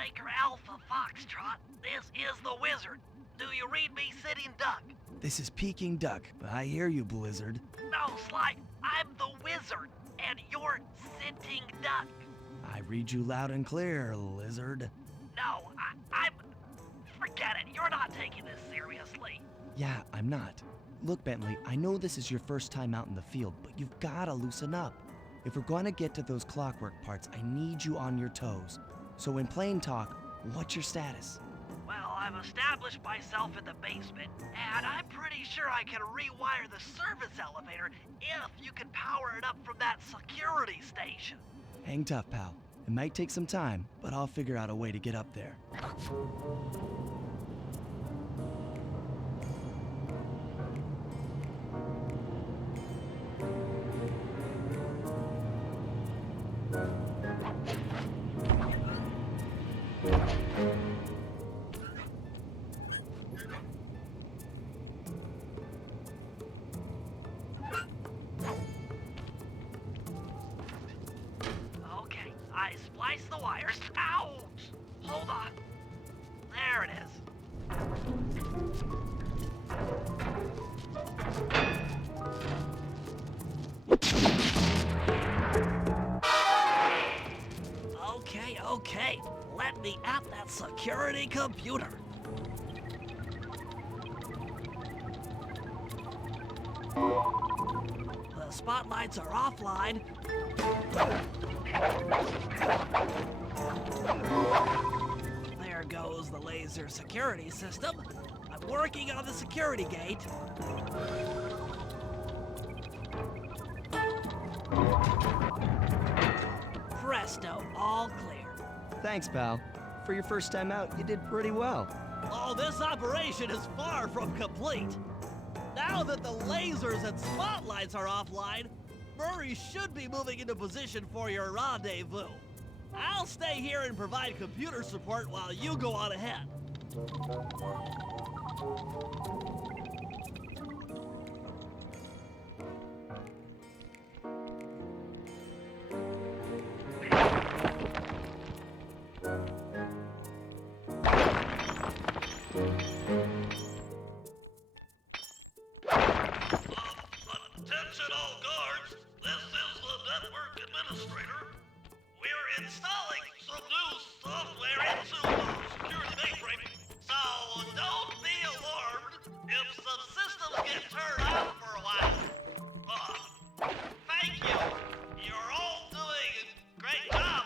Breaker Alpha Foxtrot, this is the Wizard. Do you read me, Sitting Duck? This is Peking Duck. I hear you, Blizzard. No, Sly, I'm the Wizard, and you're Sitting Duck. I read you loud and clear, Lizard. No, I'm... Forget it, you're not taking this seriously. Yeah, I'm not. Look, Bentley, I know this is your first time out in the field, but you've gotta loosen up. If we're gonna get to those clockwork parts, I need you on your toes. So in plain talk, what's your status? Well, I've established myself in the basement, and I'm pretty sure I can rewire the service elevator if you can power it up from that security station. Hang tough, pal. It might take some time, but I'll figure out a way to get up there. Okay, I spliced the wires. Ouch! Hold on. There it is. Okay. Let me at that security computer. The spotlights are offline. There goes the laser security system. I'm working on the security gate. Presto, all clear. Thanks, pal. For your first time out, you did pretty well. Oh, this operation is far from complete. Now that the lasers and spotlights are offline, Murray should be moving into position for your rendezvous. I'll stay here and provide computer support while you go on ahead. Attention all guards, this is the network administrator. We're installing some new software into the security mainframe, so don't be alarmed if some systems get turned off for a while. Thank you. You're all doing a great job.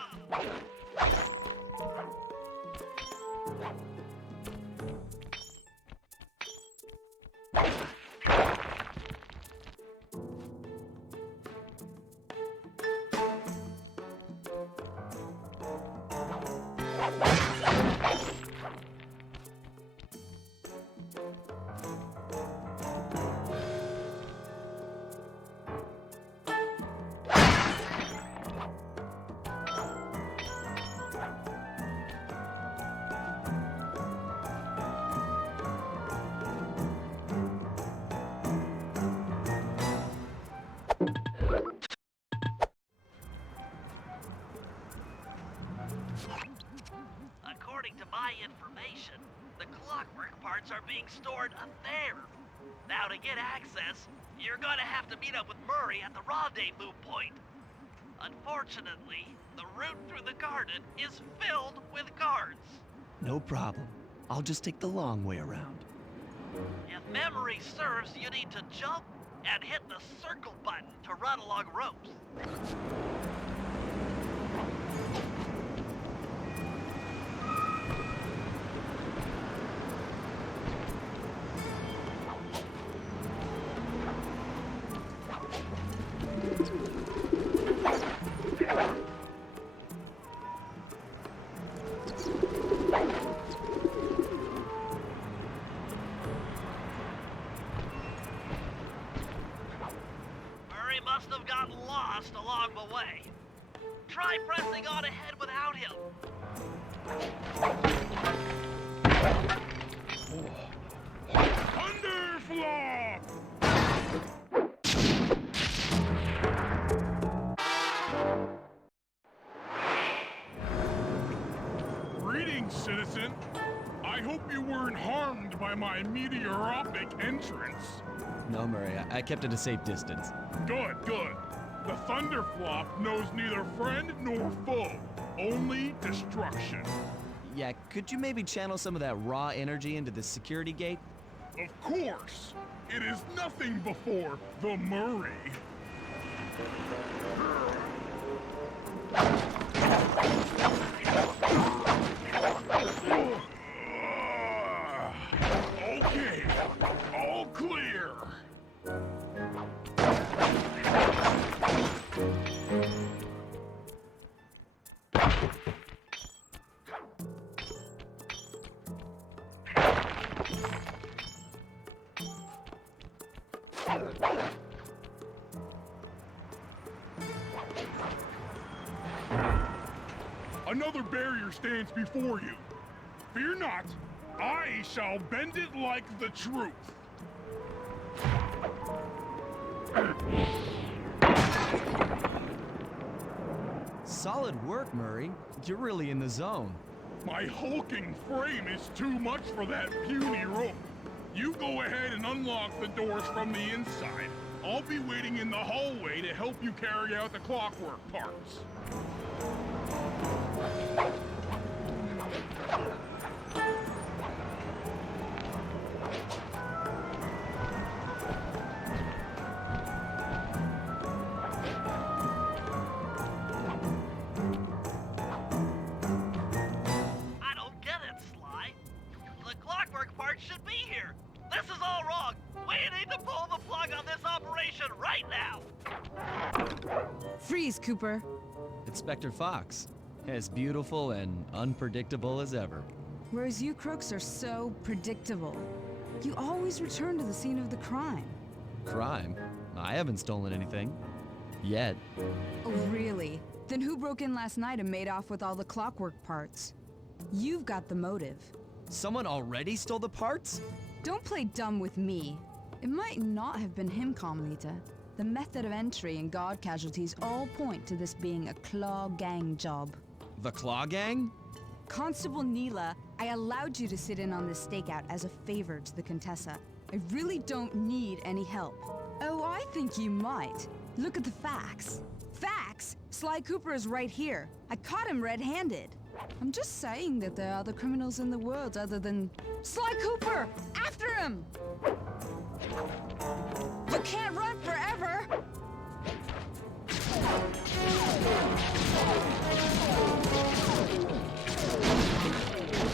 According to my information, the clockwork parts are being stored up there. Now to get access, you're gonna have to meet up with Murray at the rendezvous point. Unfortunately, the route through the garden is filled with guards. No problem. I'll just take the long way around. If memory serves, you need to jump and hit the circle button to run along ropes. Murray must have gotten lost along the way. Try pressing on ahead without him. Thunderflop! Greetings, Greetings, citizen. I hope you weren't harmed by my meteoropic entrance. No, Murray, I kept at a safe distance. Good, good. The Thunderflop knows neither friend nor foe, only destruction. Yeah, could you maybe channel some of that raw energy into the security gate? Of course. It is nothing before the Murray. Okay, all clear. Another barrier stands before you. Fear not, I shall bend it like the truth. Solid work, Murray. You're really in the zone. My hulking frame is too much for that puny rope. You go ahead and unlock the doors from the inside. I'll be waiting in the hallway to help you carry out the clockwork parts. I don't get it, Sly. The clockwork part should be here. This is all wrong. We need to pull the plug on this operation right now. Freeze, Cooper. Inspector Fox, as beautiful and unpredictable as ever. Whereas you crooks are so predictable. You always return to the scene of the crime. Crime? I haven't stolen anything. Yet. Oh, really? Then who broke in last night and made off with all the clockwork parts? You've got the motive. Someone already stole the parts? Don't play dumb with me. It might not have been him, Carmelita. The method of entry and guard casualties all point to this being a Claw Gang job. The Claw Gang? Constable Neela, I allowed you to sit in on this stakeout as a favor to the Contessa. I really don't need any help. Oh, I think you might. Look at the facts. Facts? Sly Cooper is right here. I caught him red-handed. I'm just saying that there are other criminals in the world other than... Sly Cooper! After him! You can't run forever!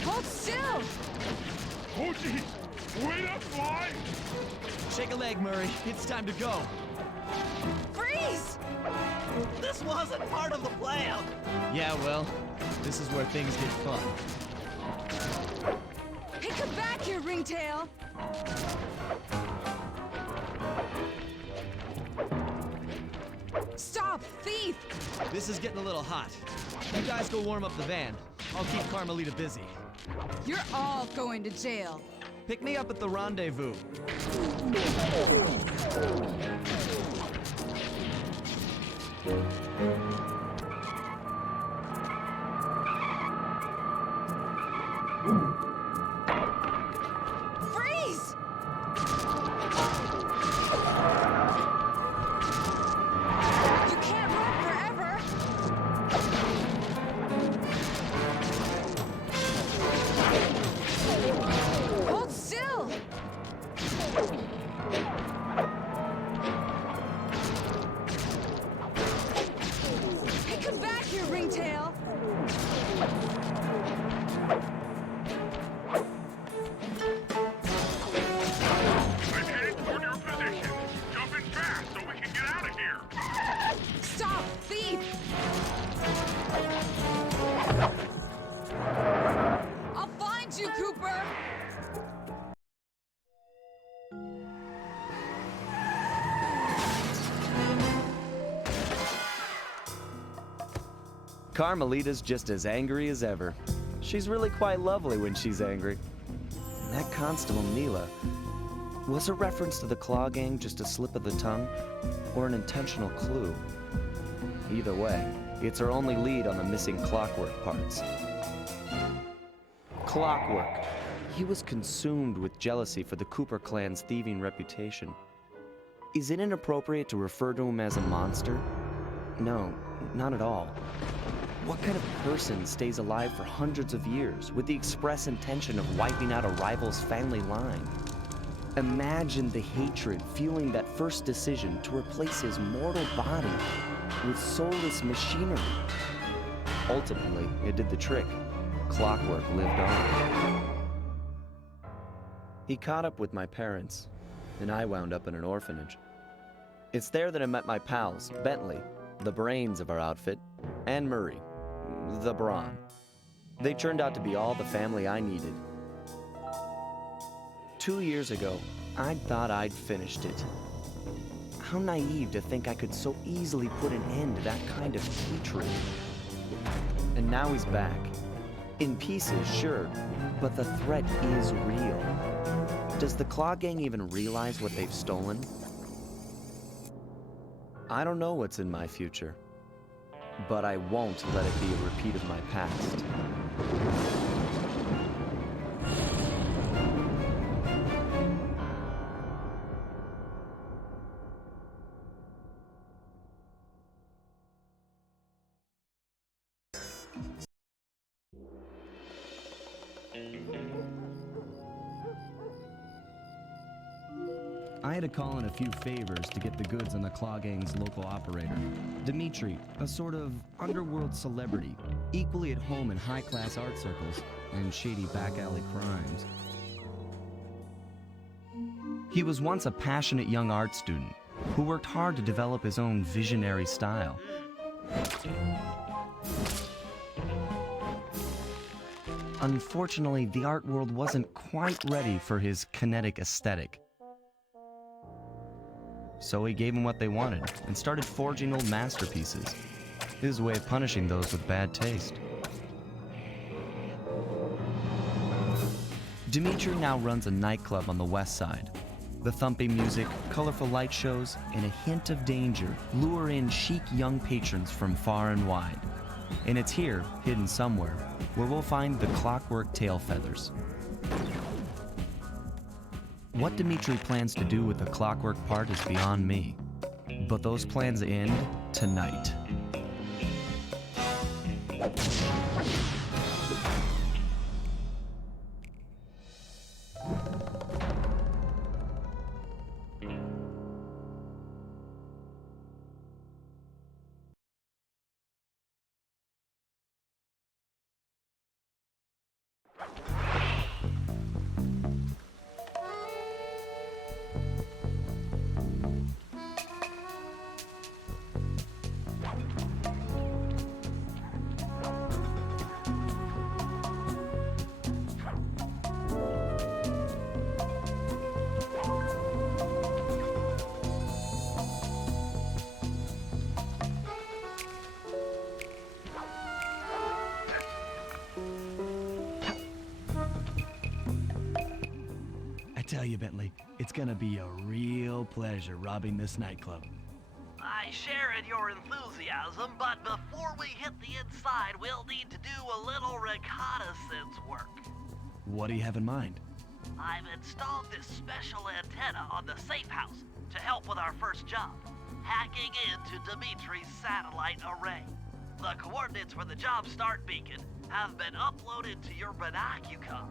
Hold still! Oh, geez. Wait up, Sly! Shake a leg, Murray. It's time to go. Freeze! This wasn't part of the plan. Yeah, well, this is where things get fun. Hey, come back here, Ringtail! Stop, thief! This is getting a little hot. You guys go warm up the van. I'll keep Carmelita busy. You're all going to jail. Pick me up at the rendezvous. Freeze! You can't run forever! Hold still! Hey, come back here, Ringtail! I'm headed toward your position. Jump in fast so we can get out of here. Stop, thief! I'll find you, Cooper! Carmelita's just as angry as ever. She's really quite lovely when she's angry. And that Constable Neela, was a reference to the Claw Gang just a slip of the tongue, or an intentional clue? Either way, it's our only lead on the missing clockwork parts. Clockwork. He was consumed with jealousy for the Cooper clan's thieving reputation. Is it inappropriate to refer to him as a monster? No, not at all. What kind of person stays alive for hundreds of years with the express intention of wiping out a rival's family line? Imagine the hatred fueling that first decision to replace his mortal body with soulless machinery. Ultimately, it did the trick. Clockwork lived on. He caught up with my parents, and I wound up in an orphanage. It's there that I met my pals, Bentley, the brains of our outfit, and Murray, the brawn. They turned out to be all the family I needed. 2 years ago, I thought I'd finished it. How naive to think I could so easily put an end to that kind of hatred. And now he's back. In pieces, sure, but the threat is real. Does the Claw Gang even realize what they've stolen? I don't know what's in my future, but I won't let it be a repeat of my past. I had to call in a few favors to get the goods on the Claw Gang's local operator, Dimitri, a sort of underworld celebrity, equally at home in high-class art circles and shady back-alley crimes. He was once a passionate young art student who worked hard to develop his own visionary style. Unfortunately, the art world wasn't quite ready for his kinetic aesthetic. So he gave them what they wanted and started forging old masterpieces. His way of punishing those with bad taste. Dimitri now runs a nightclub on the west side. The thumping music, colorful light shows, and a hint of danger lure in chic young patrons from far and wide. And it's here, hidden somewhere, where we'll find the Clockwork tail feathers. What Dimitri plans to do with the Clockwork part is beyond me, but those plans end tonight. I tell you, Bentley, it's gonna be a real pleasure robbing this nightclub. I share in your enthusiasm, but before we hit the inside, we'll need to do a little reconnaissance work. What do you have in mind? I've installed this special antenna on the safe house to help with our first job, hacking into Dimitri's satellite array. The coordinates for the job start beacon have been uploaded to your binocucom.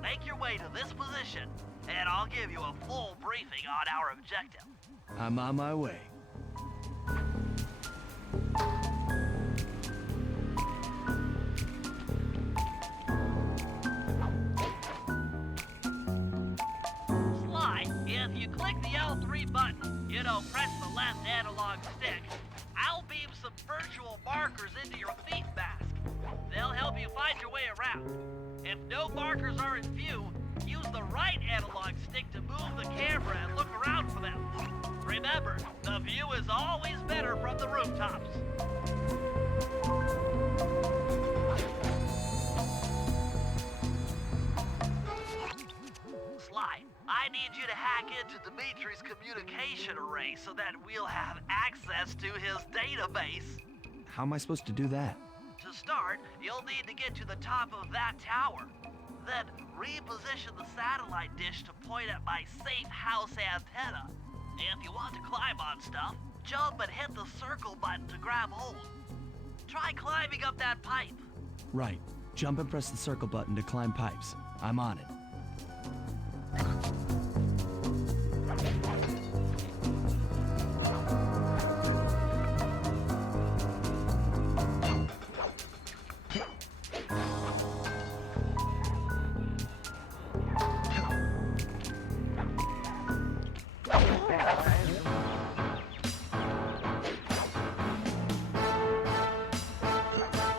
Make your way to this position, and I'll give you a full briefing on our objective. I'm on my way. SLY, if you click the L3 button, press the left analog stick, I'll beam some virtual markers into your thief mask. They'll help you find your way around. If no markers are in view, use the right analog stick to move the camera and look around for them. Remember, the view is always better from the rooftops. SLY, I need you to hack into Dimitri's communication array so that we'll have access to his database. How am I supposed to do that? To start, you'll need to get to the top of that tower. Then reposition the satellite dish to point at my safe house antenna. If you want to climb on stuff, jump and hit the circle button to grab hold. Try climbing up that pipe. Right. Jump and press the circle button to climb pipes. I'm on it.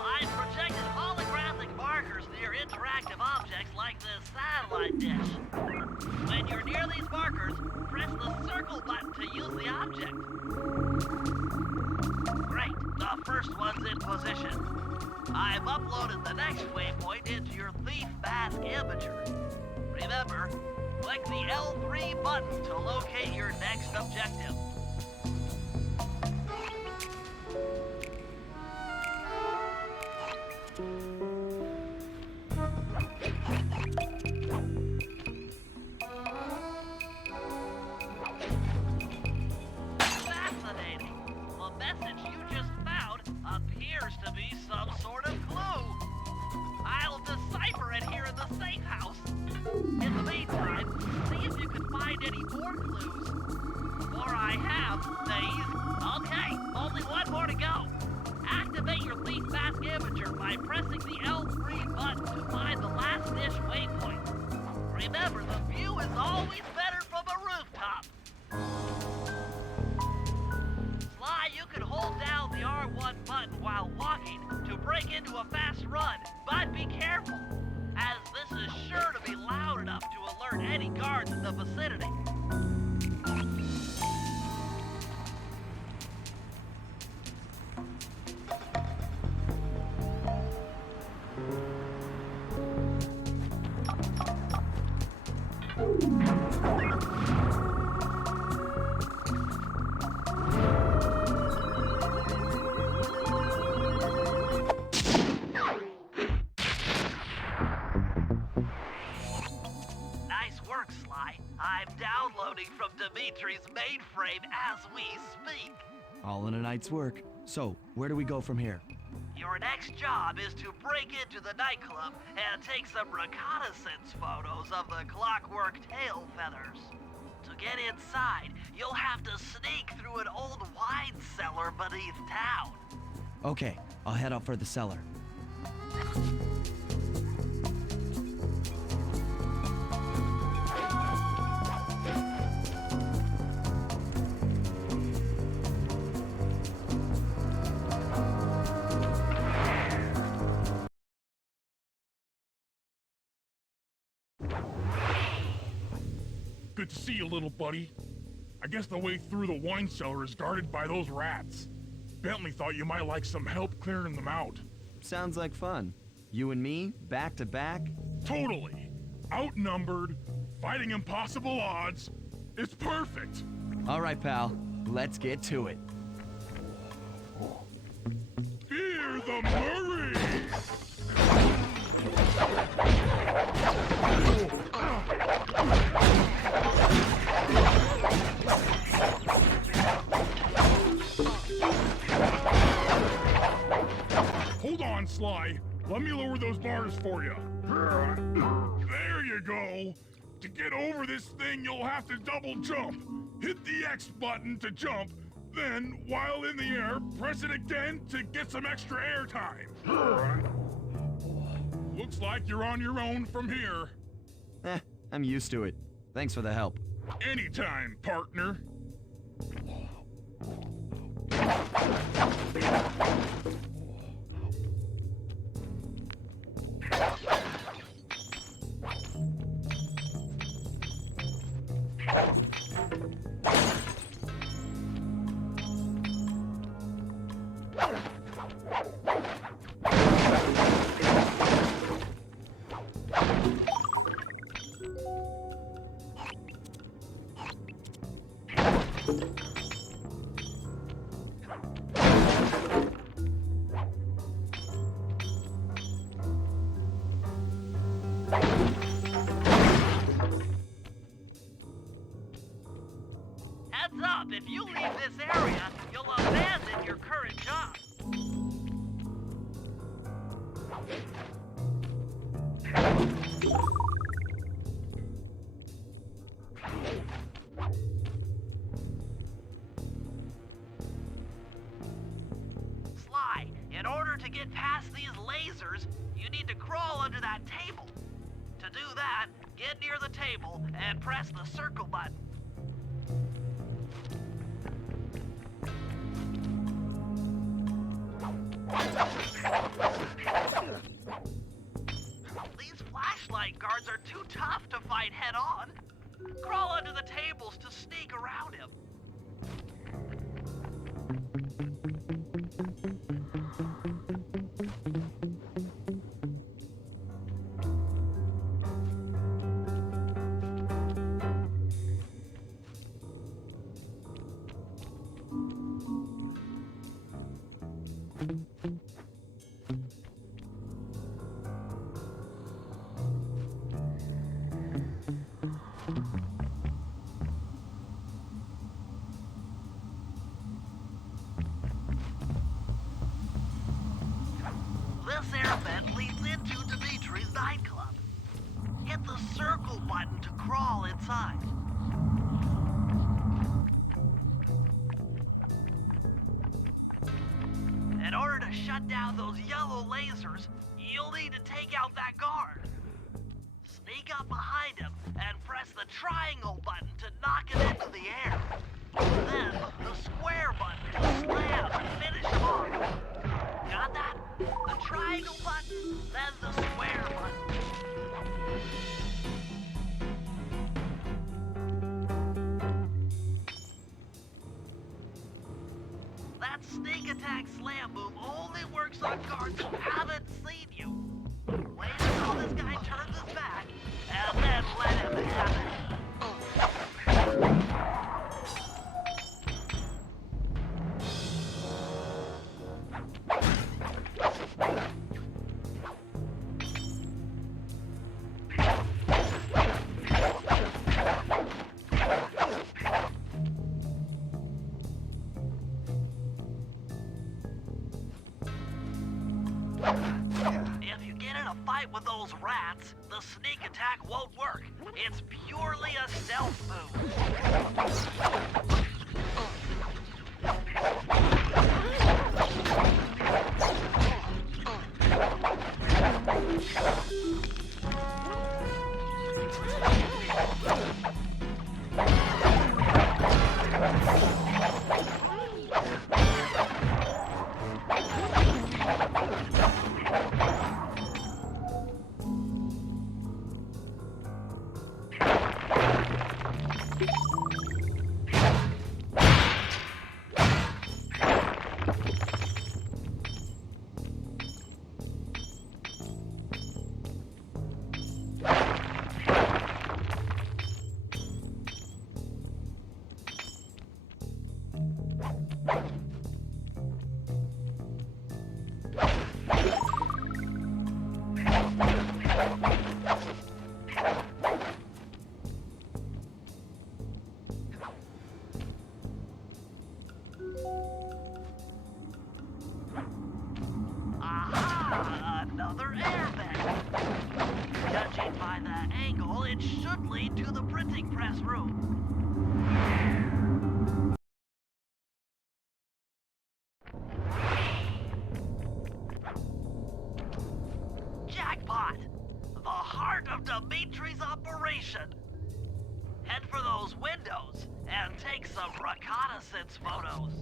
I've projected holographic markers near interactive objects like this satellite dish. When you're near these markers, press the circle button to use the object. Great, the first one's in position. I've uploaded the next waypoint into your thief mask imager. Remember, click the L3 button to locate your next objective. Fascinating. The message you just found appears to be some sort of clue. I'll decipher it here in the safe house. In the meantime, see if you can find any more clues. For I have these. Okay, only one more to go. Activate your thief mask imager by pressing the L3 button to find the last dish waypoint. Remember, the view is always better from a rooftop. Sly, you can hold down the R1 button while walking to break into a fast run, but be careful, as this is sure to be loud enough to alert any guards in the vicinity. Nice work, Sly. I'm downloading from Dimitri's mainframe as we speak. All in a night's work. So, where do we go from here? Your next job is to break into the nightclub and take some reconnaissance photos of the clockwork tail feathers. To get inside, you'll have to sneak through an old wine cellar beneath town. Okay, I'll head out for the cellar. Good to see you, little buddy. I guess the way through the wine cellar is guarded by those rats. Bentley thought you might like some help clearing them out. Sounds like fun. You and me, back to back? Totally. Outnumbered, fighting impossible odds. It's perfect. All right, pal. Let's get to it. Fear the Murray! Hold on, Sly. Let me lower those bars for you. There you go. To get over this thing, you'll have to double jump. Hit the X button to jump, then, while in the air, press it again to get some extra air time. Looks like you're on your own from here. I'm used to it. Thanks for the help. Anytime, partner. Heads up, if you leave this area, you'll abandon your current job. SLY, in order to get past these lasers, you need to crawl under that table. To do that, get near the table and press the circle button. These flashlight guards are too tough to fight head-on. Crawl under the tables to sneak around him. This air vent leads into Dimitri's nightclub. Hit the circle button to crawl inside. In order to shut down those yellow lasers, you'll need to take out that guard. Sneak up behind him and press the triangle button to knock him into the air. Then the square button to slam and finish him off. Got that? The triangle button, then the square button. That sneak attack slam move only works on guards who haven't seen you. Wait until this guy turns his back, and then let him have it. If you get in a fight with those rats, the sneak attack won't work. It's purely a stealth move. Aha! Another air vent. Judging by the angle, it should lead to the printing press room. Jackpot! The heart of Dimitri's operation. Head for those windows and take some reconnaissance photos.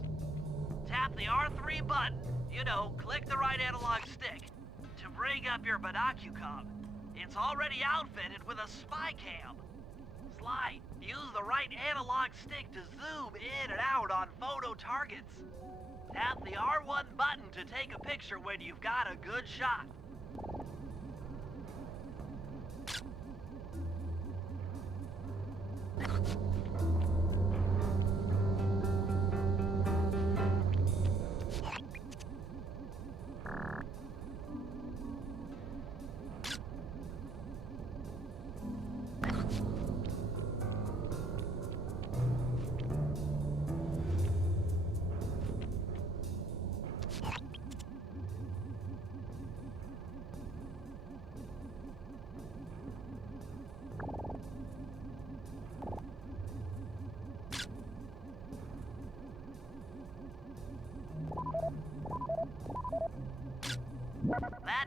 Tap the R3 button, you know, click the right analog stick, to bring up your binocucom. It's already outfitted with a spy cam. SLY, use the right analog stick to zoom in and out on photo targets. Tap the R1 button to take a picture when you've got a good shot.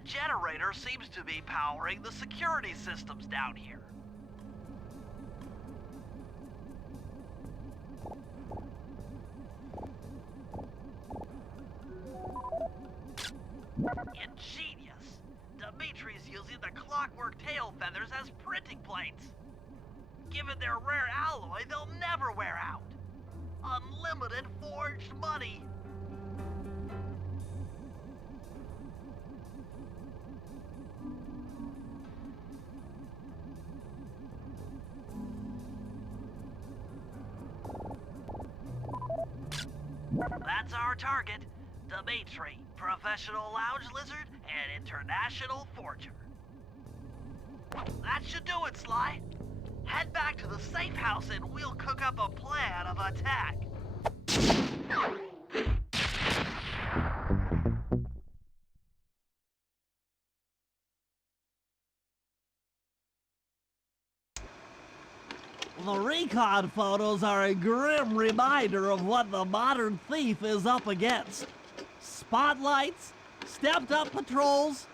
That generator seems to be powering the security systems down here. Ingenious. Dimitri's using the clockwork tail feathers as printing plates. Given their rare alloy, they'll never wear out. Unlimited forged money. That's our target. Dimitri, professional lounge lizard and international forger. That should do it, Sly. Head back to the safe house and we'll cook up a plan of attack. The recon photos are a grim reminder of what the modern thief is up against. Spotlights, stepped-up patrols.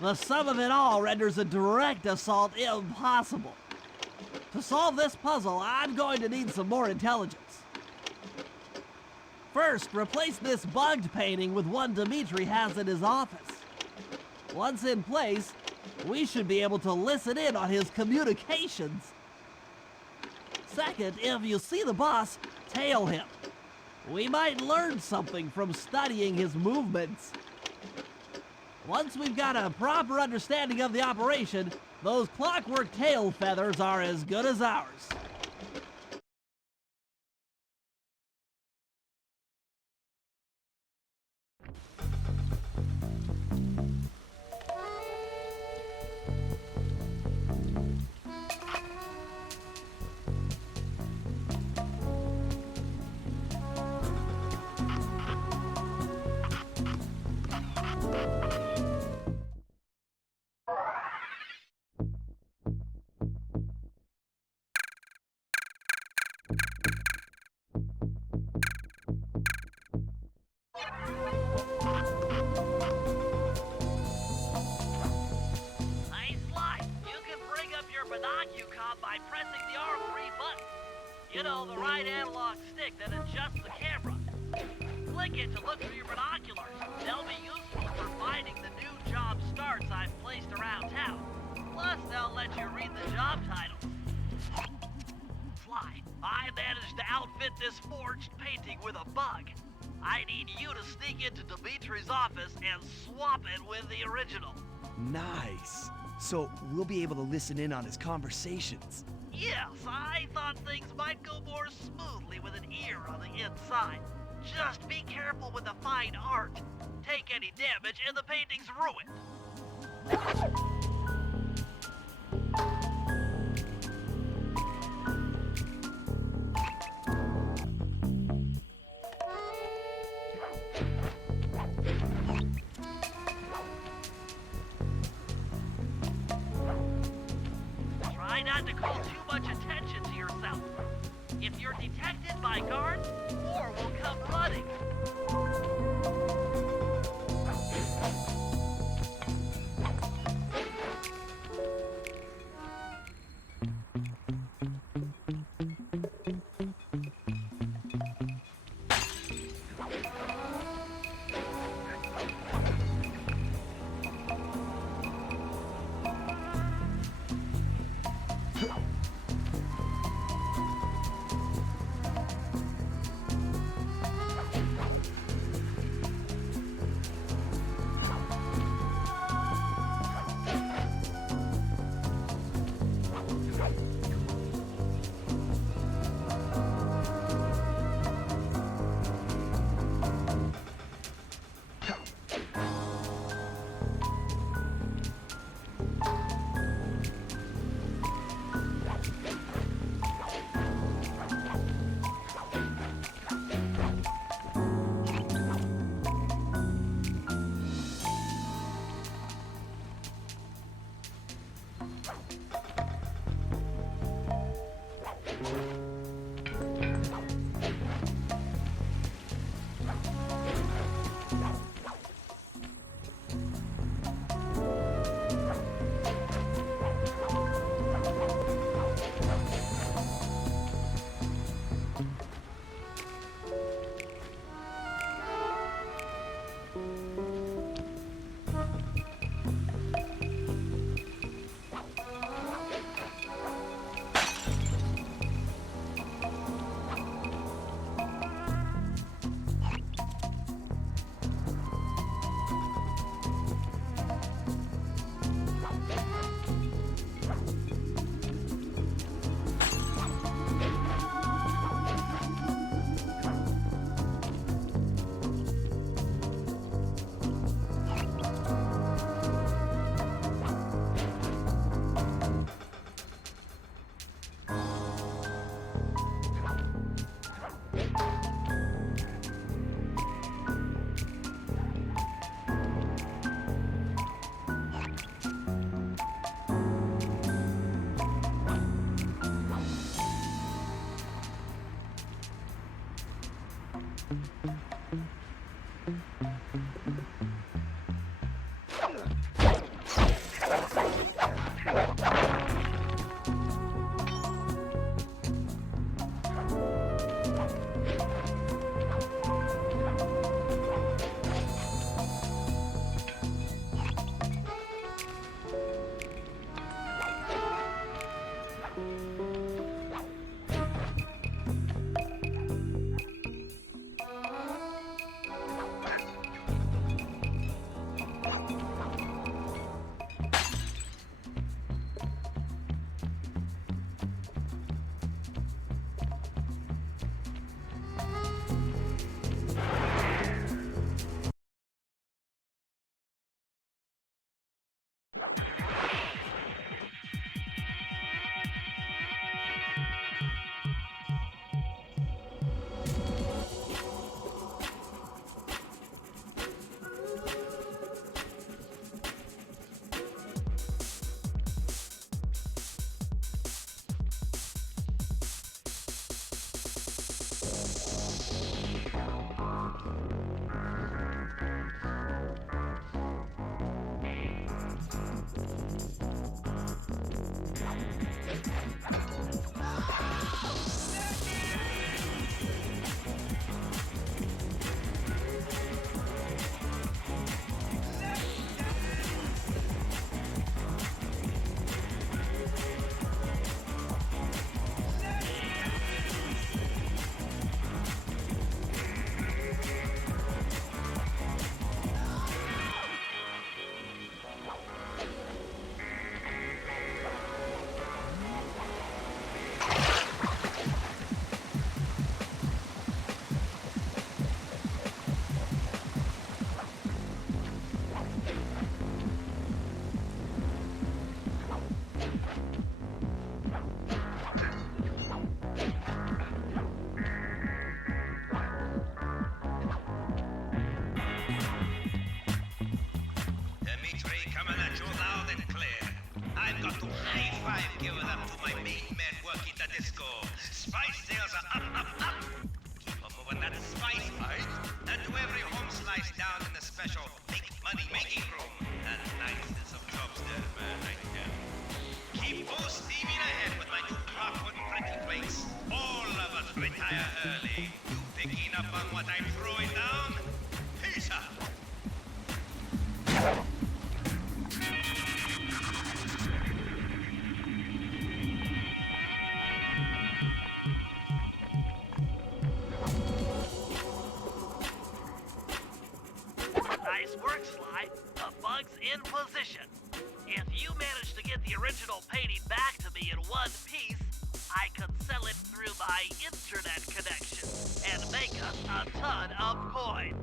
The sum of it all renders a direct assault impossible. To solve this puzzle, I'm going to need some more intelligence. First, replace this bugged painting with one Dimitri has in his office. Once in place, we should be able to listen in on his communications. Second, if you see the boss, tail him. We might learn something from studying his movements. Once we've got a proper understanding of the operation, those clockwork tail feathers are as good as ours. Hey, SLY, you can bring up your binocucom by pressing the R3 button. You know, the right analog stick that adjusts the camera. Click it to look through your binoculars. They'll be useful for finding the new job starts I've placed around town. Plus, they'll let you read the job titles. SLY, I managed to outfit this forged painting with a bug. I need you to sneak into Dimitri's office and swap it with the original. Nice. So we'll be able to listen in on his conversations. Yes, I thought things might go more smoothly with an ear on the inside. Just be careful with the fine art. Take any damage and the painting's ruined. Try not to call too much attention to yourself. If you're detected by guards, more will come running. coming at you loud and clear. I've got to high-five give it up to my main man working the disco. Spice sales are up. Keep on moving that spice, right? And to every home slice down in the special big money-making room. And nicest of jobs there, man, right there. Keep on steaming ahead with my new clockwork printing plates. All of us retire early. You picking up on what I'm throwing down? Peace out. Nice work, Sly. The bug's in position. If you manage to get the original painting back to me in one piece, I could sell it through my internet connection and make us a ton of coins.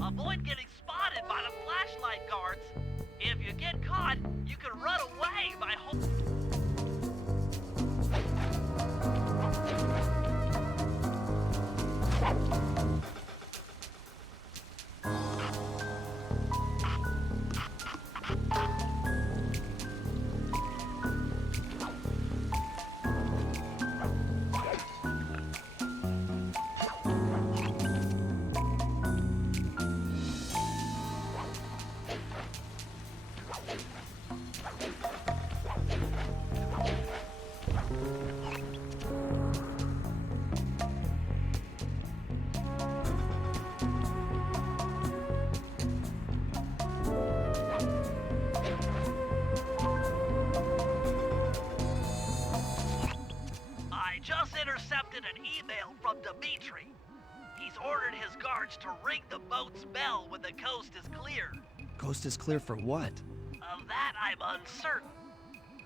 Avoid getting spotted by the flashlight guards. If you get caught, you can run away by intercepted an email from Dimitri. He's ordered his guards to ring the boat's bell when the coast is clear. Coast is clear for what? Of that, I'm uncertain.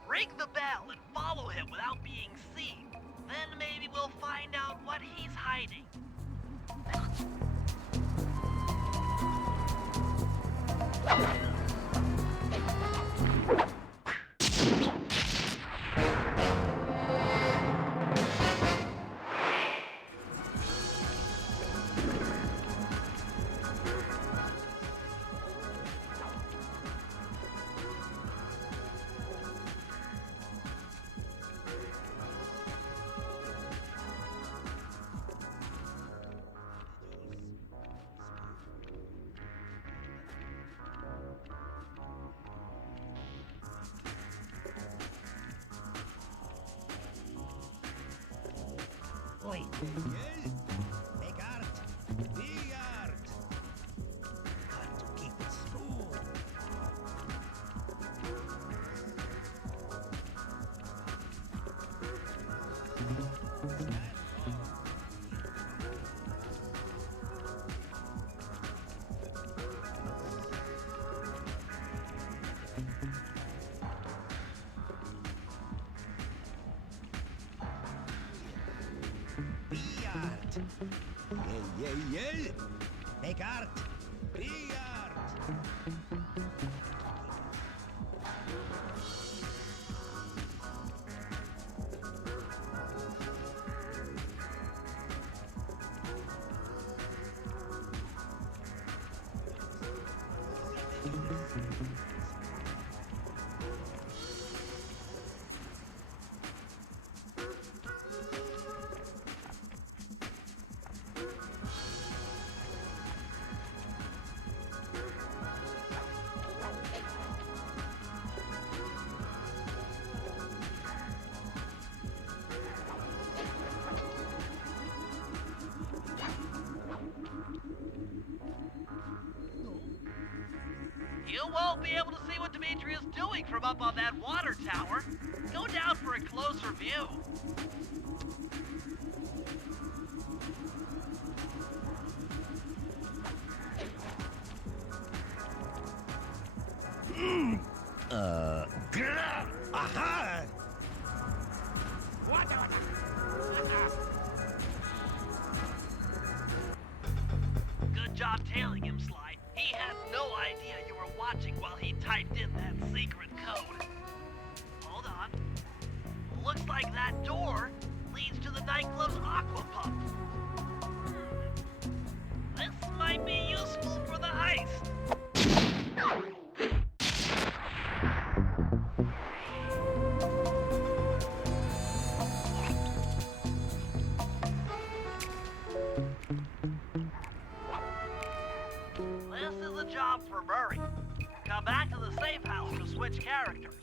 Ring the bell and follow him without being seen. Then maybe we'll find out what he's hiding. Wait. Make art. Big art. Got to keep it smooth. Yeah. Make art. Be art. You won't be able to see what Dimitri is doing from up on that water tower. Go down for a closer view. Aha! Good job tailing him, Sly. He had no idea you were watching while he typed in that secret code. Hold on. Looks like that door leads to the nightclub's aqua pump. This might be useful for the heist. This is a job for Murray. Come back to the safe house to switch characters.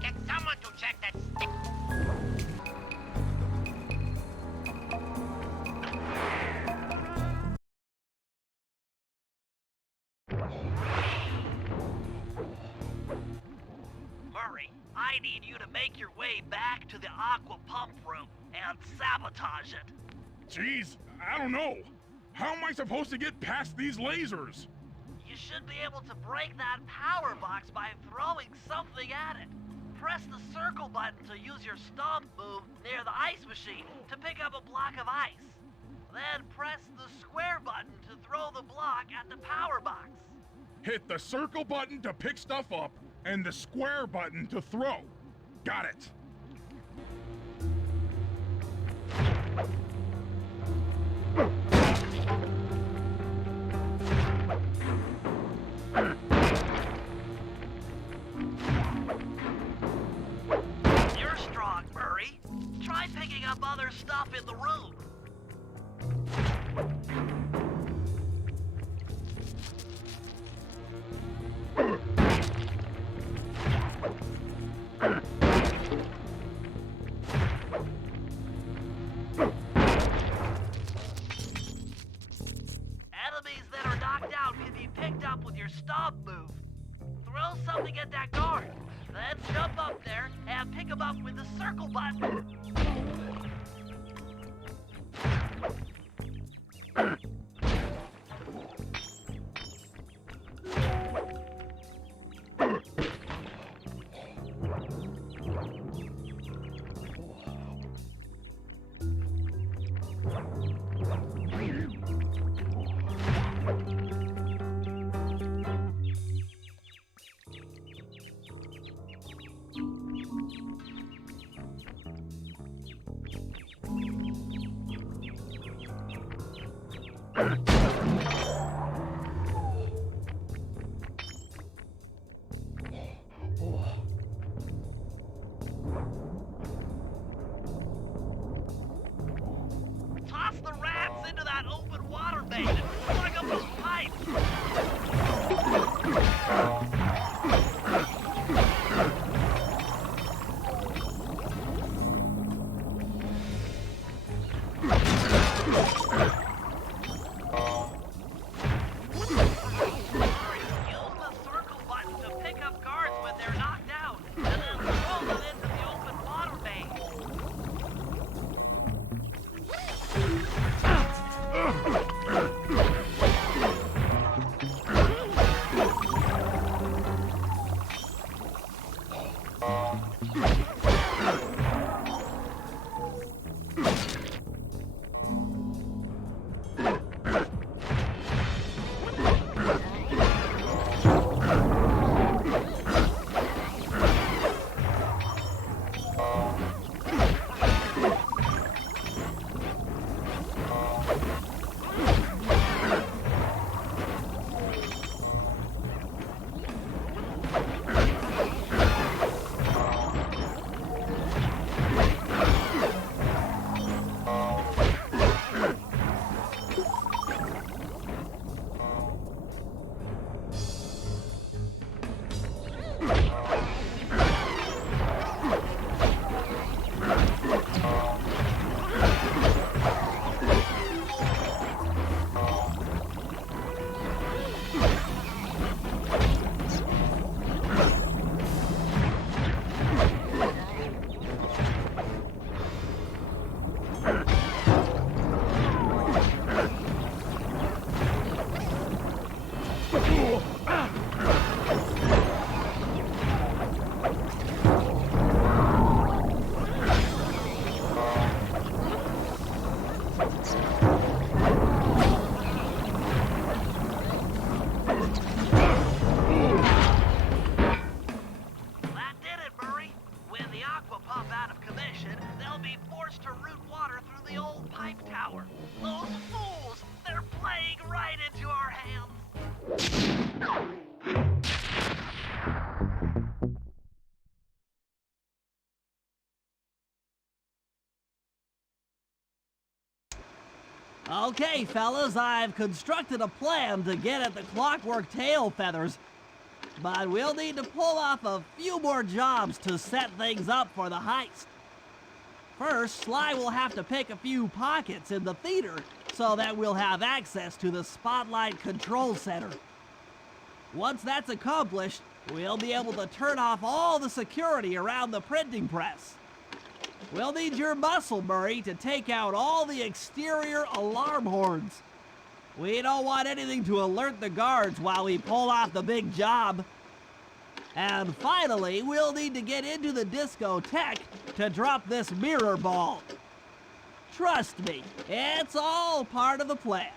Get someone to check that stick. Murray, I need you to make your way back to the aqua pump room and sabotage it. Jeez, I don't know. How am I supposed to get past these lasers? You should be able to break that power box by throwing something at it. Press the circle button to use your stomp move near the ice machine to pick up a block of ice. Then press the square button to throw the block at the power box. Hit the circle button to pick stuff up and the square button to throw. Got it. You're strong, Murray. Try picking up other stuff in the room. Enemies that are knocked out can be picked up with your stomp move. Throw something at that guard, then jump up there and pick him up with the circle button. Toss the rats into that open water main and plug up those pipes. Use the circle button to pick up guards when they're knocked out, and then throw them into the open water main. into our hands. Okay, fellas, I've constructed a plan to get at the clockwork tail feathers. But we'll need to pull off a few more jobs to set things up for the heist. First, SLY will have to pick a few pockets in the theater so that we'll have access to the Spotlight Control Center. Once that's accomplished, we'll be able to turn off all the security around the printing press. We'll need your muscle, Murray, to take out all the exterior alarm horns. We don't want anything to alert the guards while we pull off the big job. And finally, we'll need to get into the discotheque to drop this mirror ball. Trust me, it's all part of the plan.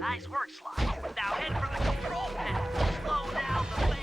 Nice work, Sly. Now head for the control panel to slow down the fan.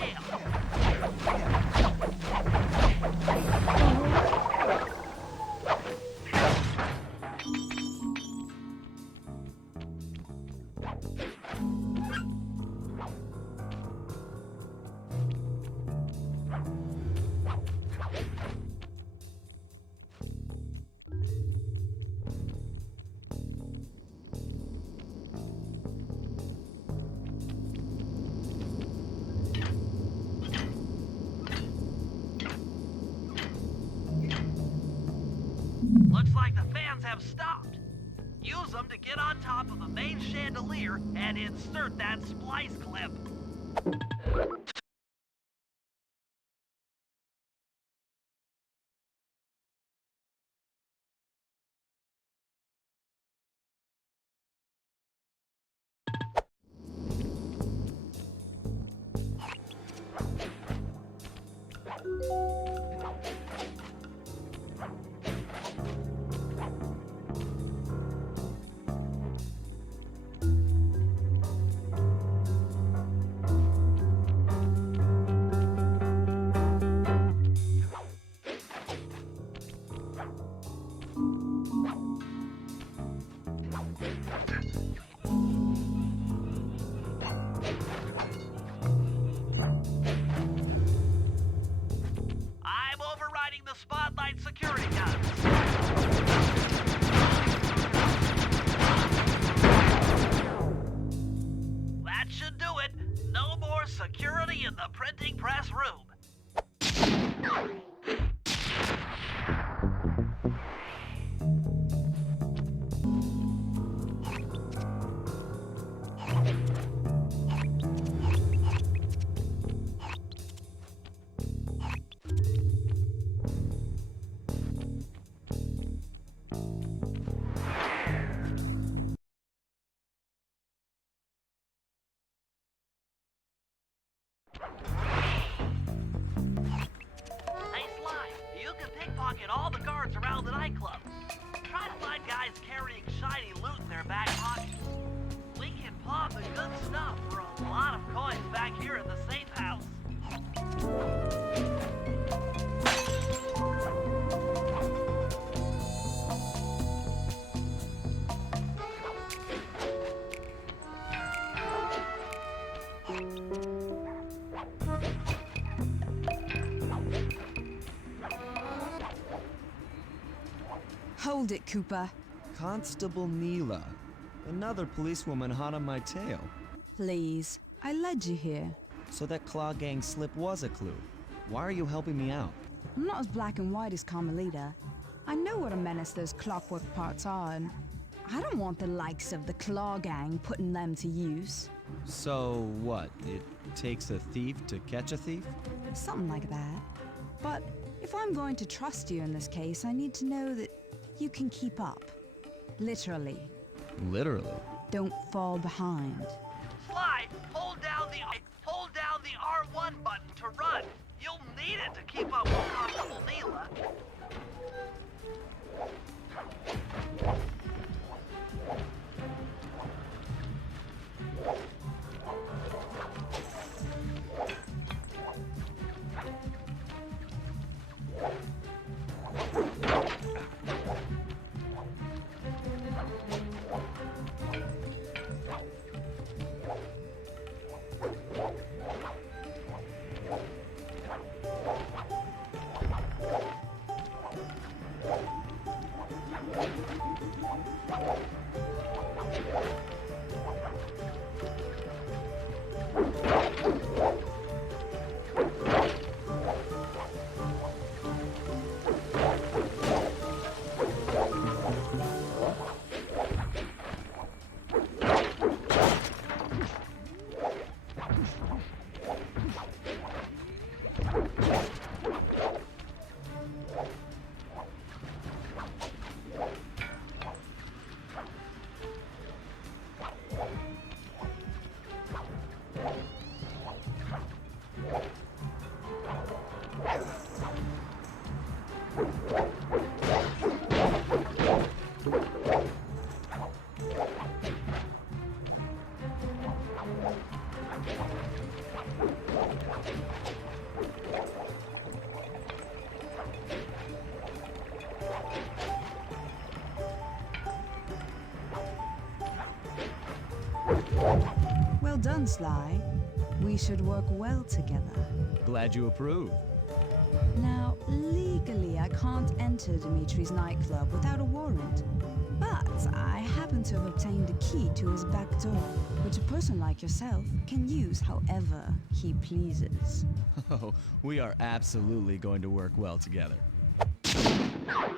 Looks like the fans have stopped. Use them to get on top of the main chandelier and insert that splice clip. guards around the nightclub. Try to find guys carrying shiny loot in their back pockets. We can pawn the good stuff for a lot of coins back here in the safe house. Hold it, Cooper. Constable Neela. Another policewoman hot on my tail. Please. I led you here. So that Claw Gang slip was a clue. Why are you helping me out? I'm not as black and white as Carmelita. I know what a menace those clockwork parts are, and I don't want the likes of the Claw Gang putting them to use. So what? It takes a thief to catch a thief? Something like that. But if I'm going to trust you in this case, I need to know that you can keep up. Literally. Literally? Don't fall behind. Sly, hold down the R1 button to run. You'll need it to keep up with Constable Neela. Well done, Sly. We should work well together. Glad you approve. Now, legally, I can't enter Dimitri's nightclub without a warrant. But I happen to have obtained a key to his back door, which a person like yourself can use however he pleases. Oh, we are absolutely going to work well together. That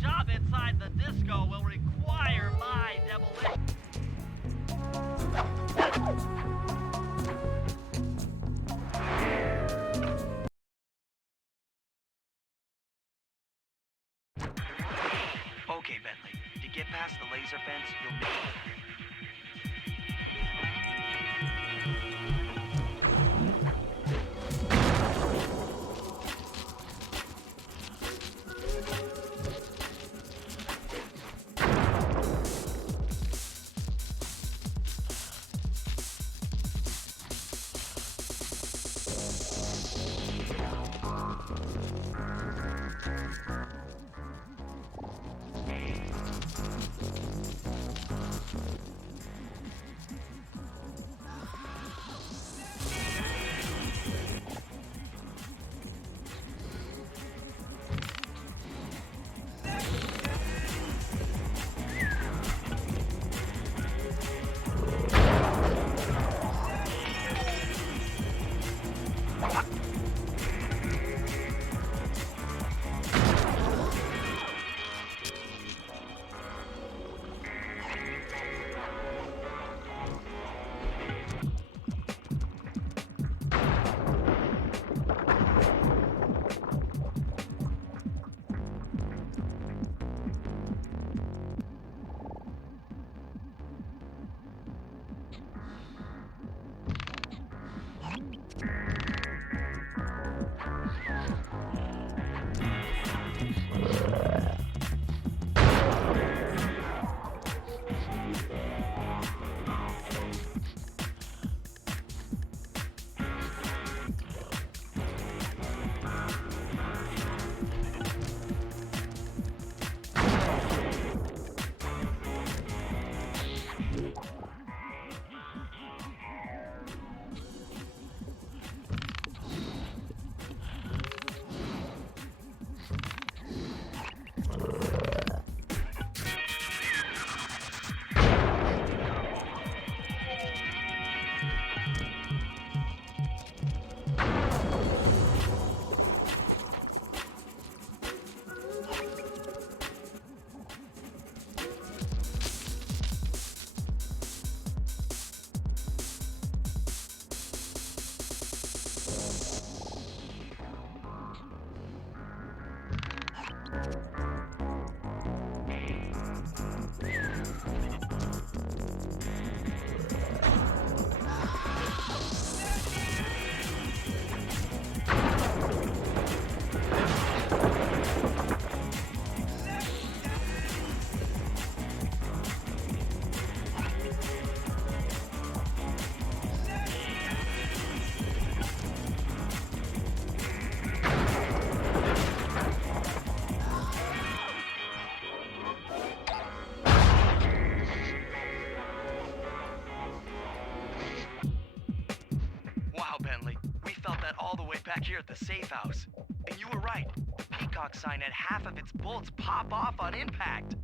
job inside the disco will require my demolition. Okay, Bentley. To get past the laser fence, you'll need... right back here at the safe house. And you were right. Peacock sign had half of its bolts pop off on impact.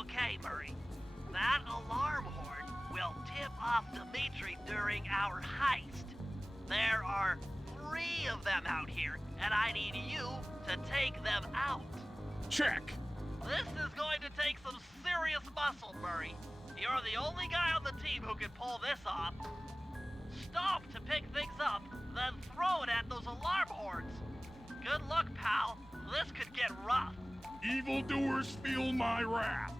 Okay, Murray. That alarm horn will tip off Dimitri during our heist. There are 3 of them out here, and I need you to take them out. Check. This is going to take some serious muscle, Murray. You're the only guy on the team who can pull this off. Stop to pick things up, then throw it at those alarm horns. Good luck, pal. This could get rough. Evildoers feel my wrath.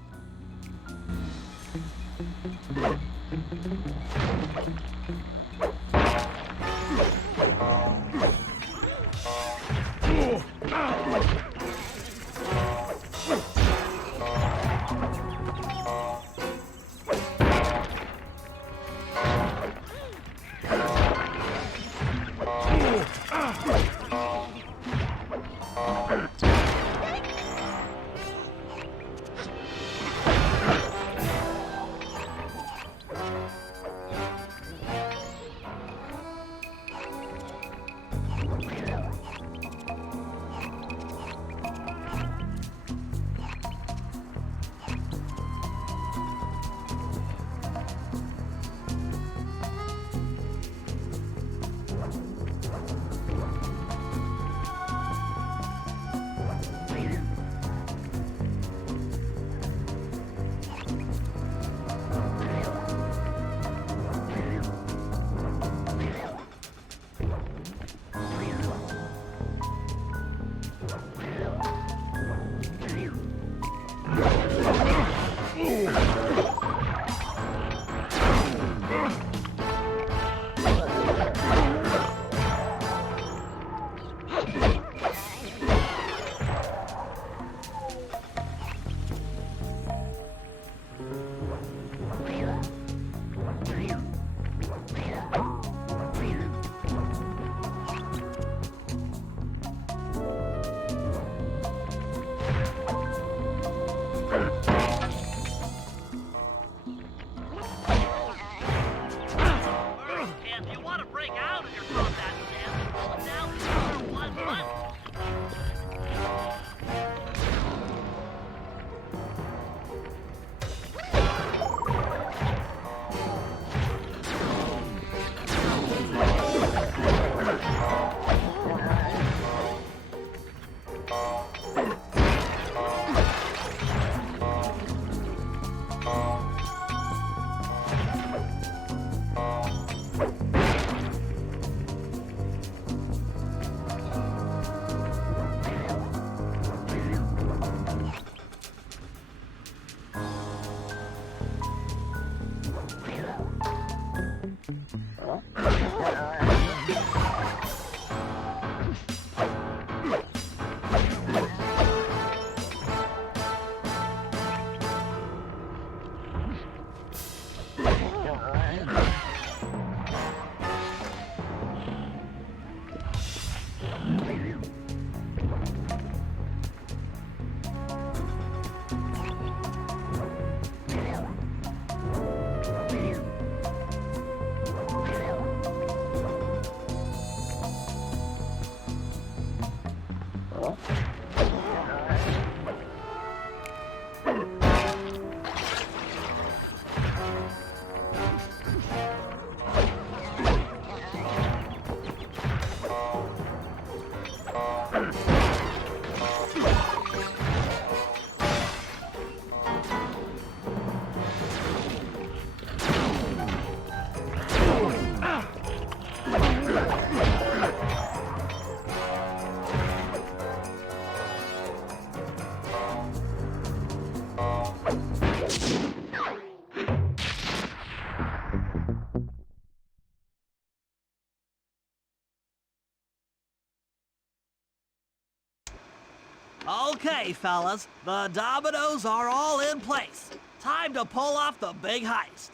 Okay, fellas, the dominoes are all in place. Time to pull off the big heist.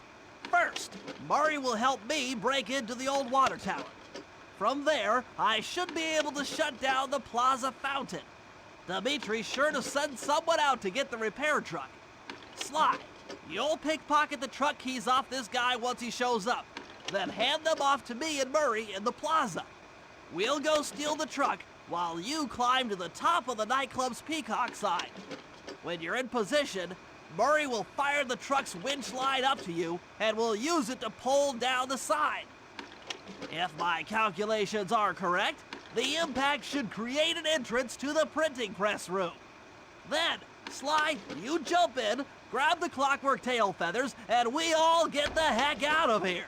First, Murray will help me break into the old water tower. From there, I should be able to shut down the plaza fountain. Dimitri's sure to send someone out to get the repair truck. Sly, you'll pickpocket the truck keys off this guy once he shows up, then hand them off to me and Murray in the plaza. We'll go steal the truck while you climb to the top of the nightclub's peacock sign. When you're in position, Murray will fire the truck's winch line up to you and will use it to pull down the sign. If my calculations are correct, the impact should create an entrance to the printing press room. Then, Sly, you jump in, grab the clockwork tail feathers, and we all get the heck out of here.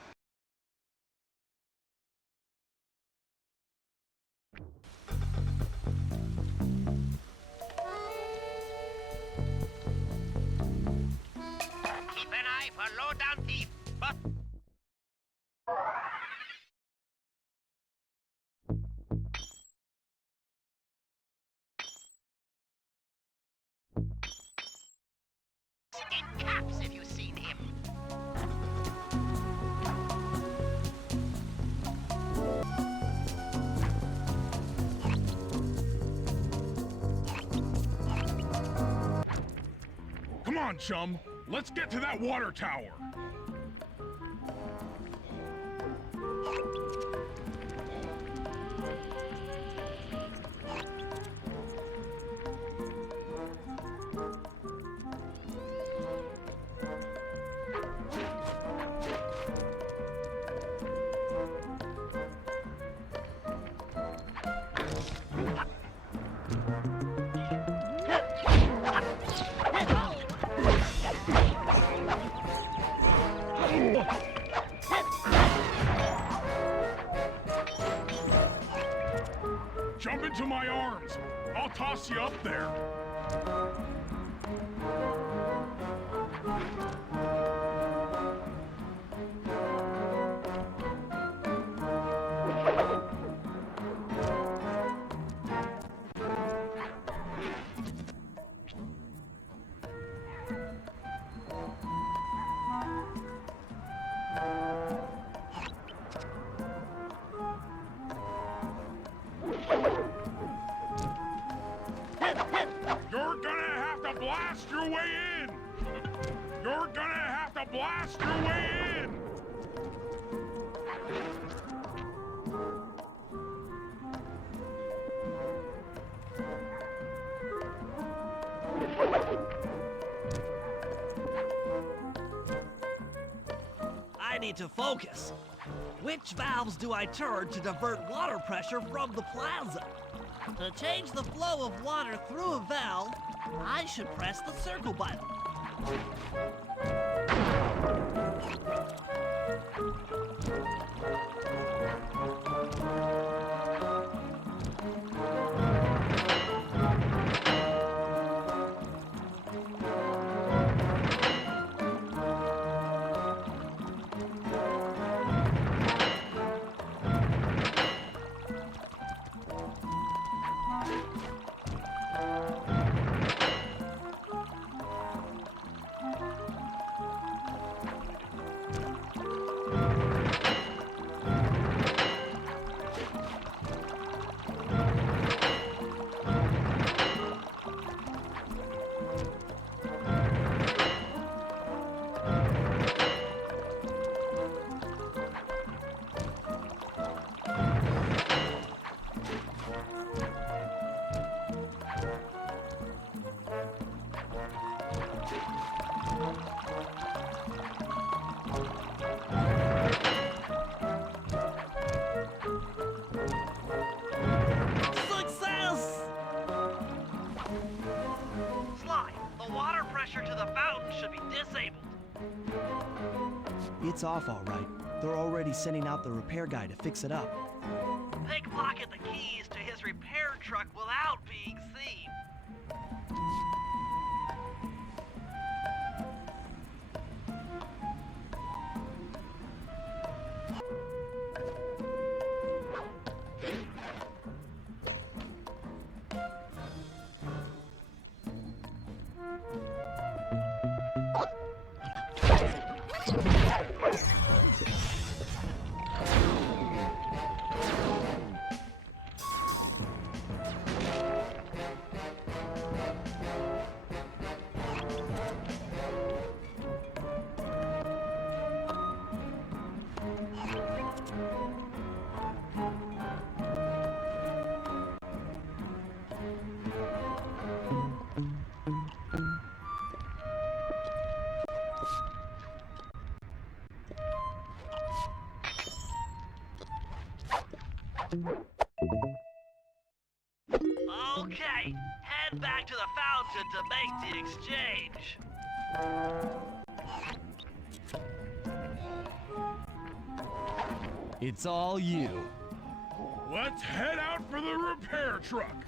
Keep an eye for low-down thief. But in caps if you've seen him. Come on, chum. Let's get to that water tower. Jump into my arms. I'll toss you up there. You're gonna have to blast your way in! You're gonna have to blast your way in! I need to focus. Which valves do I turn to divert water pressure from the plaza? To change the flow of water through a valve, I should press the circle button. Success! Sly, the water pressure to the fountain should be disabled. It's off all right. They're already sending out the repair guy to fix it up. Pickpocket the keys to his repair truck without being seen. Okay, head back to the fountain to make the exchange. It's all you. Let's head out for the repair truck.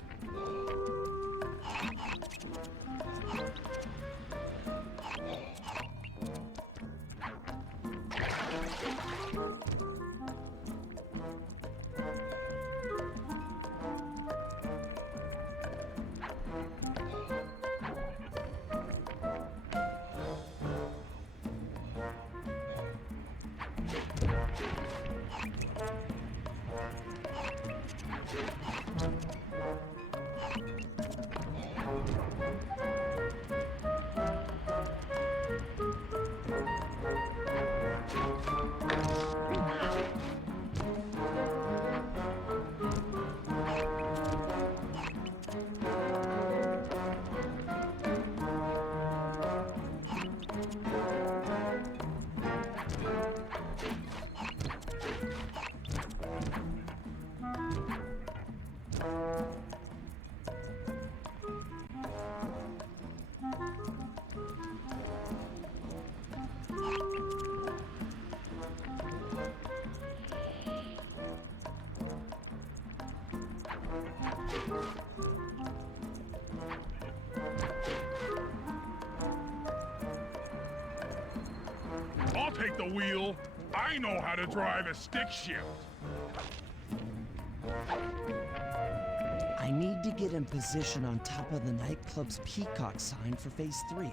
I'll take the wheel. I know how to drive a stick shift. I need to get in position on top of the nightclub's peacock sign for phase 3.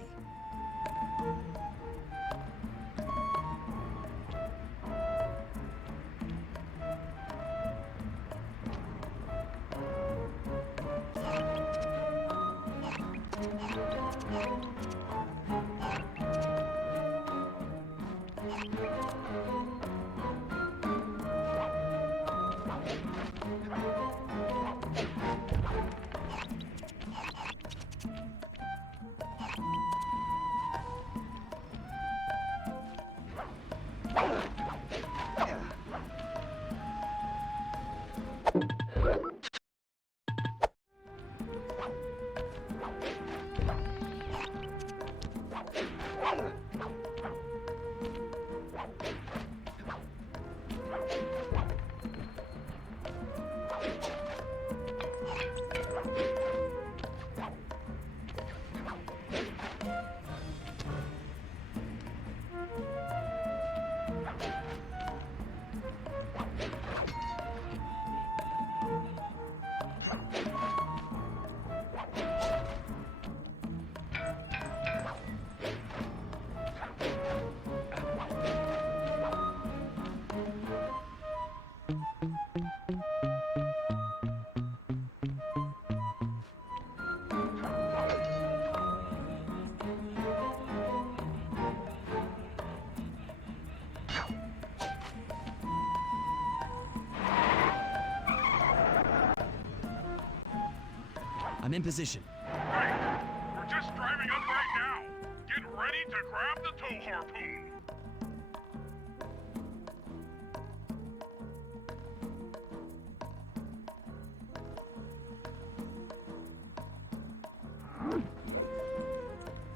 I'm in position. Right. We're just driving up right now. Get ready to grab the tow harpoon.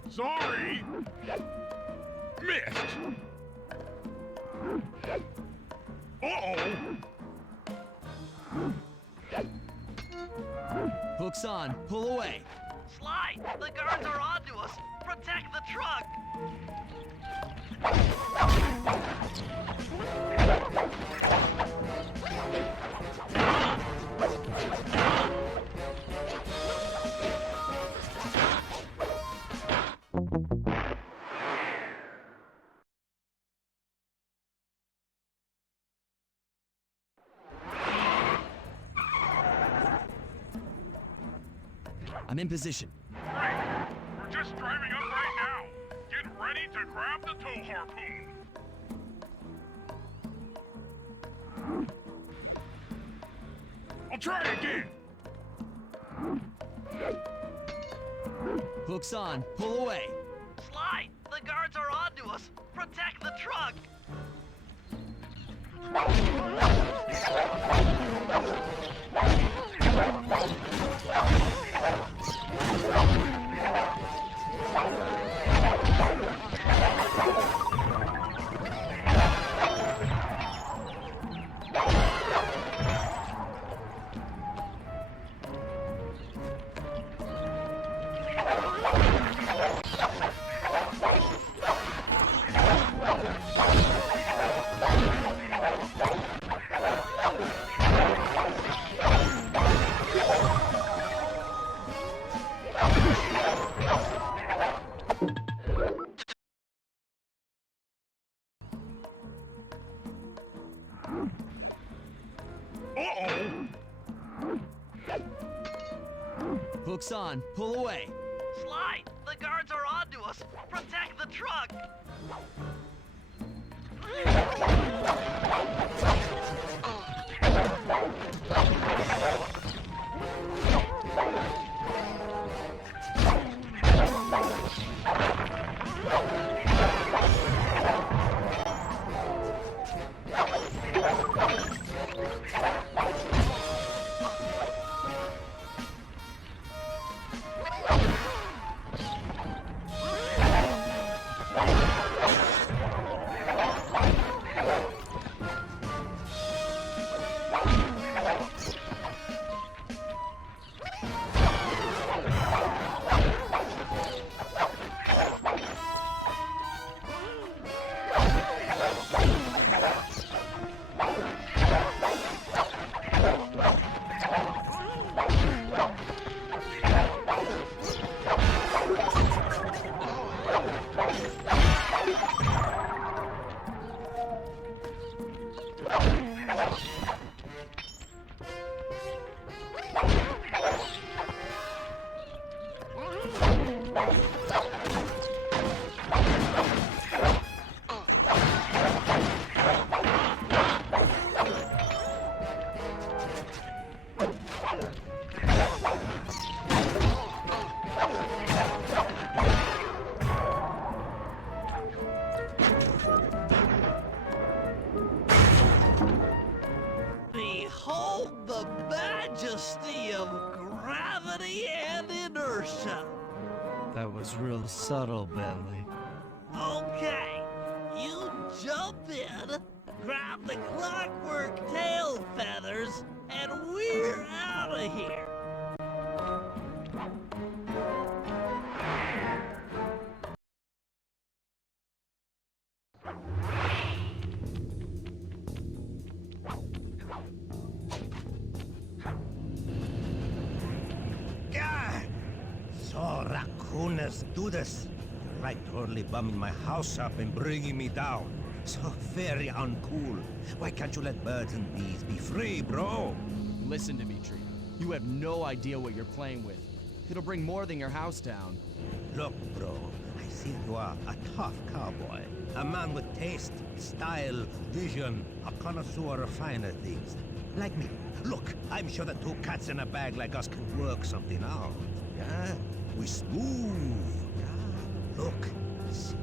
Sorry! Missed! Uh-oh! Hook's on. Pull away. Sly, the guards are onto us. Protect the truck. I'm in position. Great. We're just driving up right now. Get ready to grab the tow harpoon. I'll try again. Hook's on. Pull away. Sly, the guards are onto us. Protect the truck. Hook's on. Pull away. Sly, the guards are onto us. Protect the truck. Behold the majesty of gravity and inertia. That was real subtle, Bentley. Okay, you jump in, grab the clockwork tail feathers, and we're out of here. God! So raccooners do this. You're like totally bumming my house up and bringing me down. So very uncool. Why can't you let birds and bees be free, bro? Listen to me, Tree. You have no idea what you're playing with. It'll bring more than your house down. Look, bro, I see you are a tough cowboy. A man with taste, style, vision, a connoisseur of finer things. Like me. Look, I'm sure that two cats in a bag like us can work something out. Yeah? We smooth. Yeah? Look, see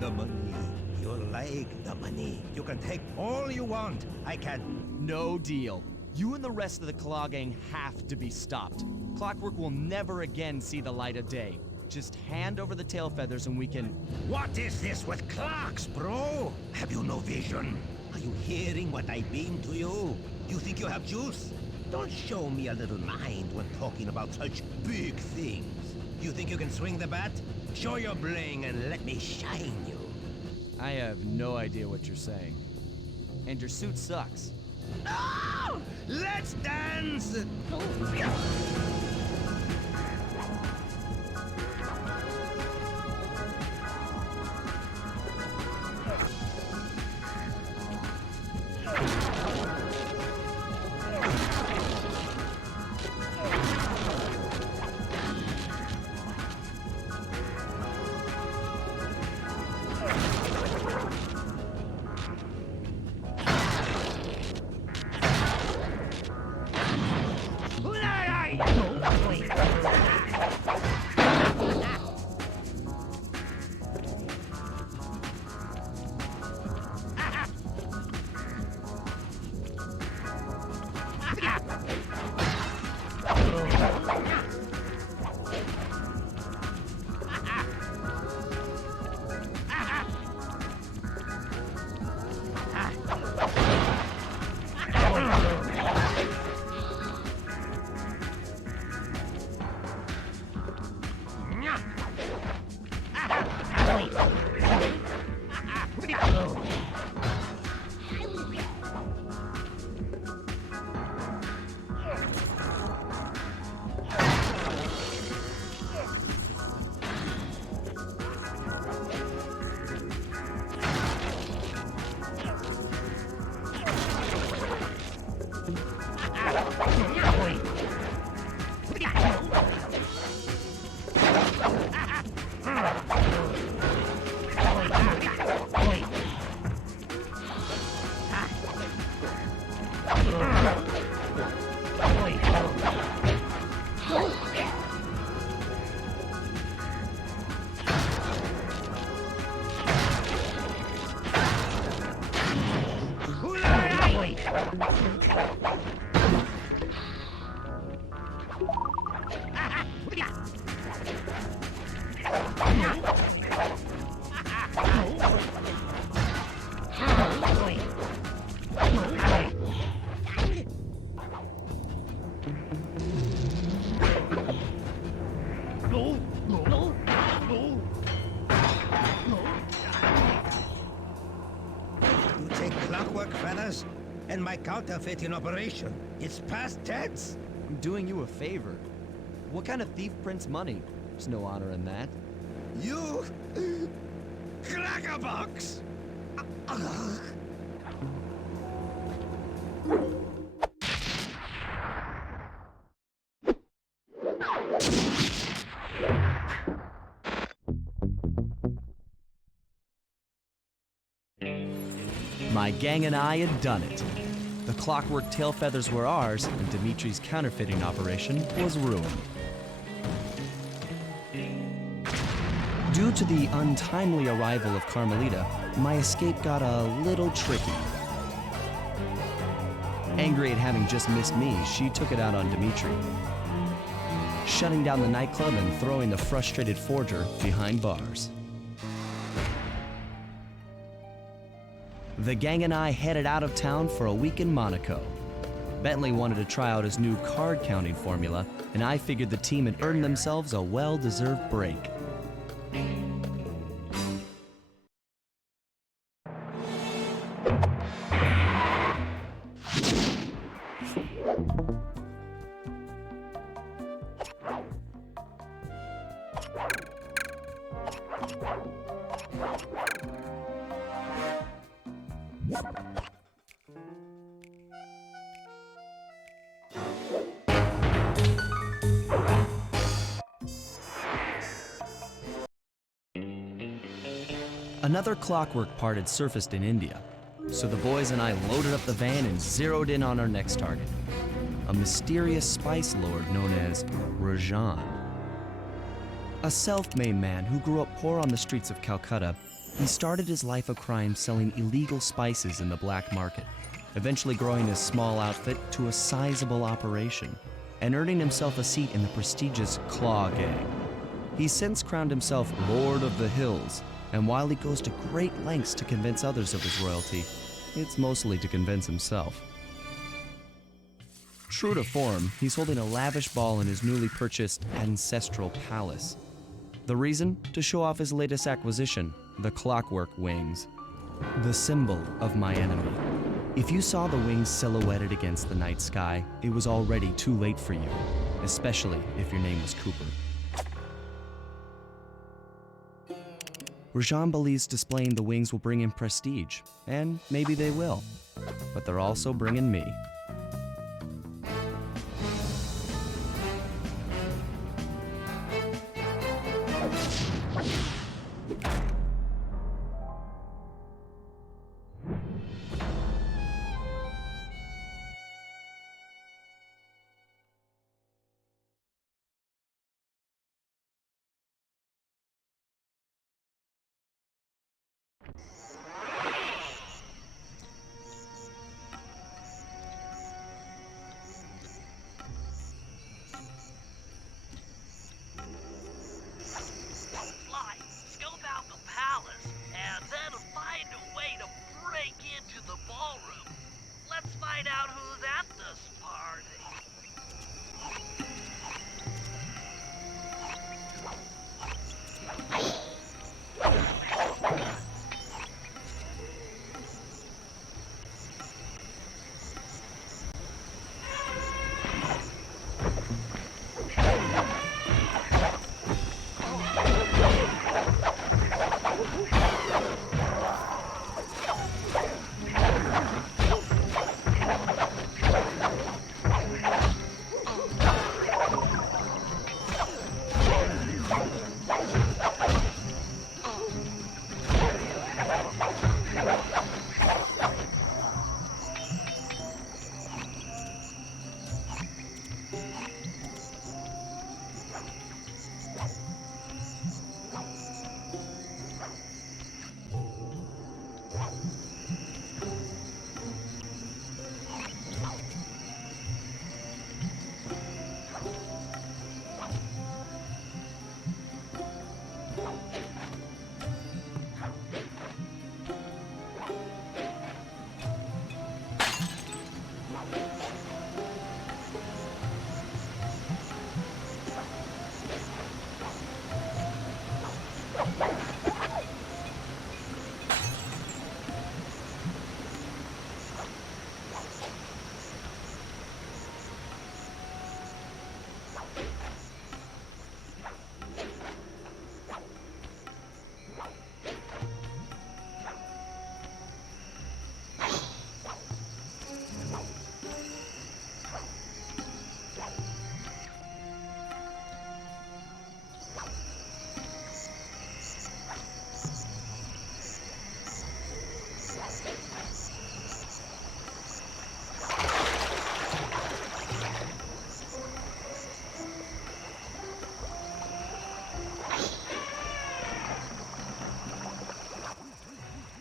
the money. You like the money. You can take all you want. I can... No deal. You and the rest of the Claw Gang have to be stopped. Clockwork will never again see the light of day. Just hand over the tail feathers and we can... What is this with clocks, bro? Have you no vision? Are you hearing what I beam to you? You think you have juice? Don't show me a little mind when talking about such big things. You think you can swing the bat? Show your bling and let me shine you. I have no idea what you're saying. And your suit sucks. No! Let's dance! You take clockwork feathers and my counterfeit in operation. It's past tense. I'm doing you a favor. What kind of thief prints money? There's no honor in that. You... crackerbox! My gang and I had done it. The clockwork tail feathers were ours, and Dimitri's counterfeiting operation was ruined. Due to the untimely arrival of Carmelita, my escape got a little tricky. Angry at having just missed me, she took it out on Dimitri, shutting down the nightclub and throwing the frustrated forger behind bars. The gang and I headed out of town for a week in Monaco. Bentley wanted to try out his new card counting formula, and I figured the team had earned themselves a well-deserved break. Another clockwork part had surfaced in India, so the boys and I loaded up the van and zeroed in on our next target, a mysterious spice lord known as Rajan. A self-made man who grew up poor on the streets of Calcutta, he started his life of crime selling illegal spices in the black market, eventually growing his small outfit to a sizable operation, and earning himself a seat in the prestigious Claw Gang. He's since crowned himself Lord of the Hills, and while he goes to great lengths to convince others of his royalty, it's mostly to convince himself. True to form, he's holding a lavish ball in his newly purchased ancestral palace. The reason? To show off his latest acquisition, the clockwork wings, the symbol of my enemy. If you saw the wings silhouetted against the night sky, it was already too late for you, especially if your name was Cooper. Rajan believes displaying the wings will bring him prestige, and maybe they will, but they're also bringing me.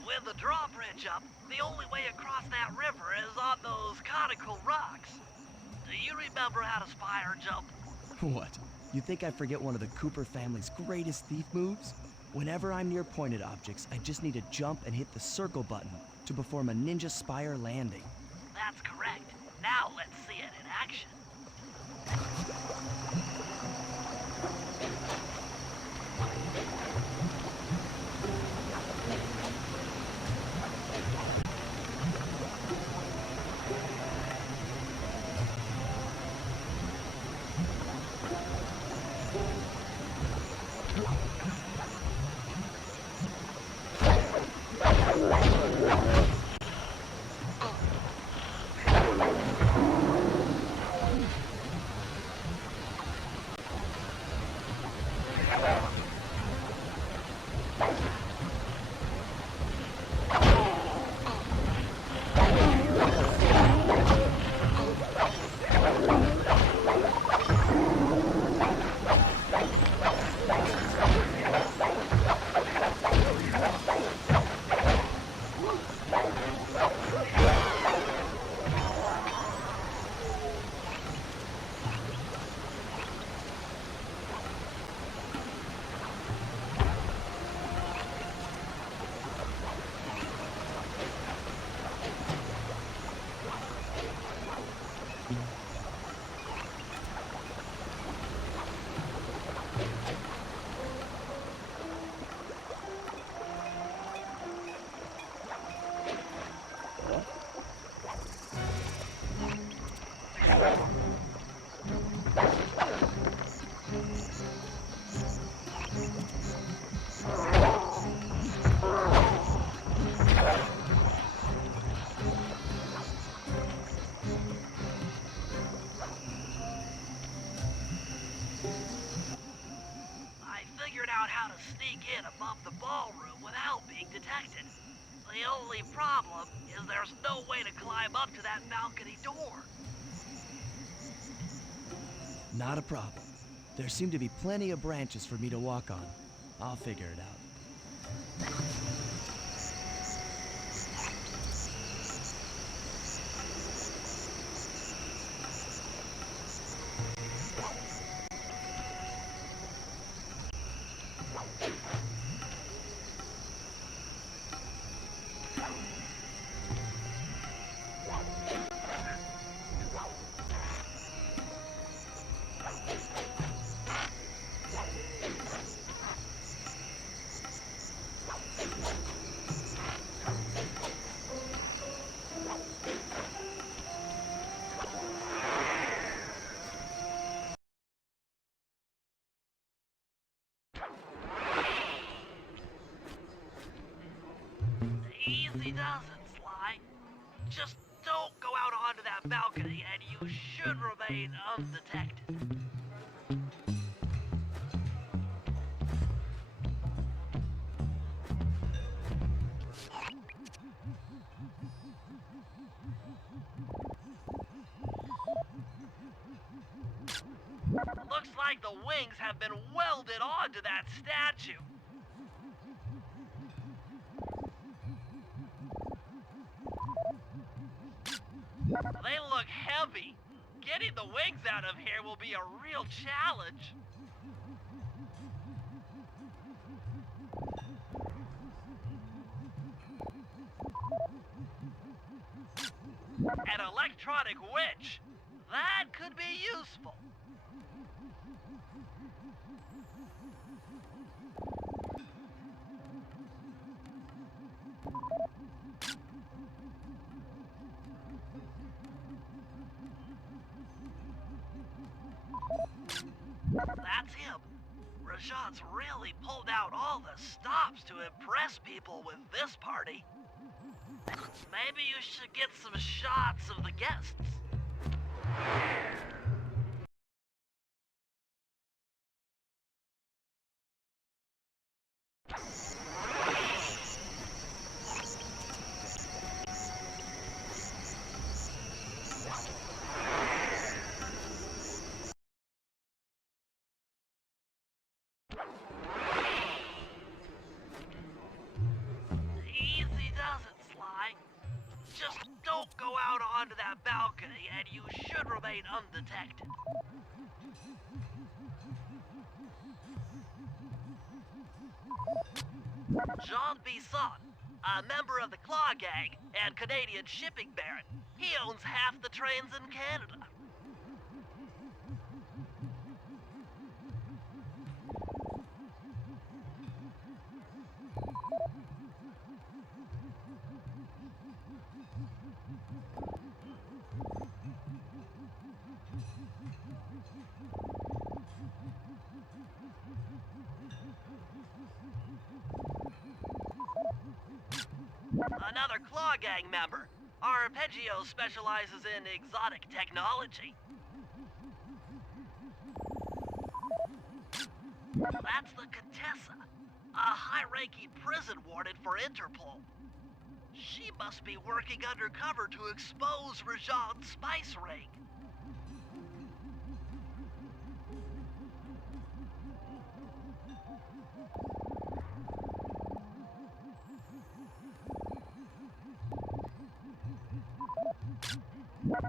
With the drawbridge up, the only way across that river is on those conical rocks. Do you remember how to spire jump? What? You think I forget one of the Cooper family's greatest thief moves? Whenever I'm near pointed objects, I just need to jump and hit the circle button to perform a ninja spire landing. That's correct. Now let's see it in action. In above the ballroom without being detected. The only problem is there's no way to climb up to that balcony door. Not a problem. There seem to be plenty of branches for me to walk on. I'll figure it out. Easy does it, Sly. Just don't go out onto that balcony and you should remain undetected. Looks like the wings have been welded onto that statue. They look heavy. Getting the wings out of here will be a real challenge. An electronic witch. That could be useful. That's him. Rajan's really pulled out all the stops to impress people with this party. Maybe you should get some shots of the guests. Easy does it, Sly. Just don't go out onto that balcony and you should remain undetected. Jean Bisson, a member of the Claw Gang and Canadian shipping baron. He owns half the trains in Canada. Another Claw Gang member. Arpeggio specializes in exotic technology. That's the Contessa, a high-ranking prison warden for Interpol. She must be working undercover to expose Rajan's spice ring.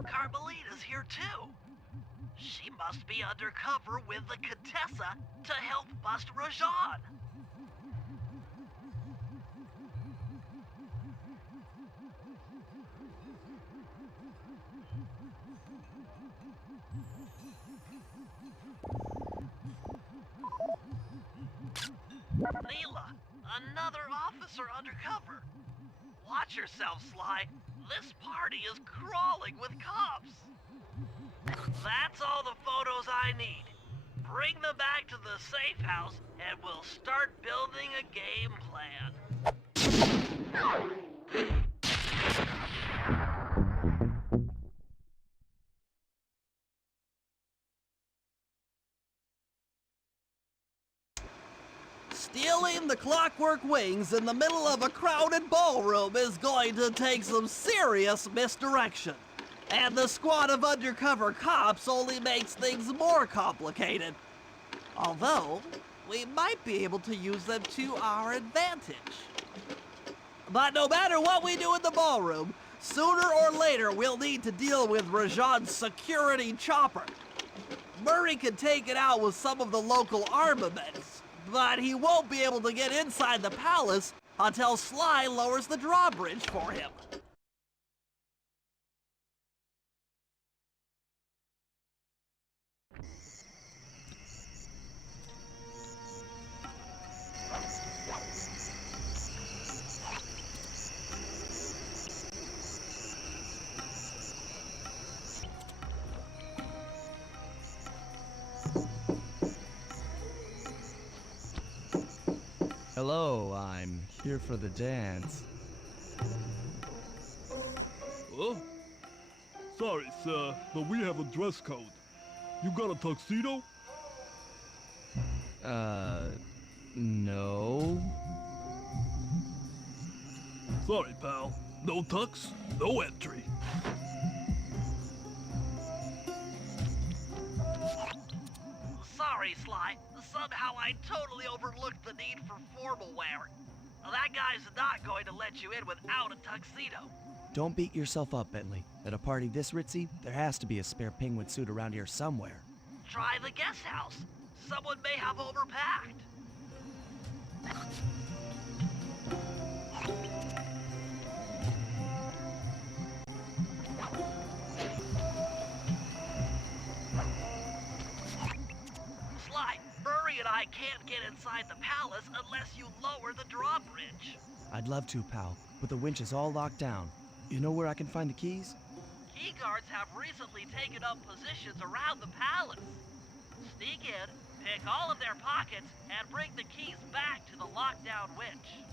Carmelita's here too. She must be undercover with the Contessa to help bust Rajan. Neela, another officer undercover. Watch yourself, Sly. This party is crawling with cops. That's all the photos I need. Bring them back to the safe house and we'll start building a game plan. Stealing the Clockwork Wings in the middle of a crowded ballroom is going to take some serious misdirection. And the squad of undercover cops only makes things more complicated. Although, we might be able to use them to our advantage. But no matter what we do in the ballroom, sooner or later we'll need to deal with Rajan's security chopper. Murray can take it out with some of the local armaments, but he won't be able to get inside the palace until Sly lowers the drawbridge for him. Hello, I'm here for the dance. Huh? Sorry, sir, but we have a dress code. You got a tuxedo? No. Sorry, pal. No tux, no entry. Sorry, Sly. Somehow I totally overlooked the need for formal wear. That guy's not going to let you in without a tuxedo. Don't beat yourself up, Bentley. At a party this ritzy, there has to be a spare penguin suit around here somewhere. Try the guest house. Someone may have overpacked. you lower the drawbridge. I'd love to, pal, but the winch is all locked down. You know where I can find the keys? Key guards have recently taken up positions around the palace. Sneak in, pick all of their pockets, and bring the keys back to the lockdown winch.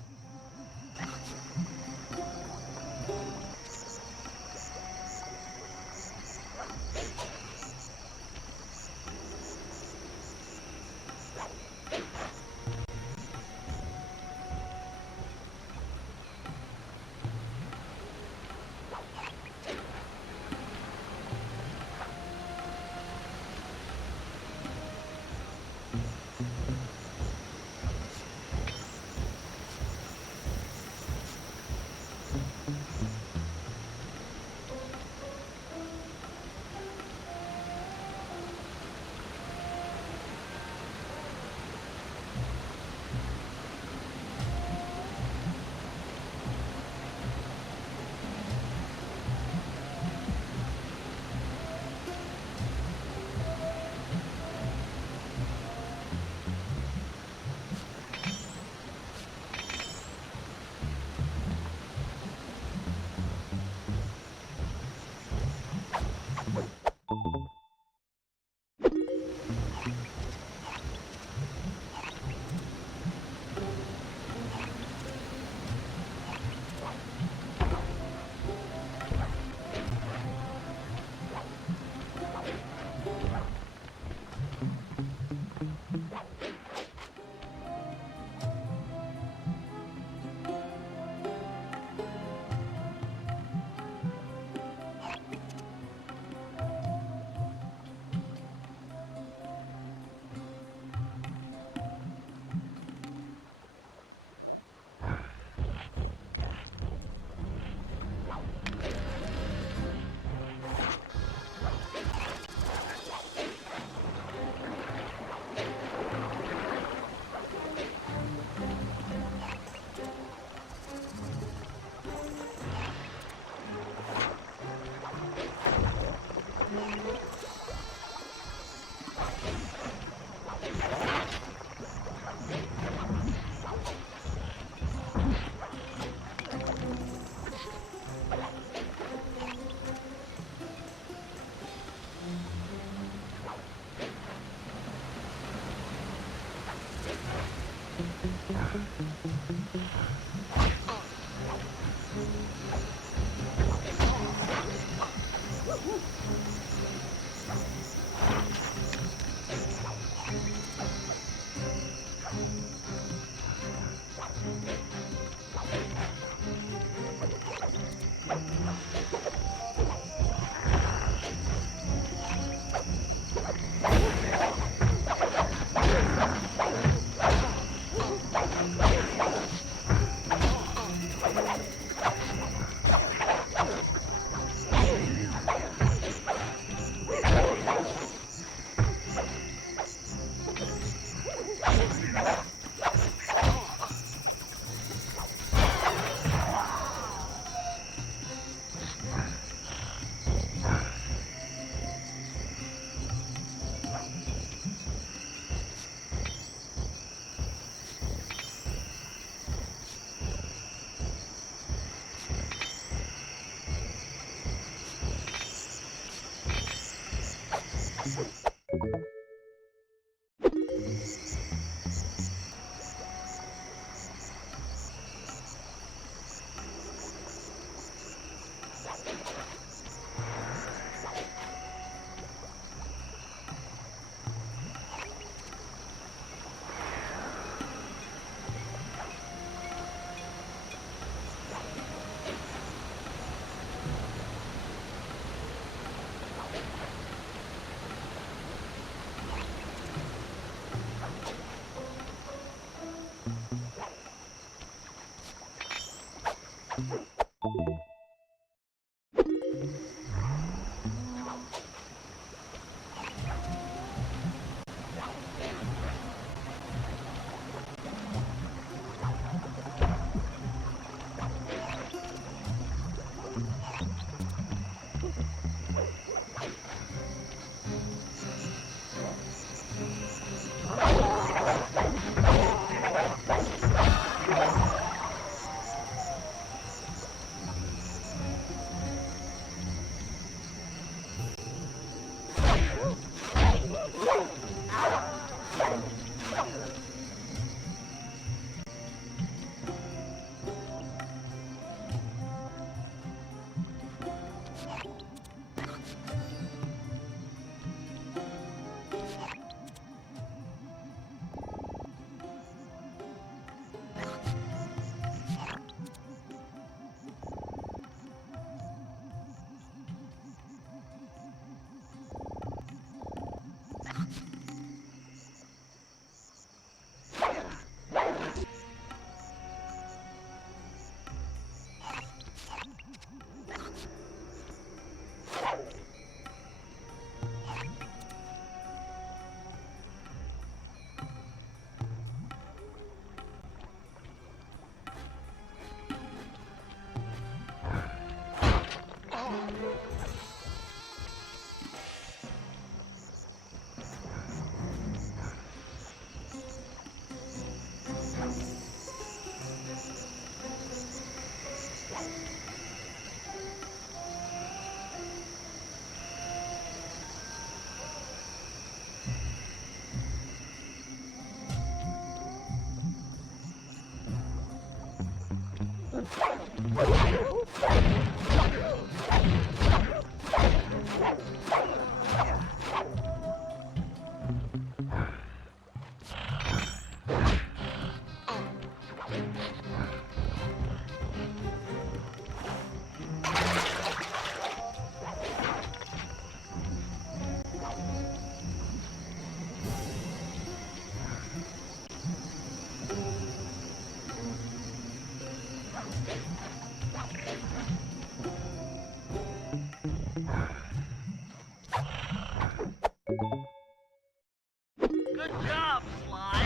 Good job, SLY.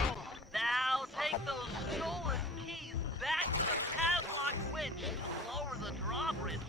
Now take those stolen keys back to the padlock winch to lower the drawbridge.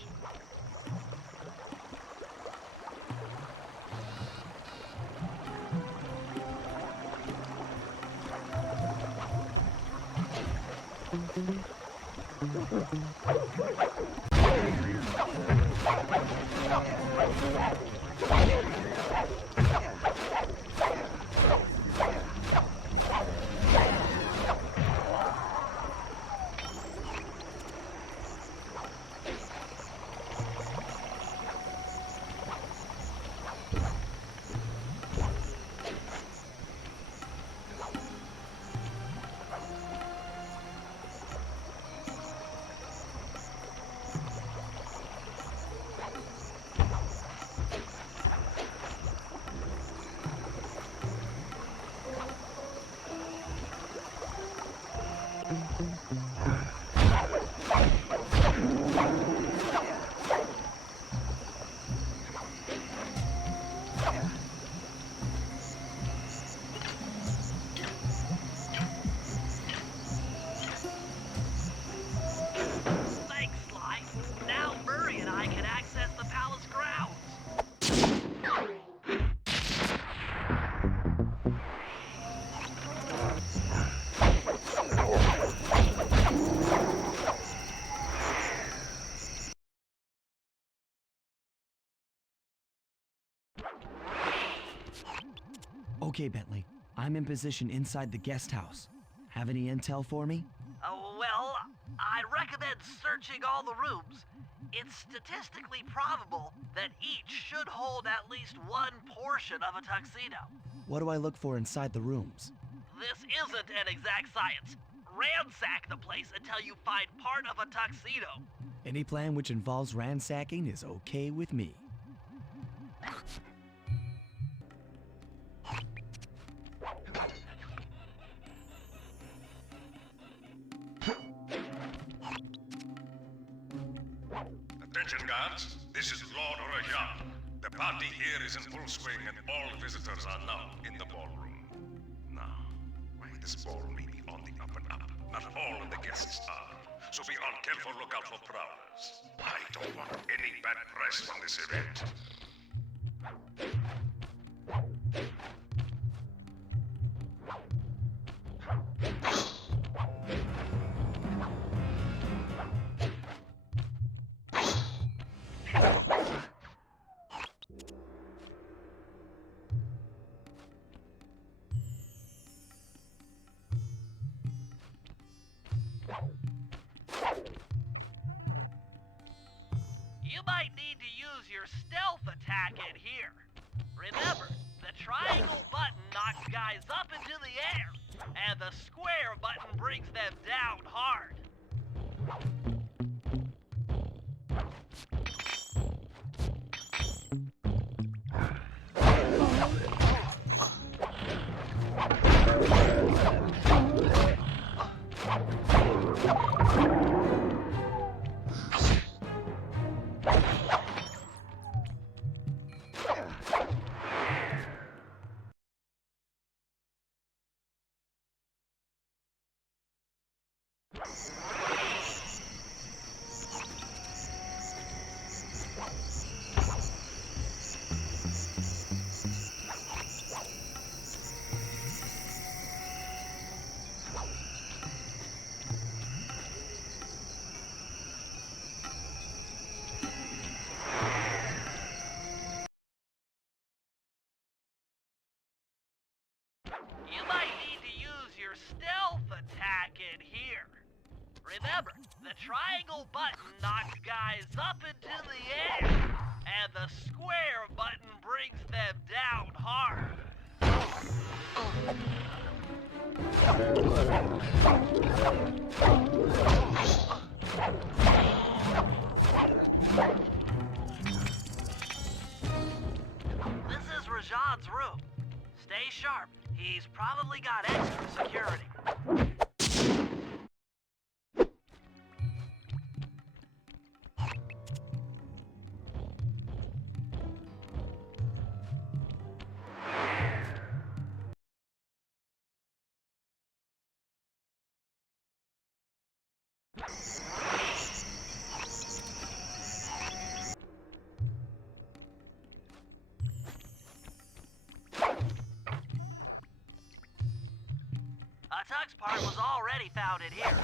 Thanks, SLY. Now Murray and I can access the palace grounds. Okay, Bentley. I'm in position inside the guest house. Have any intel for me? Well, I'd recommend searching all the rooms. It's statistically probable that each should hold at least one portion of a tuxedo. What do I look for inside the rooms? This isn't an exact science. Ransack the place until you find part of a tuxedo. Any plan which involves ransacking is okay with me. Attention guards, this is Lord Rajan. The party here is in full swing and all visitors are now in the ballroom. Now, why this ball may be on the up and up, not all of the guests are. So be on careful lookout for prowlers. I don't want any bad press from this event. You might need to use your stealth attack in here. Remember, the triangle button knocks guys up into the air, and the square button brings them down hard. You might need to use your stealth attack in here. Remember, the triangle button knocks guys up into the air, and the square button brings them down hard. This is Rajan's room. Stay sharp. He's probably got extra security. A tux part was already found in here.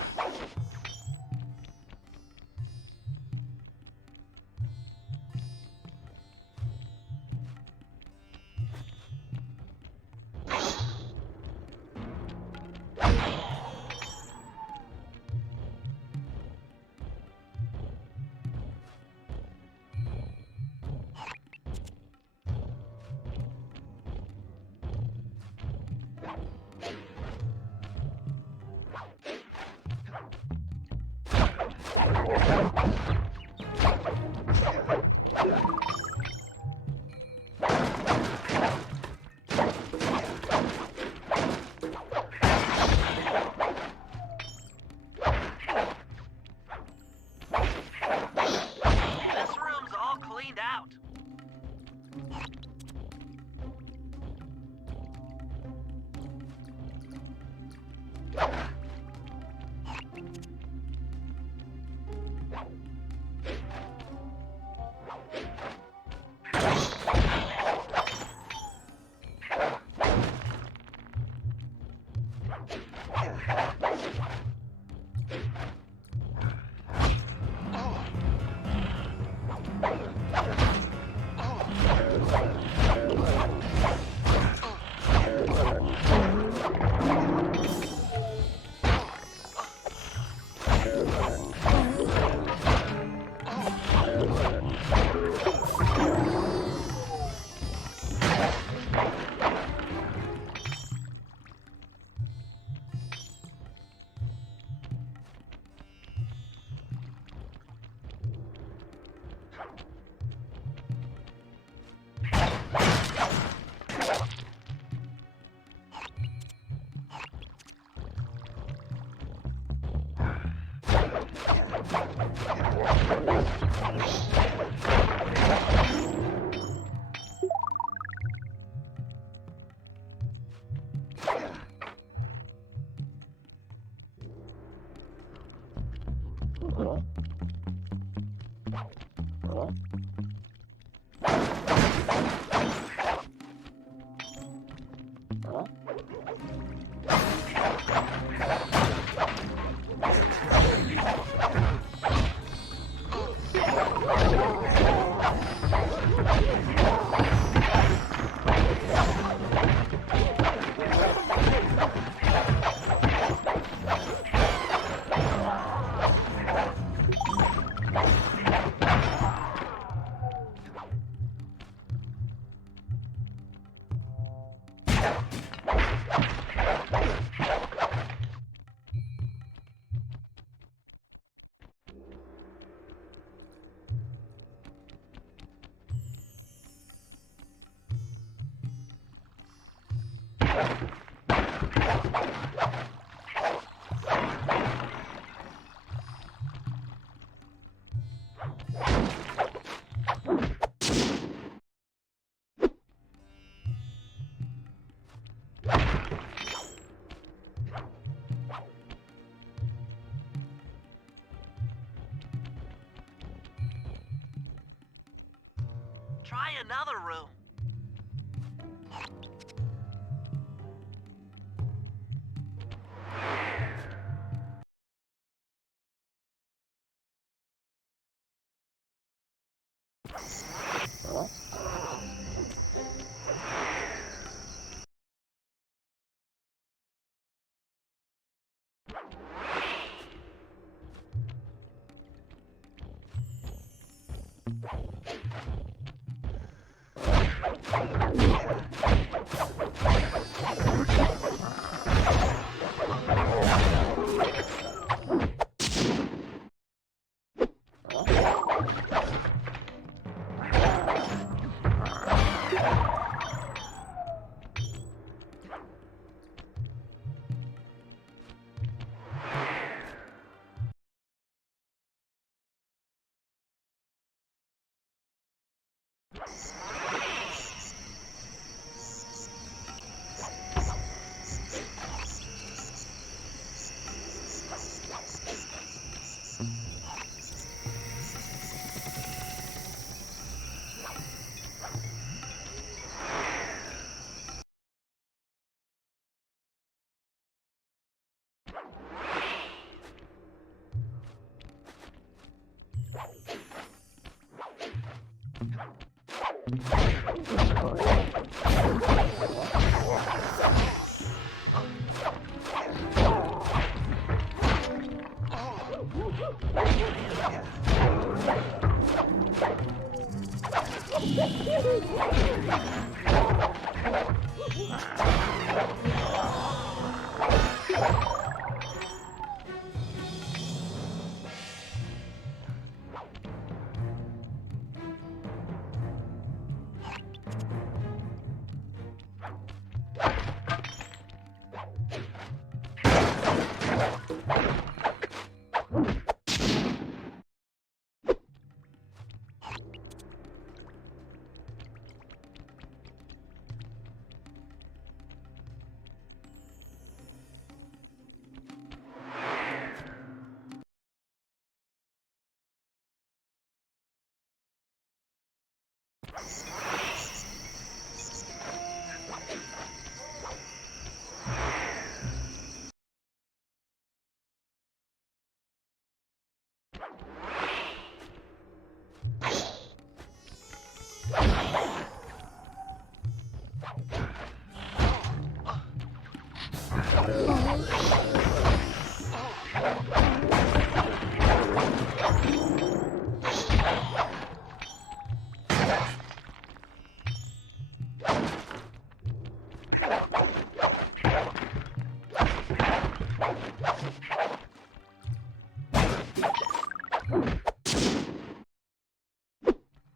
Try another room.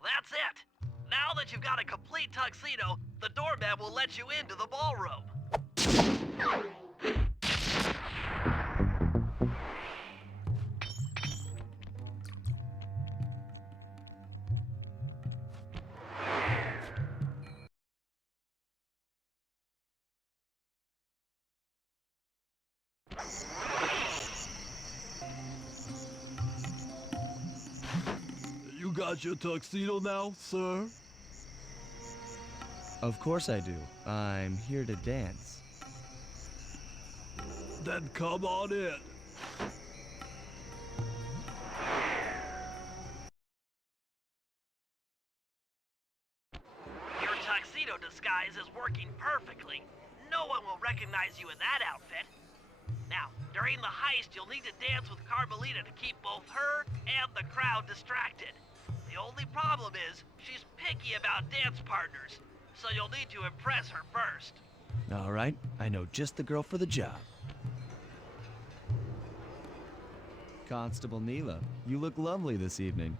That's it! Now that you've got a complete tuxedo, the doorman will let you into the ballroom. You got your tuxedo now, sir? Of course I do. I'm here to dance. Then come on in. Your tuxedo disguise is working perfectly. No one will recognize you in that outfit. Now, during the heist, you'll need to dance with Carmelita to keep both her and the crowd distracted. The only problem is, she's picky about dance partners, so you'll need to impress her first. All right, I know just the girl for the job. Constable Neela, you look lovely this evening.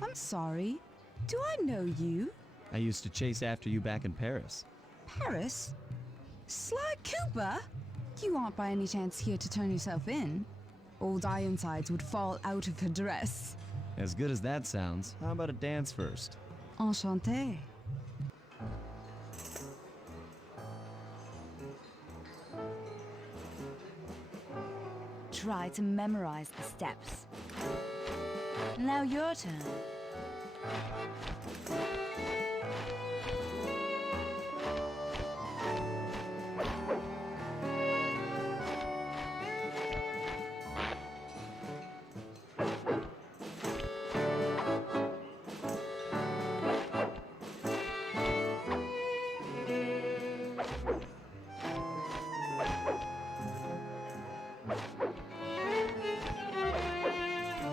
I'm sorry. Do I know you? I used to chase after you back in Paris. Paris? Sly Cooper? You aren't by any chance here to turn yourself in? Old Ironsides would fall out of her dress. As good as that sounds, how about a dance first? Enchanté. Try to memorize the steps. Now your turn.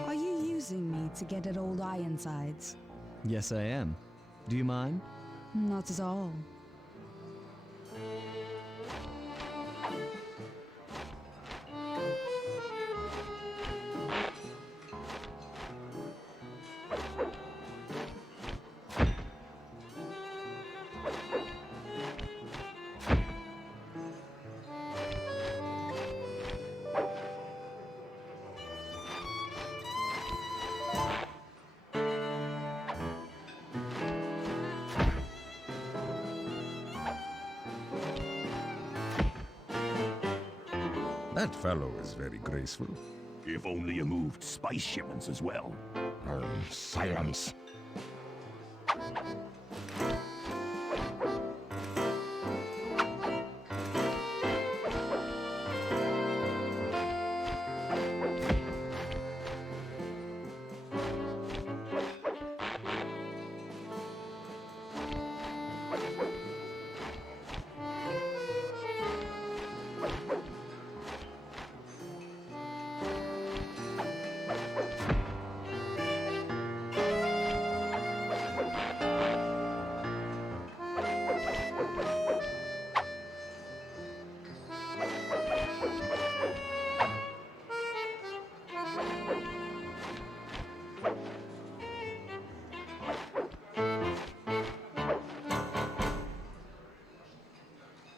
Are you using me to get at old Ironsides? Yes, I am. Do you mind? Not at all. That fellow is very graceful. If only you moved spice shipments as well. Silence.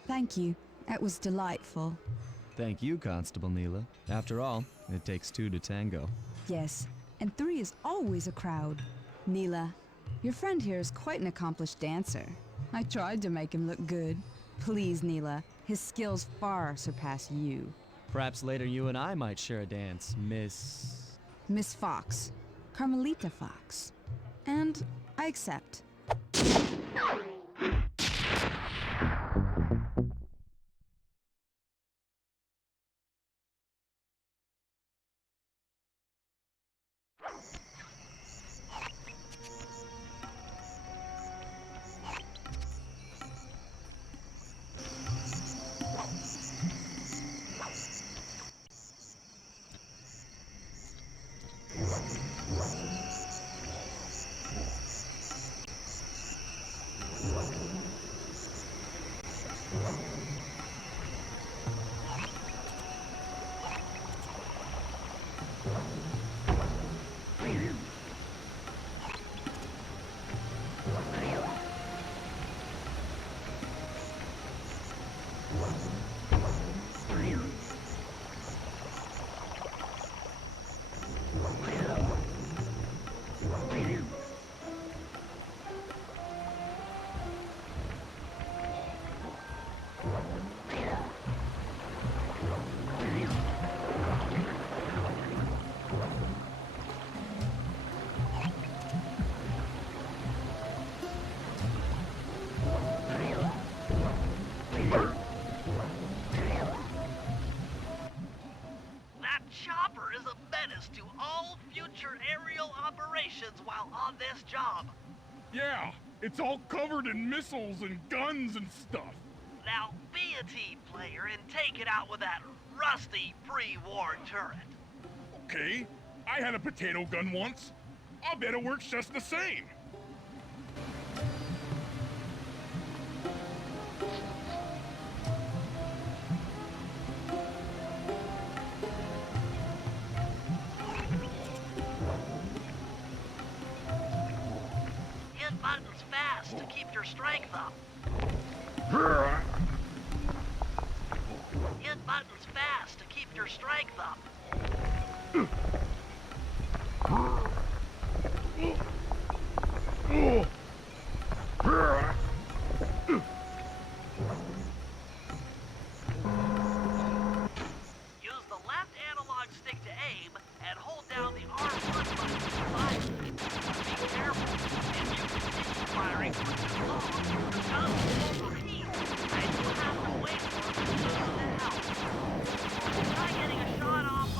Thank you. That was delightful. Thank you, Constable Neela. After all, it takes two to tango. Yes, and three is always a crowd. Neela, your friend here is quite an accomplished dancer. I tried to make him look good. Please, Neela, his skills far surpass you. Perhaps later you and I might share a dance, Miss... Miss Fox. Carmelita Fox. And I accept. while on this job. Yeah, it's all covered in missiles and guns and stuff. Now, be a team player and take it out with that rusty pre-war turret. Okay, I had a potato gun once. I'll bet it works just the same. Hit buttons fast to keep your strength up. Hit buttons fast to keep your strength up. Use the left analog stick to aim and hold down the R1 button to fire. Be careful. If you continue firing for too long, your gun will overheat, and you'll have to wait for it to cool down. Try getting a shot off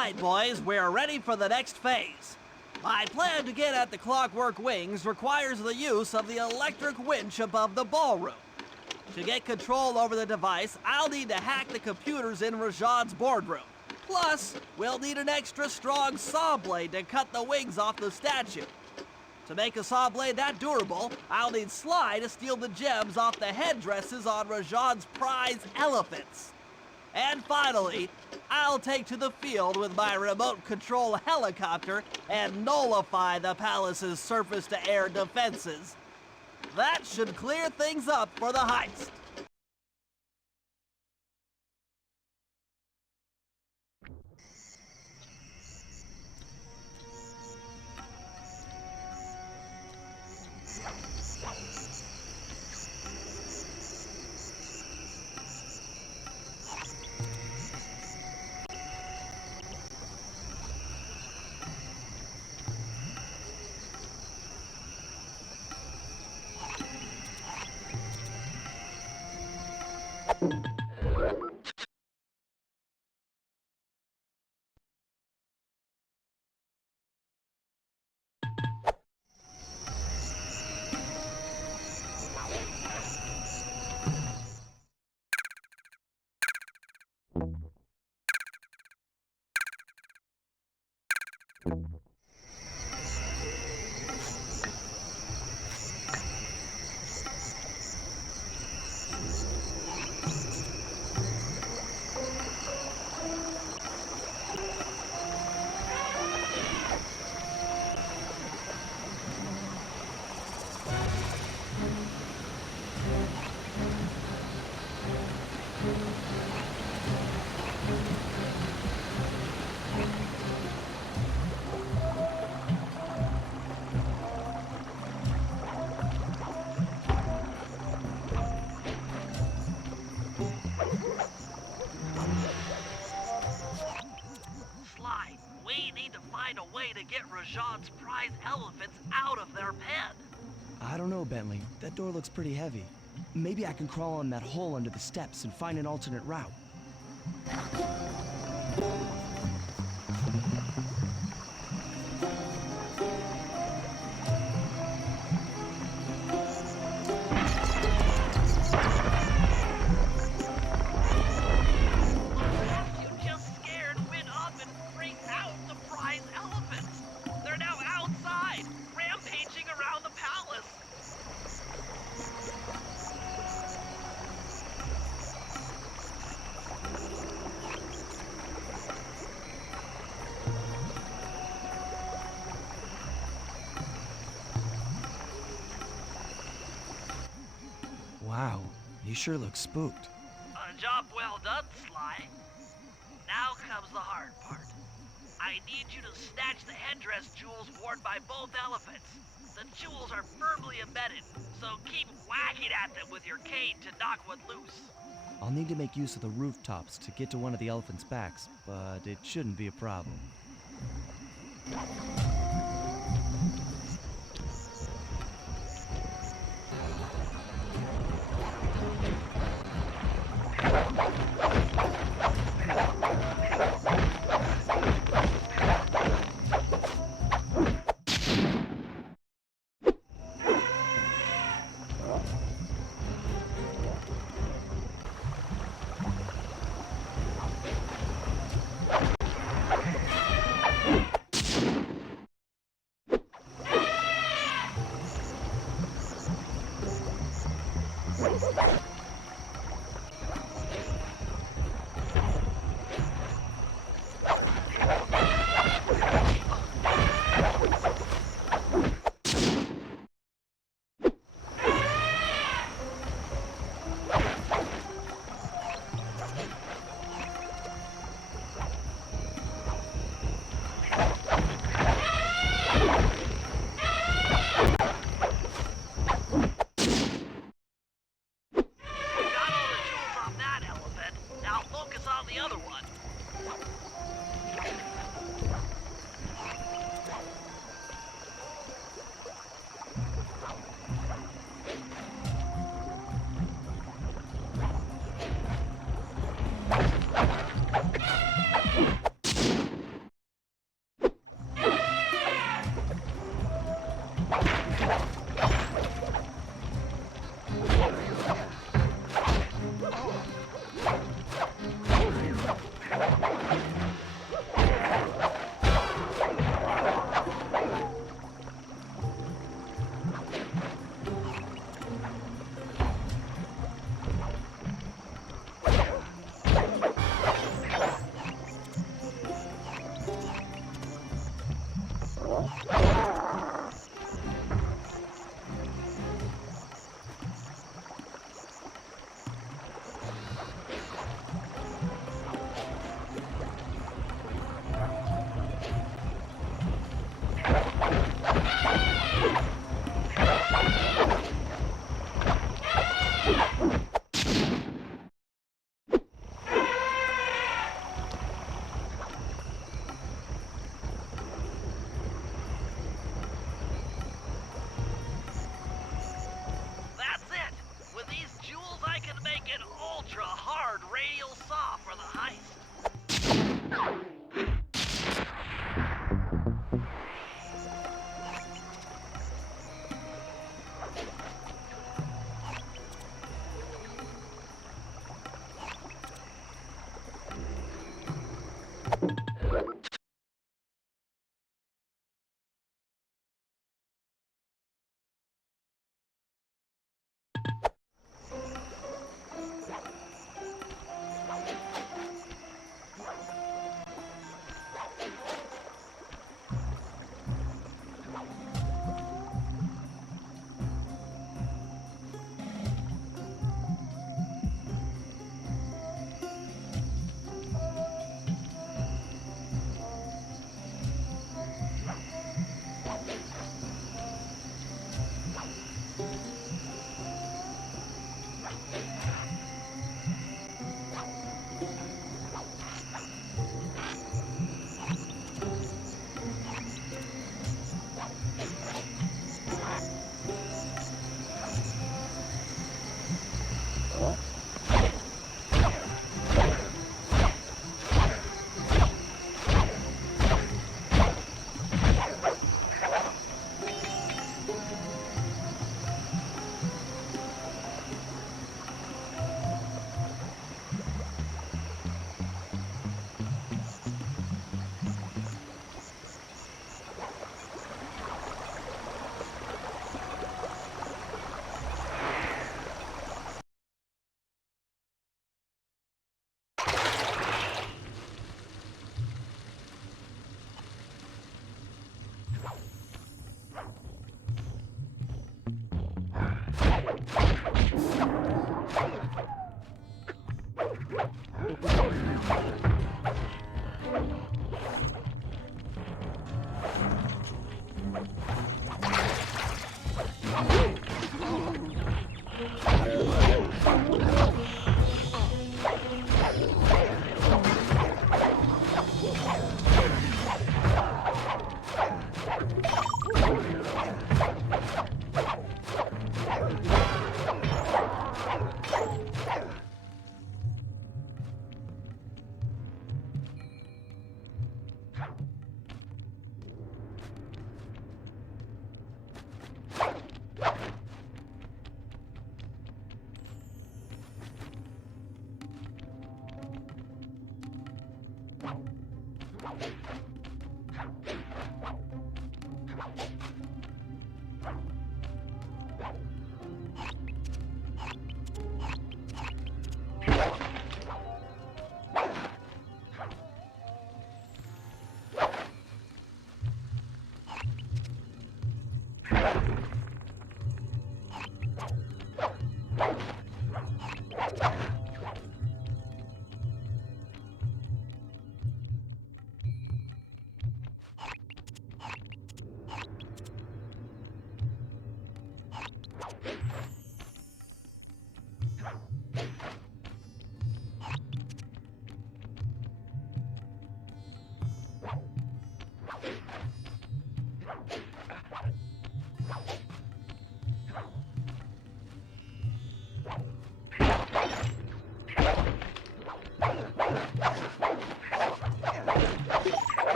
Alright boys, we're ready for the next phase. My plan to get at the clockwork wings requires the use of the electric winch above the ballroom. To get control over the device, I'll need to hack the computers in Rajan's boardroom. Plus, we'll need an extra strong saw blade to cut the wings off the statue. To make a saw blade that durable, I'll need SLY to steal the gems off the headdresses on Rajan's prize elephants. And finally, I'll take to the field with my remote control helicopter and nullify the palace's surface-to-air defenses. That should clear things up for the heist. Get Rajan's prize elephants out of their pen. I don't know, Bentley. That door looks pretty heavy. Maybe I can crawl on that hole under the steps and find an alternate route. Wow, you sure look spooked. A job well done, SLY. Now comes the hard part. I need you to snatch the headdress jewels worn by both elephants. The jewels are firmly embedded, so keep whacking at them with your cane to knock one loose. I'll need to make use of the rooftops to get to one of the elephants' backs, but it shouldn't be a problem. That's it! With these jewels, I can make an ultra-hard radial saw for the heist.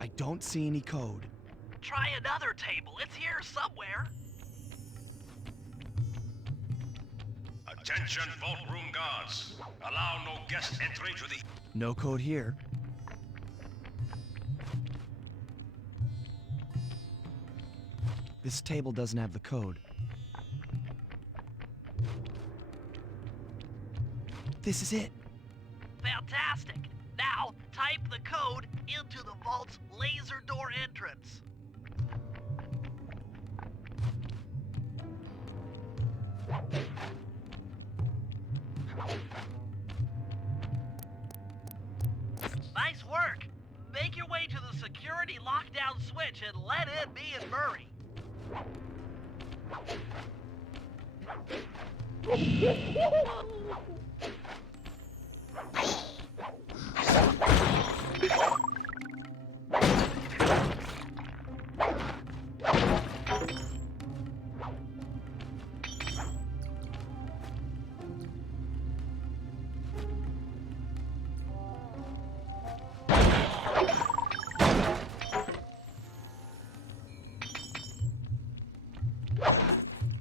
I don't see any code. Try another table. It's here somewhere. Attention, vault room guards. Allow no guest entry to the... No code here. This table doesn't have the code. This is it. Fantastic. Now, type the code into the vault's laser door entrance. Nice work. Make your way to the security lockdown switch and let in me and Murray.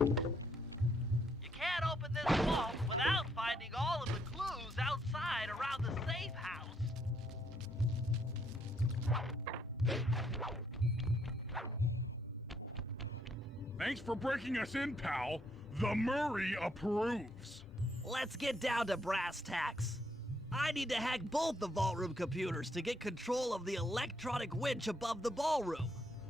You can't open this vault without finding all of the clues outside around the safe house. Thanks for breaking us in, pal. The Murray approves. Let's get down to brass tacks. I need to hack both the vault room computers to get control of the electronic winch above the ballroom.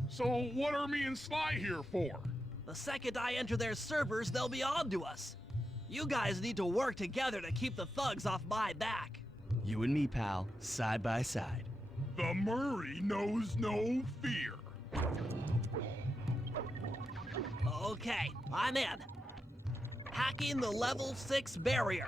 So what are me and Sly here for? The second I enter their servers, they'll be on to us. You guys need to work together to keep the thugs off my back. You and me, pal, side by side. The Murray knows no fear. Okay, I'm in. Hacking the level 6 barrier.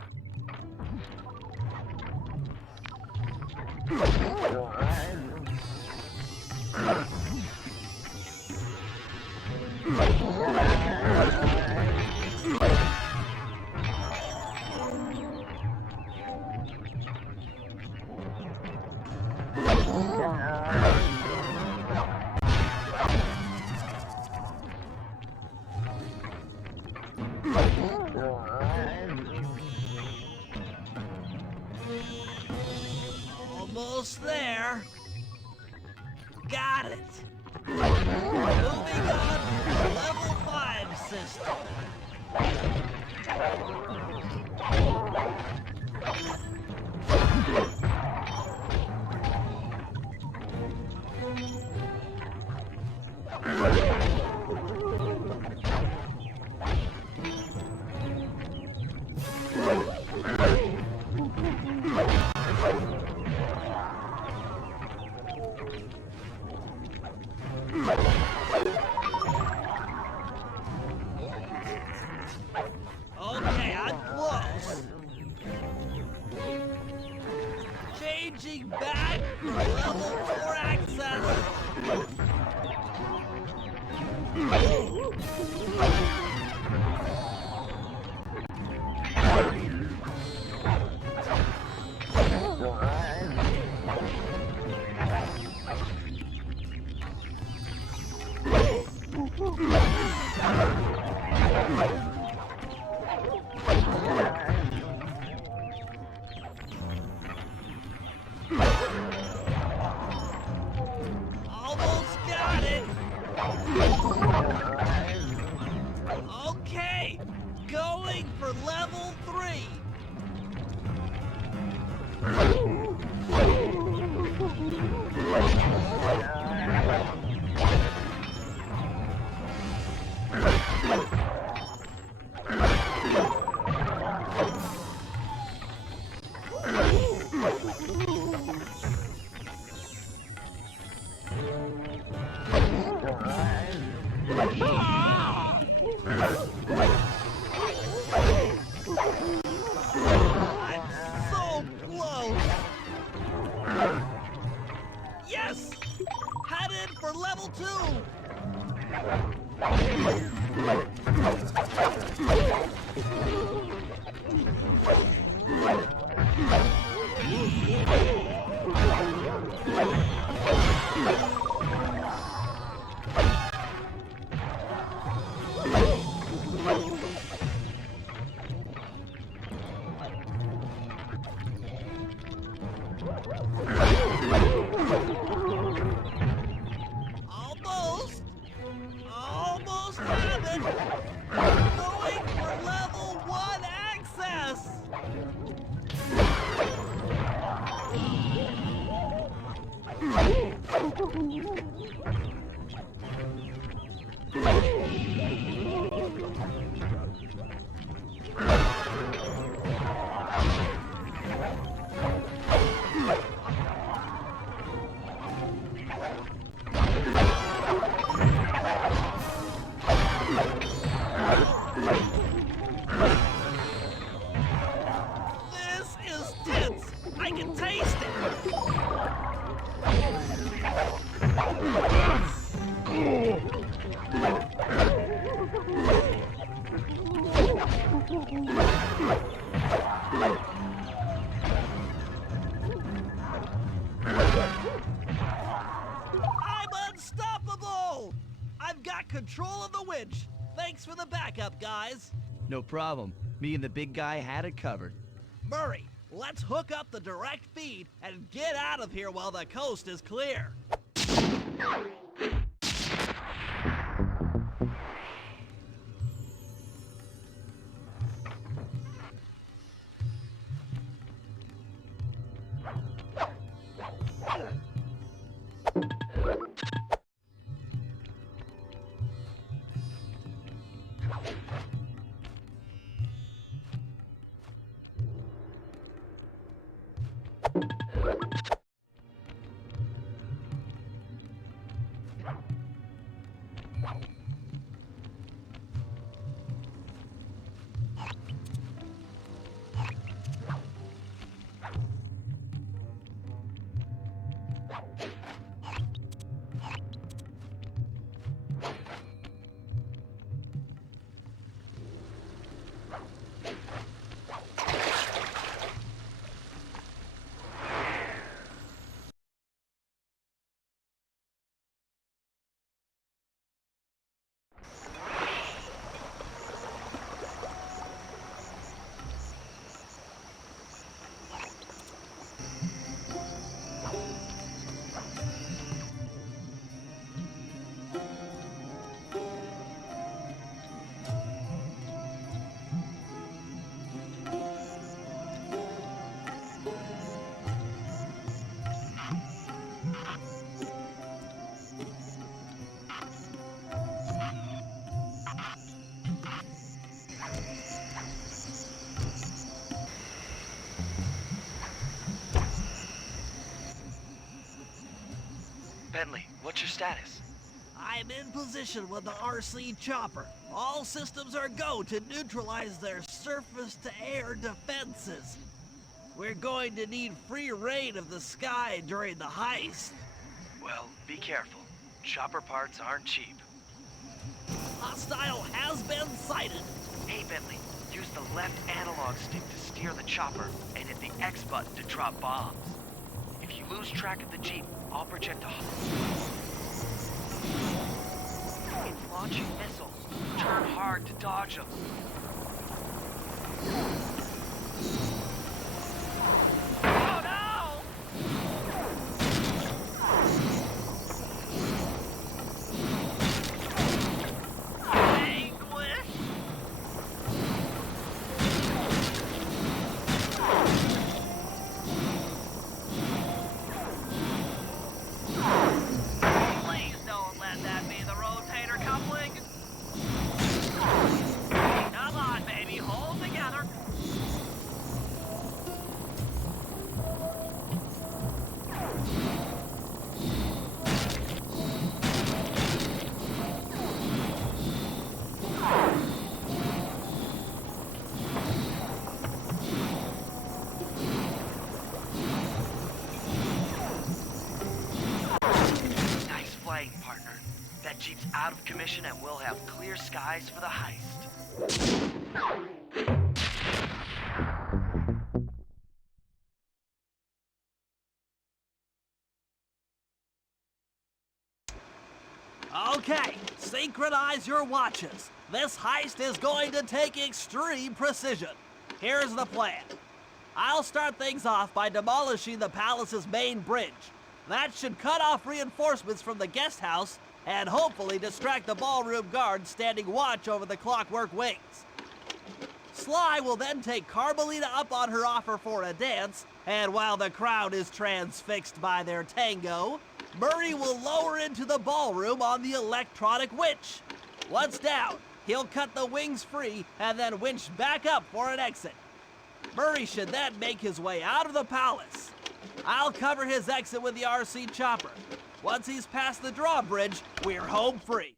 Almost there. Got it. Moving on to level 5 system. Okay, I'm close. Changing back for level 4 access. Almost got it. Okay, going for level 3. Almost! Almost have it! Going for level 1 access! This is tense! I can taste it! I'm unstoppable! I've got control of the winch. Thanks for the backup, guys. No problem. Me and the big guy had it covered. Murray, let's hook up the direct feed and get out of here while the coast is clear. Bentley, what's your status? I'm in position with the RC chopper. All systems are go to neutralize their surface-to-air defenses. We're going to need free reign of the sky during the heist. Well, be careful. Chopper parts aren't cheap. Hostile has been sighted. Hey, Bentley, use the left analog stick to steer the chopper and hit the X button to drop bombs. If you lose track of the Jeep, I'll project a... It's launching missiles. Turn hard to dodge them. Oh no! Anguish! Please don't let that be the rotator coupling. Come on, baby, hold together. Nice flying, partner. That Jeep's out of commission and we'll have clear skies for the heist. Okay, synchronize your watches. This heist is going to take extreme precision. Here's the plan. I'll start things off by demolishing the palace's main bridge. That should cut off reinforcements from the guest house and hopefully distract the ballroom guards standing watch over the clockwork wings. SLY will then take Carmelita up on her offer for a dance, and while the crowd is transfixed by their tango, Murray will lower into the ballroom on the electronic winch. Once down, he'll cut the wings free and then winch back up for an exit. Murray should then make his way out of the palace. I'll cover his exit with the RC chopper. Once he's past the drawbridge, we're home free.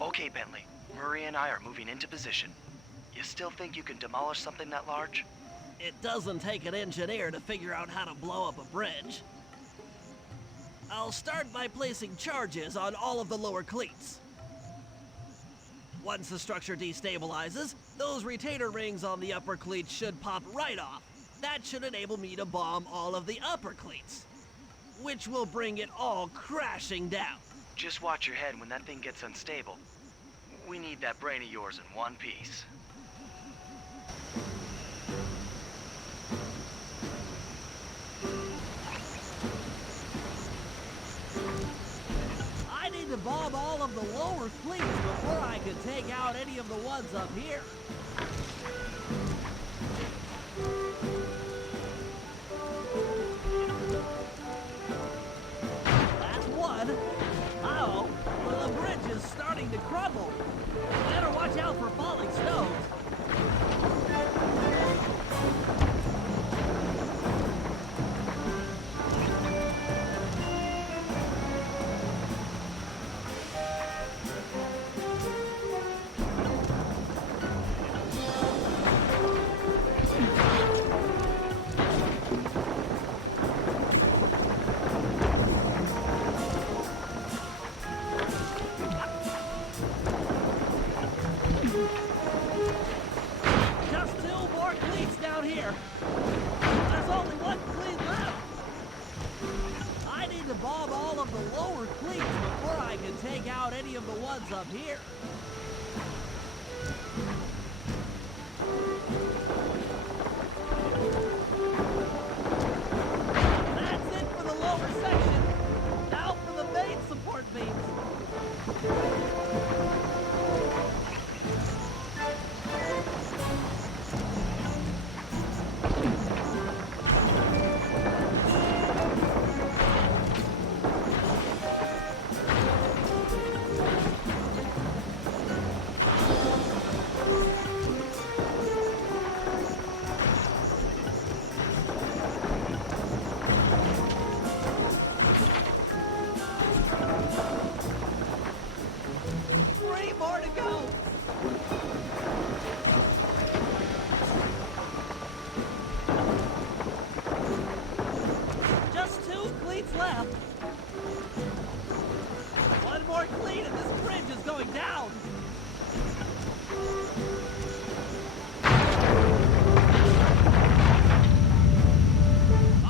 Okay, Bentley. Murray and I are moving into position. You still think you can demolish something that large? It doesn't take an engineer to figure out how to blow up a bridge. I'll start by placing charges on all of the lower cleats. Once the structure destabilizes, those retainer rings on the upper cleats should pop right off. That should enable me to bomb all of the upper cleats, which will bring it all crashing down. Just watch your head when that thing gets unstable. We need that brain of yours in one piece. I need to bomb all of the lower cleats before I can take out any of the ones up here. That's one. Uh-oh, the bridge is starting to crumble. Better watch out for falling stones. Up here. That's it for the lower section. Now for the main support beams. Left. One more cleat and this bridge is going down.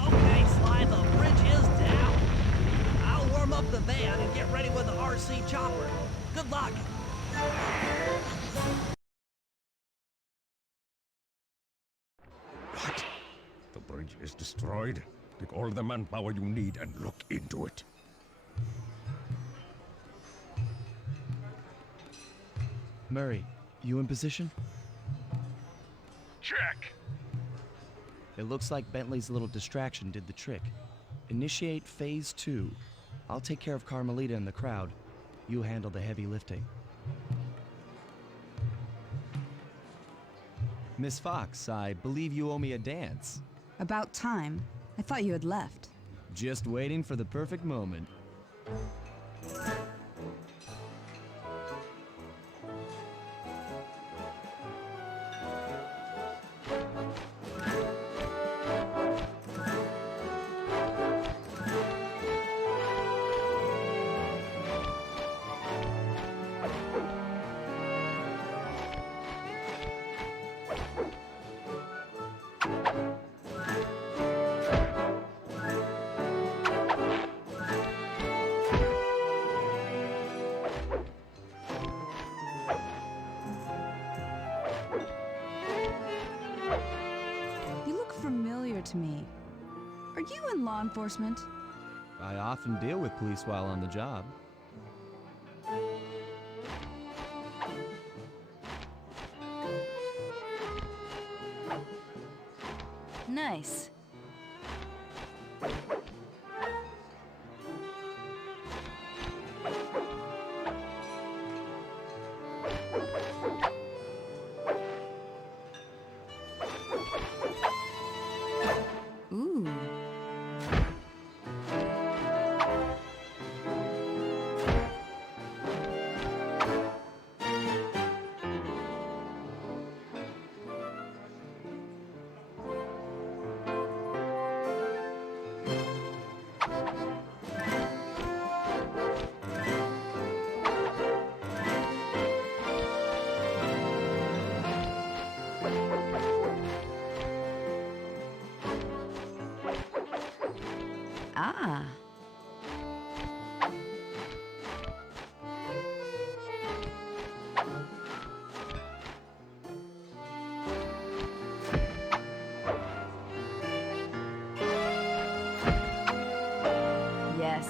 Okay, SLY, the bridge is down. I'll warm up the van and get ready with the RC chopper. Good luck. What? The bridge is destroyed? Take all the manpower you need and look into it. Murray, you in position? Check. It looks like Bentley's little distraction did the trick. Initiate phase 2. I'll take care of Carmelita and the crowd. You handle the heavy lifting. Miss Fox, I believe you owe me a dance. About time. I thought you had left. Just waiting for the perfect moment. familiar to me. Are you in law enforcement? I often deal with police while on the job. Nice. Ooh. Ah. Yes.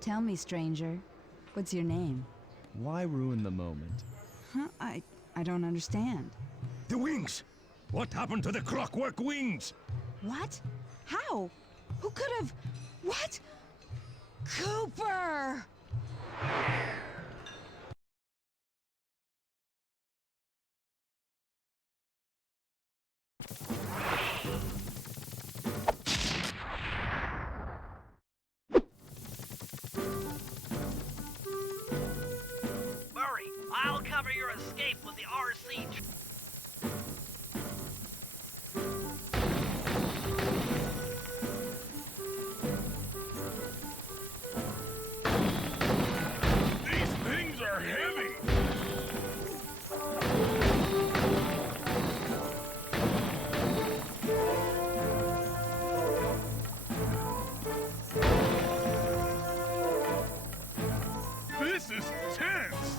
Tell me, stranger, what's your name? Why ruin the moment? Huh? I don't understand. The wings! What happened to the clockwork wings? What? How? Who could have... What? Cooper! Murray, I'll cover your escape with the RC. These things are heavy. This is tense.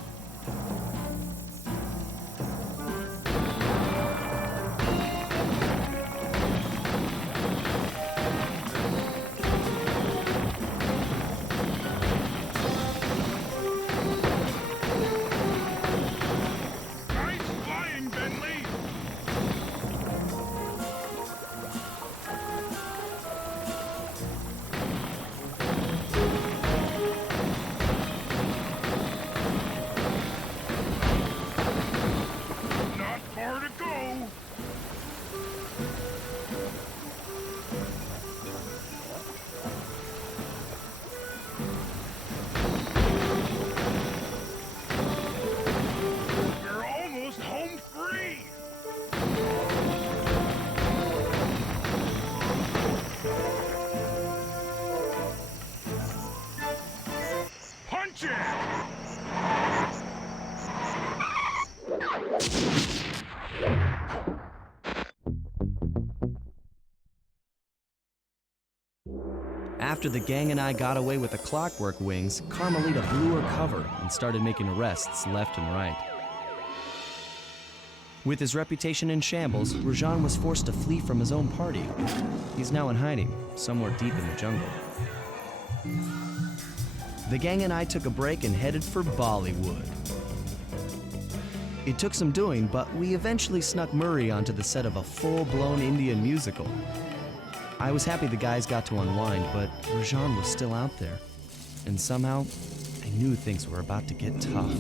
Nice flying, Bentley. Not far to go. We're almost home free. Punch it! After the gang and I got away with the clockwork wings, Carmelita blew her cover and started making arrests left and right. With his reputation in shambles, Rajan was forced to flee from his own party. He's now in hiding, somewhere deep in the jungle. The gang and I took a break and headed for Bollywood. It took some doing, but we eventually snuck Murray onto the set of a full-blown Indian musical. I was happy the guys got to unwind, but Rajan was still out there. And somehow, I knew things were about to get tough.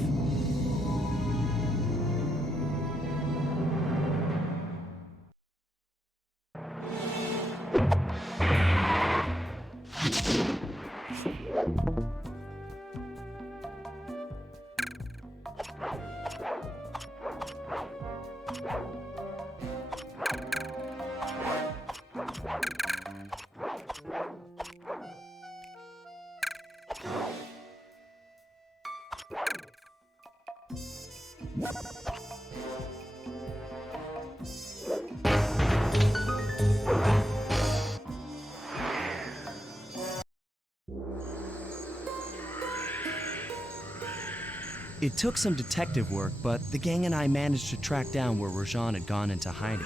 It took some detective work, but the gang and I managed to track down where Rajan had gone into hiding.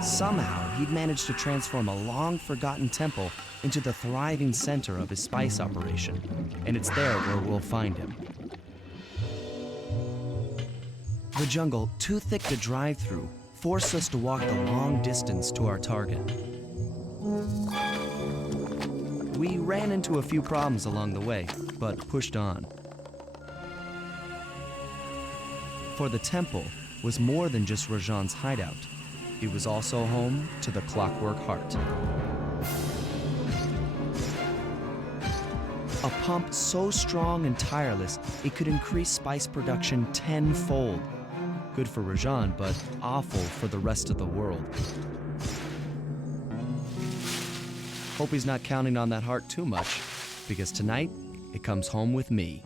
Somehow, he'd managed to transform a long-forgotten temple into the thriving center of his spice operation, and it's there where we'll find him. The jungle, too thick to drive through, forced us to walk the long distance to our target. We ran into a few problems along the way, but pushed on. For the temple was more than just Rajan's hideout. It was also home to the Clockwork Heart. A pump so strong and tireless, it could increase spice production tenfold. Good for Rajan, but awful for the rest of the world. Hope he's not counting on that heart too much, because tonight, it comes home with me.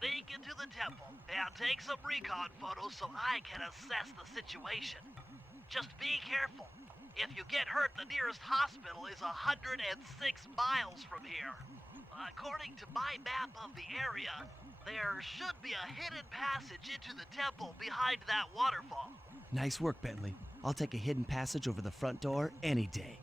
Sneak into the temple and take some recon photos so I can assess the situation. Just be careful. If you get hurt, the nearest hospital is 106 miles from here. According to my map of the area, there should be a hidden passage into the temple behind that waterfall. Nice work, Bentley. I'll take a hidden passage over the front door any day.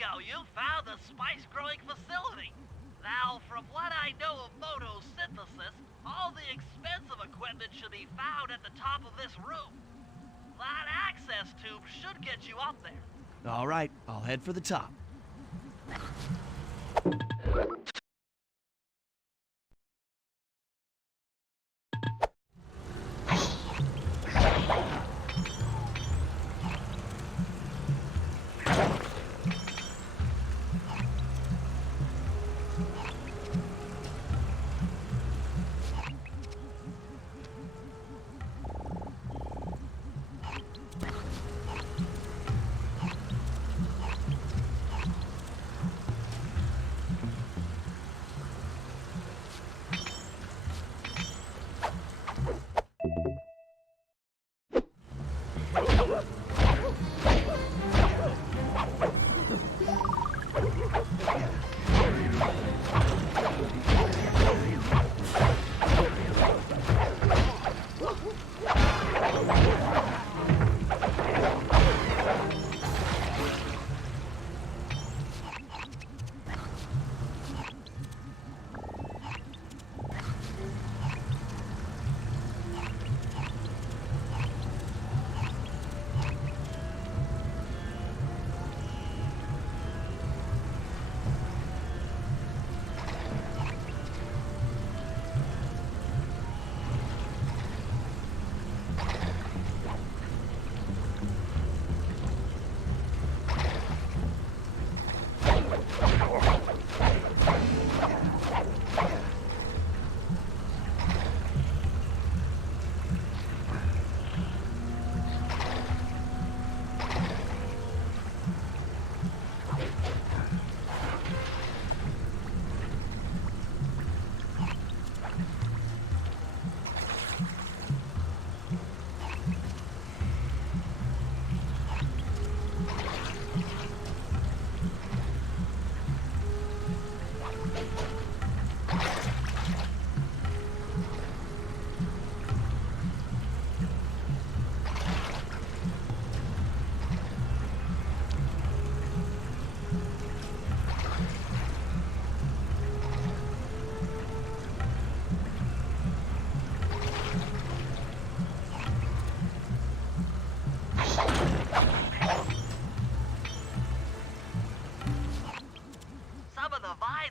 Bingo! You found the spice-growing facility! Now, from what I know of photosynthesis, all the expensive equipment should be found at the top of this room. That access tube should get you up there. All right, I'll head for the top.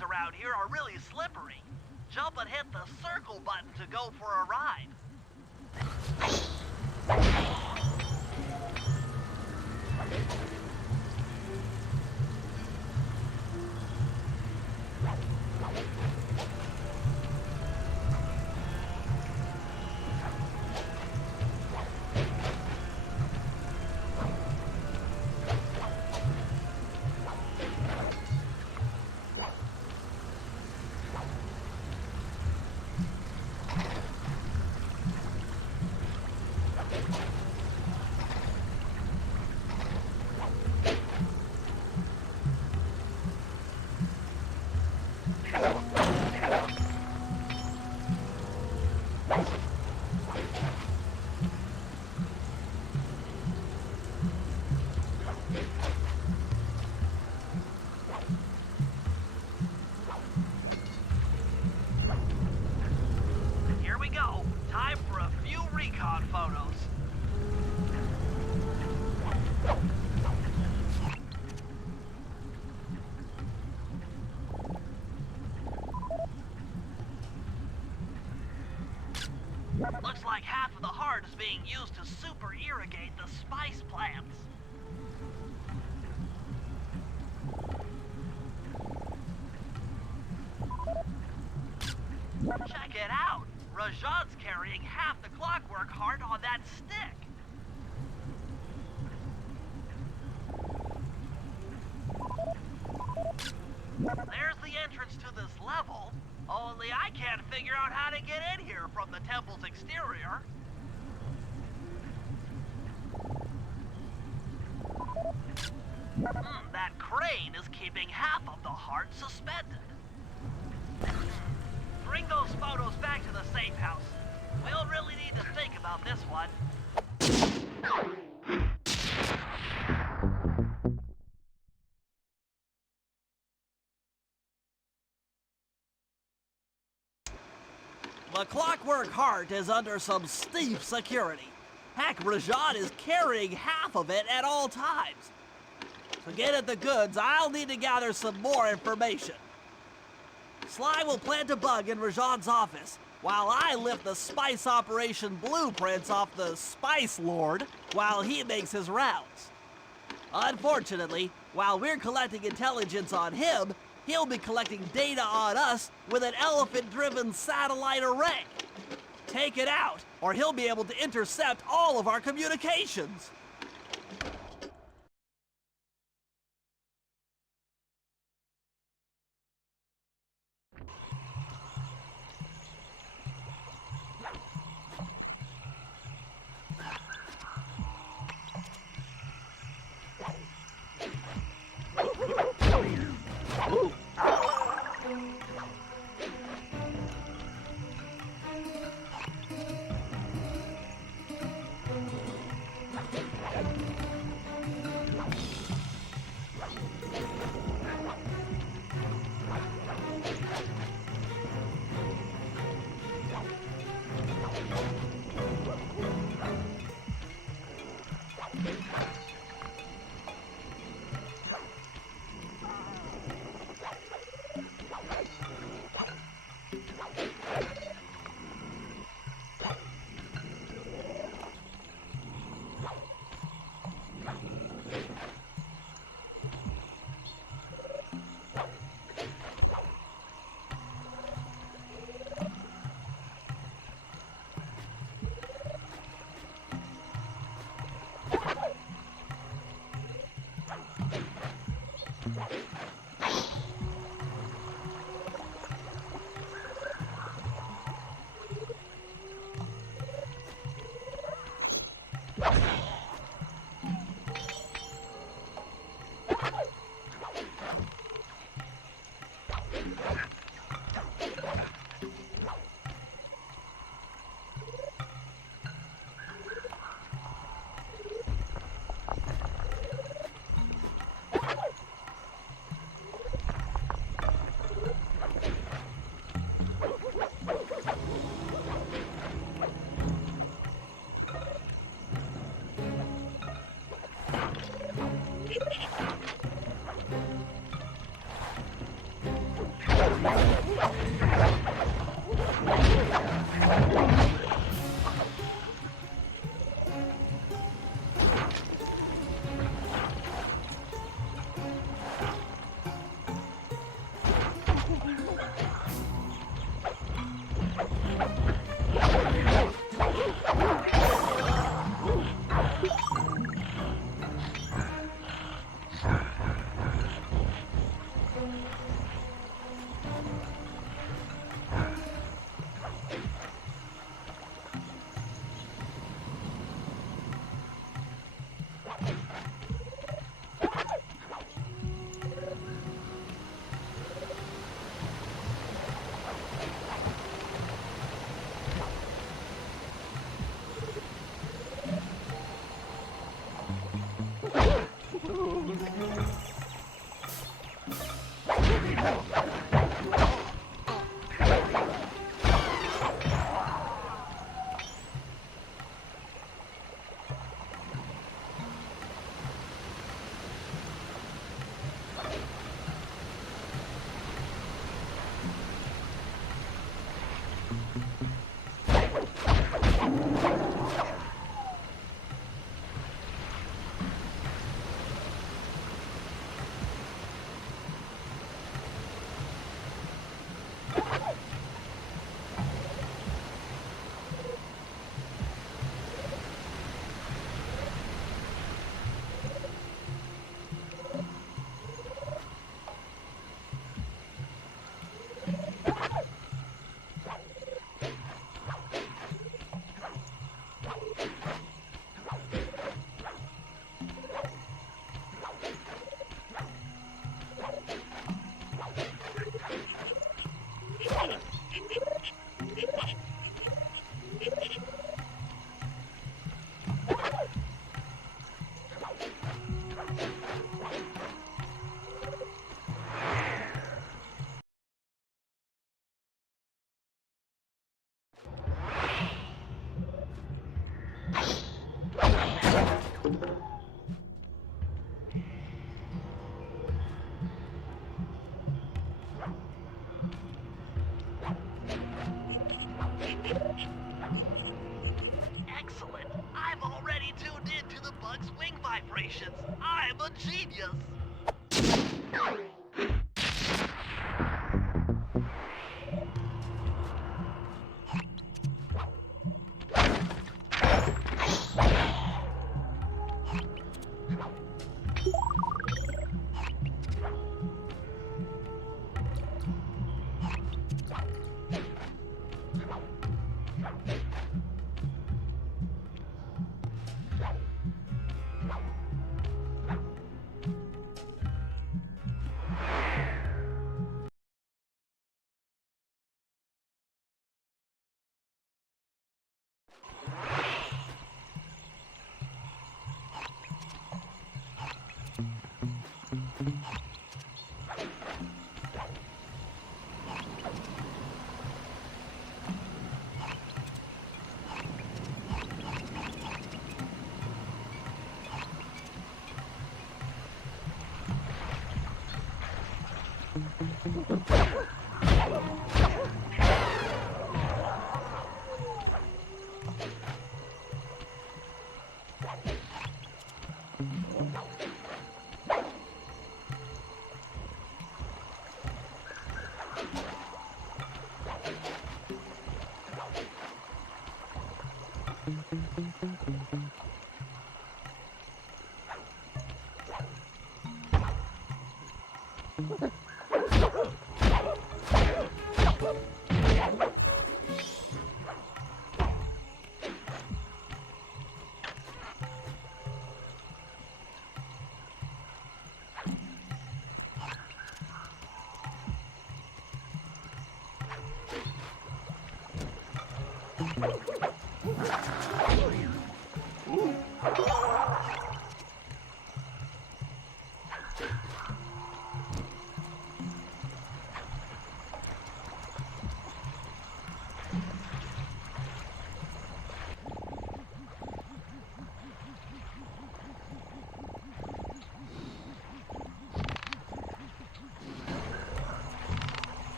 Around here are really slippery. Jump and hit the circle button to go for a ride. Looks like half of the heart is being used to super irrigate the spice plants. Check it out! Rajan's carrying half the clockwork heart on that stick. There's the entrance to this level, only I can't figure out how to get in here from the temple's exterior. That crane is keeping half of the heart suspended. Bring those photos back to the safe house. We'll really need to think about this one. The Clockwork Heart is under some steep security. Heck, Rajan is carrying half of it at all times. To get at the goods, I'll need to gather some more information. SLY will plant a bug in Rajan's office, while I lift the spice operation blueprints off the Spice Lord while he makes his rounds. Unfortunately, while we're collecting intelligence on him, he'll be collecting data on us with an elephant-driven satellite array. Take it out, or he'll be able to intercept all of our communications. operations, I'm a genius.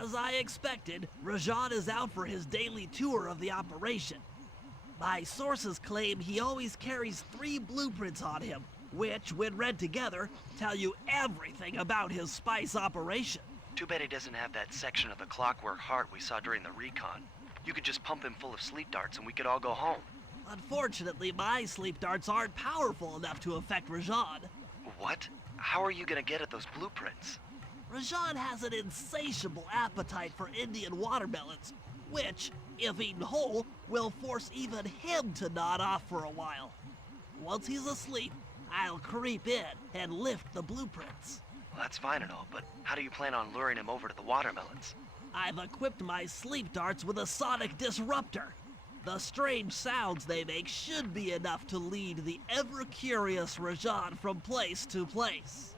As I expected, Rajan is out for his daily tour of the operation. My sources claim he always carries 3 blueprints on him, which, when read together, tell you everything about his spice operation. Too bad he doesn't have that section of the clockwork heart we saw during the recon. You could just pump him full of sleep darts and we could all go home. Unfortunately, my sleep darts aren't powerful enough to affect Rajan. What? How are you gonna get at those blueprints? Rajan has an insatiable appetite for Indian watermelons, which, if eaten whole, will force even him to nod off for a while. Once he's asleep, I'll creep in and lift the blueprints. Well, that's fine and all, but how do you plan on luring him over to the watermelons? I've equipped my sleep darts with a sonic disruptor. The strange sounds they make should be enough to lead the ever-curious Rajan from place to place.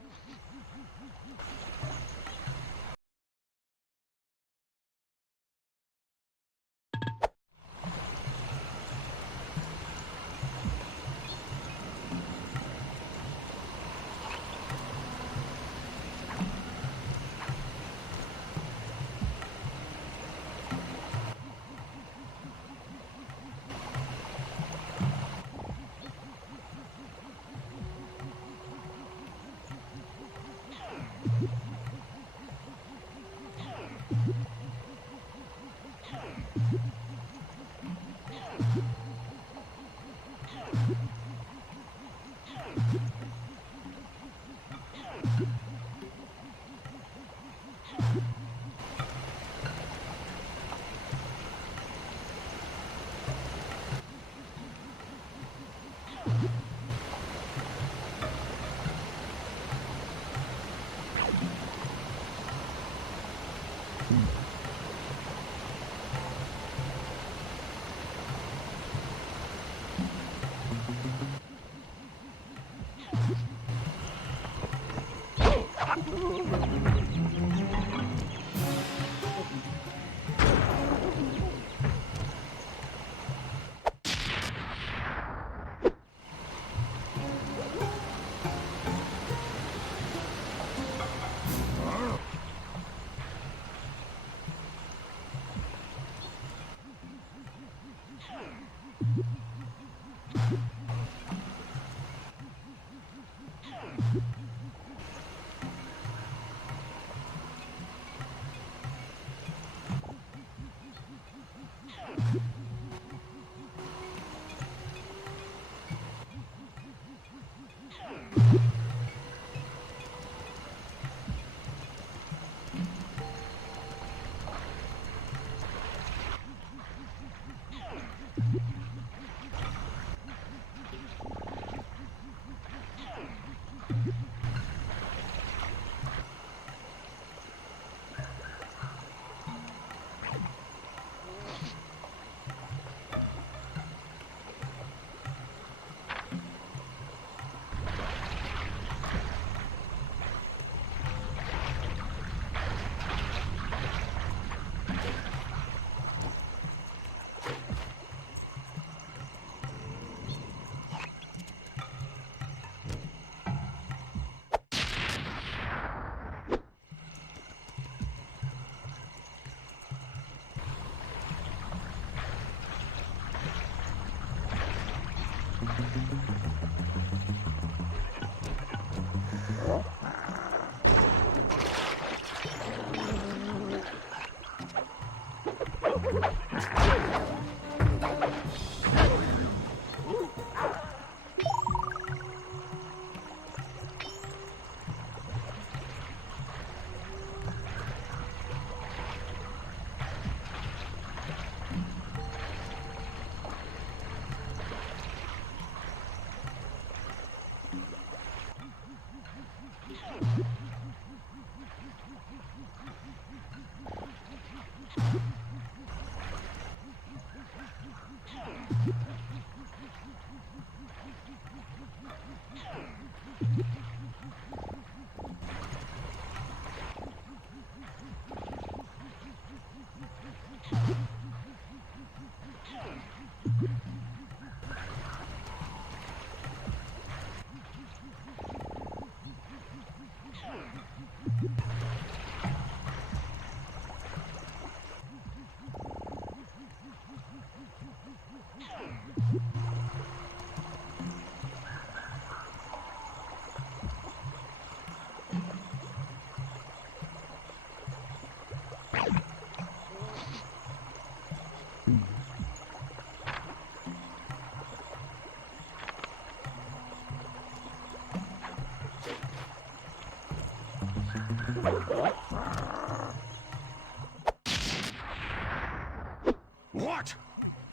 What?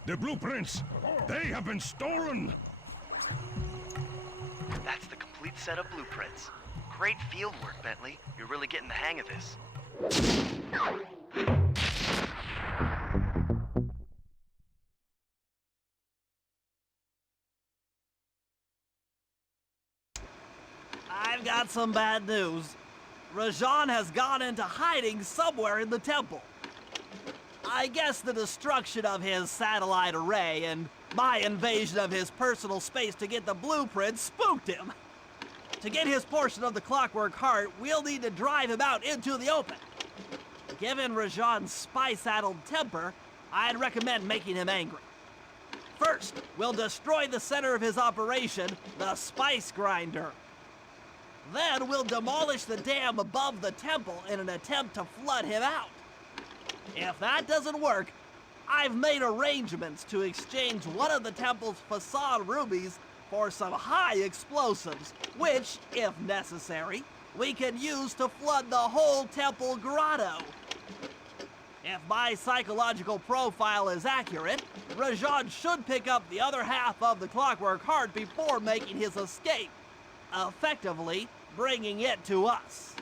The blueprints! They have been stolen! That's the complete set of blueprints. Great field work, Bentley. You're really getting the hang of this. I've got some bad news. Rajan has gone into hiding somewhere in the temple. I guess the destruction of his satellite array and my invasion of his personal space to get the blueprints spooked him. To get his portion of the Clockwork Heart, we'll need to drive him out into the open. Given Rajan's spy-saddled temper, I'd recommend making him angry. First, we'll destroy the center of his operation, the spice grinder. Then we'll demolish the dam above the temple in an attempt to flood him out. If that doesn't work, I've made arrangements to exchange one of the temple's facade rubies for some high explosives, which, if necessary, we can use to flood the whole temple grotto. If my psychological profile is accurate, Rajan should pick up the other half of the Clockwork Heart before making his escape, effectively bringing it to us.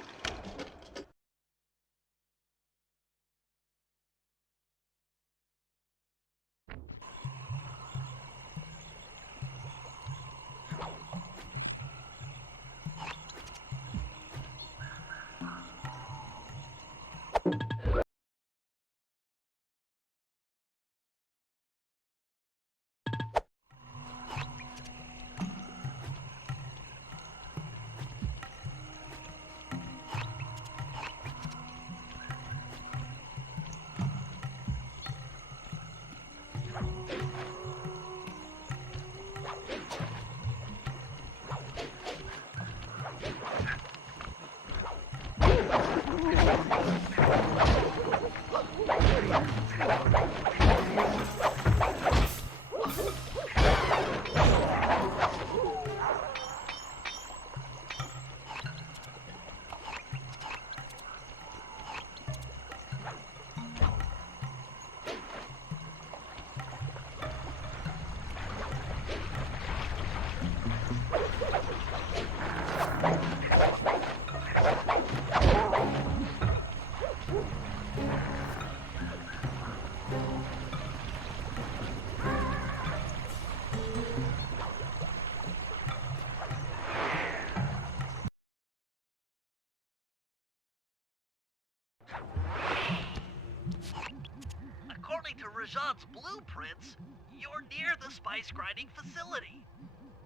According to Rajan's blueprints, you're near the spice grinding facility.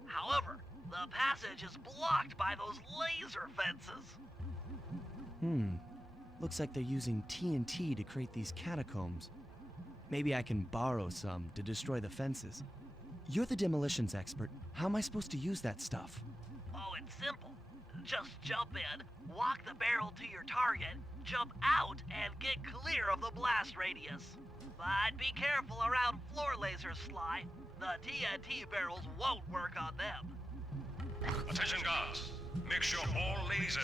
However, the passage is blocked by those laser fences. Looks like they're using TNT to create these catacombs. Maybe I can borrow some to destroy the fences. You're the demolitions expert. How am I supposed to use that stuff? Oh, it's simple. Just jump in, walk the barrel to your target, jump out, and get clear of the blast radius. But be careful around floor lasers, SLY. The TNT barrels won't work on them. Attention guards. Make sure all laser...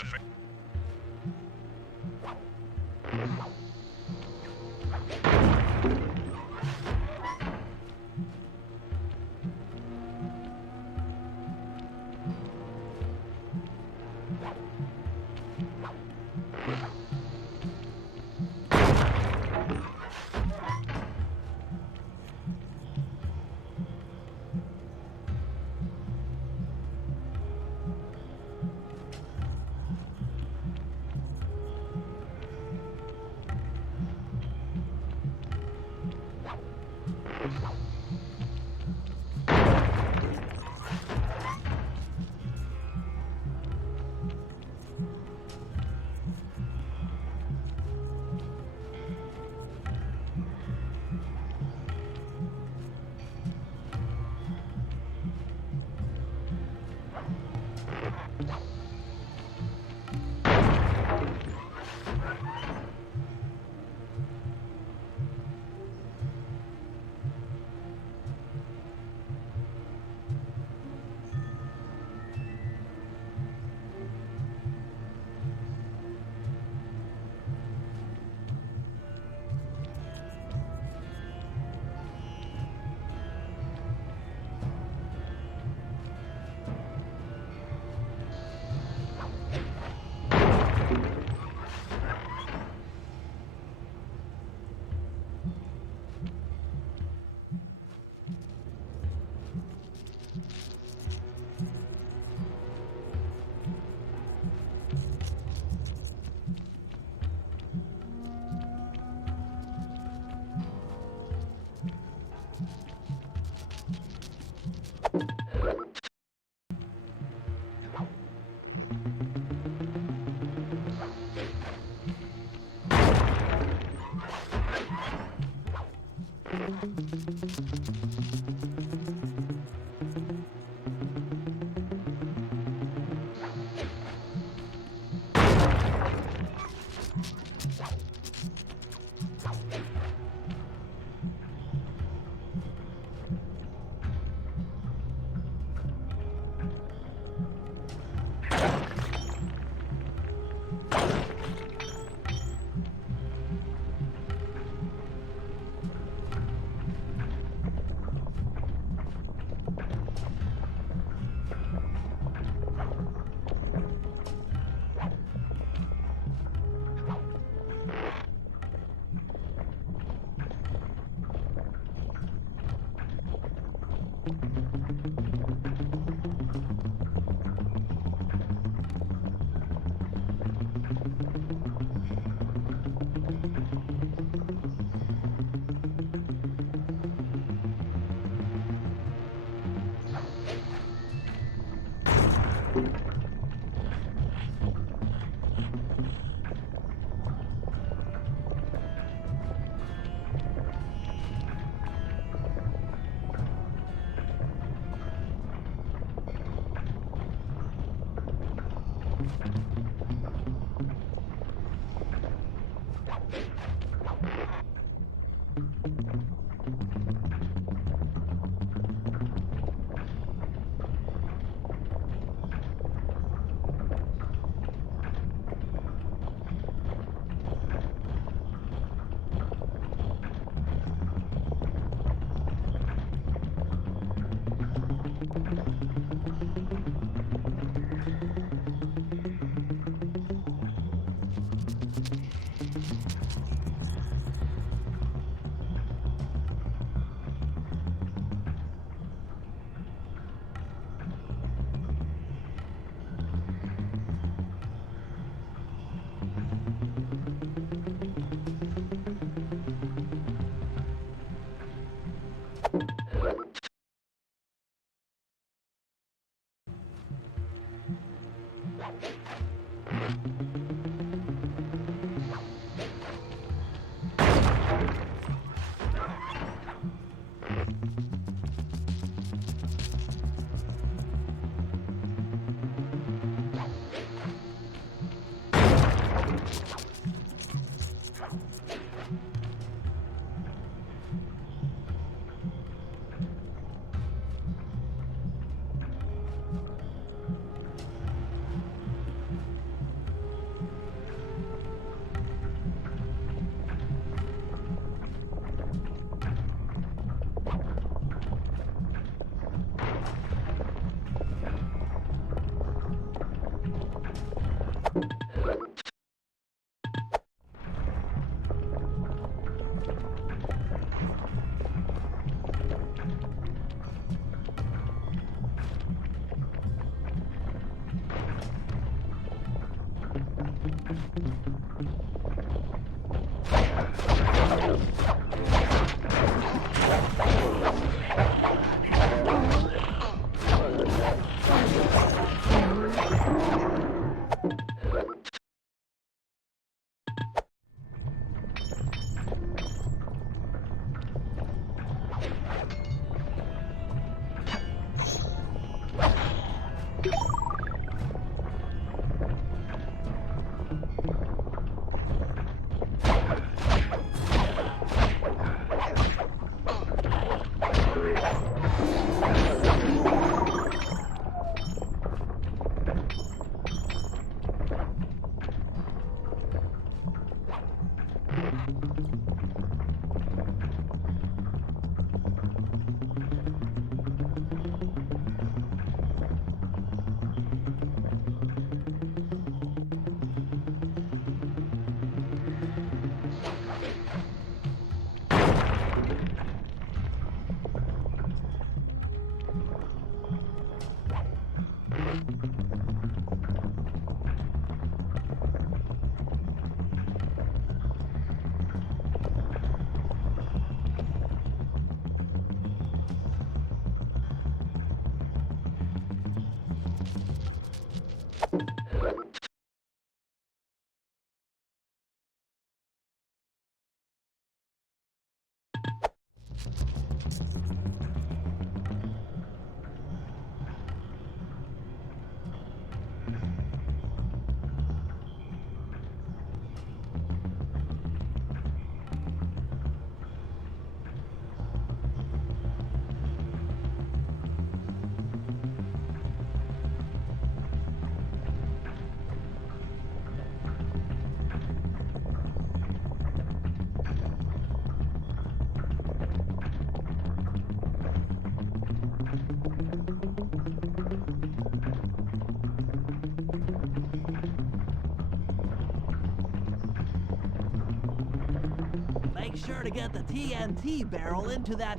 Make sure to get the TNT barrel into that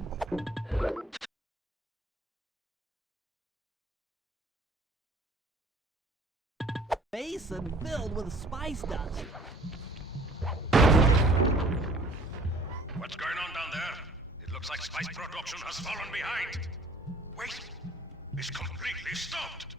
basin filled with spice dust. What's going on down there? It looks like spice production has fallen behind. Wait, it's completely stopped.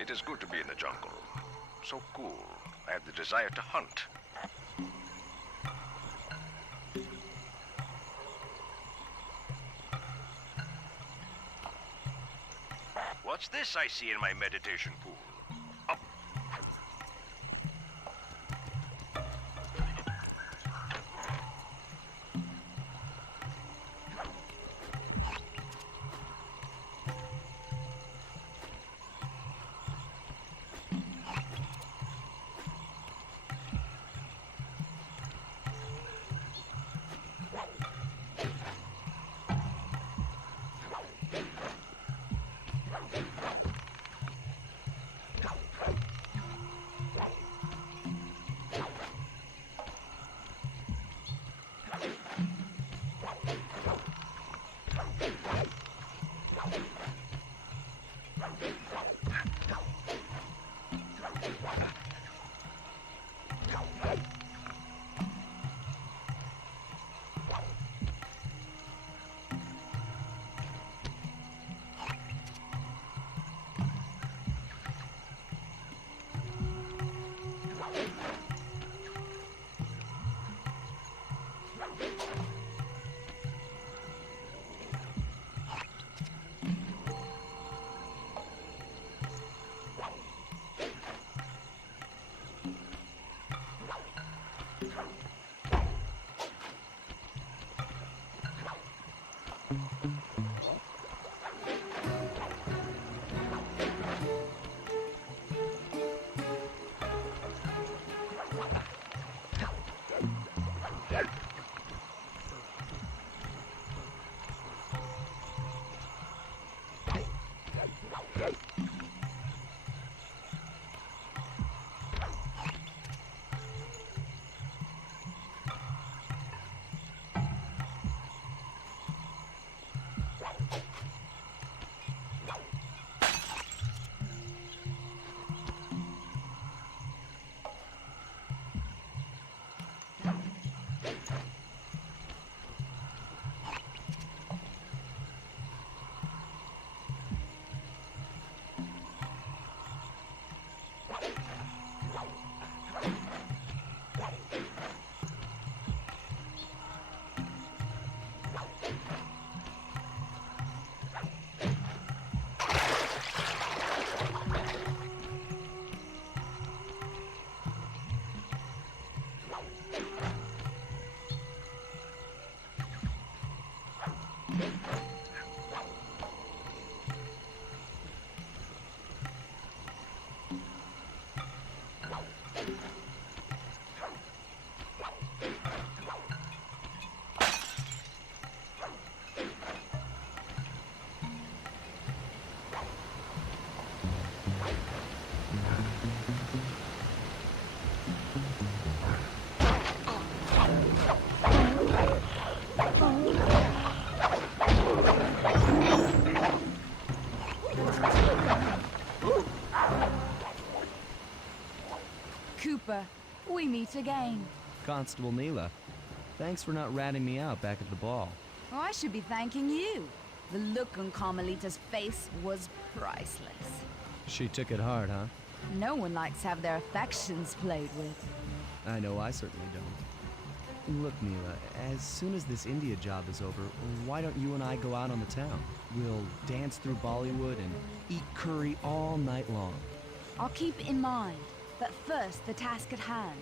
It is good to be in the jungle. So cool. I have the desire to hunt. What's this I see in my meditation pool? Up. Trooper. We meet again. Constable Neela, thanks for not ratting me out back at the ball. Oh, I should be thanking you. The look on Carmelita's face was priceless. She took it hard, huh? No one likes to have their affections played with. I know I certainly don't. Look, Neela, as soon as this India job is over, why don't you and I go out on the town? We'll dance through Bollywood and eat curry all night long. I'll keep in mind. But first, the task at hand.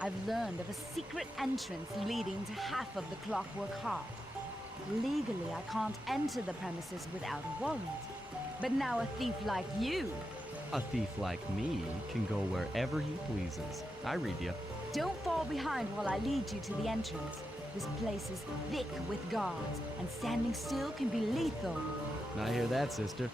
I've learned of a secret entrance leading to half of the Clockwork Heart. Legally, I can't enter the premises without a warrant. But now a thief like you... A thief like me can go wherever he pleases. I read you. Don't fall behind while I lead you to the entrance. This place is thick with guards, and standing still can be lethal. I hear that, sister.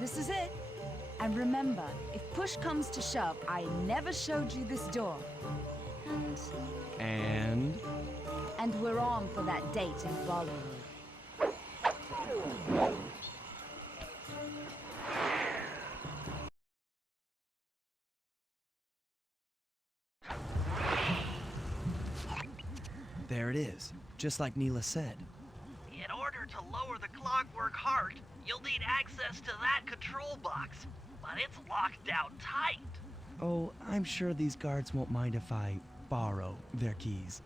This is it. And remember, if push comes to shove, I never showed you this door. And? And we're on for that date in Ballroom. There it is, just like Neela said. In order to lower the Clockwork Heart, you'll need access to that control box, but it's locked down tight. Oh, I'm sure these guards won't mind if I borrow their keys.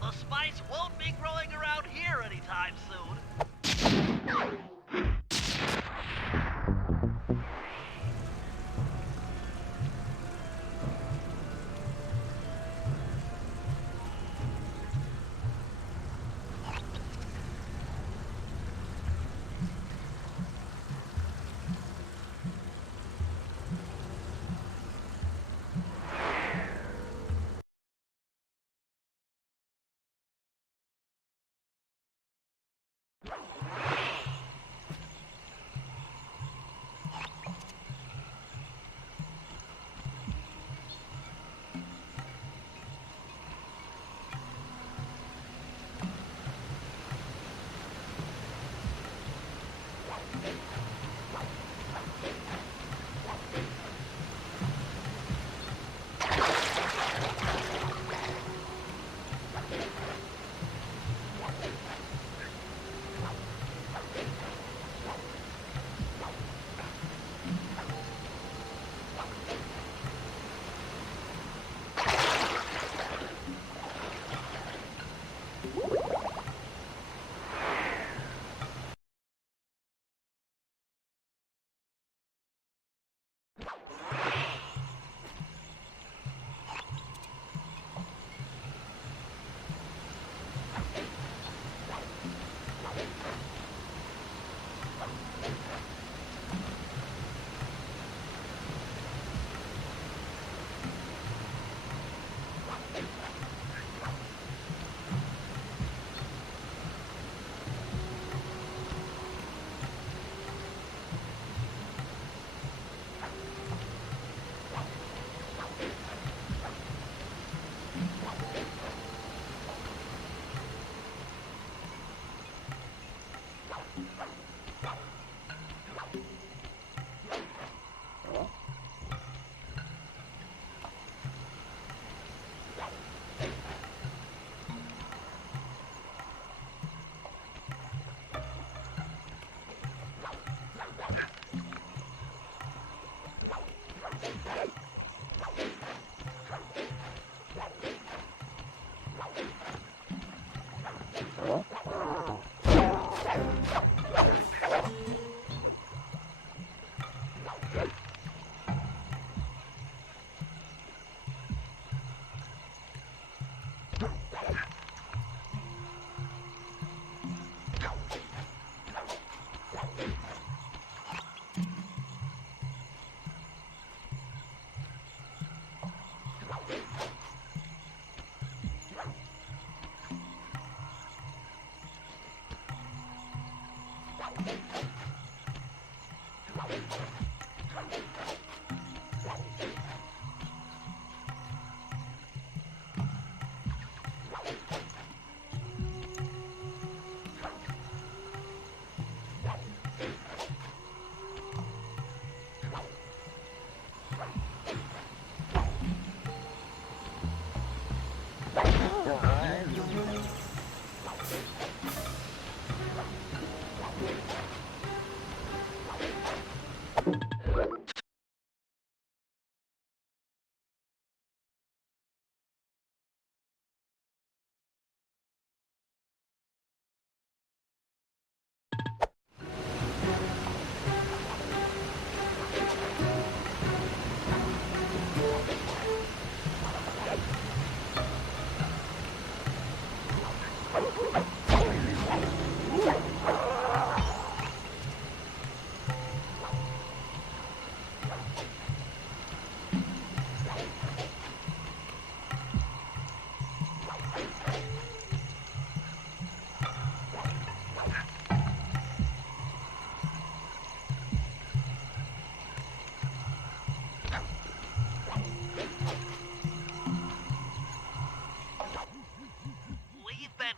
The spice won't be growing around here anytime soon.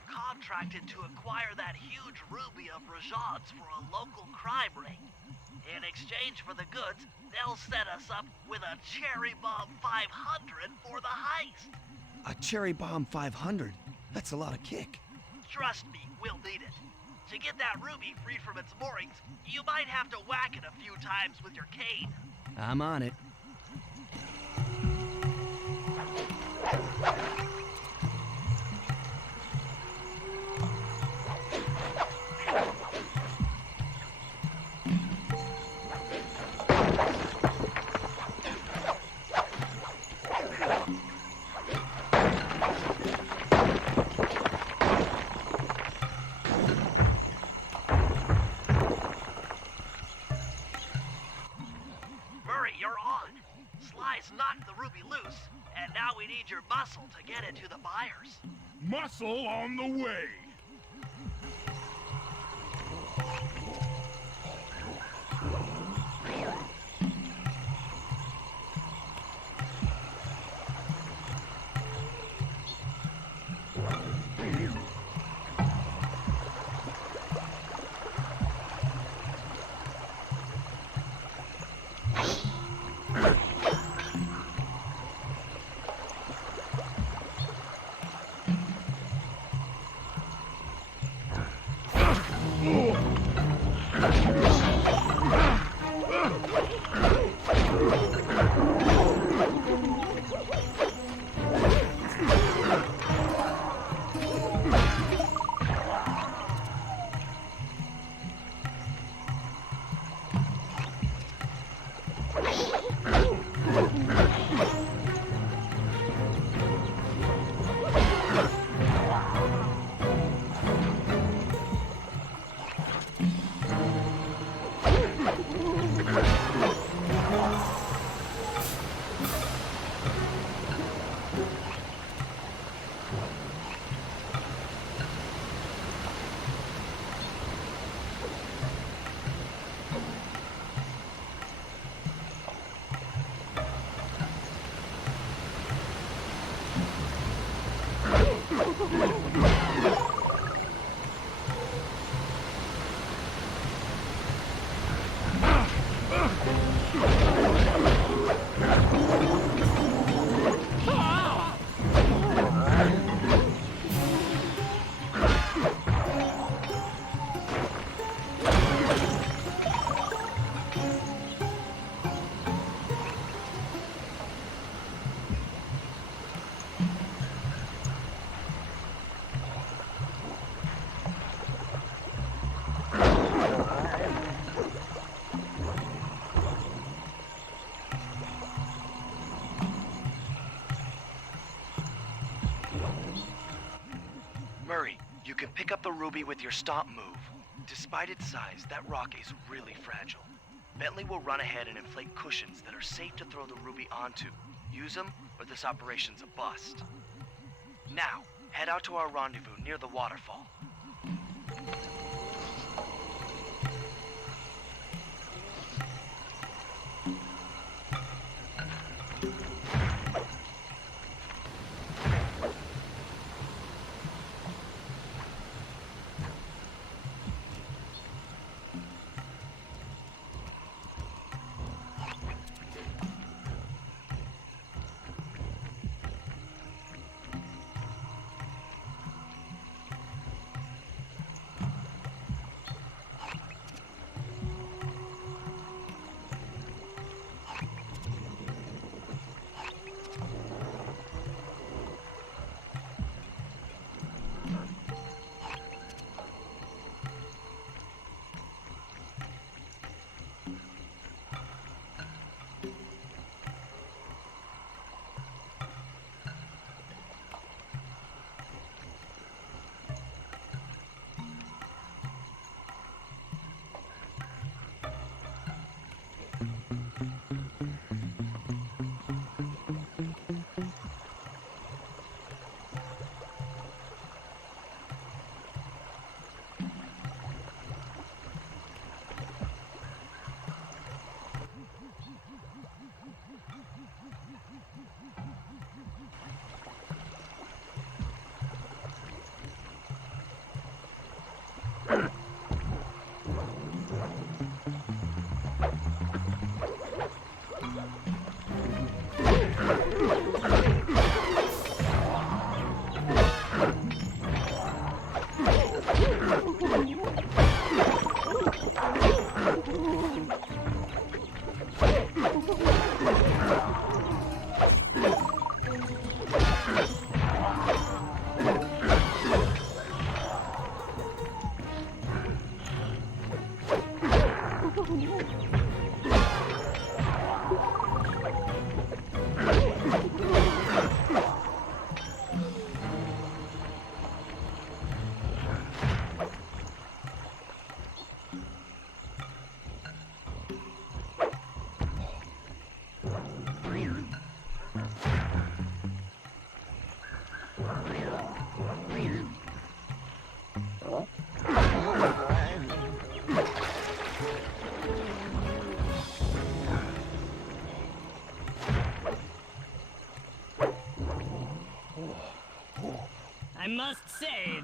Contracted to acquire that huge ruby of Rajan's for a local crime ring. In exchange for the goods, they'll set us up with a Cherry Bomb 500 for the heist. A Cherry Bomb 500? That's a lot of kick. Trust me, we'll need it. To get that ruby free from its moorings, you might have to whack it a few times with your cane. I'm on it. tussle on the way. You can pick up the ruby with your stomp move. Despite its size, that rock is really fragile. Bentley will run ahead and inflate cushions that are safe to throw the ruby onto. Use them, or this operation's a bust. Now, head out to our rendezvous near the waterfall.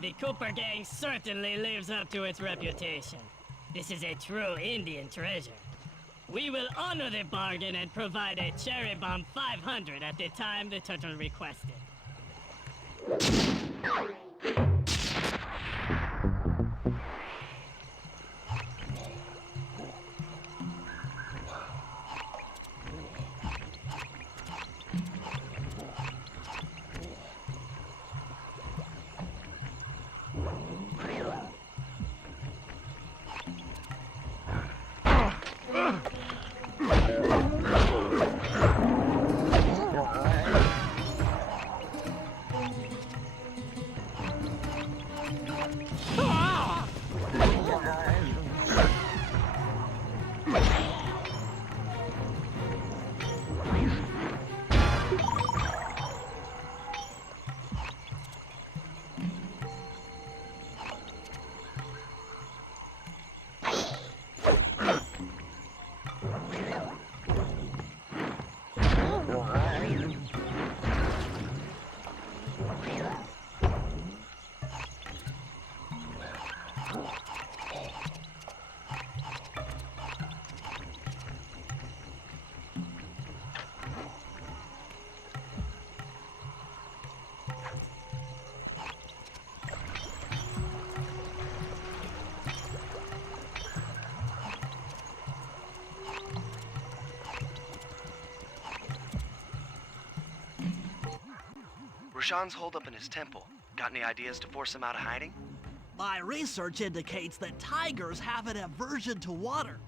the Cooper gang certainly lives up to its reputation. This is a true Indian treasure. We will honor the bargain and provide a cherry bomb 500 at the time the turtle requested. Rajan's holed up in his temple. Got any ideas to force him out of hiding? My research indicates that tigers have an aversion to water.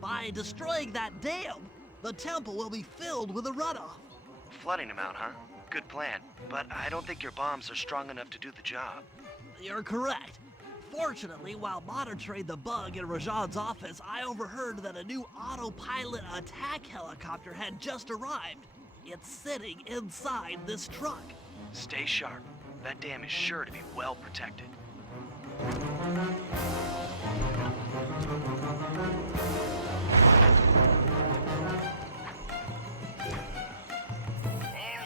By destroying that dam, the temple will be filled with a runoff. Flooding him out, huh? Good plan. But I don't think your bombs are strong enough to do the job. You're correct. Fortunately, while monitoring the bug in Rajan's office, I overheard that a new autopilot attack helicopter had just arrived. It's sitting inside this truck. Stay sharp. That dam is sure to be well protected. All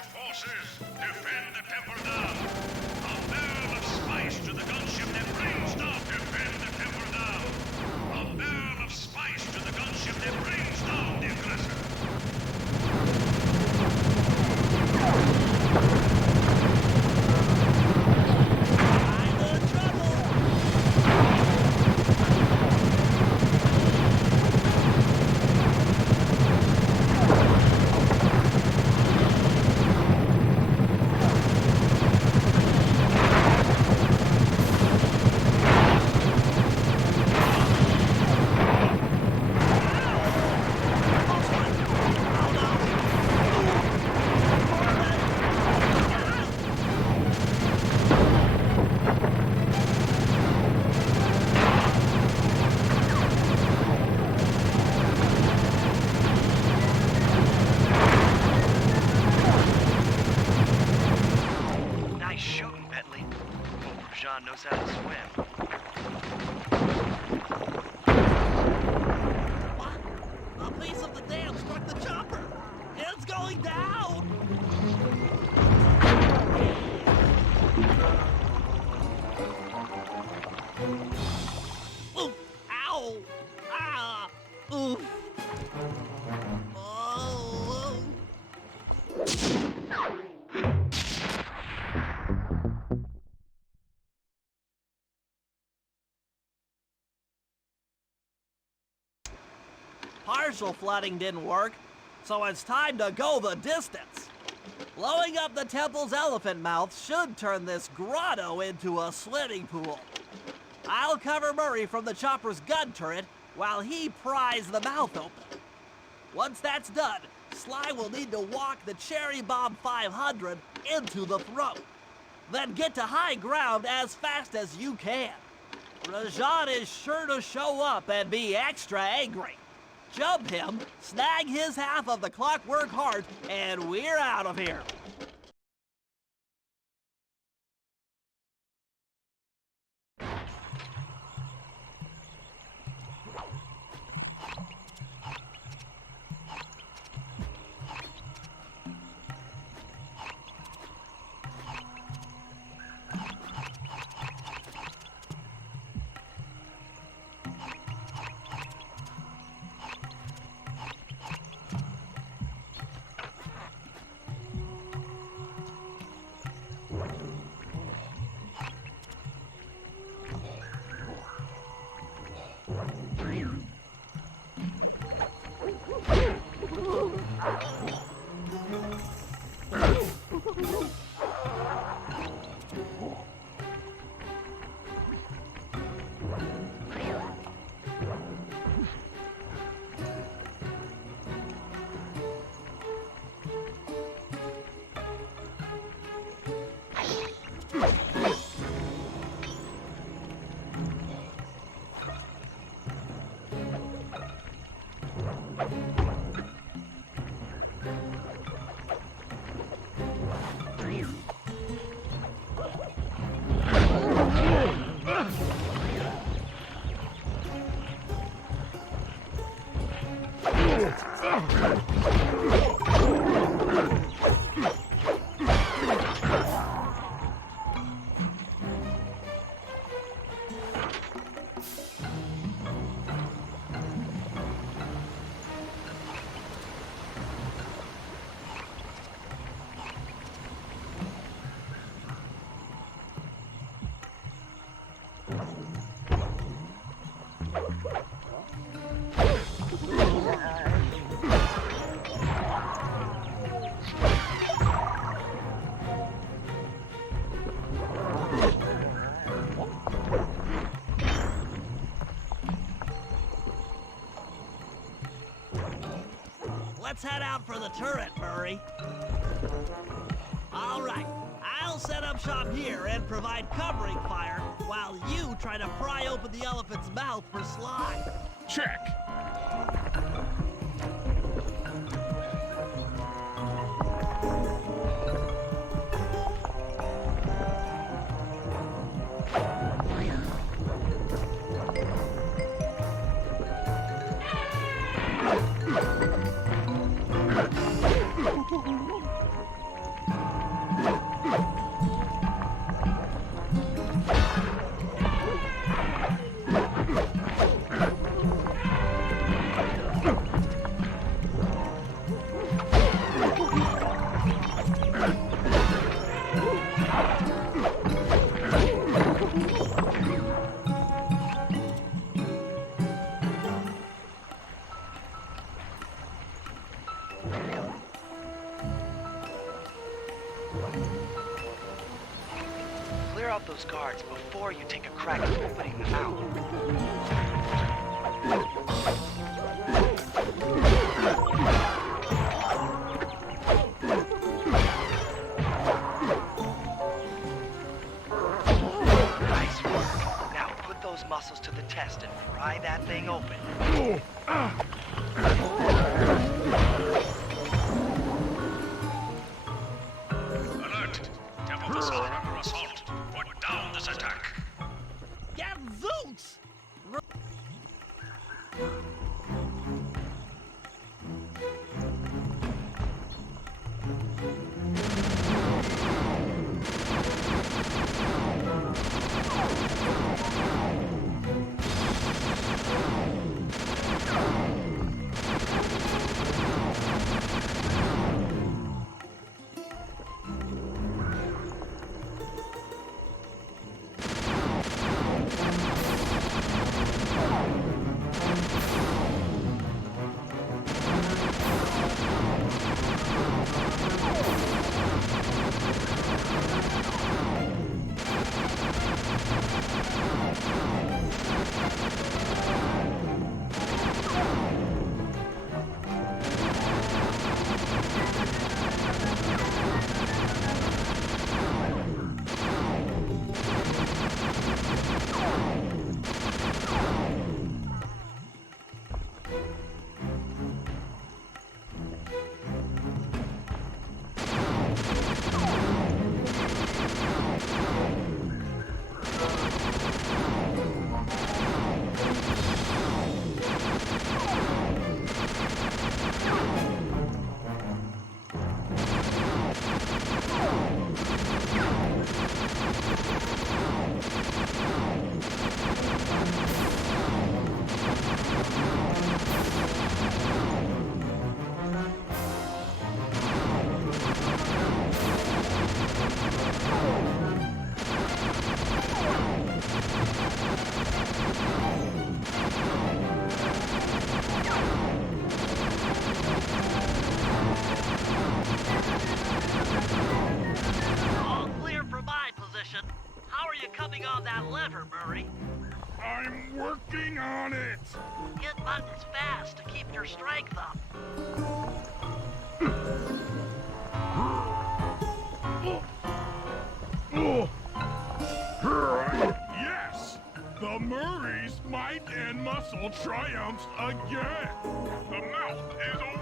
forces, defend the temple dam. A barrel of spice to the gunship that brings down. Defend the temple dam. A barrel of spice to the gunship that brings down the aggressor. Rajan knows how to swim. What? A piece of the dam struck the chopper! It's going down! Oof! Ow! Ah! Oof! Oh! Partial flooding didn't work, so it's time to go the distance. Blowing up the temple's elephant mouth should turn this grotto into a swimming pool. I'll cover Murray from the chopper's gun turret while he pries the mouth open. Once that's done, SLY will need to walk the Cherry Bomb 500 into the throat. Then get to high ground as fast as you can. Rajan is sure to show up and be extra angry. Jump him, snag his half of the clockwork heart, and we're out of here. Let's head out for the turret, Murray. All right, I'll set up shop here and provide covering fire while you try to pry open the elephant's mouth for SLY. Check. Clear out those guards before you take a crack at opening them out. Nice work. Now put those muscles to the test and pry that thing open. Alert! Temples are under assault. Put down this attack. Gadzooks! All clear from my position. How are you coming on that lever, Murray? I'm working on it. Hit buttons fast to keep your strength up. Yes! The Murray's might and muscle triumphs again. The mouth is open.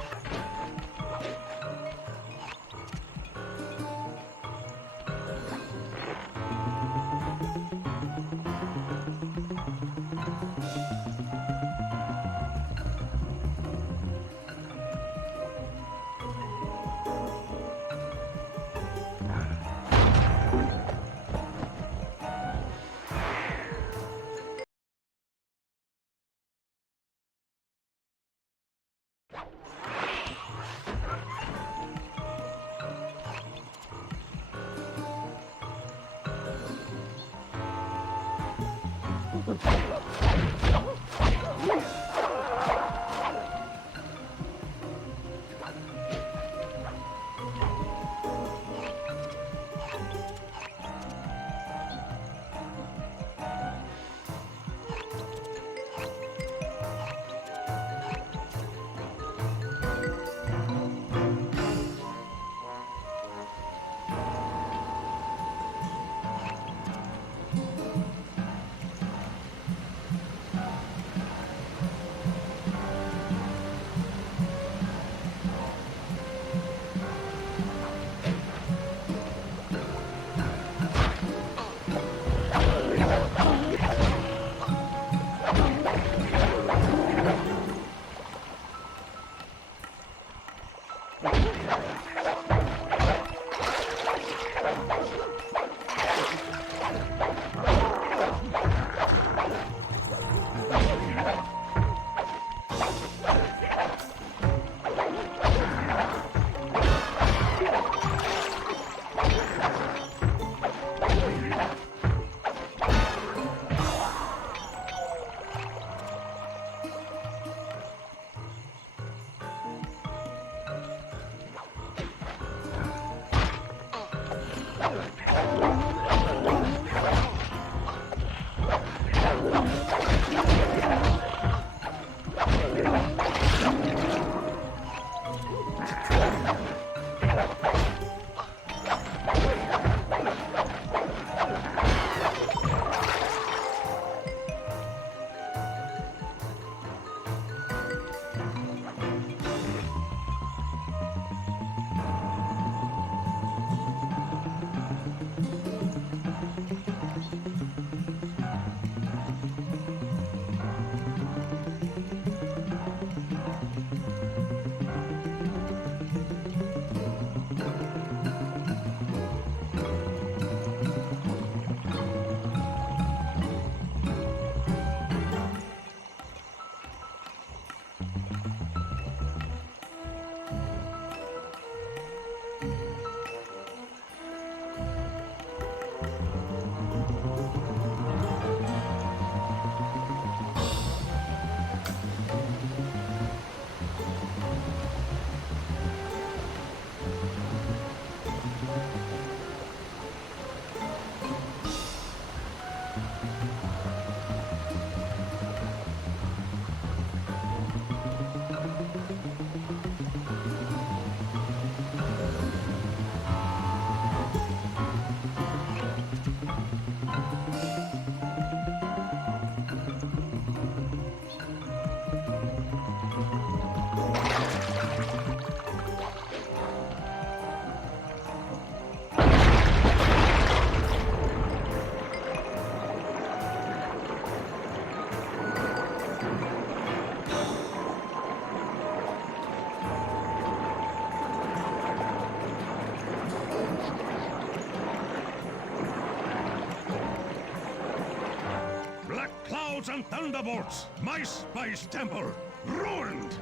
And thunderbolts! My spice temple ruined!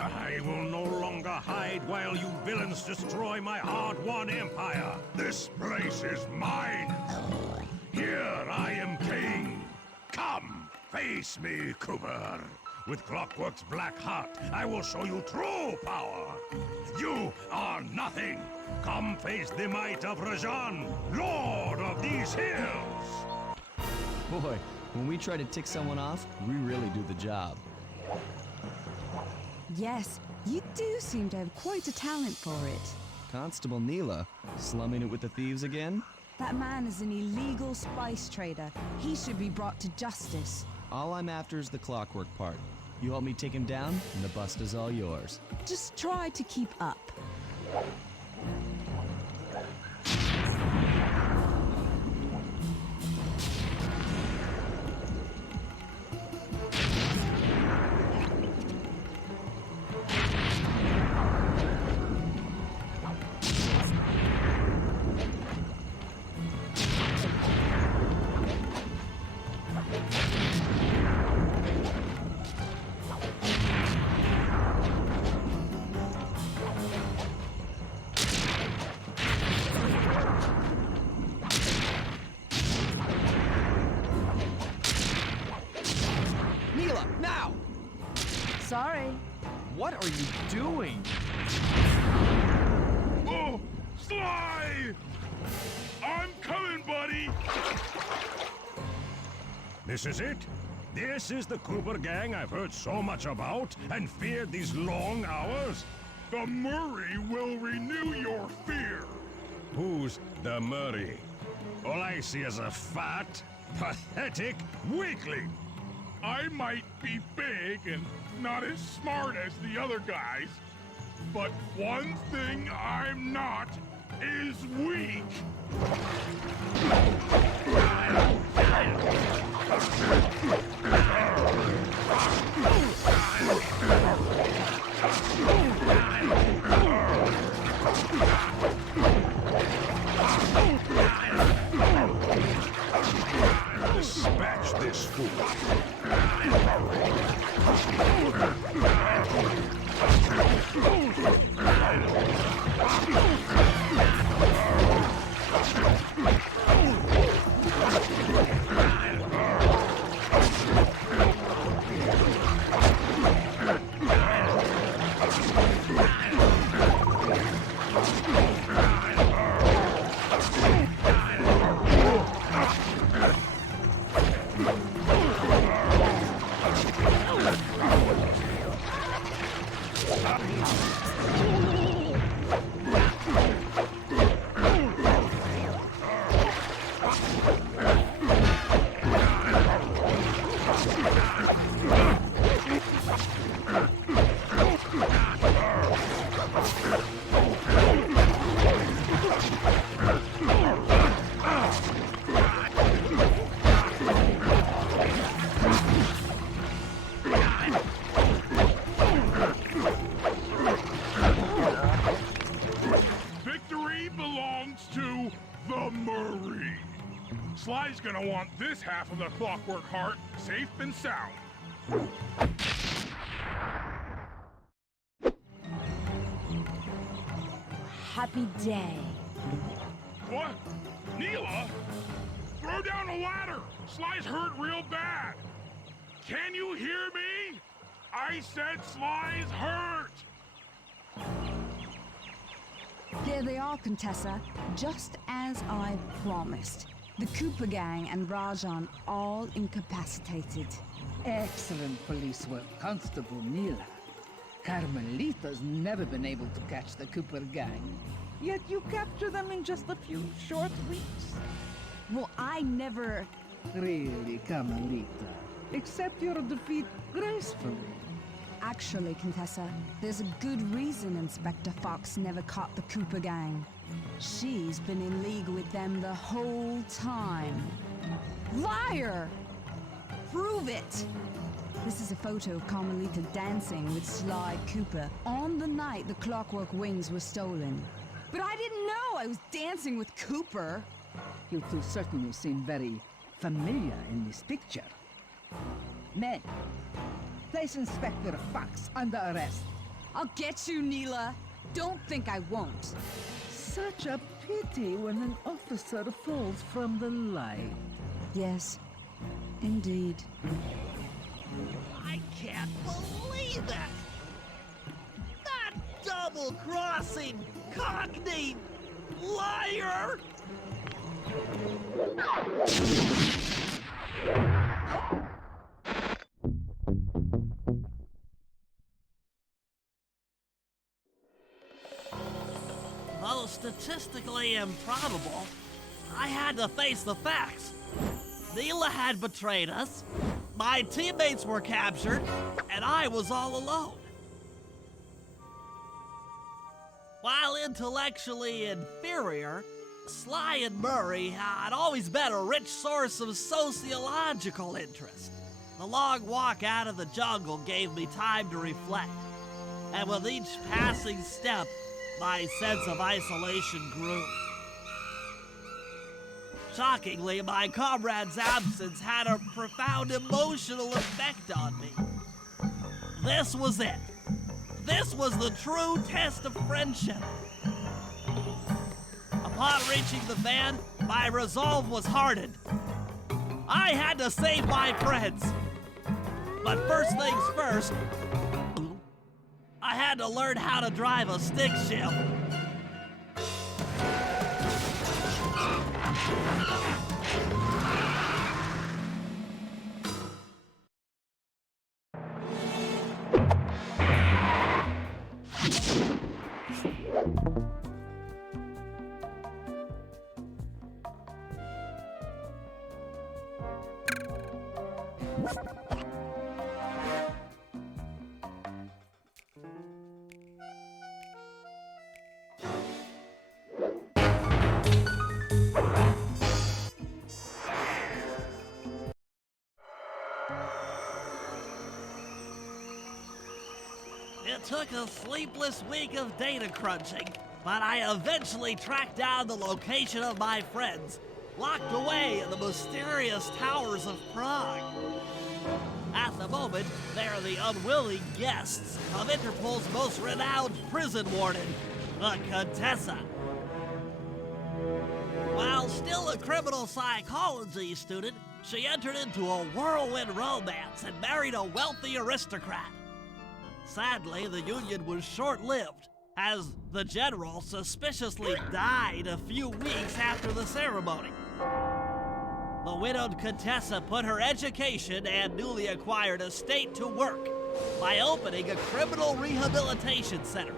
I will no longer hide while you villains destroy my hard-won empire. This place is mine. Here I am king. Come, face me, Cooper. With Clockwork's black heart, I will show you true power. You are nothing. Come face the might of Rajan, Lord of these hills. Boy, when we try to tick someone off, we really do the job. Yes, you do seem to have quite a talent for it. Constable Neela, slumming it with the thieves again? That man is an illegal spice trader. He should be brought to justice. All I'm after is the clockwork part. You help me take him down, and the bust is all yours. Just try to keep up. Sorry. What are you doing? Oh, SLY! I'm coming, buddy! This is it? This is the Cooper gang I've heard so much about and feared these long hours? The Murray will renew your fear! Who's the Murray? All I see is a fat, pathetic weakling! I might be big and not as smart as the other guys, but one thing I'm not is weak! Dispatch this fool! SLY's gonna want this half of the Clockwork Heart safe and sound. Happy day. What? Neela? Throw down a ladder! SLY's hurt real bad! Can you hear me? I said SLY's hurt! Here they are, Contessa, just as I promised. The Cooper gang and Rajan all incapacitated. Excellent police work, Constable Neela. Carmelita's never been able to catch the Cooper gang. Yet you capture them in just a few short weeks. Well, I never... Really, Carmelita. Accept your defeat gracefully. Actually, Contessa, there's a good reason Inspector Fox never caught the Cooper gang. She's been in league with them the whole time. Liar! Prove it! This is a photo of Carmelita dancing with SLY Cooper on the night the Clockwork Wings were stolen. But I didn't know I was dancing with Cooper. You two certainly seem very familiar in this picture. Men, place Inspector Fox under arrest. I'll get you, Neela. Don't think I won't. Such a pity when an officer falls from the light. Yes, indeed. I can't believe it! That double-crossing, cockney liar! Though statistically improbable, I had to face the facts. Neela had betrayed us, my teammates were captured, and I was all alone. While intellectually inferior, SLY and Murray had always been a rich source of sociological interest. The long walk out of the jungle gave me time to reflect, and with each passing step, my sense of isolation grew. Shockingly, my comrade's absence had a profound emotional effect on me. This was it. This was the true test of friendship. Upon reaching the van, my resolve was hardened. I had to save my friends. But first things first, I had to learn how to drive a stick shift. It took a sleepless week of data crunching, but I eventually tracked down the location of my friends, locked away in the mysterious towers of Prague. At the moment, they are the unwilling guests of Interpol's most renowned prison warden, the Contessa. While still a criminal psychology student, she entered into a whirlwind romance and married a wealthy aristocrat. Sadly, the union was short-lived, as the general suspiciously died a few weeks after the ceremony. The widowed Contessa put her education and newly acquired estate to work by opening a criminal rehabilitation center.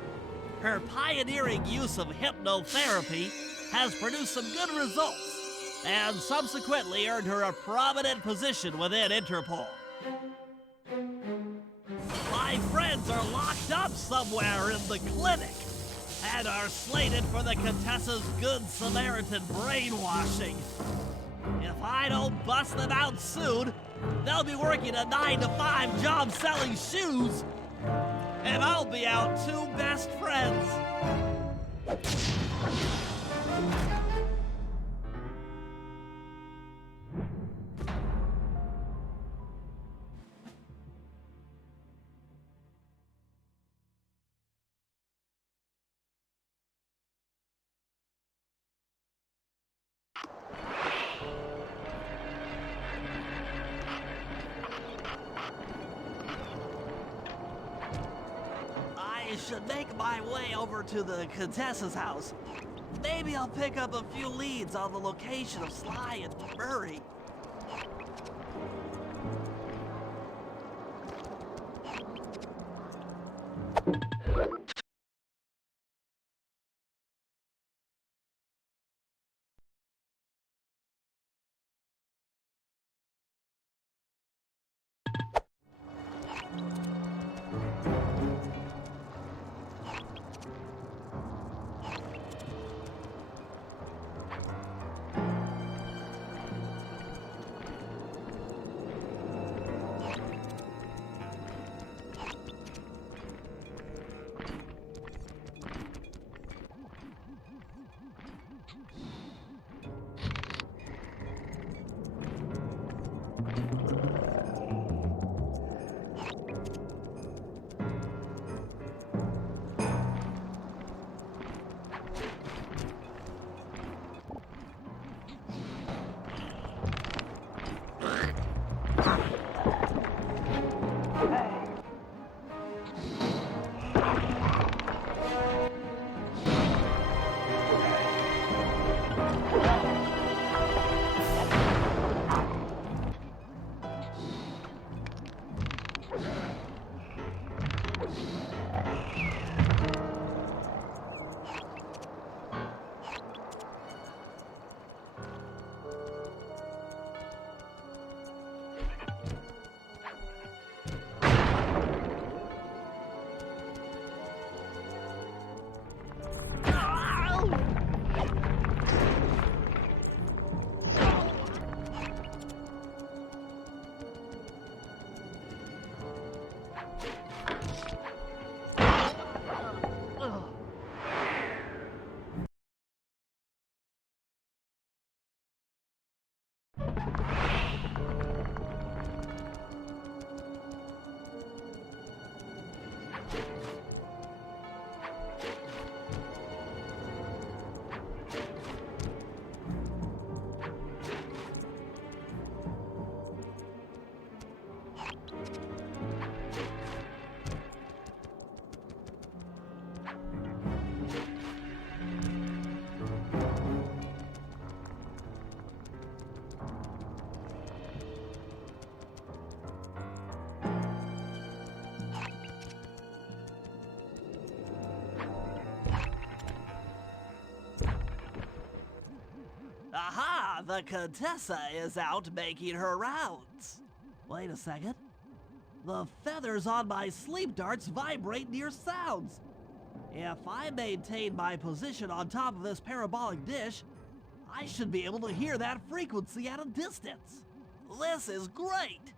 Her pioneering use of hypnotherapy has produced some good results, and subsequently earned her a prominent position within Interpol. My friends are locked up somewhere in the clinic and are slated for the Contessa's Good Samaritan brainwashing. If I don't bust them out soon, they'll be working a 9-to-5 job selling shoes, and I'll be out two best friends. I should make my way over to the Contessa's house. Maybe I'll pick up a few leads on the location of SLY and Murray. the Contessa is out making her rounds. Wait a second. The feathers on my sleep darts vibrate near sounds. If I maintain my position on top of this parabolic dish, I should be able to hear that frequency at a distance. This is great.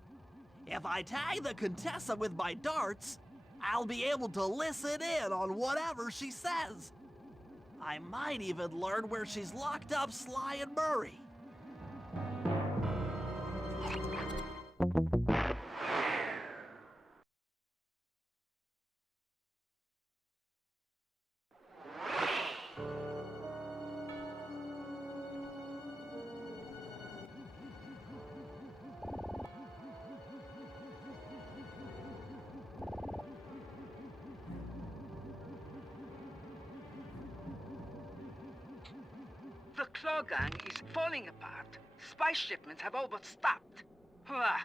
If I tag the Contessa with my darts, I'll be able to listen in on whatever she says. I might even learn where she's locked up Sly and Murray. The Claw Gang is falling apart. Spice shipments have all but stopped. Ah,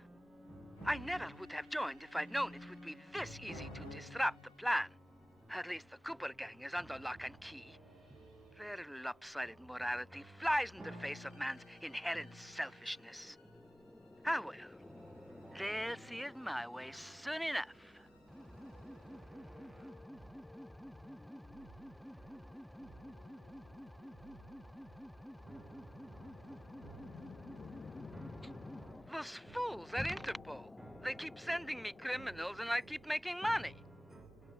I never would have joined if I'd known it would be this easy to disrupt the plan. At least the Cooper Gang is under lock and key. Their lopsided morality flies in the face of man's inherent selfishness. Ah well, they'll see it my way soon enough. Those fools at Interpol. They keep sending me criminals and I keep making money.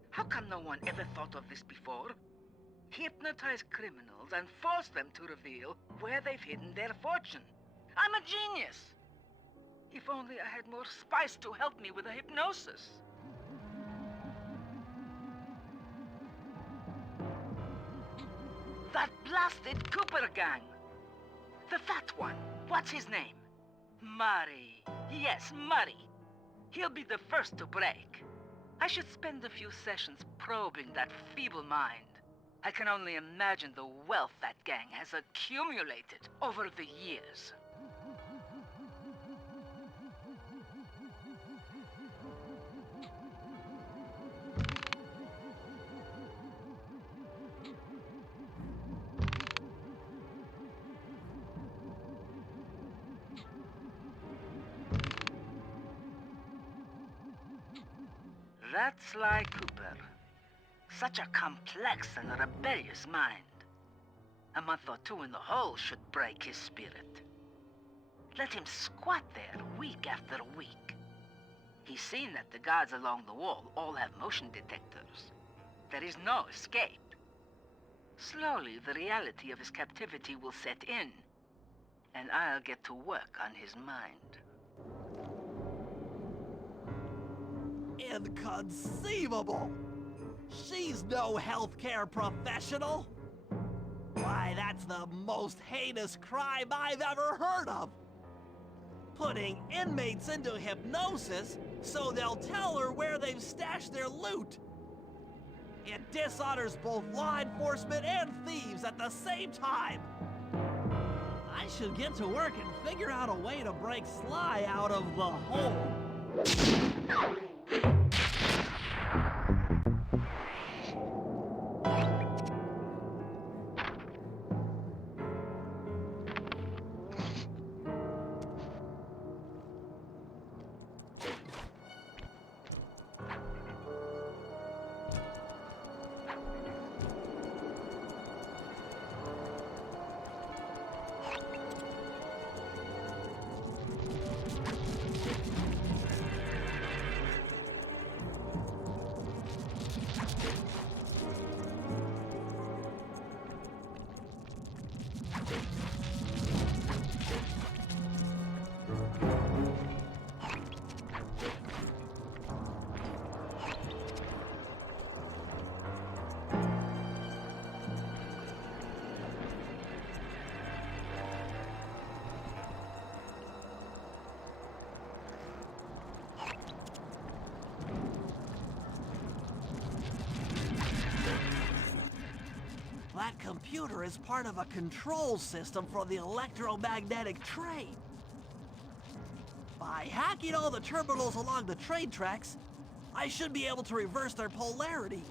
How come no one ever thought of this before? Hypnotize criminals and force them to reveal where they've hidden their fortune. I'm a genius. If only I had more spice to help me with the hypnosis. That blasted Cooper Gang. The fat one. What's his name? Murray. Yes, Murray. He'll be the first to break. I should spend a few sessions probing that feeble mind. I can only imagine the wealth that gang has accumulated over the years. That's Sly Cooper. Such a complex and rebellious mind. A month or two in the hole should break his spirit. Let him squat there week after week. He's seen that the guards along the wall all have motion detectors. There is no escape. Slowly, the reality of his captivity will set in, and I'll get to work on his mind. Inconceivable! She's no healthcare professional! Why, that's the most heinous crime I've ever heard of! Putting inmates into hypnosis so they'll tell her where they've stashed their loot! It dishonors both law enforcement and thieves at the same time! I should get to work and figure out a way to break Sly out of the hole. That computer is part of a control system for the electromagnetic train. By hacking all the terminals along the train tracks, I should be able to reverse their polarity,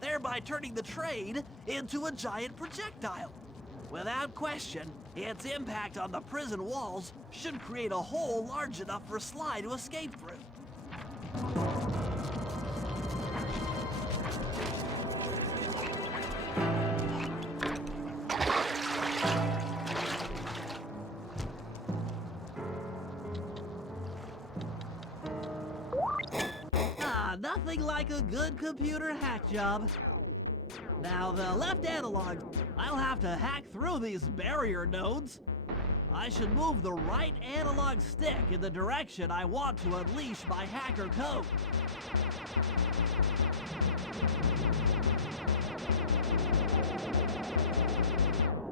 thereby turning the train into a giant projectile. Without question, its impact on the prison walls should create a hole large enough for SLY to escape through. Nothing like a good computer hack job. Now, the left analog, I'll have to hack through these barrier nodes. I should move the right analog stick in the direction I want to unleash my hacker code.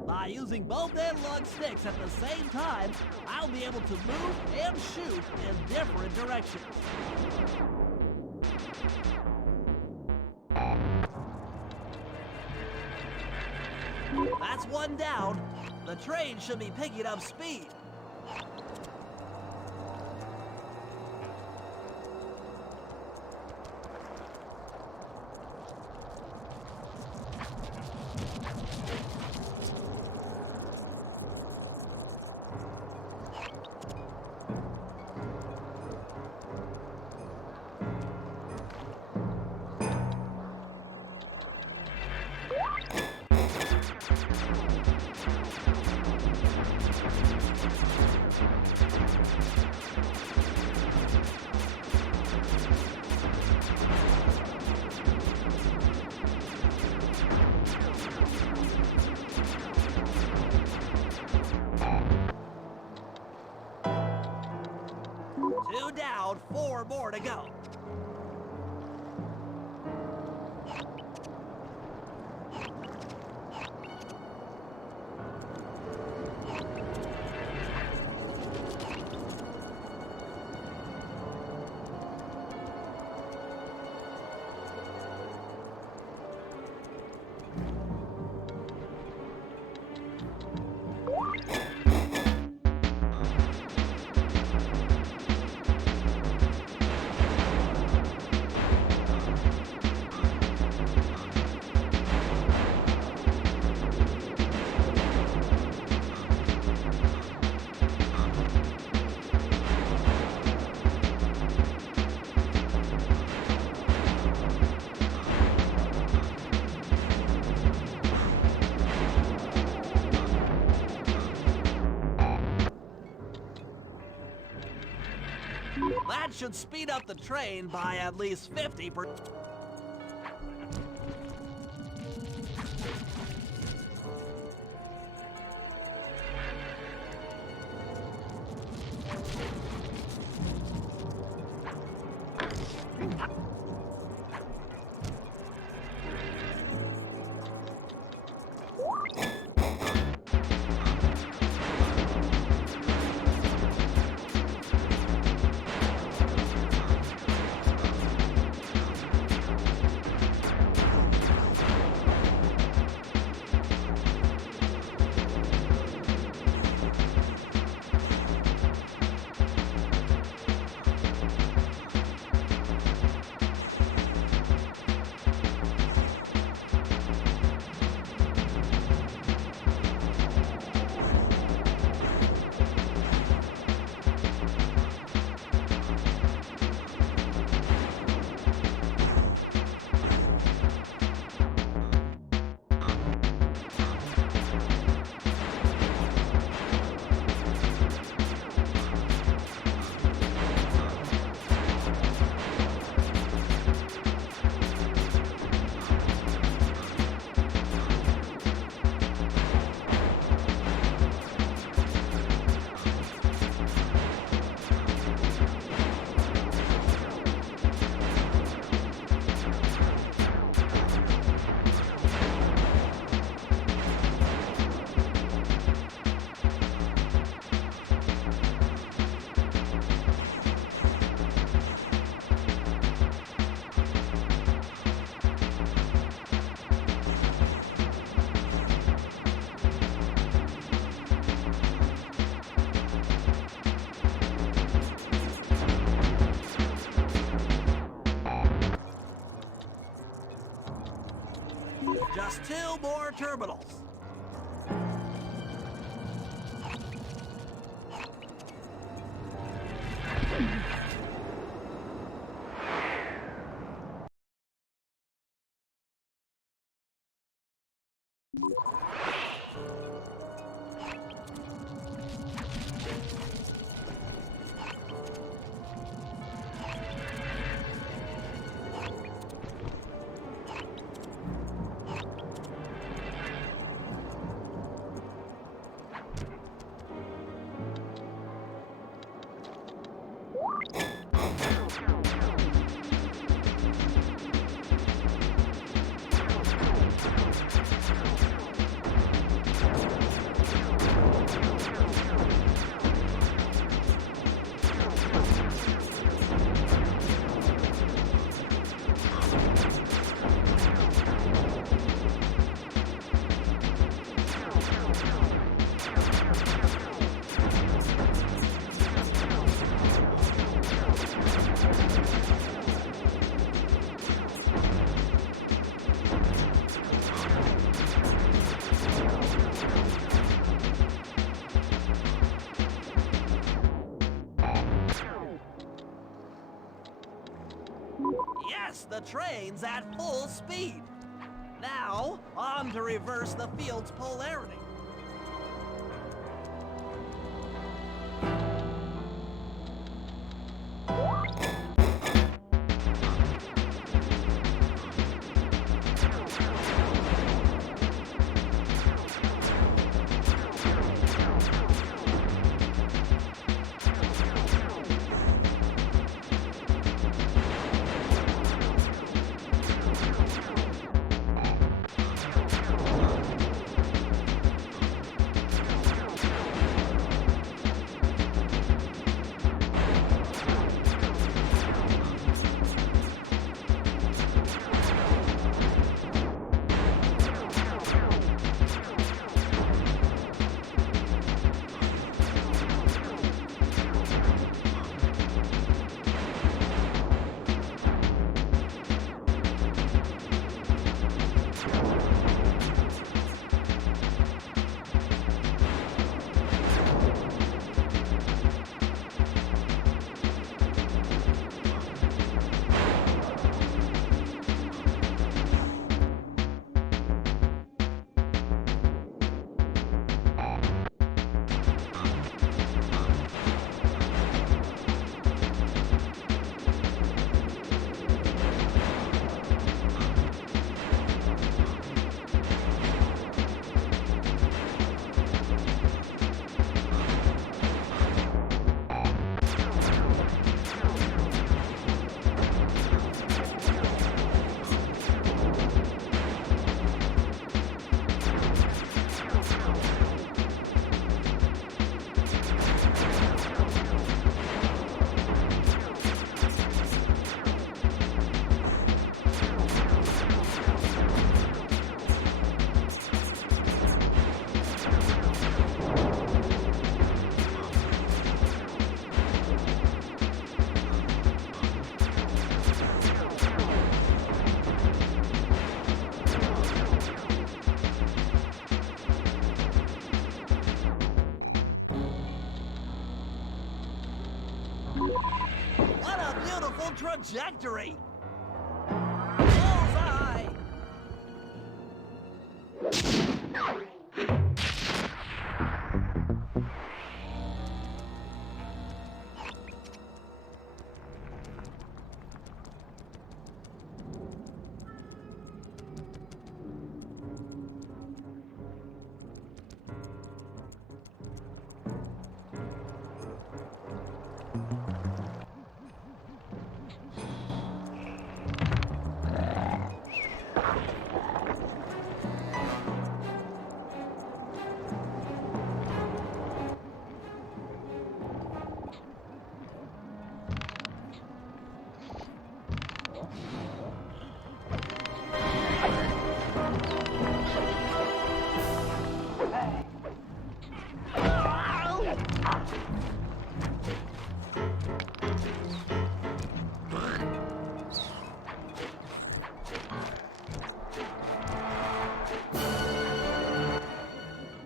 By using both analog sticks at the same time, I'll be able to move and shoot in different directions. That's one down. The train should be picking up speed. Two down, 4 more to go. That should speed up the train by at least 50%. Just 2 more terminals. Yes, the train's at full speed. Now, on to reverse the field's polarity. What a beautiful trajectory! Bullseye!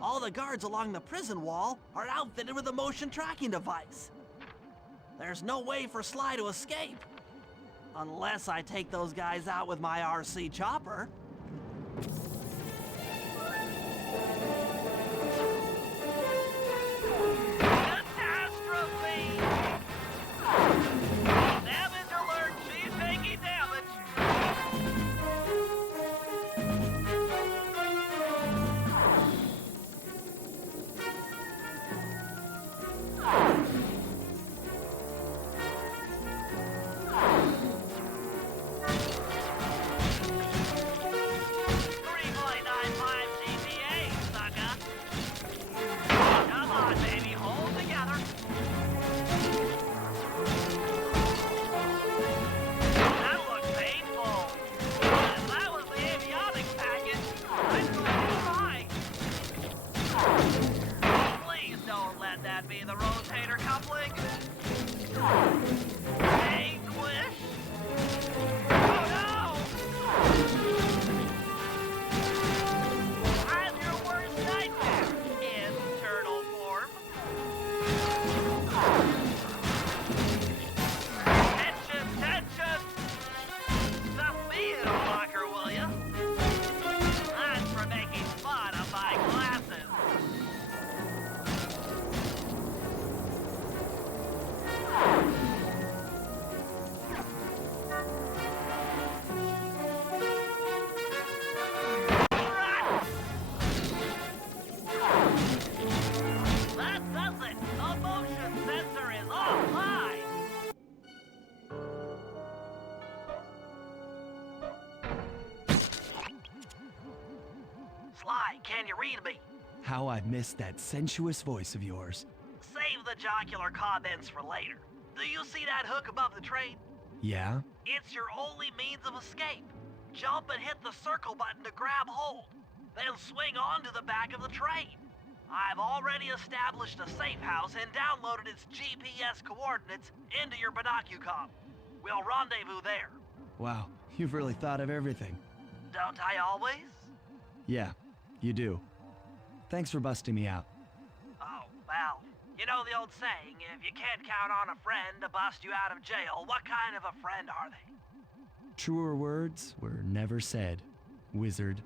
All the guards along the prison wall are outfitted with a motion tracking device. There's no way for Sly to escape. Unless I take those guys out with my RC chopper. Catastrophe! Damage alert! She's taking damage! read me. How I've missed that sensuous voice of yours. Save the jocular comments for later. Do you see that hook above the train? Yeah? It's your only means of escape. Jump and hit the circle button to grab hold. Then swing onto the back of the train. I've already established a safe house and downloaded its GPS coordinates into your binocucom. We'll rendezvous there. Wow, you've really thought of everything. Don't I always? Yeah, you do. Thanks for busting me out. Oh, well, you know the old saying, if you can't count on a friend to bust you out of jail, what kind of a friend are they? Truer words were never said, wizard.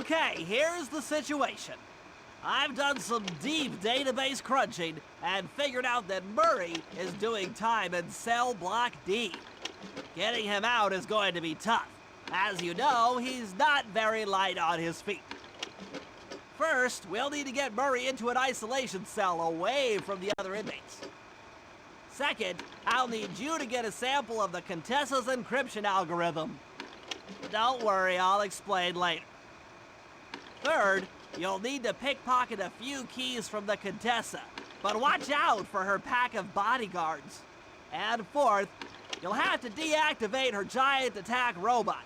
Okay, here's the situation. I've done some deep database crunching and figured out that Murray is doing time in cell block D. Getting him out is going to be tough. As you know, he's not very light on his feet. First, we'll need to get Murray into an isolation cell away from the other inmates. Second, I'll need you to get a sample of the Contessa's encryption algorithm. Don't worry, I'll explain later. Third, you'll need to pickpocket a few keys from the Contessa, but watch out for her pack of bodyguards. And fourth, you'll have to deactivate her giant attack robot.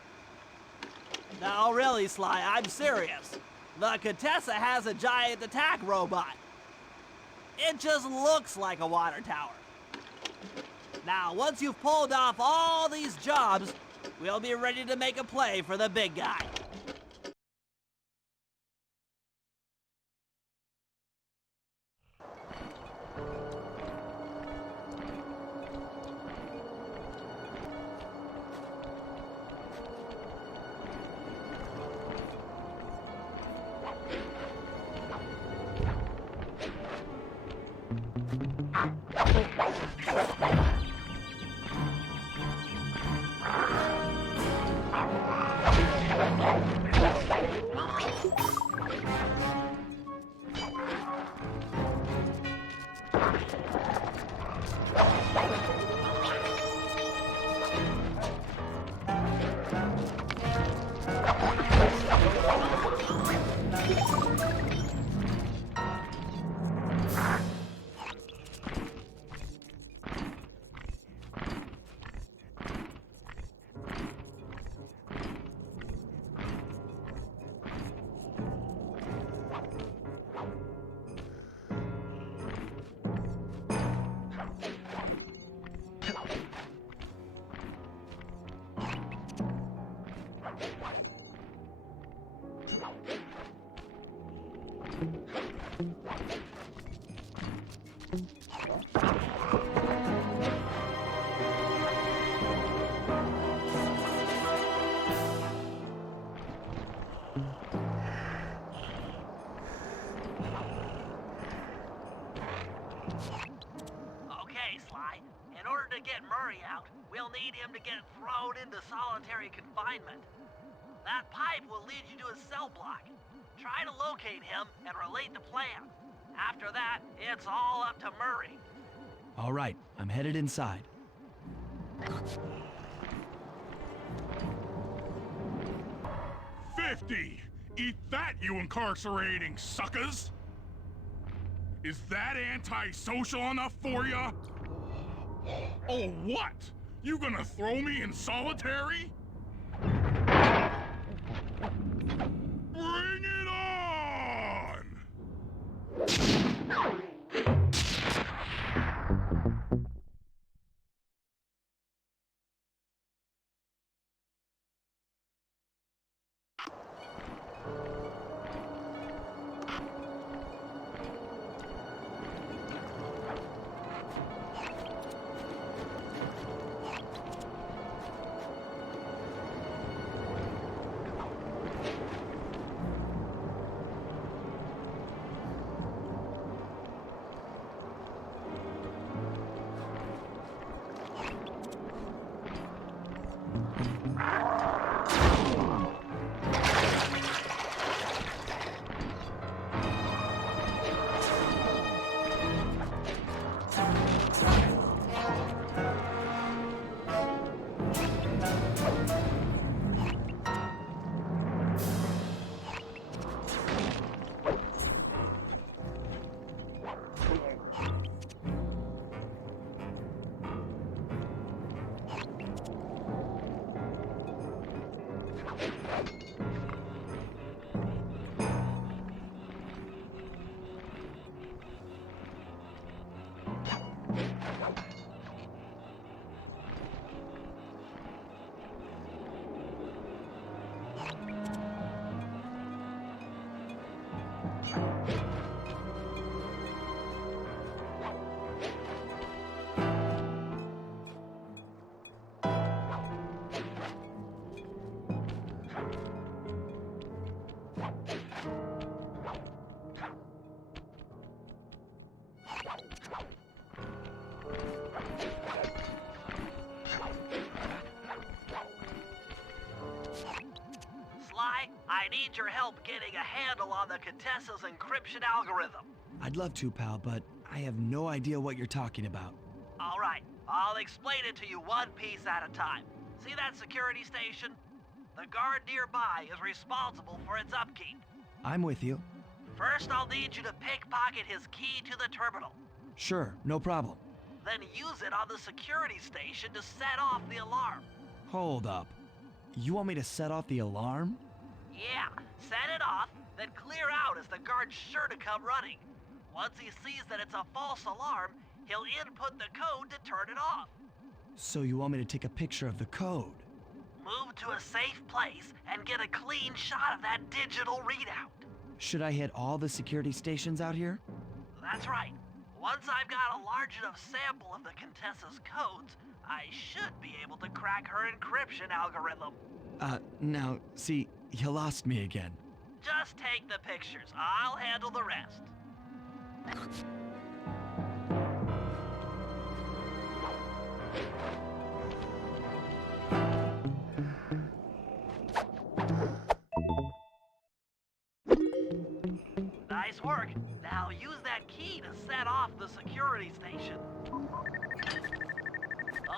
No, really, Sly, I'm serious. The Contessa has a giant attack robot. It just looks like a water tower. Now, once you've pulled off all these jobs, we'll be ready to make a play for the big guy. Murray out, we'll need him to get thrown into solitary confinement. That pipe will lead you to his cell block. Try to locate him and relate the plan. After that, it's all up to Murray. All right, I'm headed inside. $50! Eat that, you incarcerating suckers! Is that antisocial enough for ya? Oh, what? You gonna throw me in solitary? Bring it on! I need your help getting a handle on the Contessa's encryption algorithm. I'd love to, pal, but I have no idea what you're talking about. All right, I'll explain it to you one piece at a time. See that security station? The guard nearby is responsible for its upkeep. I'm with you. First, I'll need you to pickpocket his key to the terminal. Sure, no problem. Then use it on the security station to set off the alarm. Hold up. You want me to set off the alarm? Yeah, set it off, then clear out as the guard's sure to come running. Once he sees that it's a false alarm, he'll input the code to turn it off. So you want me to take a picture of the code? Move to a safe place and get a clean shot of that digital readout. Should I hit all the security stations out here? That's right. Once I've got a large enough sample of the Contessa's codes, I should be able to crack her encryption algorithm. Now, see, you lost me again. Just take the pictures. I'll handle the rest. Nice work. Now use that key to set off the security station.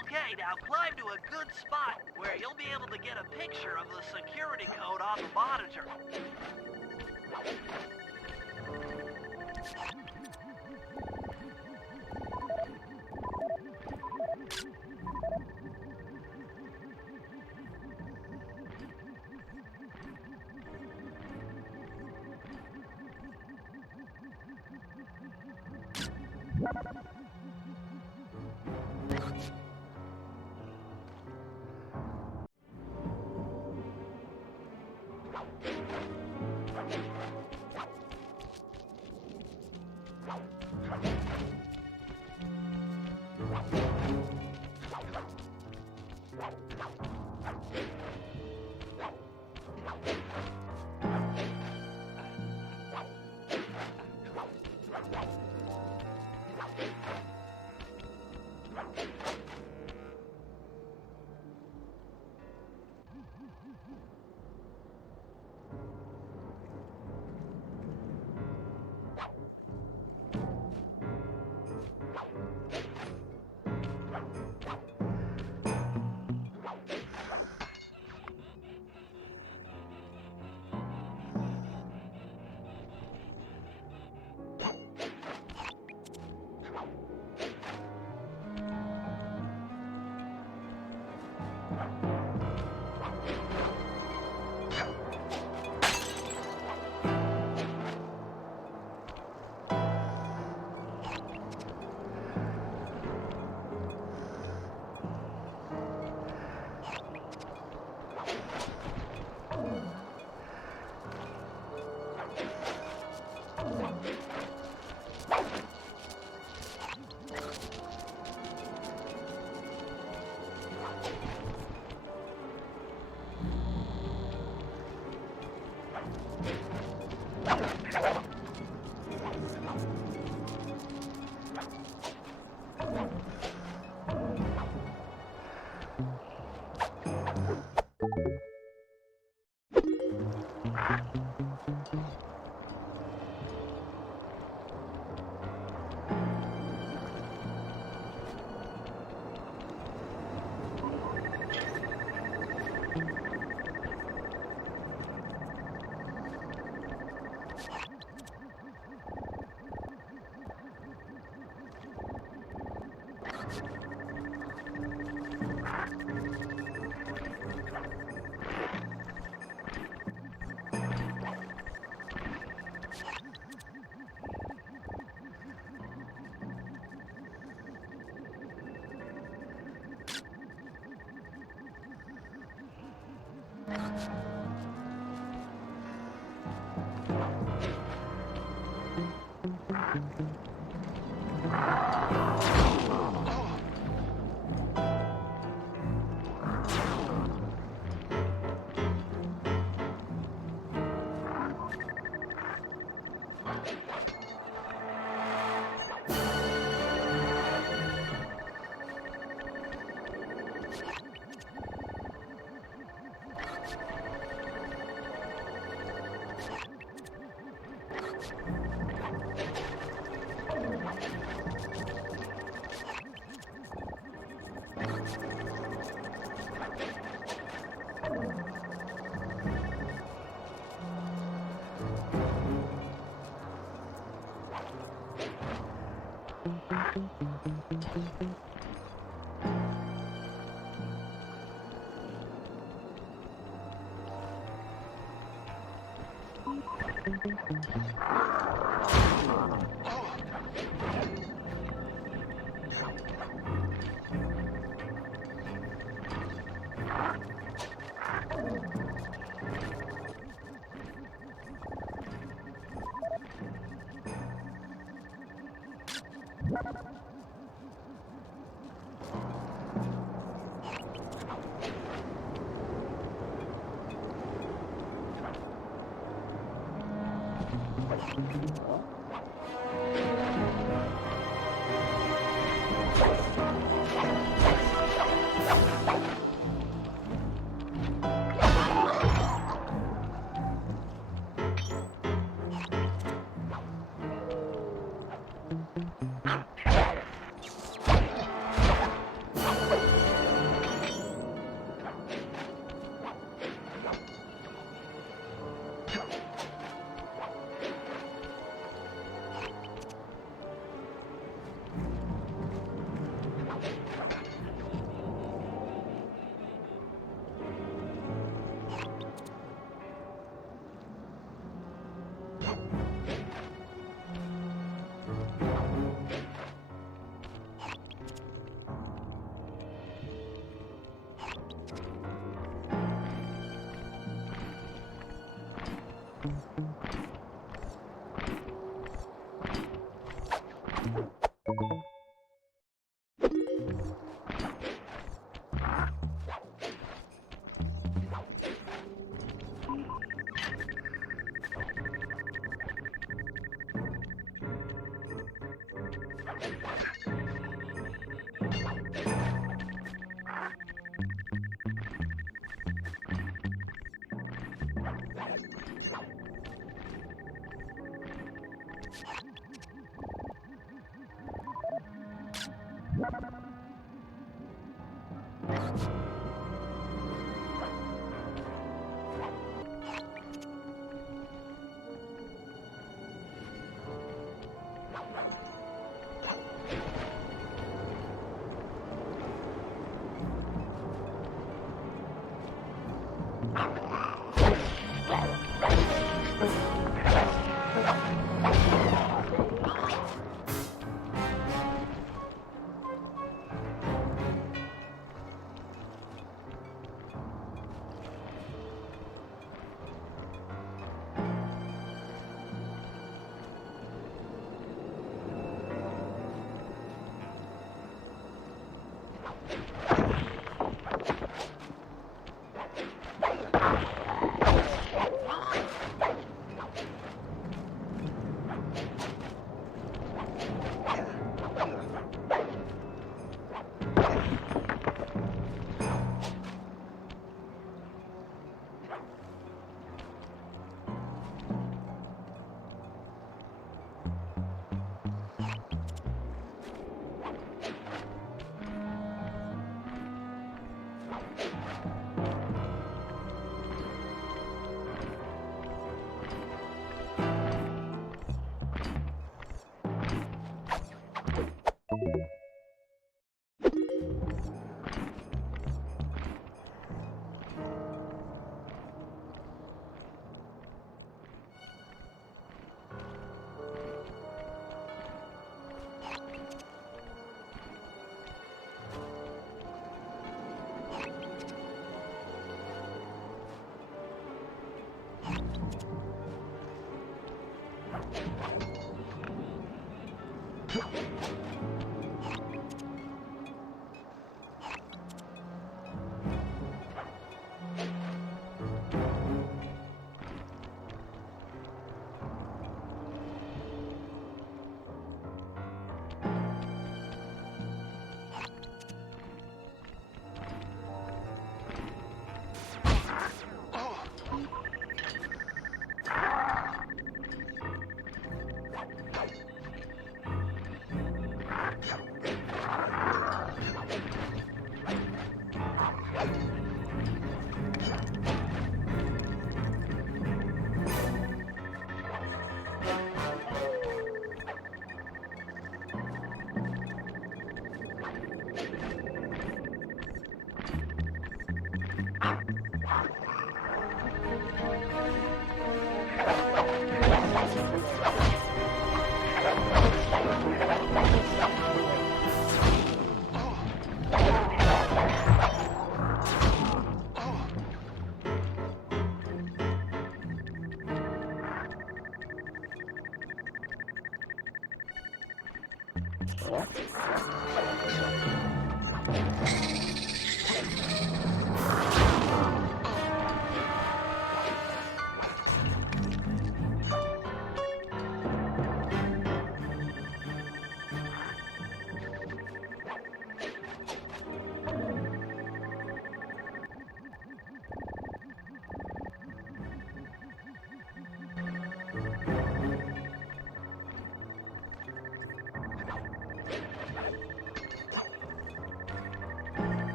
Okay, now climb to a good spot where you'll be able to get a picture of the security code on the monitor.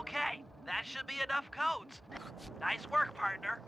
Okay, that should be enough codes. Nice work, partner.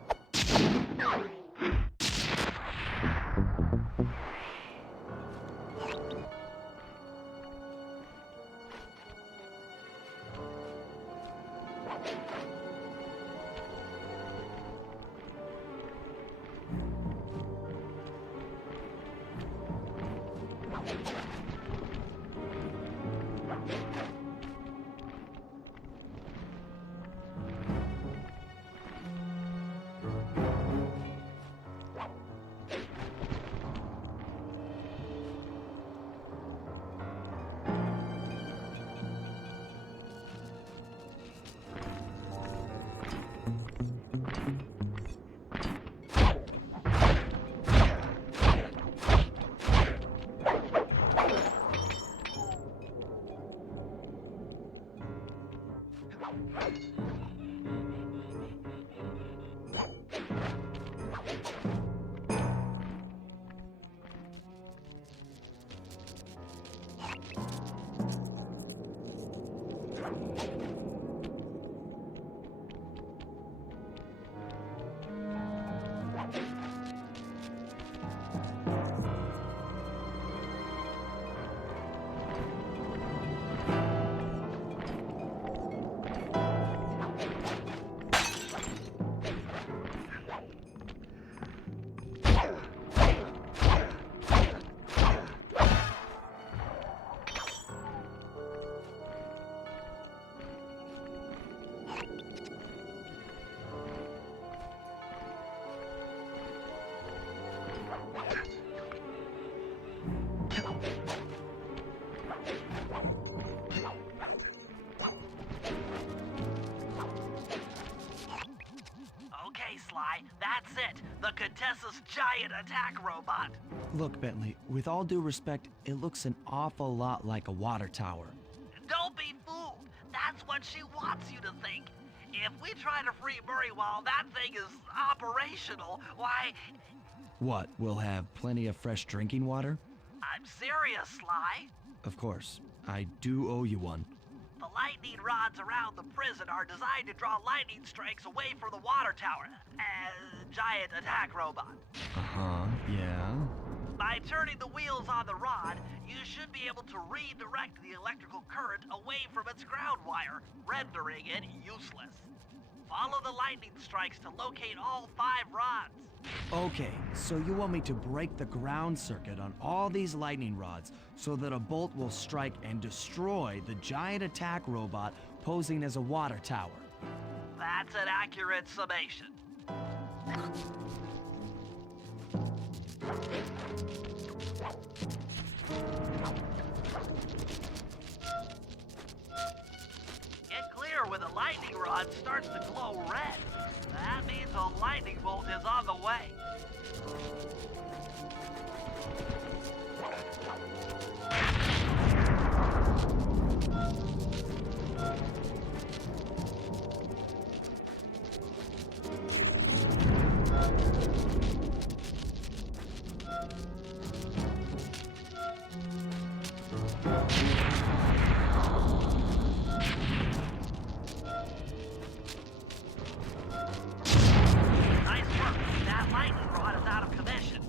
Contessa's giant attack robot. Look, Bentley, with all due respect, it looks an awful lot like a water tower. Don't be fooled. That's what she wants you to think. If we try to free Murray while that thing is operational, why... What, we'll have plenty of fresh drinking water? I'm serious, Sly. Of course. I do owe you one. The lightning rods around the prison are designed to draw lightning strikes away from the water tower. Giant attack robot. Uh-huh, yeah. By turning the wheels on the rod, you should be able to redirect the electrical current away from its ground wire, rendering it useless. Follow the lightning strikes to locate all 5 rods. Okay, so you want me to break the ground circuit on all these lightning rods so that a bolt will strike and destroy the giant attack robot posing as a water tower. That's an accurate summation. Get clear when the lightning rod starts to glow red. That means a lightning bolt is on the way. Nice work. That lightning rod is out of commission.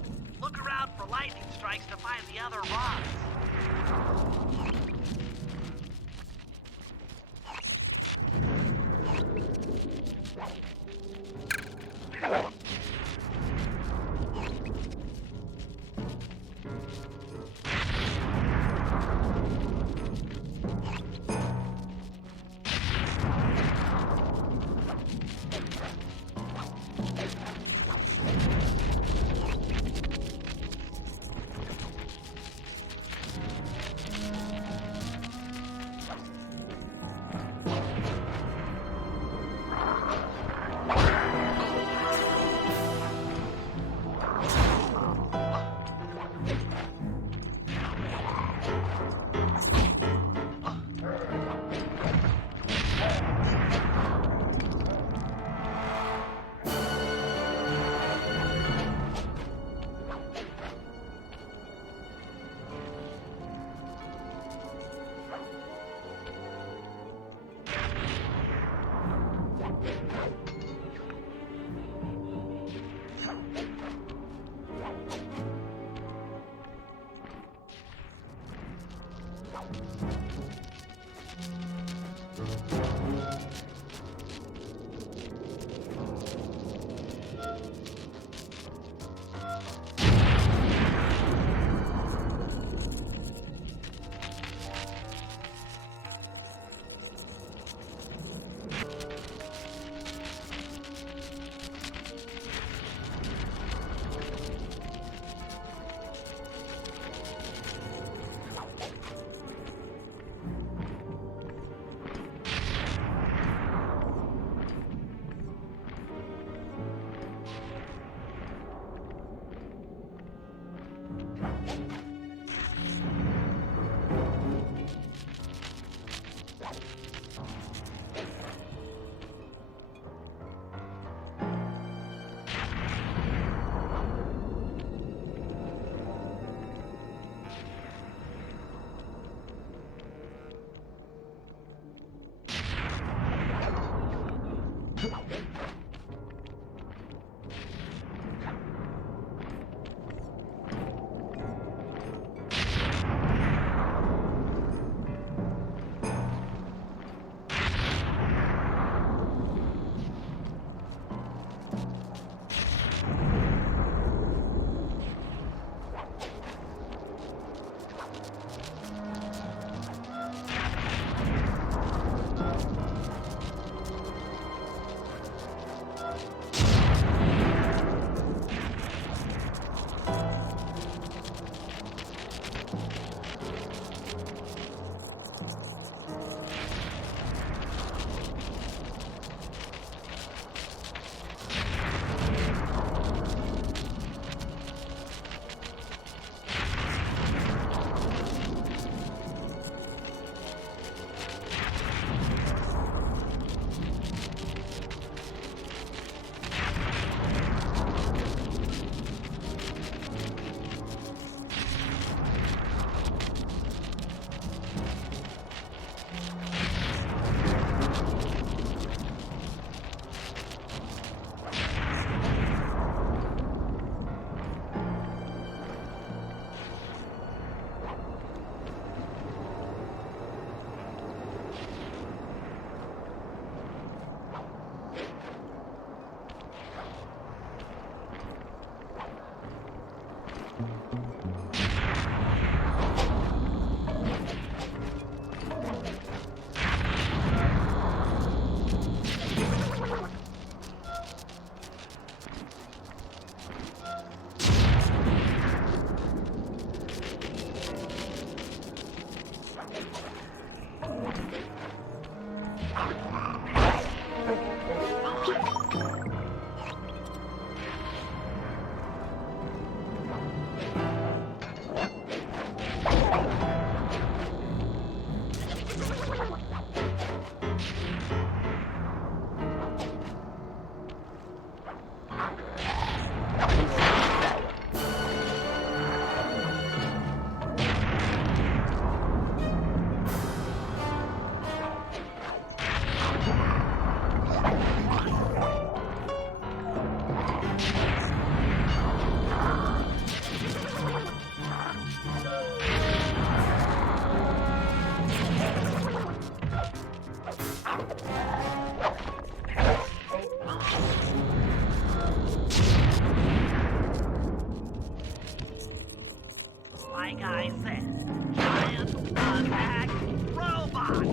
Like I said, giant attack robot!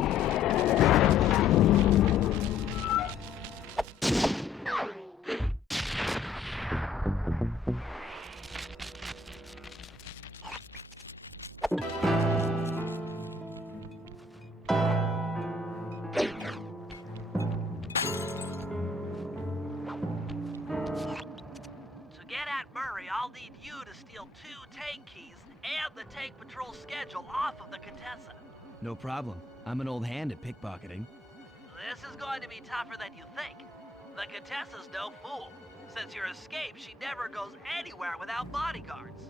To get at Murray, I'll need you to steal 2 tank keys and the tank patrol schedule off of the Contessa. No problem. I'm an old hand at pickpocketing. This is going to be tougher than you think. The Contessa's no fool. Since your escape, she never goes anywhere without bodyguards.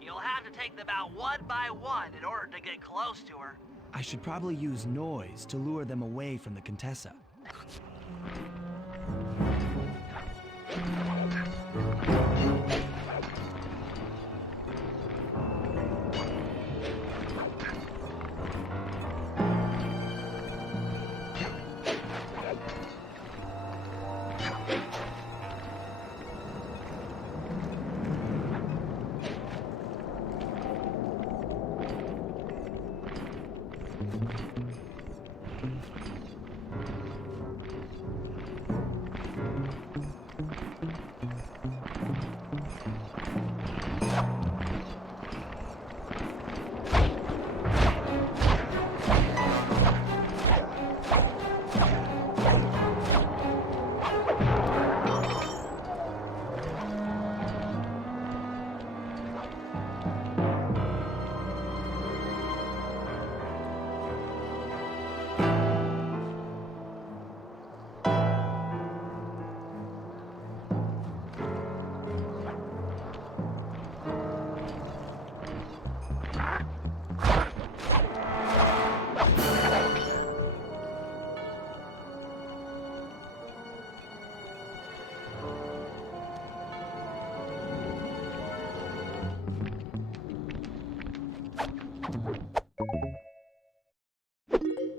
You'll have to take them out one by one in order to get close to her. I should probably use noise to lure them away from the Contessa.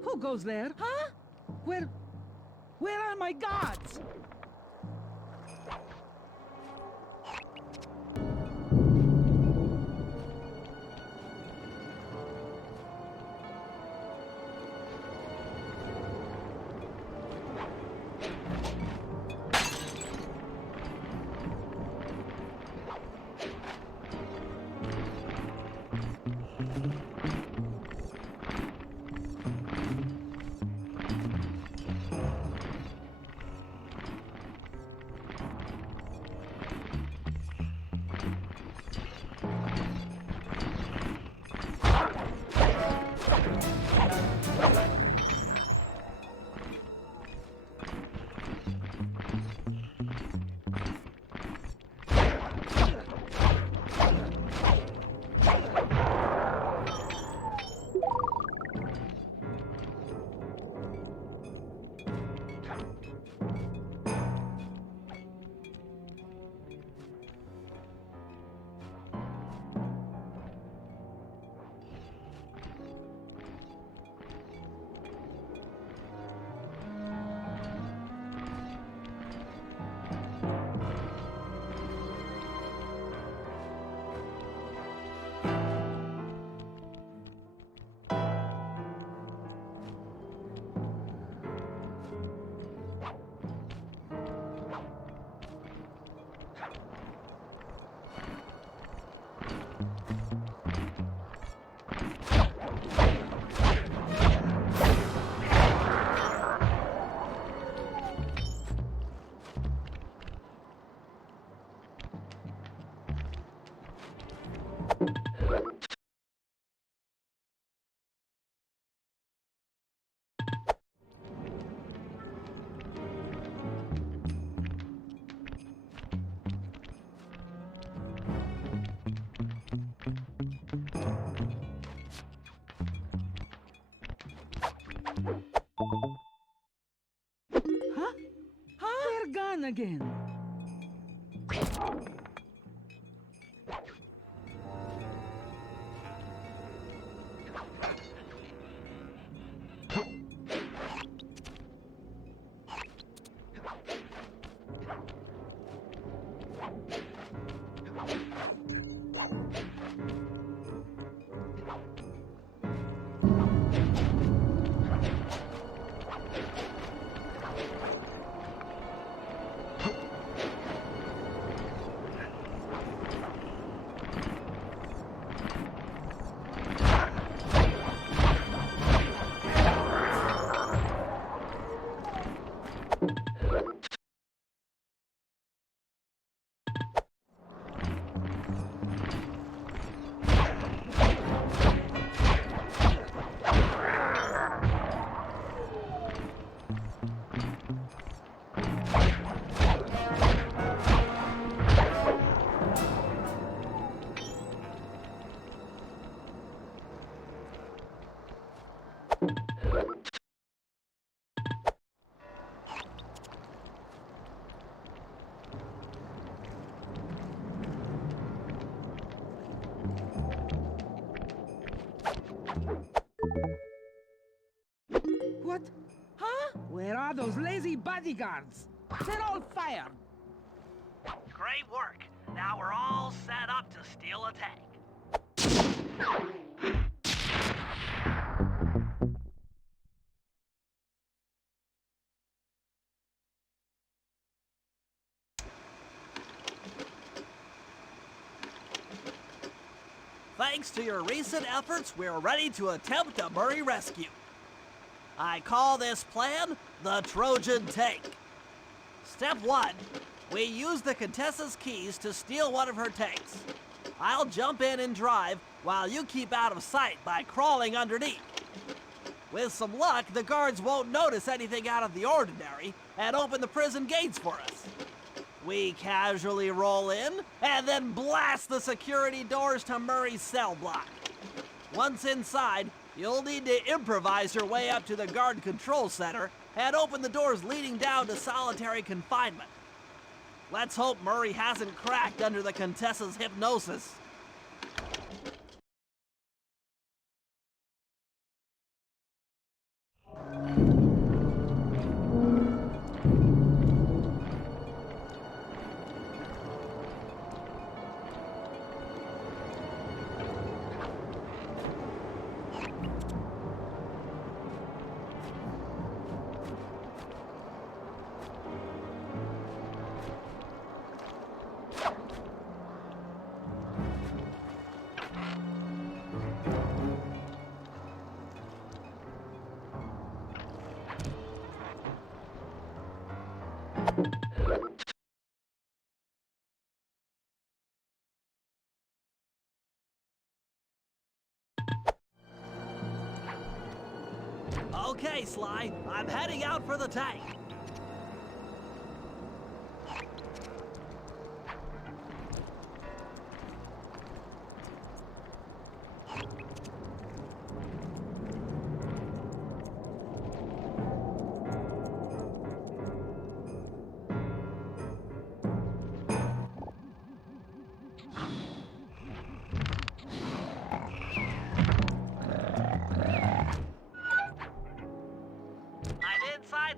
Who goes there, huh? Where are my gods? Huh? They're gone again. What? Huh? Where are those lazy bodyguards? They're all fired. Great work. Now we're all set up to steal a tank. Thanks to your recent efforts, we're ready to attempt a Murray rescue. I call this plan the Trojan Tank. Step 1. We use the Contessa's keys to steal one of her tanks. I'll jump in and drive while you keep out of sight by crawling underneath. With some luck, the guards won't notice anything out of the ordinary and open the prison gates for us. We casually roll in and then blast the security doors to Murray's cell block. Once inside, you'll need to improvise your way up to the guard control center and open the doors leading down to solitary confinement. Let's hope Murray hasn't cracked under the Contessa's hypnosis. Okay, Sly, I'm heading out for the tank.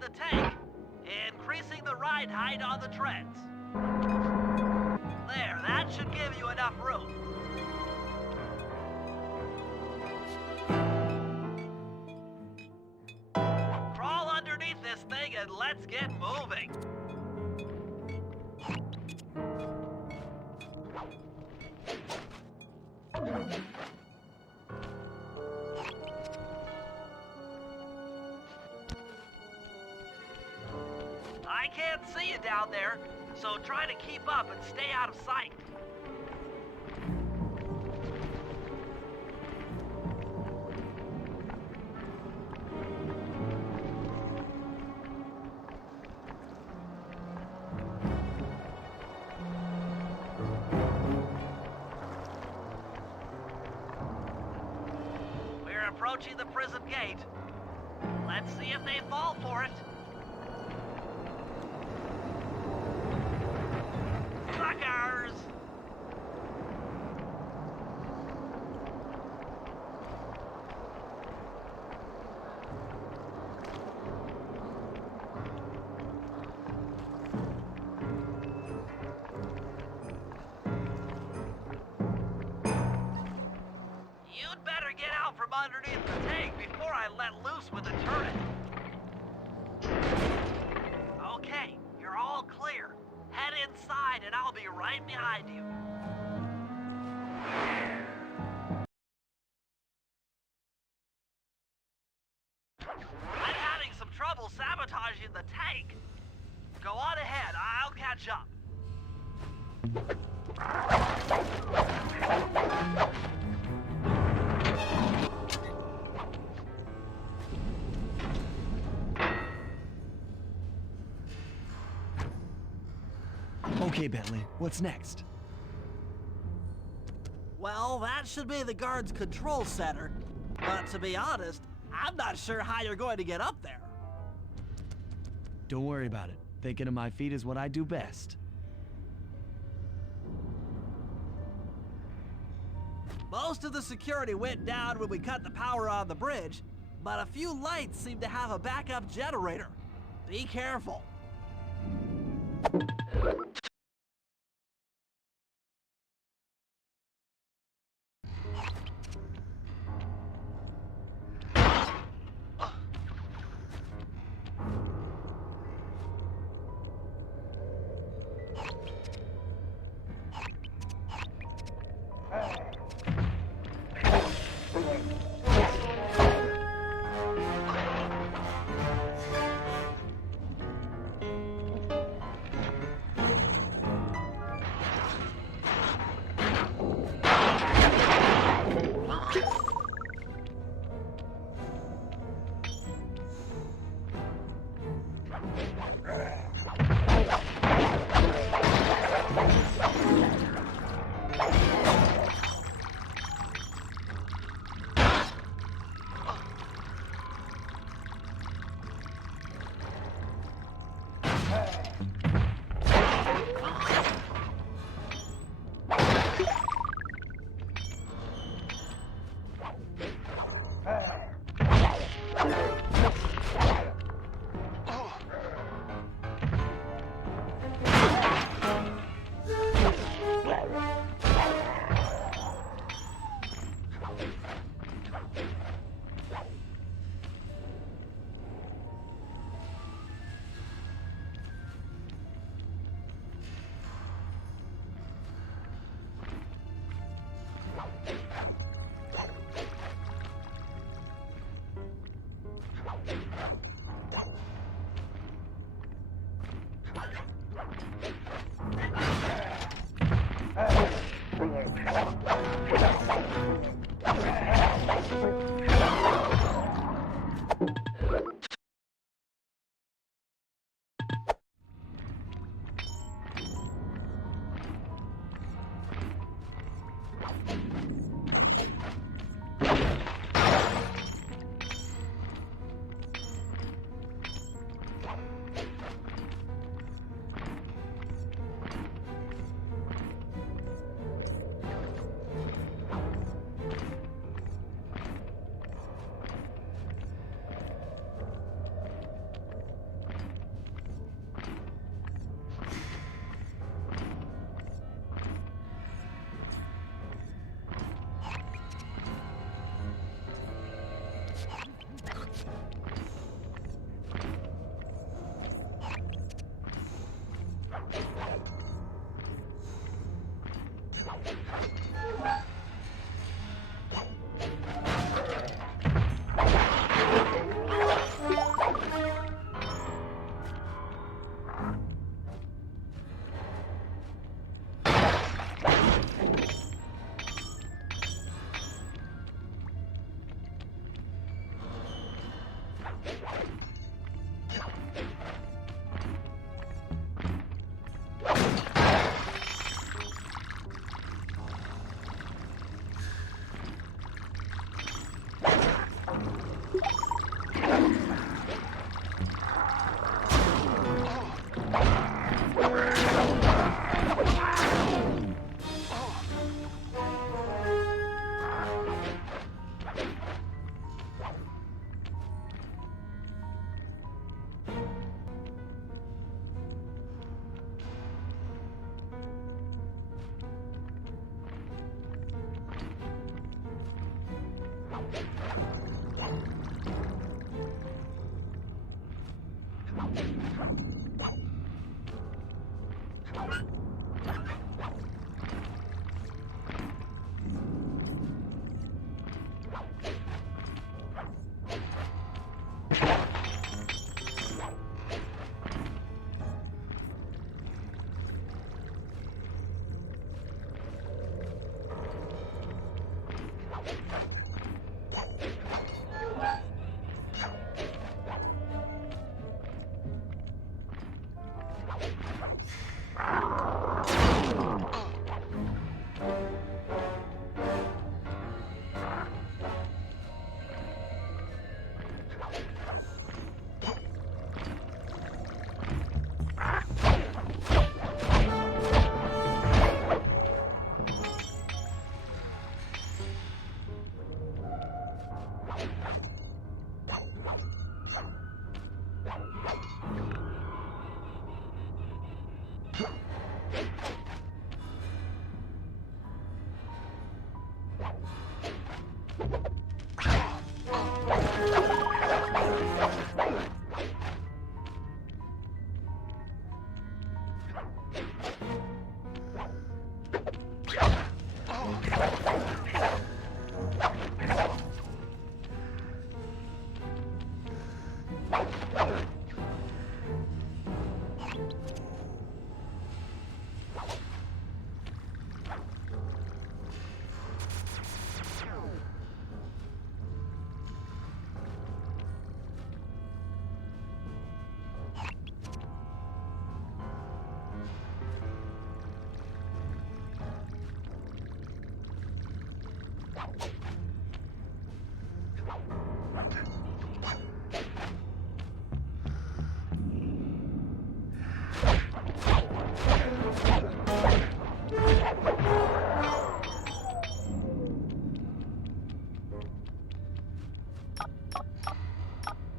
The tank, increasing the ride height on the treads. There, that should give you enough room. Crawl underneath this thing and let's get moving. I can't see you down there, so try to keep up and stay out of sight. We're approaching the prison gate. Let's see if they fall for it. Suckers! You'd better get out from underneath the tank before I let loose with the turret. Okay, you're all clear. Head inside and I'll be right behind you. I'm having some trouble sabotaging the tank. Go on ahead, I'll catch up. Okay, Bentley, what's next? Well, that should be the guard's control center. But to be honest, I'm not sure how you're going to get up there. Don't worry about it. Thinking of my feet is what I do best. Most of the security went down when we cut the power on the bridge, but a few lights seem to have a backup generator. Be careful.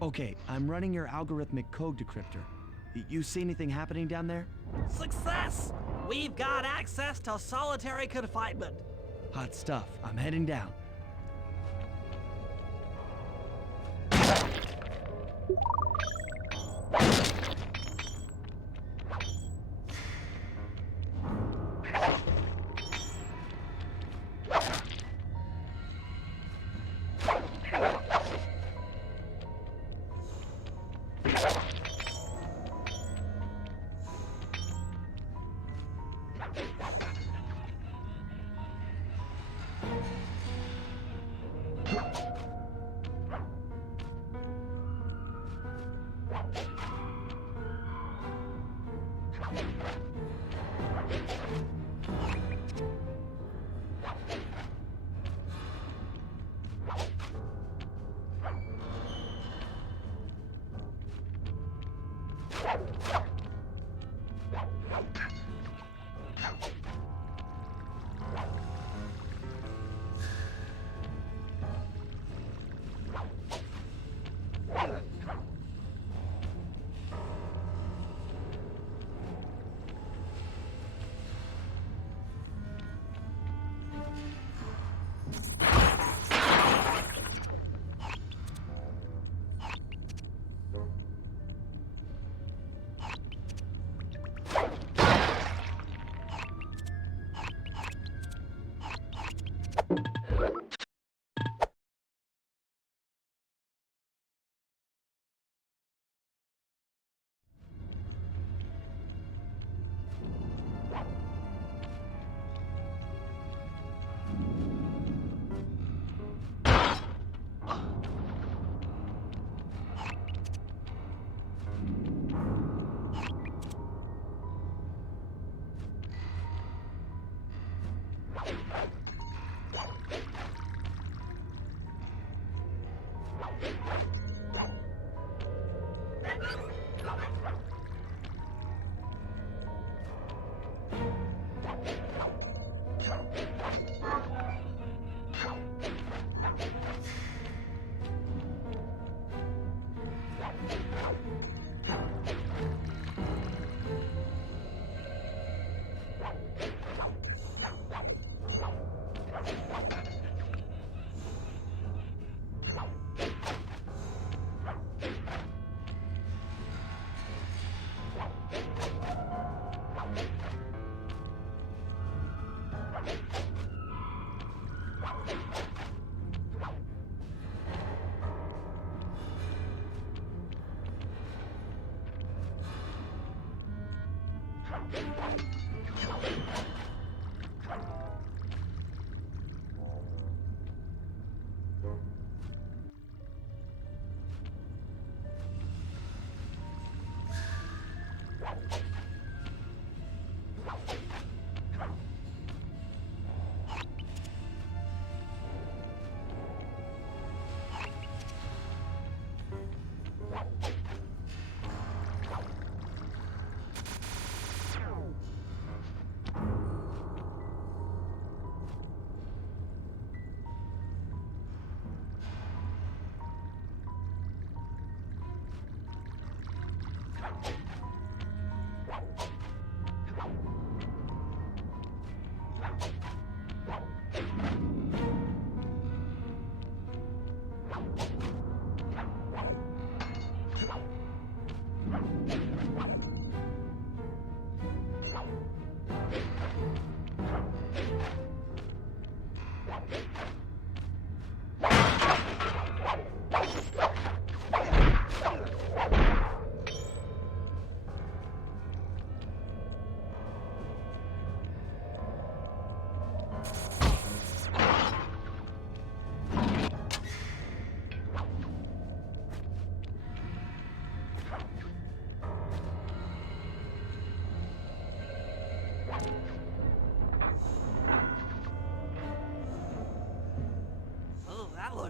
Okay, I'm running your algorithmic code decryptor. You see anything happening down there? Success! We've got access to solitary confinement. Hot stuff. I'm heading down.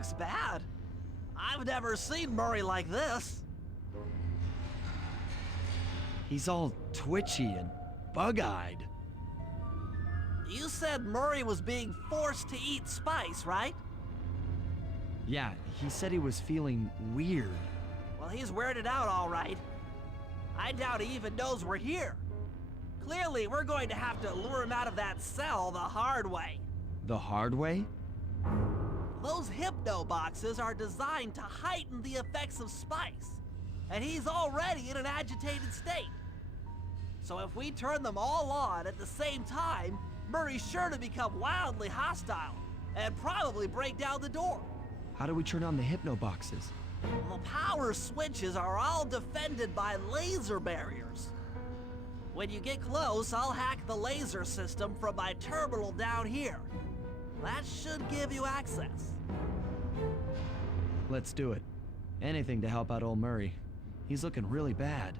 looks bad. I've never seen Murray like this. He's all twitchy and bug-eyed. You said Murray was being forced to eat spice, right? Yeah, he said he was feeling weird. Well, he's weirded out all right. I doubt he even knows we're here. Clearly, we're going to have to lure him out of that cell the hard way. The hard way? Those hypno boxes are designed to heighten the effects of spice, and he's already in an agitated state. So if we turn them all on at the same time, Murray's sure to become wildly hostile and probably break down the door. How do we turn on the hypno boxes? The power switches are all defended by laser barriers. When you get close, I'll hack the laser system from my terminal down here. That should give you access. Let's do it. Anything to help out old Murray. He's looking really bad.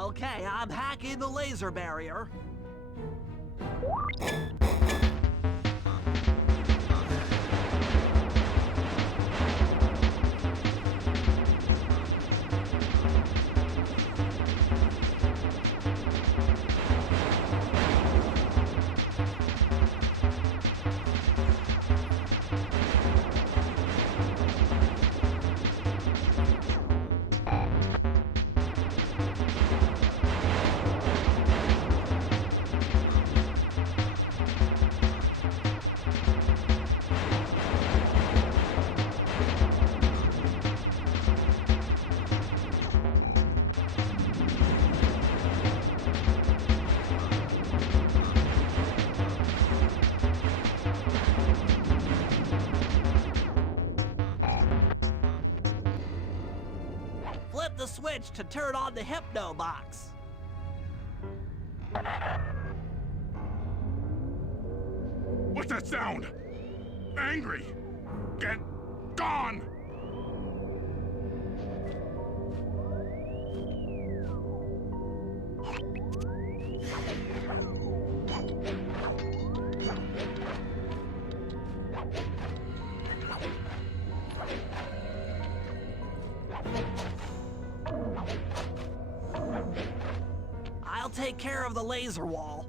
Okay, I'm hacking the laser barrier. Flip the switch to turn on the hypno box. What's that sound? Angry! Get gone! I'll take care of the laser wall.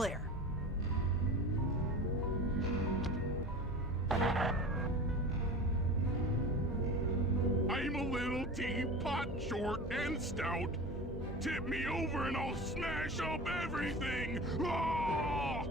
clear. I'm a little teapot, short and stout. Tip me over and I'll smash up everything! Ah!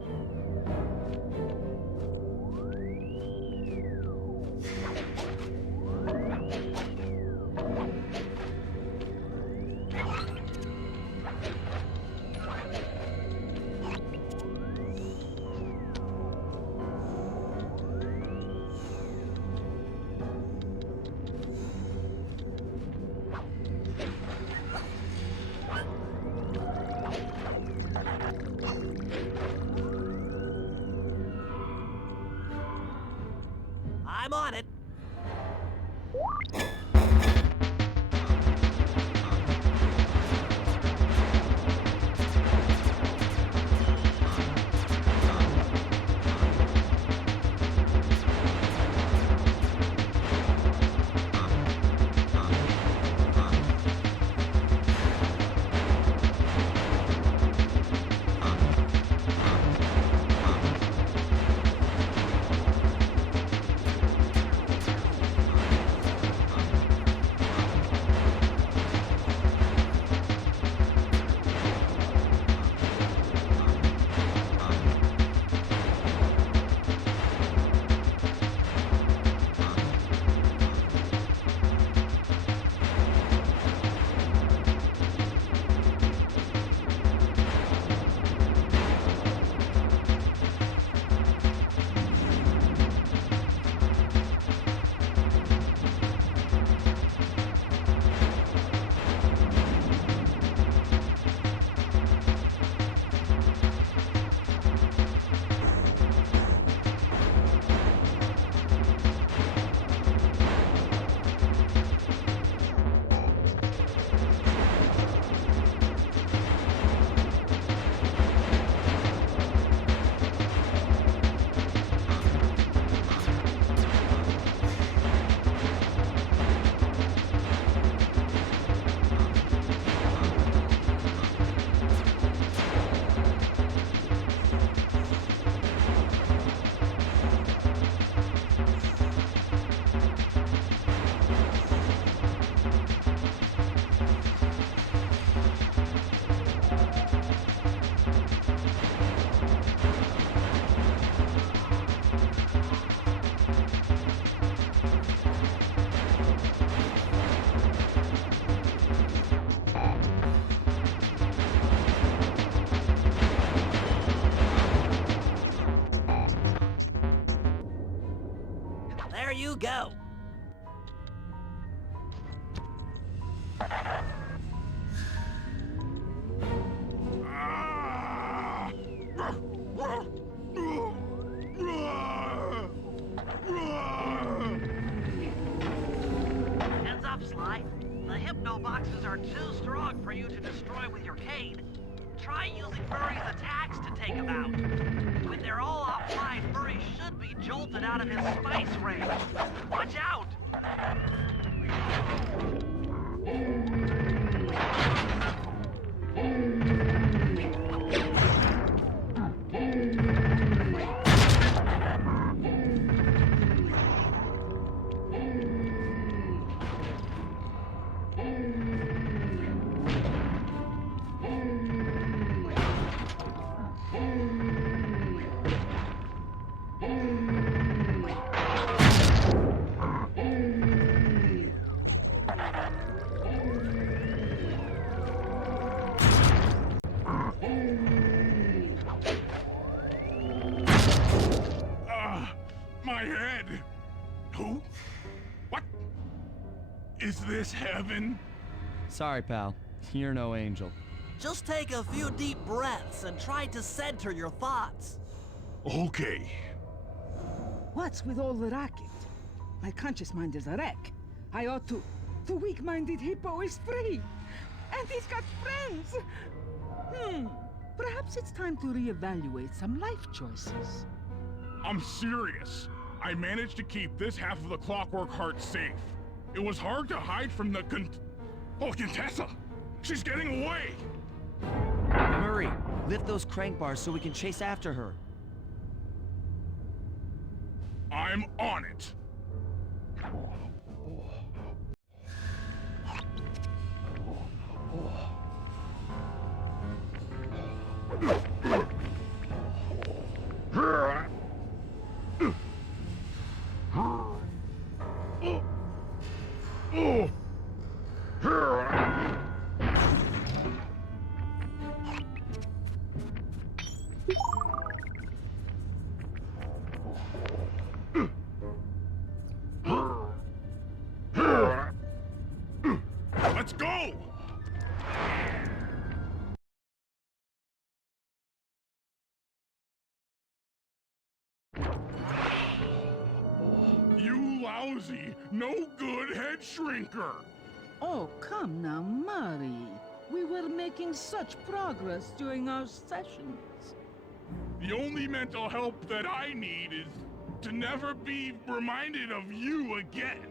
I'm on it. There you go. Heads up, Sly. The hypno boxes are too strong for you to destroy with your cane. Try using Murray's attacks to take them out. When they're all offline, Murray should be jolted out of his spice range. Watch out! My head! Who? What? Is this heaven? Sorry, pal. You're no angel. Just take a few deep breaths and try to center your thoughts. Okay. What's with all the racket? My conscious mind is a wreck. I ought to... The weak-minded hippo is free! And he's got friends! Perhaps it's time to reevaluate some life choices. I'm serious. I managed to keep this half of the Clockwork Heart safe. It was hard to hide from the Contessa! She's getting away! Murray, Hurry! Lift those crank bars so we can chase after her. I'm on it. Let's go! You lousy, no good head shrinker! Oh, come now, Murray. We were making such progress during our sessions. The only mental help that I need is to never be reminded of you again.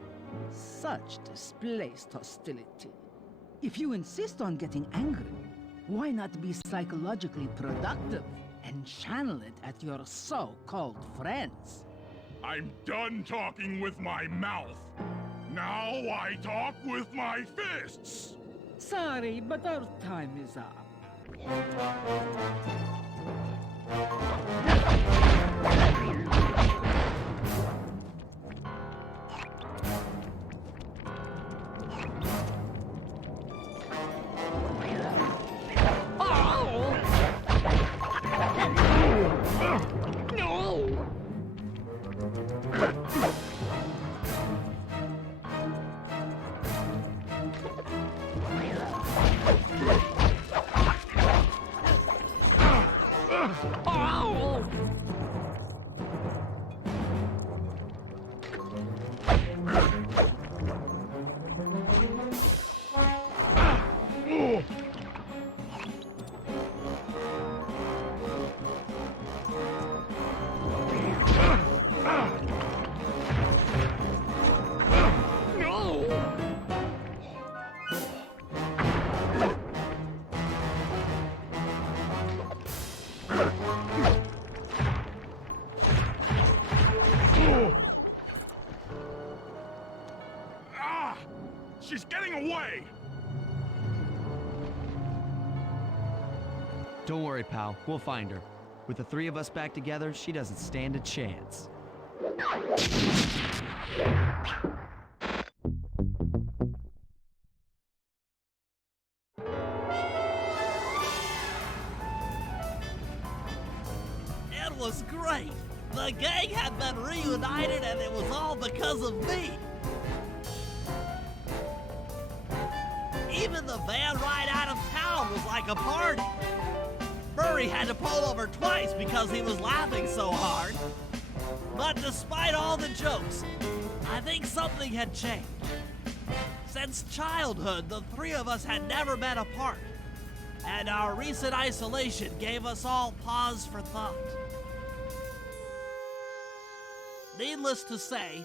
Such displaced hostility. If you insist on getting angry, why not be psychologically productive and channel it at your so-called friends? I'm done talking with my mouth. Now I talk with my fists. Sorry, but our time is up. She's getting away! Don't worry, pal. We'll find her. With the three of us back together, she doesn't stand a chance. It was great! The gang had been reunited and it was all because of me! Even the van ride out of town was like a party. Murray had to pull over twice because he was laughing so hard. But despite all the jokes, I think something had changed. Since childhood, the three of us had never been apart, and our recent isolation gave us all pause for thought. Needless to say,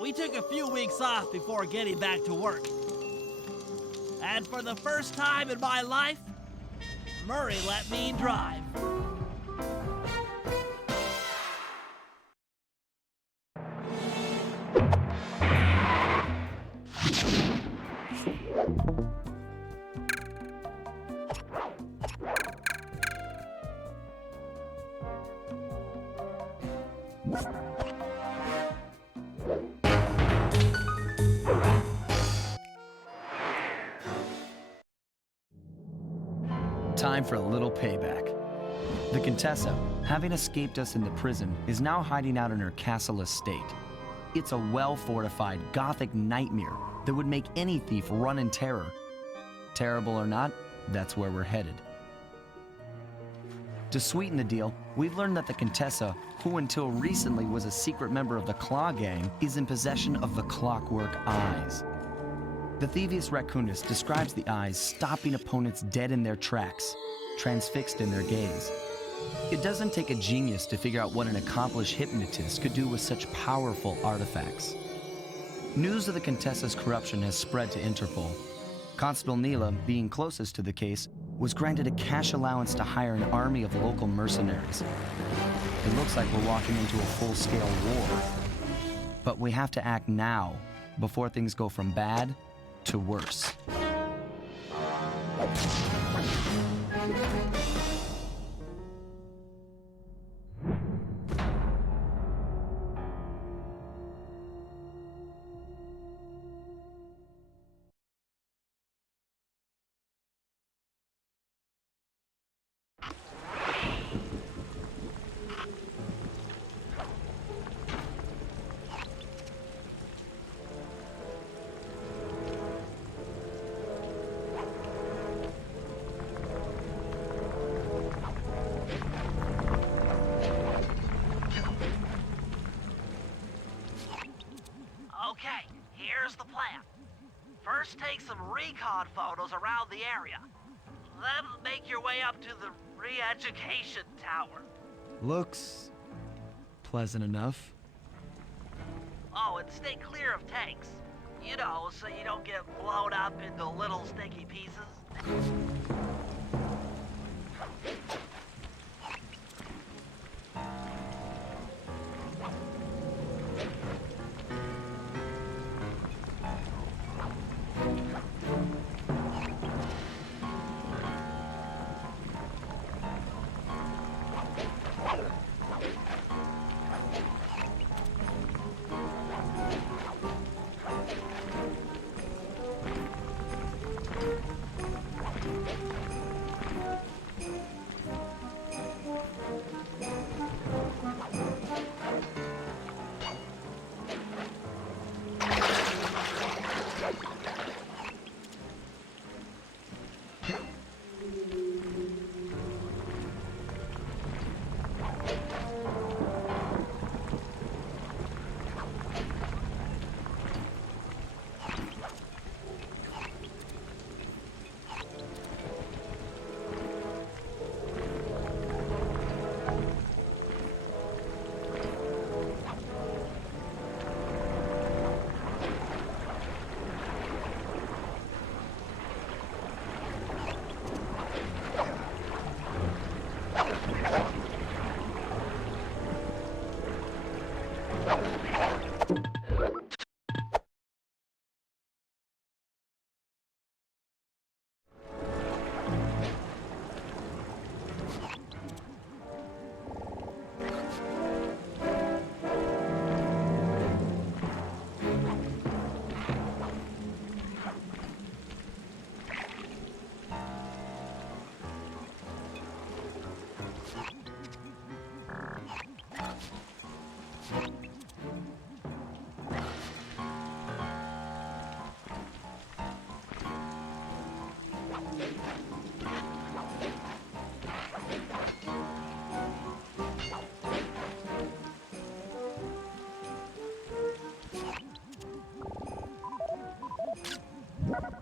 we took a few weeks off before getting back to work. And for the first time in my life, Murray let me drive. Time for a little payback. The Contessa, having escaped us in the prison, is now hiding out in her castle estate. It's a well-fortified Gothic nightmare that would make any thief run in terror. Terrible or not, that's where we're headed. To sweeten the deal, we've learned that the Contessa, who until recently was a secret member of the Claw Gang, is in possession of the Clockwork Eyes. The Thieves Raccoonist describes the eyes stopping opponents dead in their tracks, transfixed in their gaze. It doesn't take a genius to figure out what an accomplished hypnotist could do with such powerful artifacts. News of the Contessa's corruption has spread to Interpol. Constable Neela, being closest to the case, was granted a cash allowance to hire an army of local mercenaries. It looks like we're walking into a full-scale war. But we have to act now, before things go from bad to worse. Okay, here's the plan. First, take some recon photos around the area. Then make your way up to the re-education tower. Looks pleasant enough. Oh, and stay clear of tanks. You know, so you don't get blown up into little sticky pieces.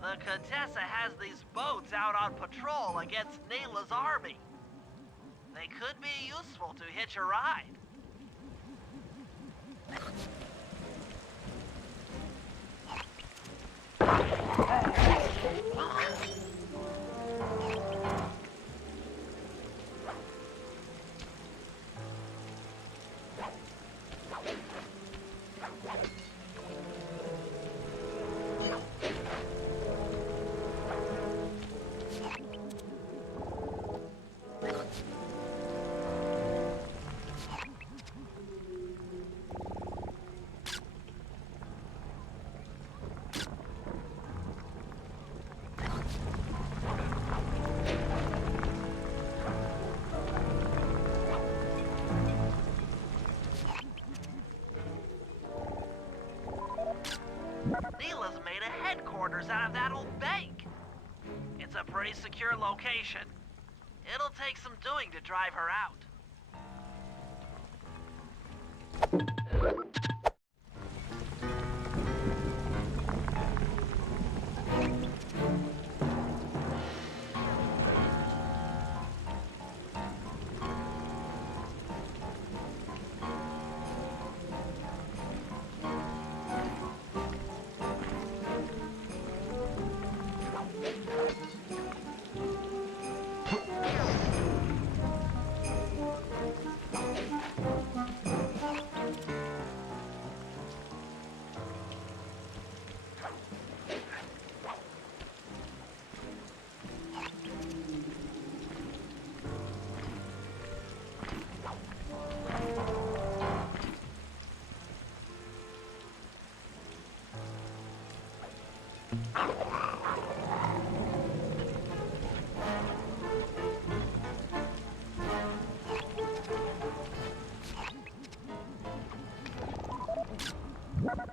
The Contessa has these boats out on patrol against Neela's army. They could be useful to hitch a ride. Neela's made a headquarters out of that old bank. It's a pretty secure location. It'll take some doing to drive her out.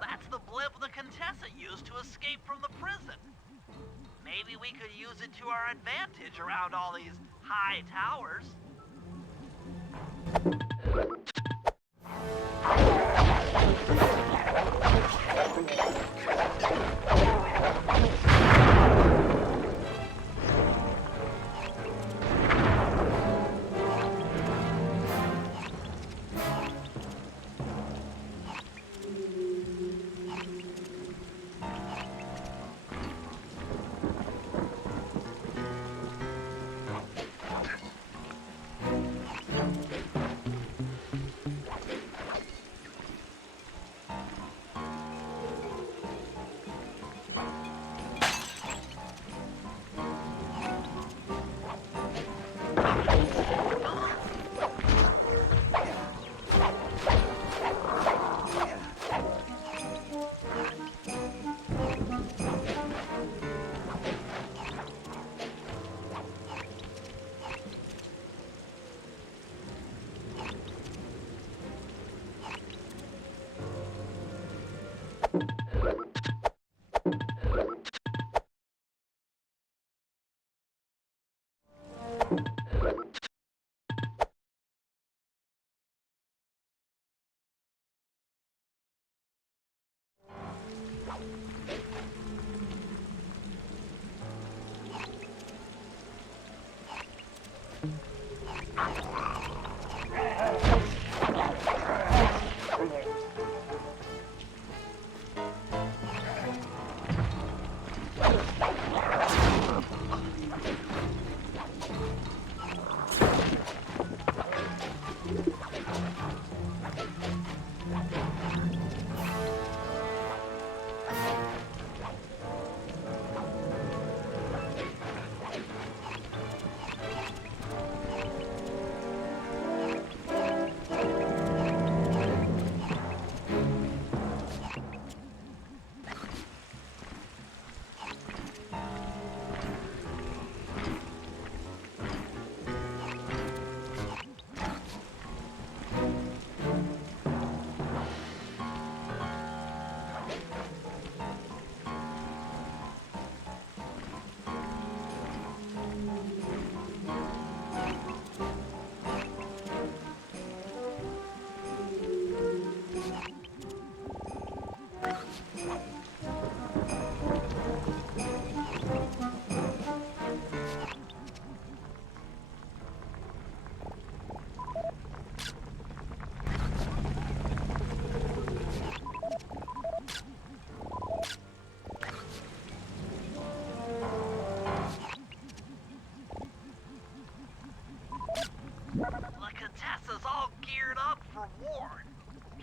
That's the blimp the Contessa used to escape from the prison. Maybe we could use it to our advantage around all these high towers.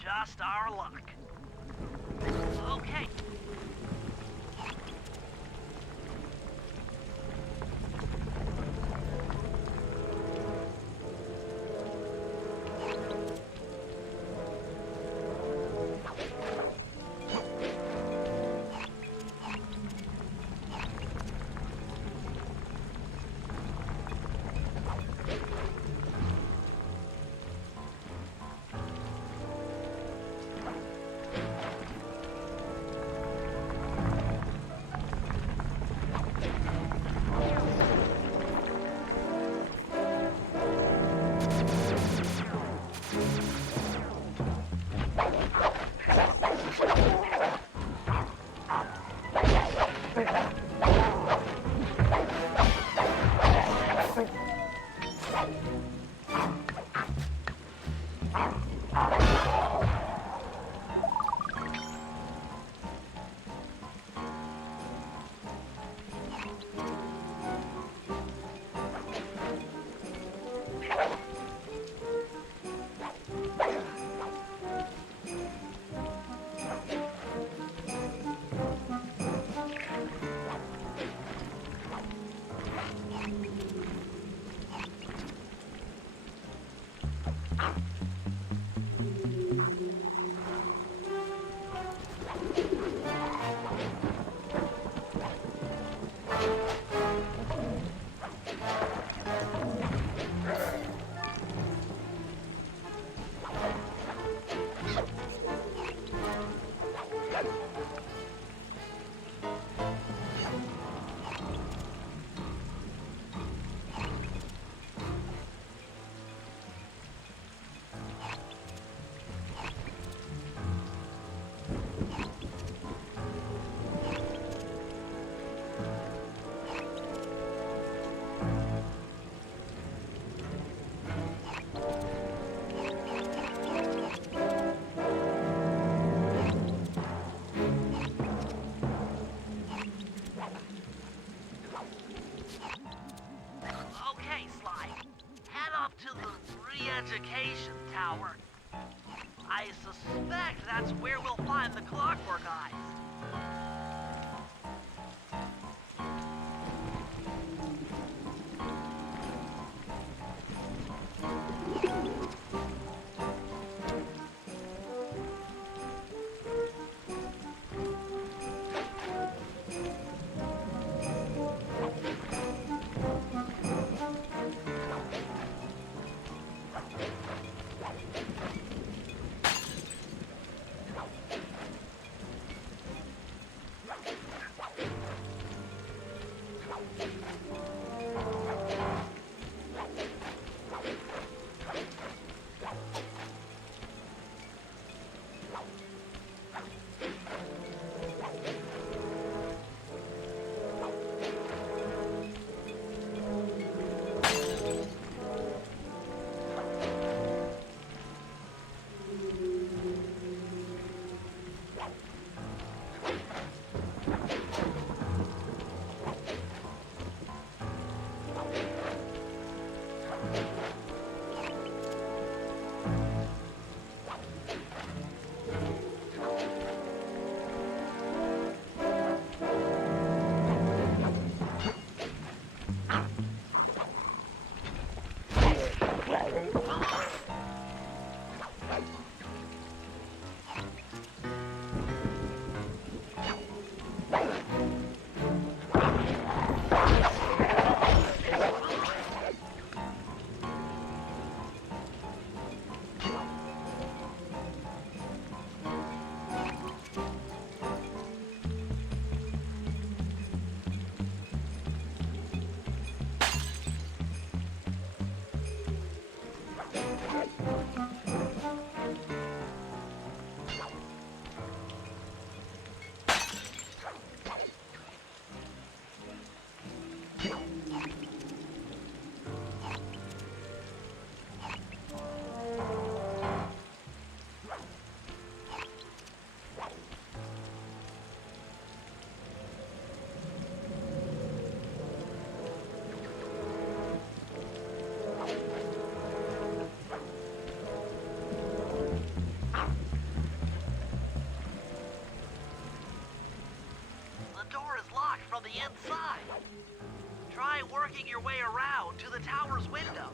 Just our luck. Okay. Education Tower. I suspect that's where we'll find the Clockwork Eyes. The inside. Try working your way around to the tower's window.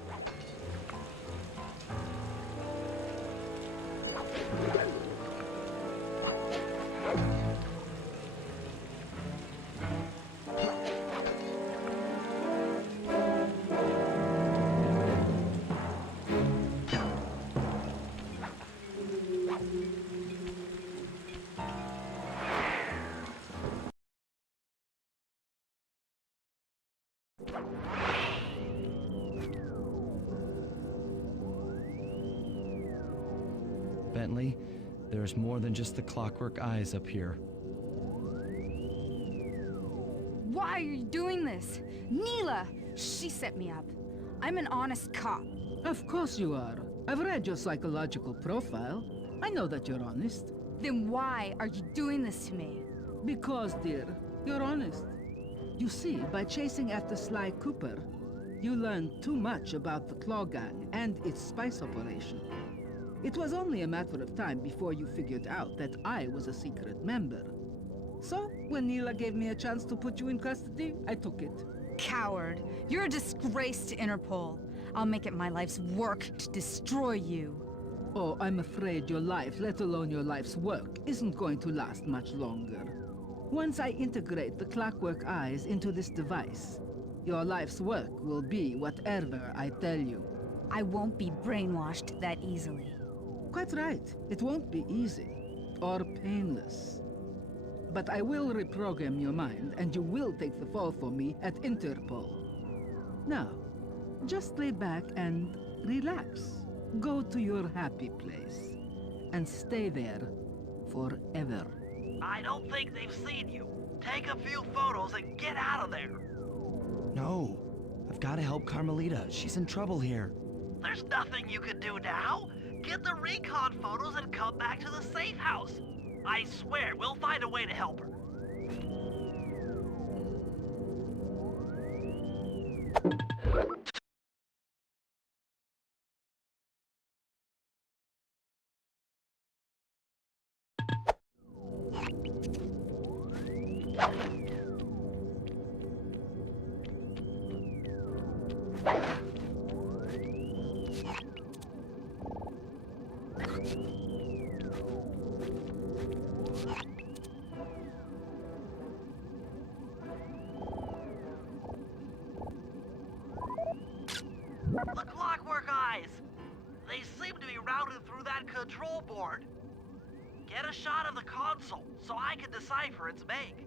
Bentley, there's more than just the Clockwork Eyes up here. Why are you doing this? Neela! She set me up. I'm an honest cop. Of course you are. I've read your psychological profile. I know that you're honest. Then why are you doing this to me? Because, dear, you're honest. You see, by chasing after Sly Cooper, you learned too much about the Claw Gang and its spice operation. It was only a matter of time before you figured out that I was a secret member. So, when Neela gave me a chance to put you in custody, I took it. Coward. You're a disgrace to Interpol. I'll make it my life's work to destroy you. Oh, I'm afraid your life, let alone your life's work, isn't going to last much longer. Once I integrate the Clockwork Eyes into this device, your life's work will be whatever I tell you. I won't be brainwashed that easily. Quite right. It won't be easy. Or painless. But I will reprogram your mind, and you will take the fall for me at Interpol. Now, just lay back and relax. Go to your happy place. And stay there forever. I don't think they've seen you. Take a few photos and get out of there. No. I've got to help Carmelita. She's in trouble here. There's nothing you can do now. Get the recon photos and come back to the safe house. I swear, we'll find a way to help her. The Clockwork Eyes! They seem to be routed through that control board. Get a shot of the console so I can decipher its make.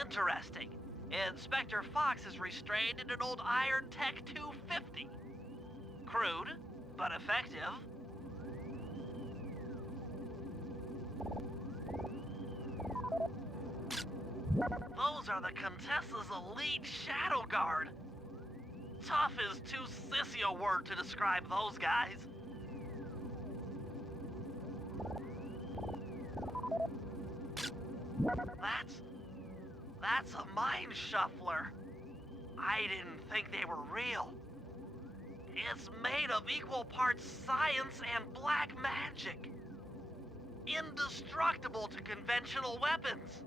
Interesting. Inspector Fox is restrained in an old Iron Tech 250. Crude, but effective. Those are the Contessa's elite shadow guard. Tough is too sissy a word to describe those guys. That's a mind shuffler. I didn't think they were real. It's made of equal parts science and black magic. Indestructible to conventional weapons.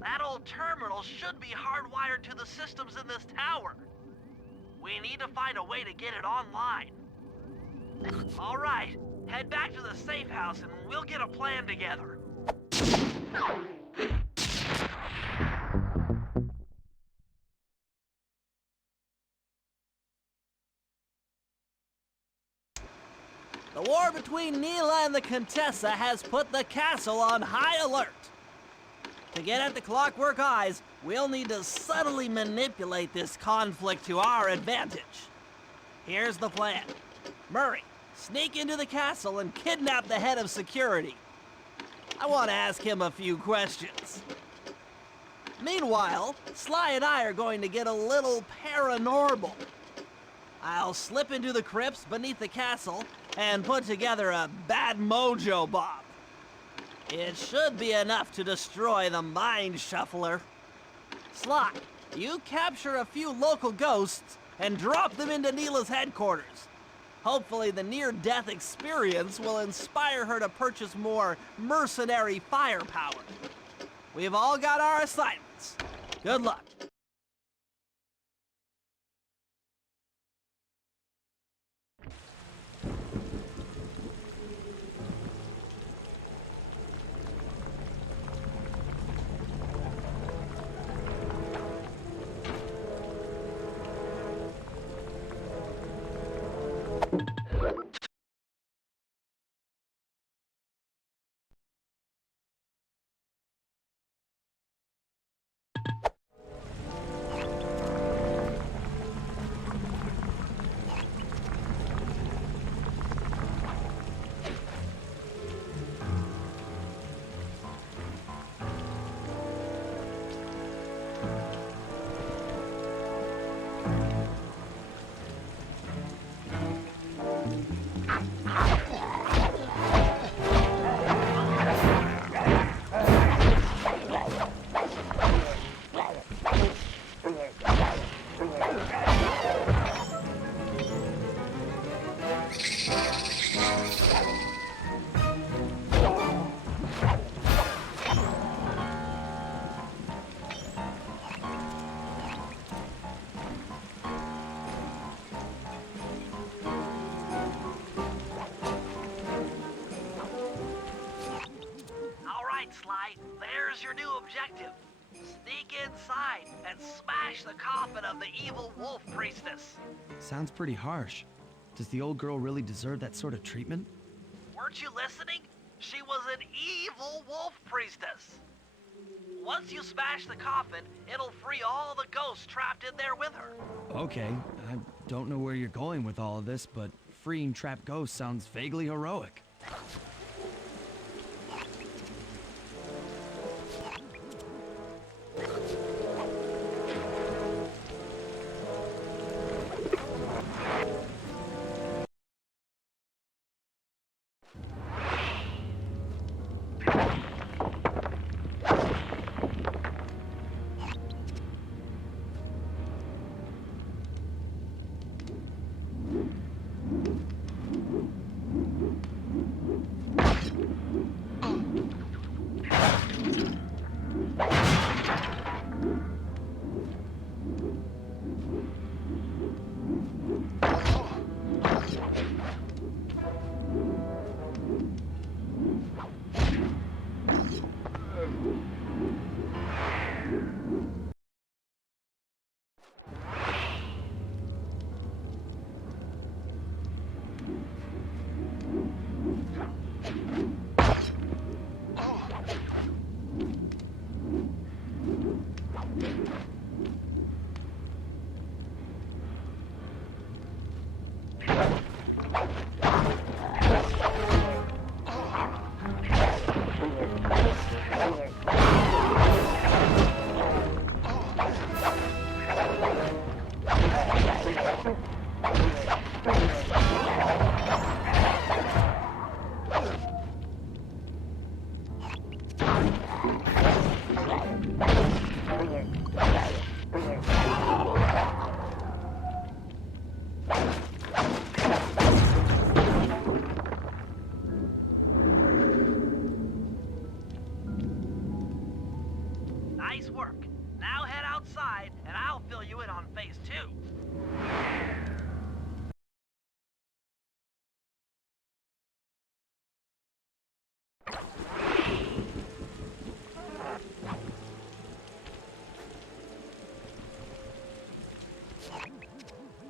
That old terminal should be hardwired to the systems in this tower. We need to find a way to get it online. All right, head back to the safe house and we'll get a plan together. The war between Neela and the Contessa has put the castle on high alert. To get at the Clockwork Eyes, we'll need to subtly manipulate this conflict to our advantage. Here's the plan. Murray, sneak into the castle and kidnap the head of security. I want to ask him a few questions. Meanwhile, Sly and I are going to get a little paranormal. I'll slip into the crypts beneath the castle and put together a bad mojo bomb. It should be enough to destroy the mind shuffler. Sly, you capture a few local ghosts and drop them into Neela's headquarters. Hopefully the near-death experience will inspire her to purchase more mercenary firepower. We've all got our assignments. Good luck. Sly, there's your new objective. Sneak inside and smash the coffin of the evil wolf priestess. Sounds pretty harsh. Does the old girl really deserve that sort of treatment? Weren't you listening? She was an evil wolf priestess. Once you smash the coffin, it'll free all the ghosts trapped in there with her. Okay, I don't know where you're going with all of this, but freeing trapped ghosts sounds vaguely heroic. Nice work. Now head outside, and I'll fill you in on phase 2.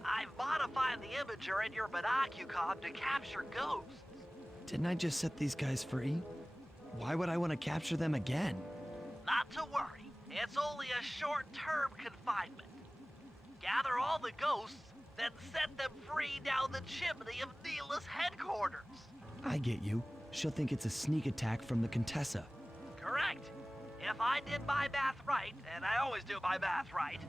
I've modified the imager in your binocucom to capture ghosts. Didn't I just set these guys free? Why would I want to capture them again? Not to worry. It's only a short-term confinement. Gather all the ghosts, then set them free down the chimney of Neela's headquarters. I get you. She'll think it's a sneak attack from the Contessa. Correct. If I did my math right, and I always do my math right,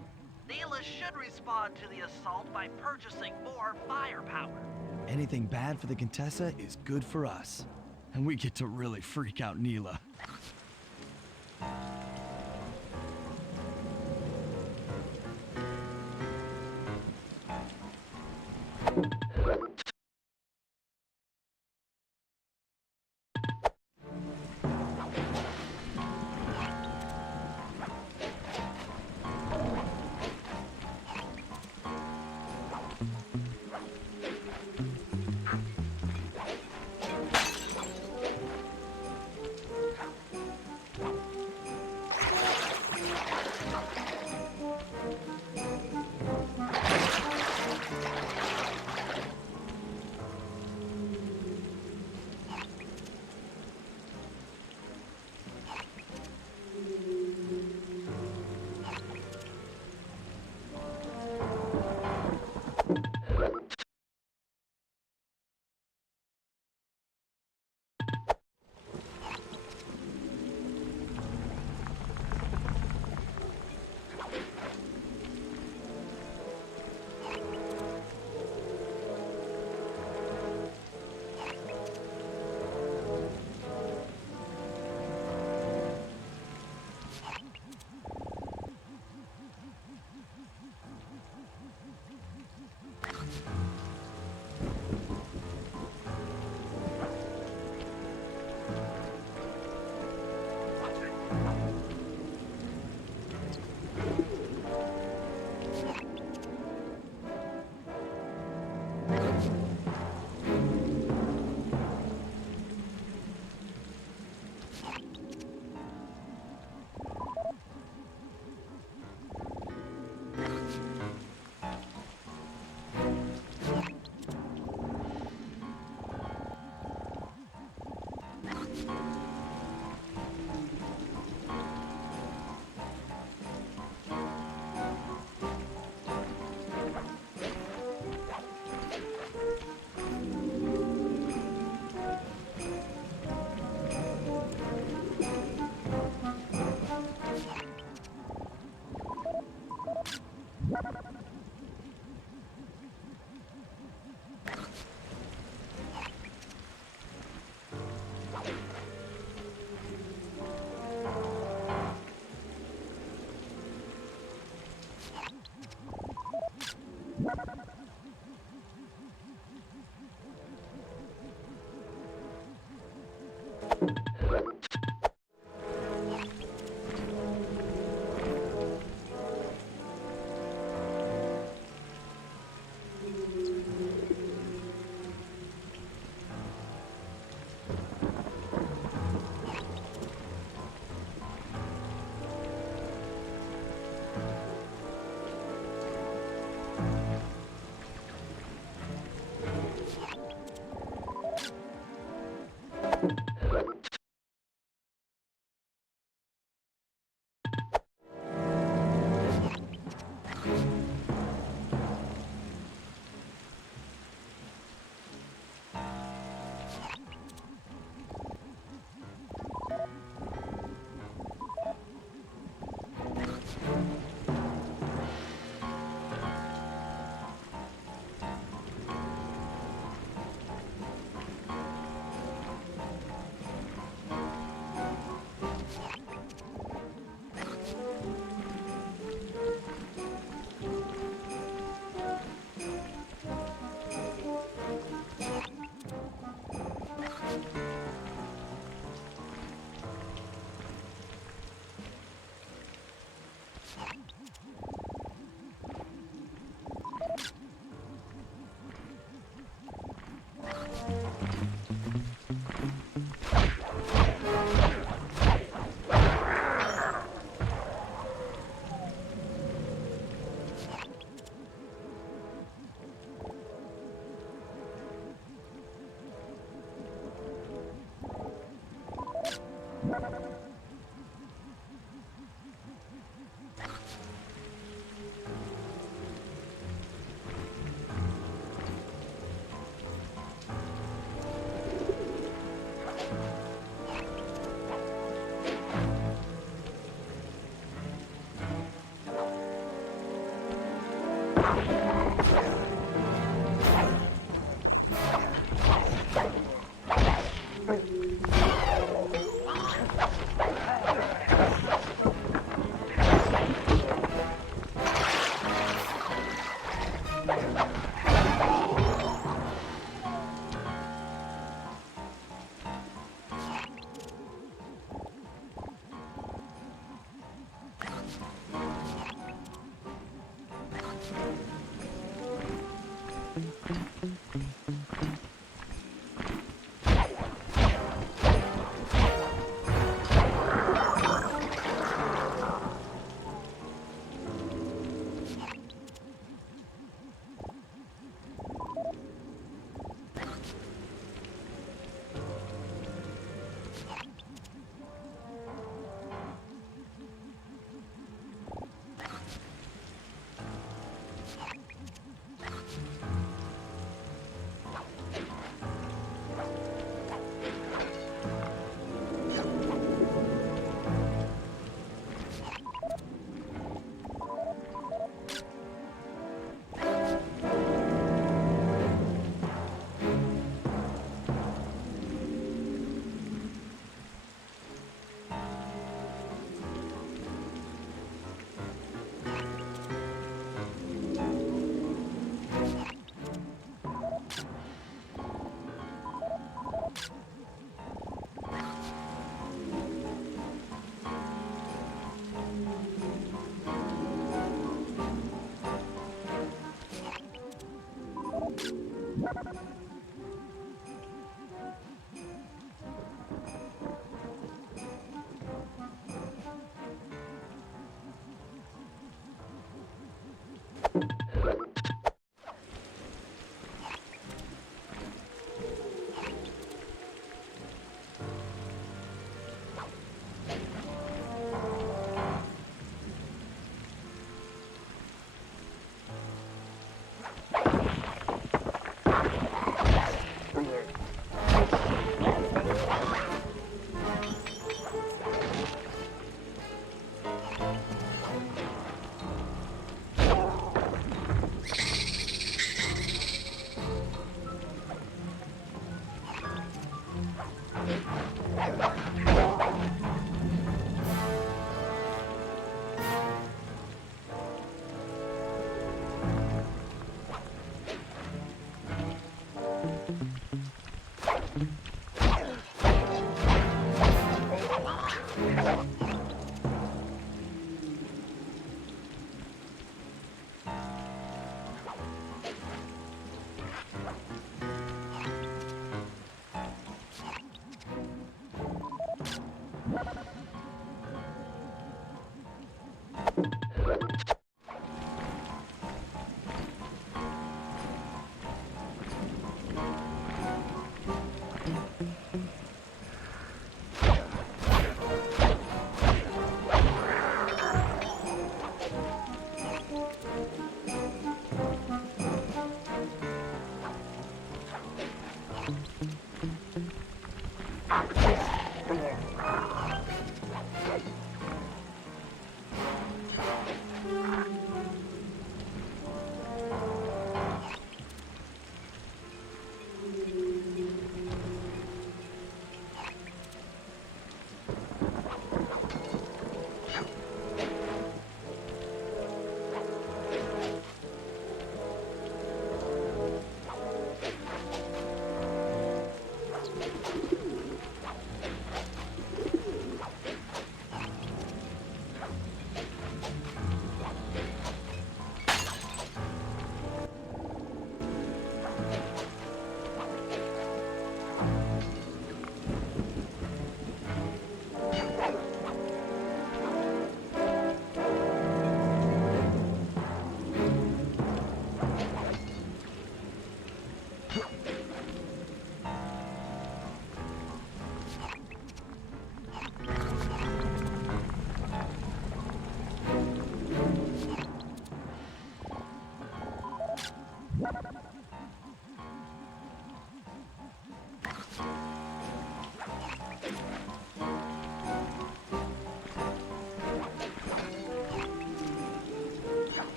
Neela should respond to the assault by purchasing more firepower. Anything bad for the Contessa is good for us. And we get to really freak out Neela.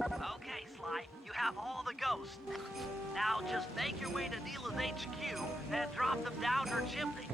Okay, Sly, you have all the ghosts. Now just make your way to Neela's HQ and drop them down her chimney.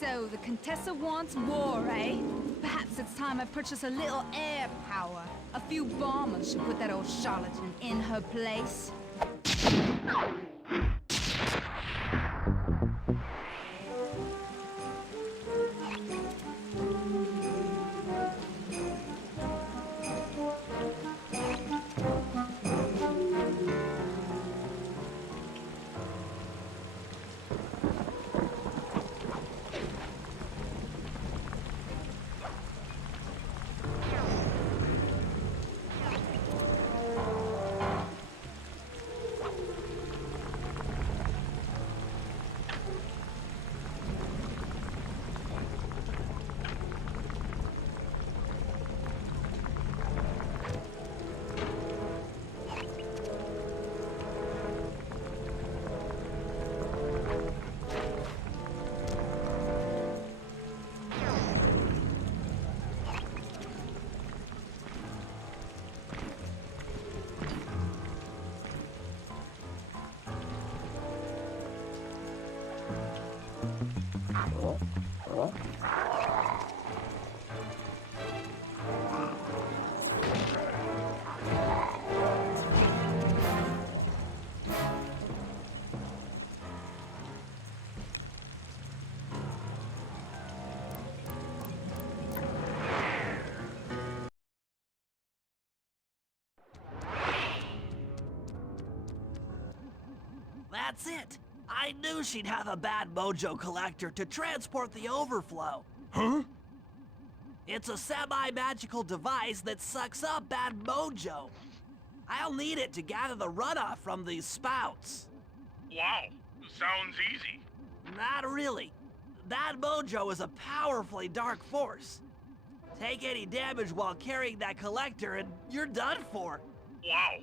So the Contessa wants war, eh? Perhaps it's time I purchase a little air power. A few bombers should put that old charlatan in her place. That's it! I knew she'd have a bad mojo collector to transport the overflow. Huh? It's a semi-magical device that sucks up bad mojo. I'll need it to gather the runoff from these spouts. Wow, sounds easy. Not really. Bad mojo is a powerfully dark force. Take any damage while carrying that collector and you're done for. Wow,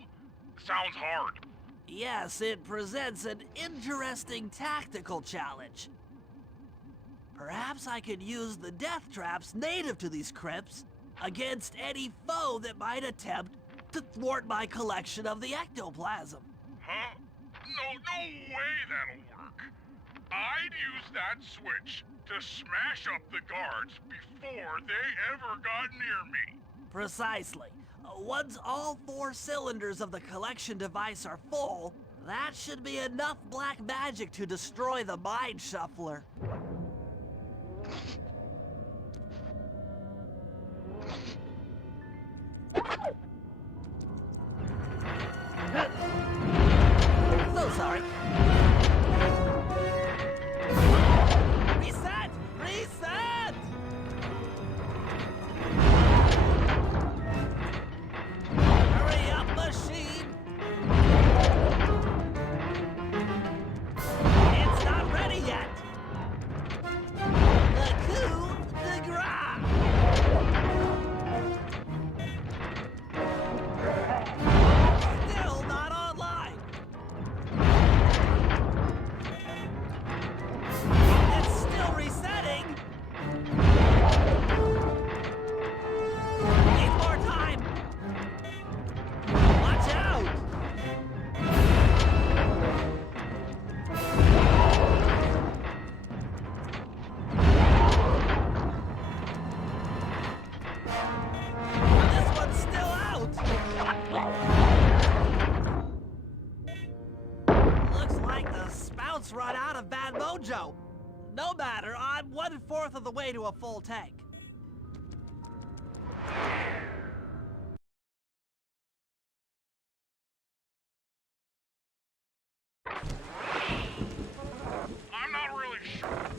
sounds hard. Yes, it presents an interesting tactical challenge. Perhaps I could use the death traps native to these crypts against any foe that might attempt to thwart my collection of the ectoplasm. Huh? No way that'll work. I'd use that switch to smash up the guards before they ever got near me. Precisely. Once all 4 cylinders of the collection device are full, that should be enough black magic to destroy the Mind Shuffler. So sorry. Reset! Reset! Hurry up, machine! It's not ready yet! The coup de grace! Still not online! It's still resetting! Need more time! Watch out! This one's still out! Looks like the spout's run out of bad mojo. No matter, I'm 1/4 of the way to a full tank. I'm not really sure.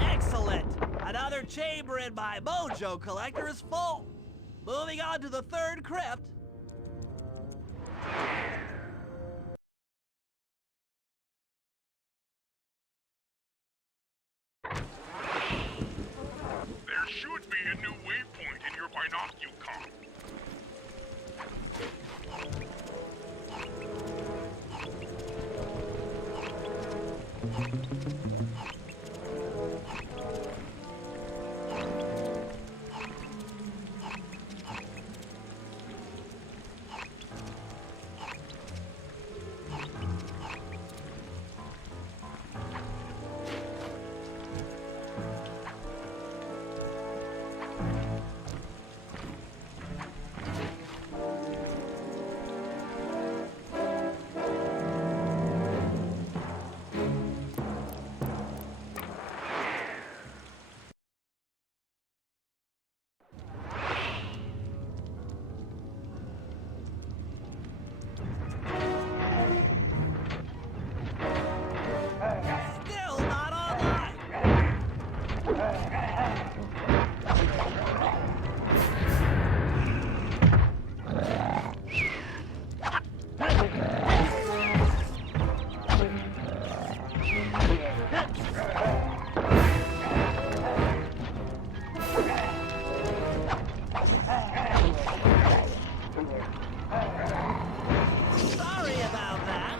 Excellent! Another chamber in my mojo collector is full. Moving on to the third crypt. There should be a new waypoint in your binocular. Still not online. Sorry about that.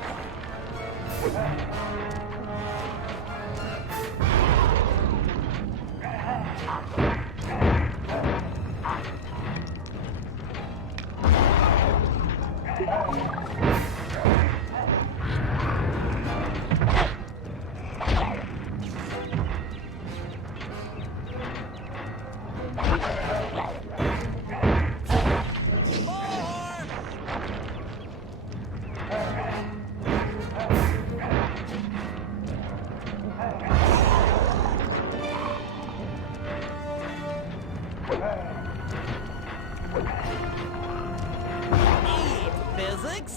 Physics?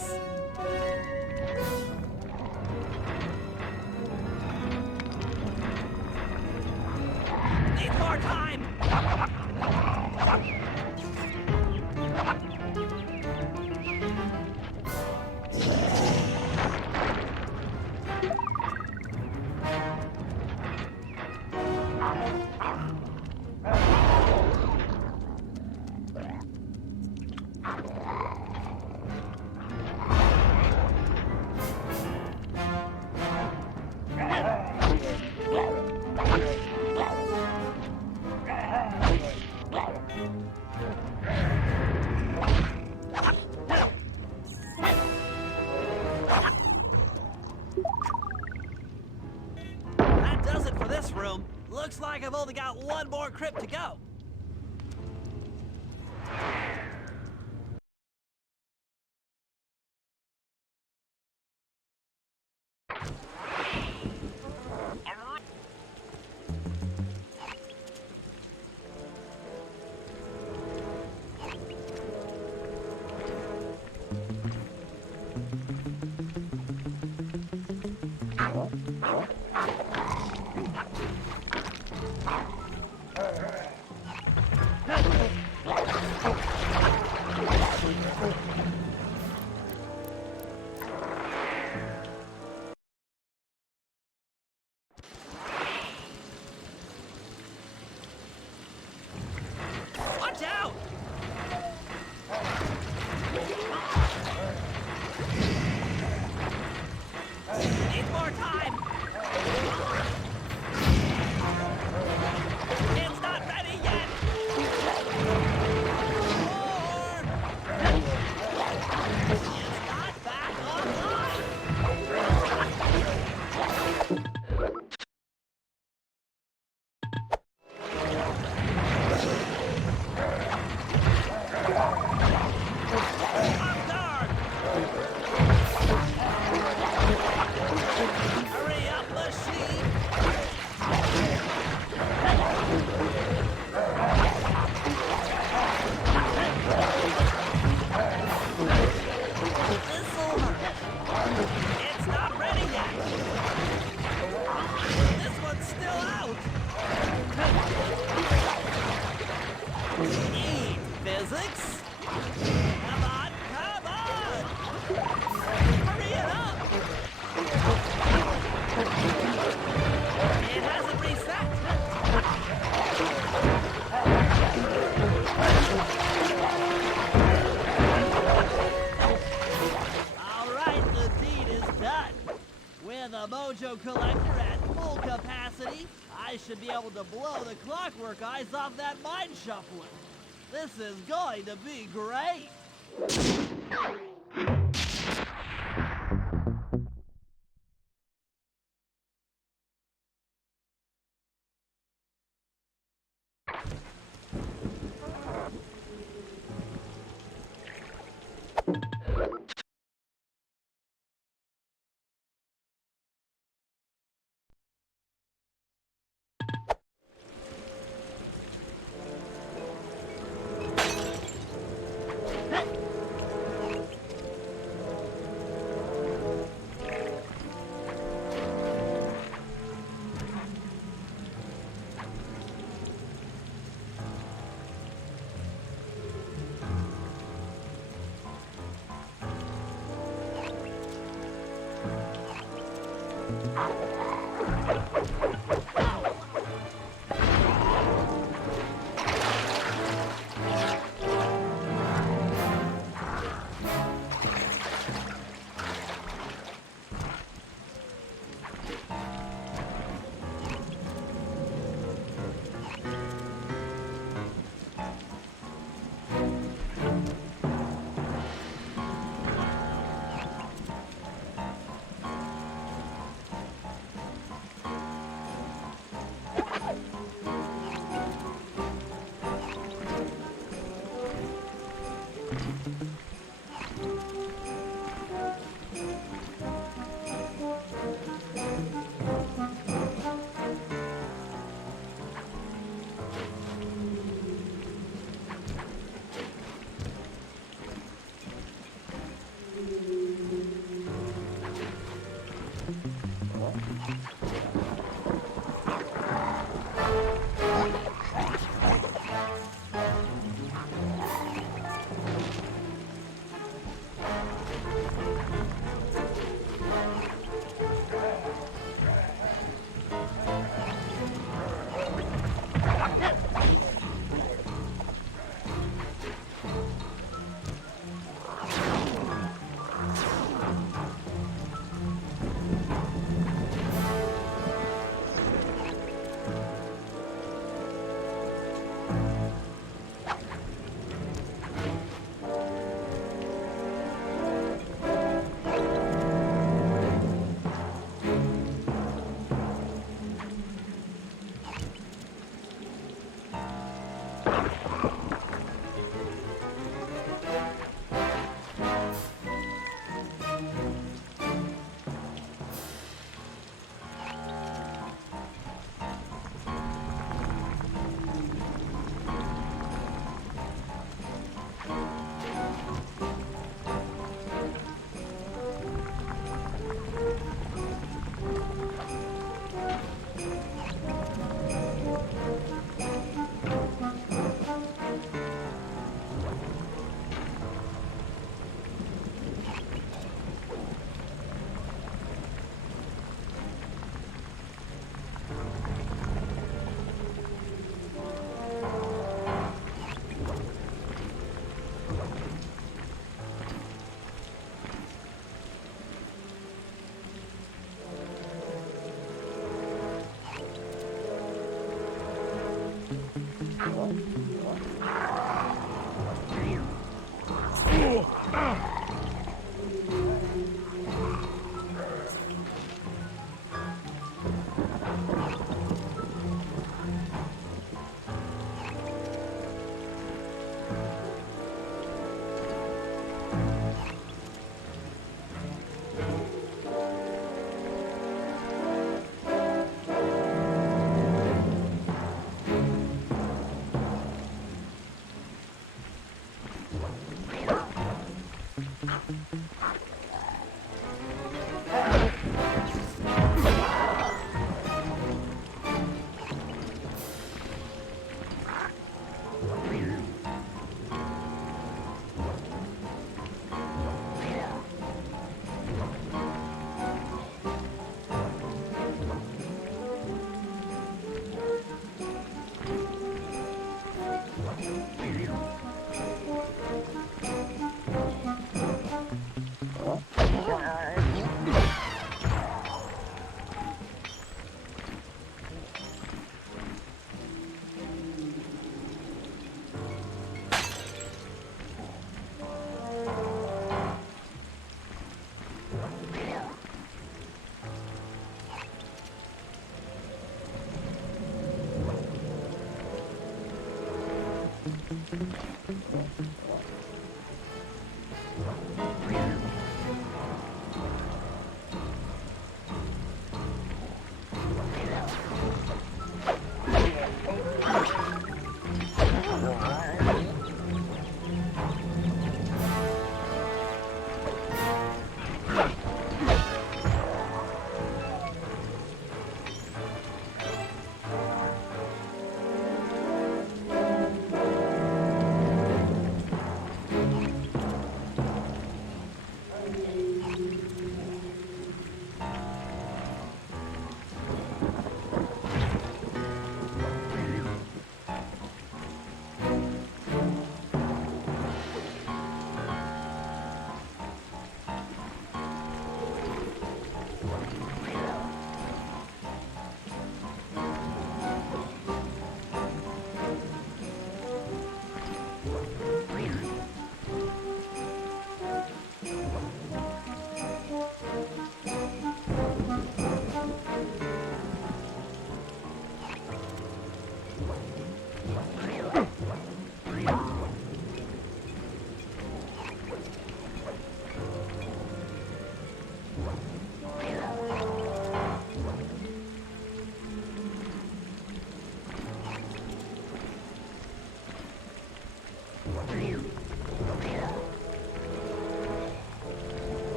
Need more time! That does it for this room. Looks like I've only got one more crypt to go. Watch out! Need more time! It's not ready yet! More! Come on, come on! Hurry it up! It hasn't reset! Alright, the deed is done. With a mojo collector at full capacity, I should be able to blow the clockwork eyes off that mind shuffler. This is going to be great!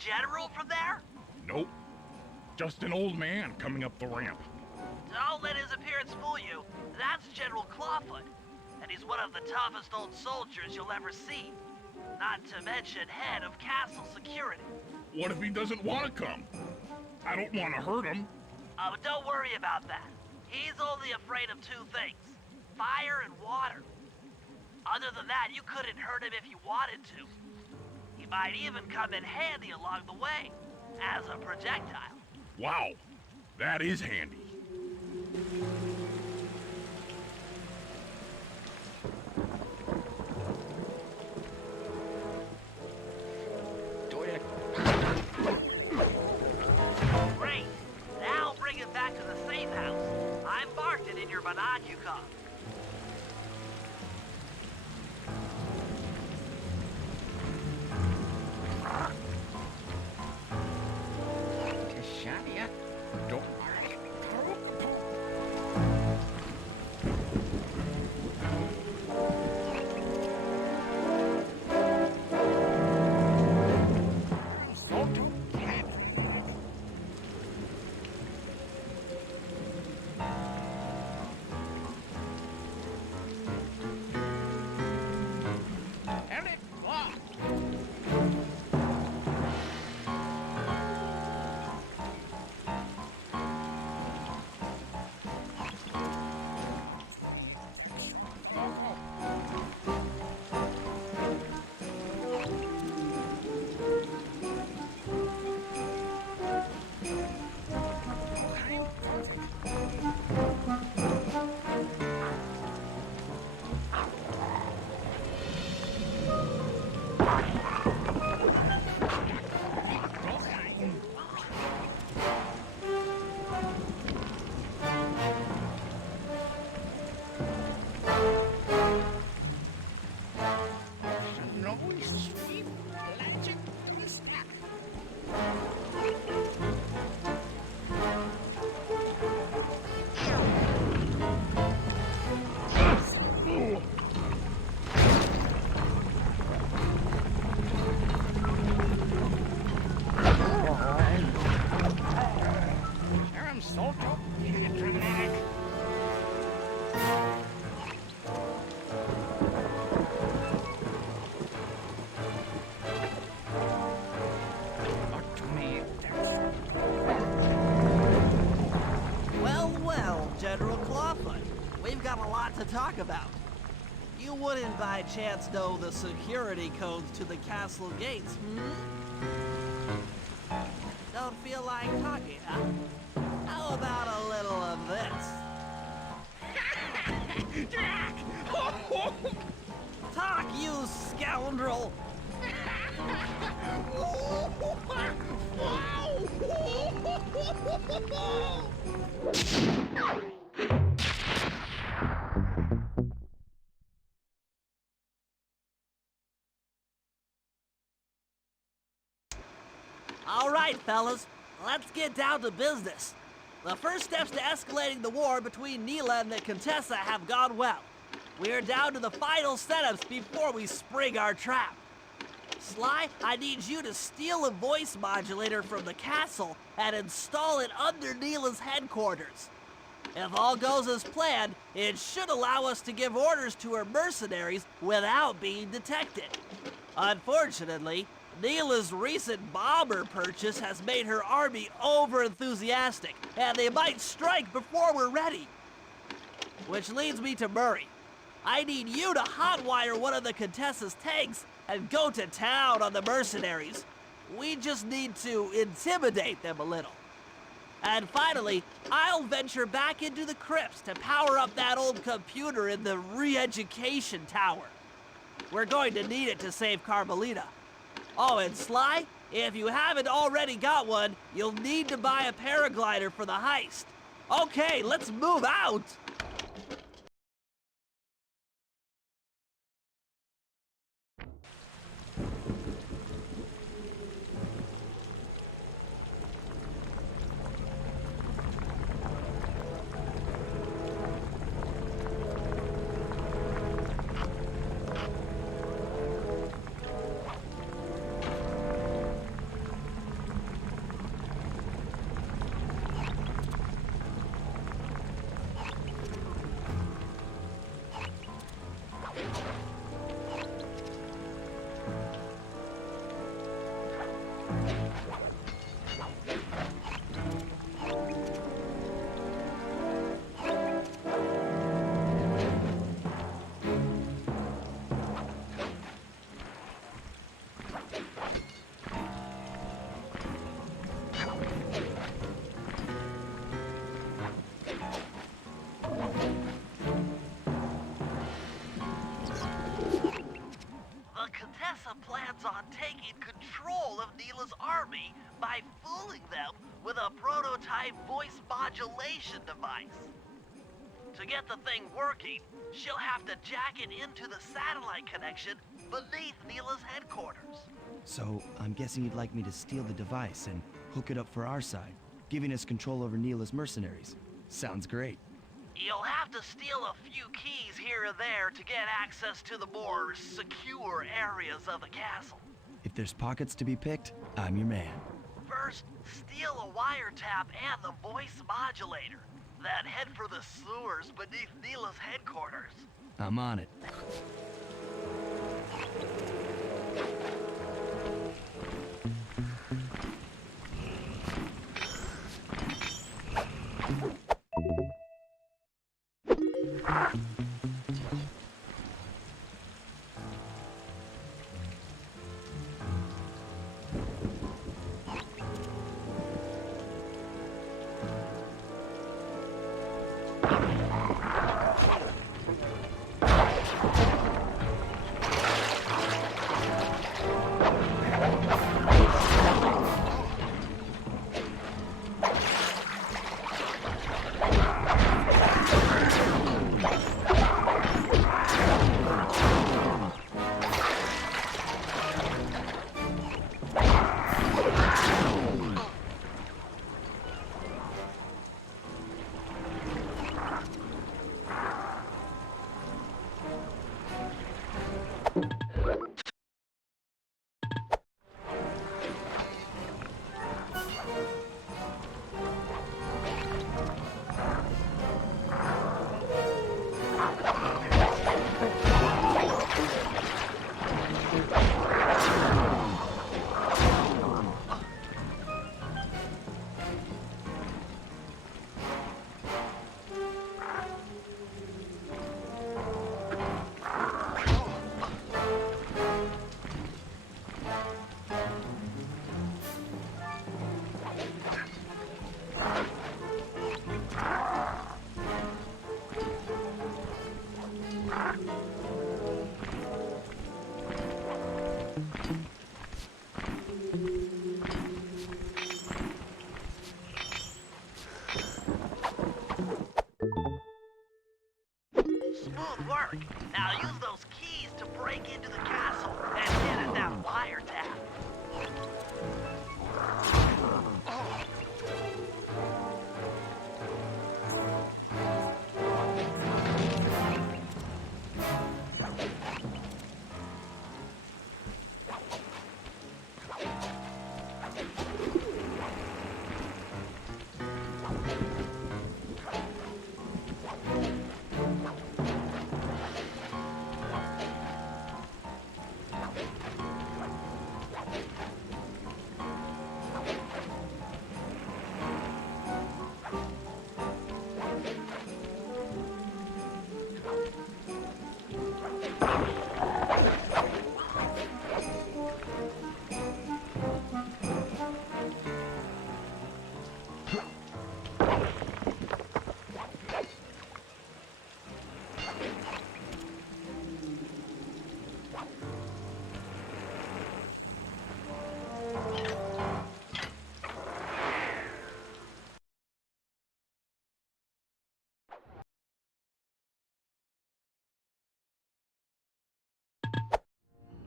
general from there? Nope. Just an old man coming up the ramp. Don't let his appearance fool you. That's General Clawfoot. And he's one of the toughest old soldiers you'll ever see. Not to mention head of castle security. What if he doesn't want to come? I don't want to hurt him. Oh, don't worry about that. He's only afraid of two things. Fire and water. Other than that, you couldn't hurt him if you wanted to. He might even come in handy along the way, as a projectile. Wow, that is handy. Great. Now bring it back to the safe house. I marked it in your binocular. General Clock-La. We've got a lot to talk about. You wouldn't by chance know the security codes to the castle gates, Don't feel like talking, huh? How about a little of this? Talk, you scoundrel! All right, fellas, let's get down to business. The first steps to escalating the war between Neela and the Contessa have gone well. We're down to the final setups before we spring our trap. Sly, I need you to steal a voice modulator from the castle and install it under Neela's headquarters. If all goes as planned, it should allow us to give orders to her mercenaries without being detected. Unfortunately, Neela's recent bomber purchase has made her army over-enthusiastic, and they might strike before we're ready. Which leads me to Murray. I need you to hotwire one of the Contessa's tanks and go to town on the mercenaries. We just need to intimidate them a little. And finally, I'll venture back into the crypts to power up that old computer in the re-education tower. We're going to need it to save Carmelita. Oh, and Sly, if you haven't already got one, you'll need to buy a paraglider for the heist. Okay, let's move out! Plans on taking control of Neela's army by fooling them with a prototype voice modulation device. To get the thing working, she'll have to jack it into the satellite connection beneath Neela's headquarters. So, I'm guessing you'd like me to steal the device and hook it up for our side. giving us control over Neela's mercenaries. Sounds great. You'll have to steal a few keys here and there to get access to the more secure areas of the castle. If there's pockets to be picked, I'm your man. First, steal a wiretap and the voice modulator. Then head for the sewers beneath Neela's headquarters. I'm on it. Smooth work. Now use those keys to break into the castle and get at that wiretap.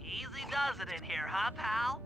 Easy does it in here, huh, pal?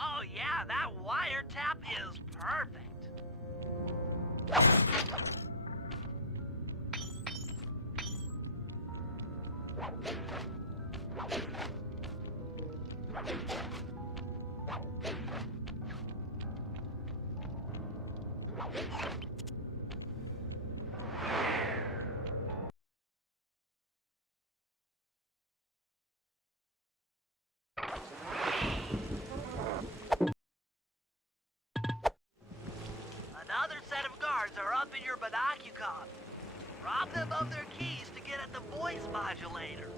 Oh yeah, that wiretap is perfect. guards are up in your binocucom. Rob them of their keys to get at the voice modulator.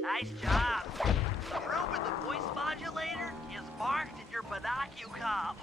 Nice job. The room with the voice modulator is marked in your binocucom.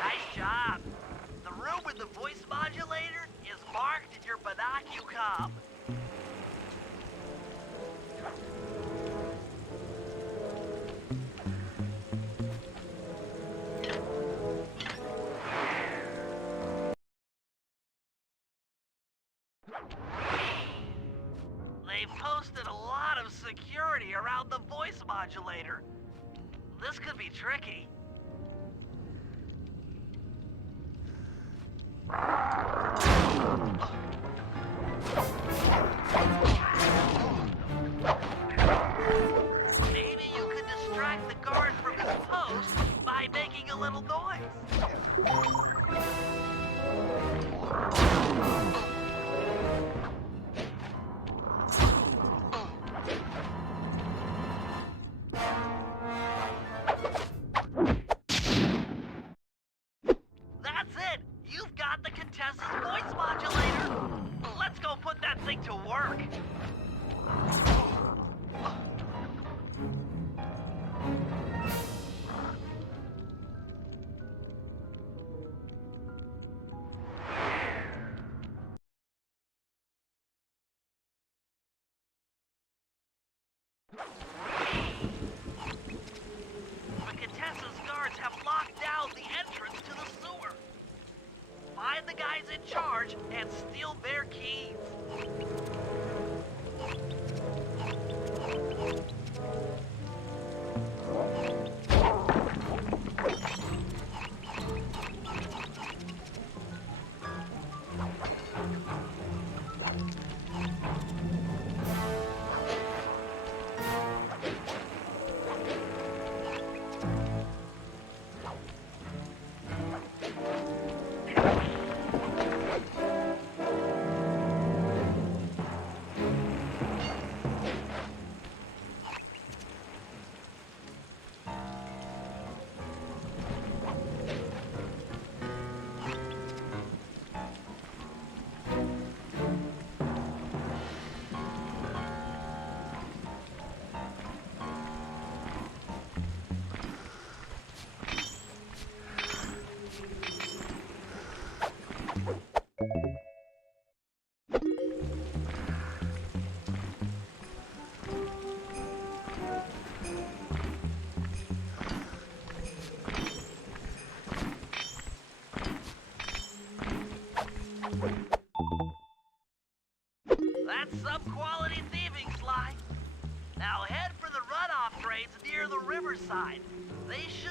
Nice job. The room with the voice modulator is marked in your binocucom. They've posted a lot of security around the voice modulator. This could be tricky. Maybe you could distract the guard from his post by making a little noise. That's it! You've got the Contessa's voice modulator! Let's go put that thing to work! The Contessa's guards have locked down the entrance to the sewer. Find the guys in charge and steal their keys.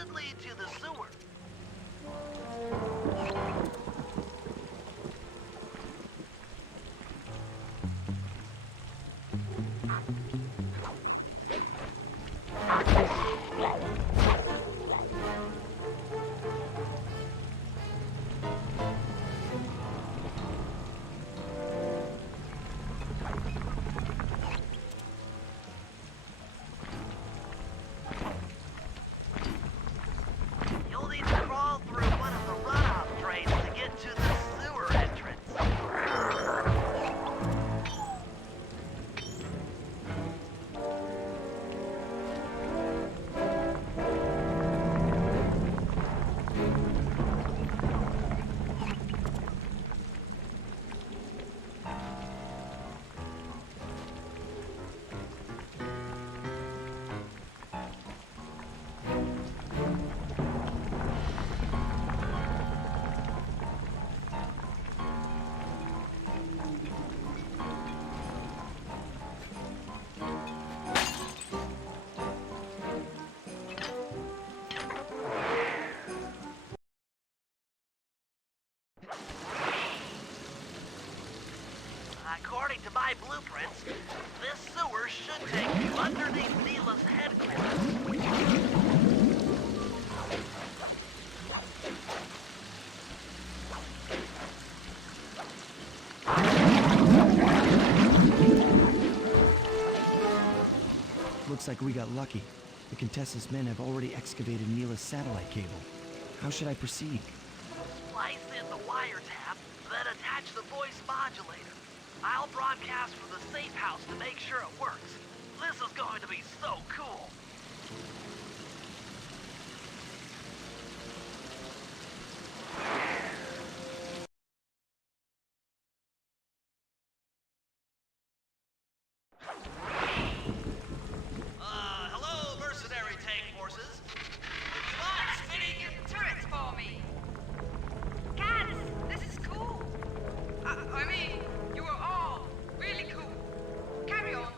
should lead to the sewer. You'll need to crawl through one of the runoff drains to get to the sewer entrance. According to my blueprints, this sewer should take you underneath Neela's headquarters. Looks like we got lucky. The Contessa's men have already excavated Neela's satellite cable. How should I proceed? Splice in the wiretap, then attach the voice modulator. I'll broadcast from the safe house to make sure it works. This is going to be so cool. Hello, mercenary tank forces. Come on, spinning your Turrets for me. Guys, this is cool. I mean, you are all really cool. Carry on.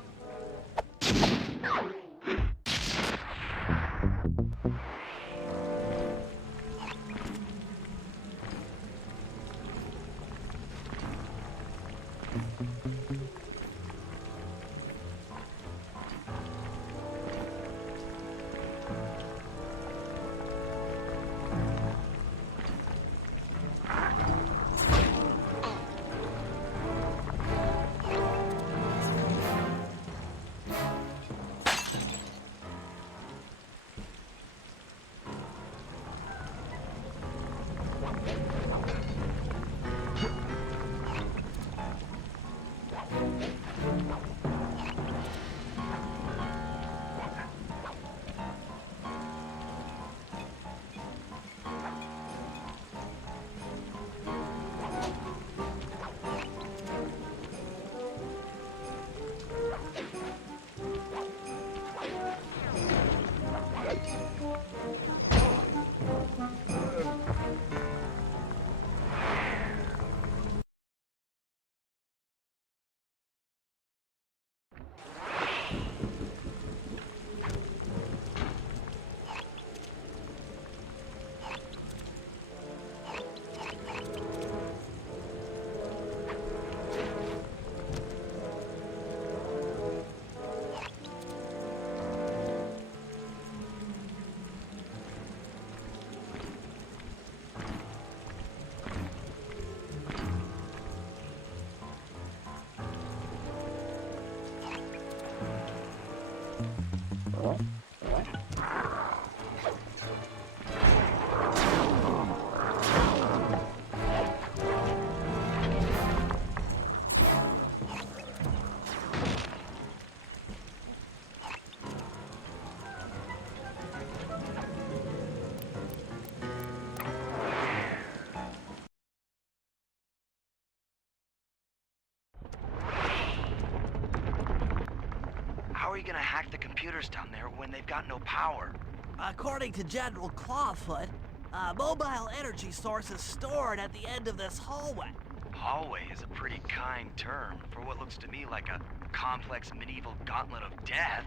How are you gonna hack the computers down there when they've got no power? According to General Clawfoot, a mobile energy source is stored at the end of this hallway. Hallway is a pretty kind term for what looks to me like a complex medieval gauntlet of death.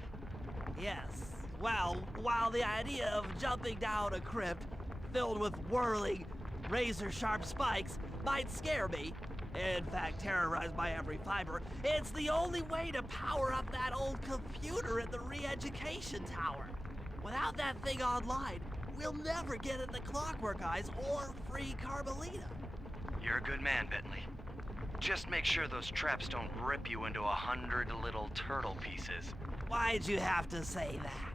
Yes. Well, while the idea of jumping down a crypt filled with whirling, razor-sharp spikes might scare me, in fact terrorize my every fiber, it's the only way to power up that old computer at the re-education tower. Without that thing online, we'll never get at the Clockwork Eyes or free Carmelita. You're a good man, Bentley. Just make sure those traps don't rip you into 100 little turtle pieces. Why'd you have to say that?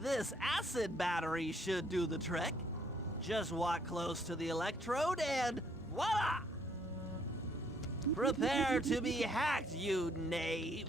This acid battery should do the trick. Just walk close to the electrode and voila! Prepare to be hacked, you knave.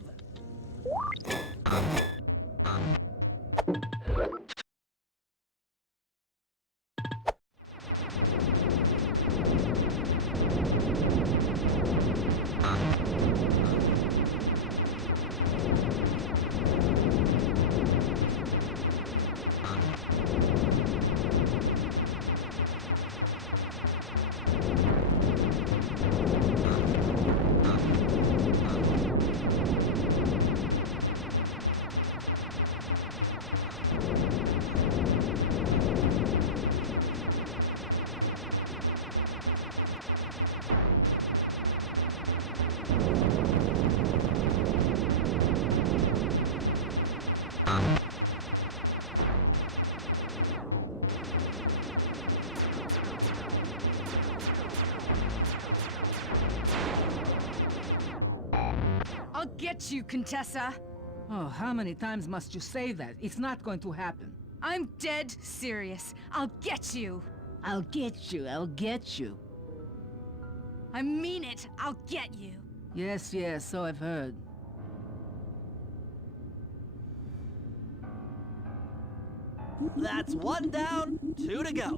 I'll get you, Contessa. Oh, how many times must you say that? It's not going to happen. I'm dead serious. I'll get you. I'll get you. I'll get you. I mean it. I'll get you. Yes, yes, so I've heard. That's one down, 2 to go.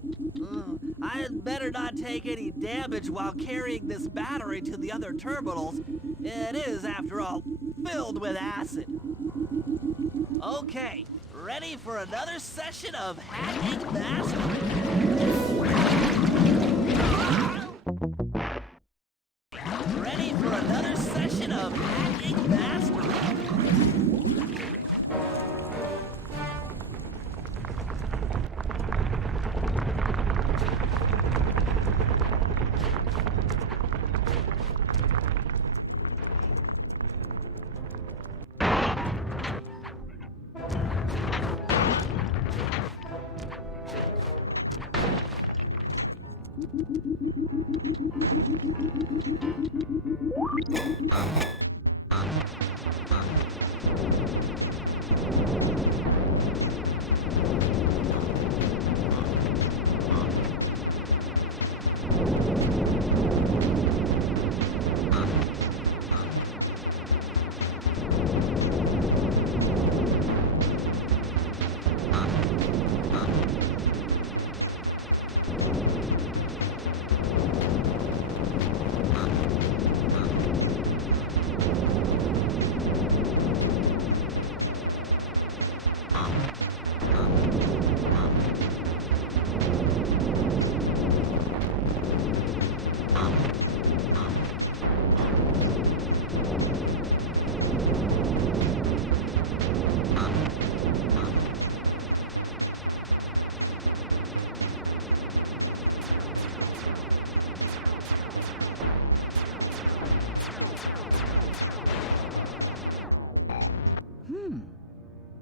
I'd better not take any damage while carrying this battery to the other terminals. It is, after all, filled with acid. Okay, ready for another session of hacking mastery. Ready for another session of hacking mastery.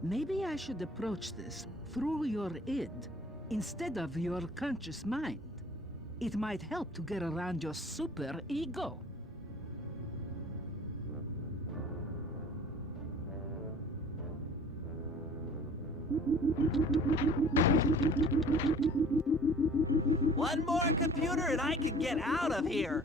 Maybe I should approach this through your id instead of your conscious mind. It might help to get around your super ego. One more computer and I can get out of here.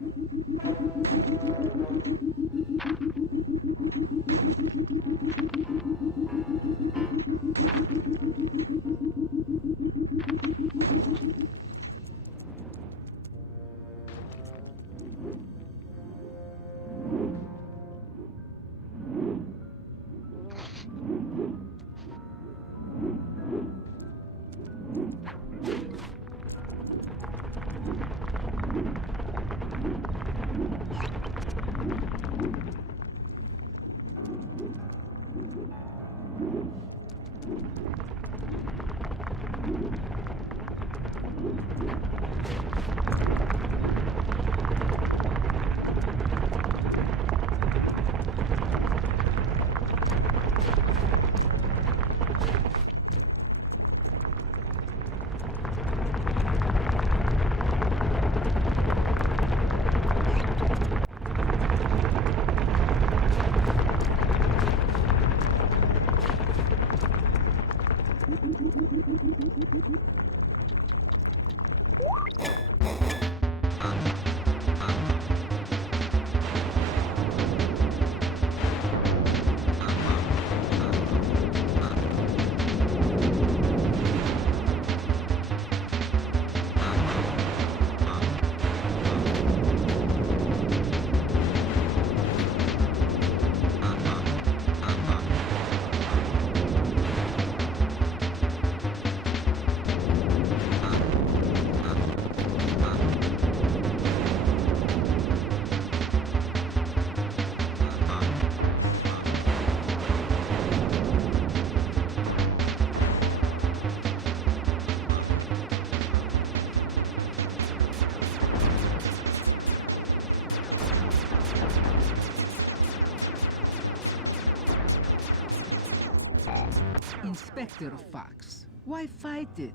Inspector Fox, why fight it?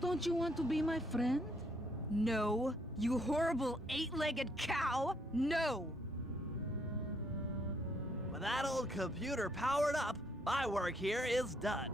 Don't you want to be my friend? No, you horrible eight-legged cow! No! With that old computer powered up, my work here is done.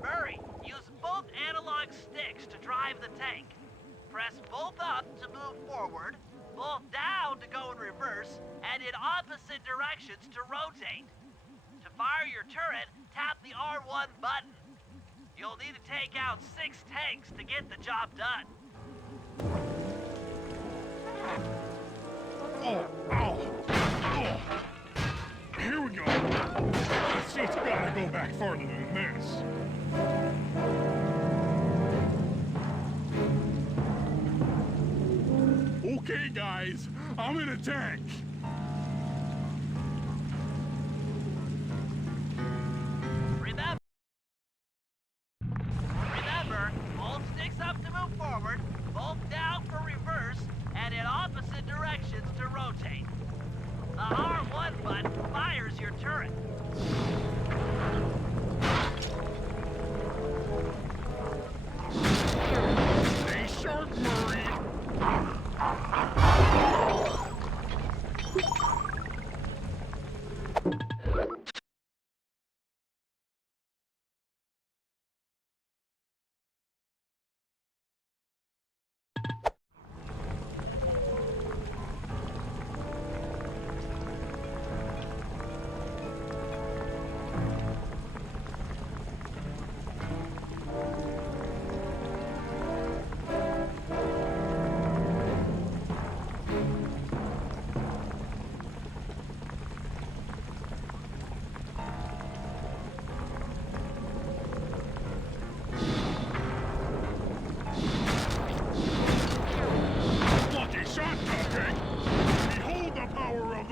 Murray, use both analog sticks to drive the tank. Press both up to move forward, both down to go in reverse, and in opposite directions to rotate. fire your turret, tap the R1 button. You'll need to take out 6 tanks to get the job done. Here we go. It's just gotta go back farther than this. Okay, guys, I'm in a tank. Remember, hold sticks up to move forward, both down for reverse, and in opposite directions to rotate. The R1 button fires your turret. Stay sharp, Murray.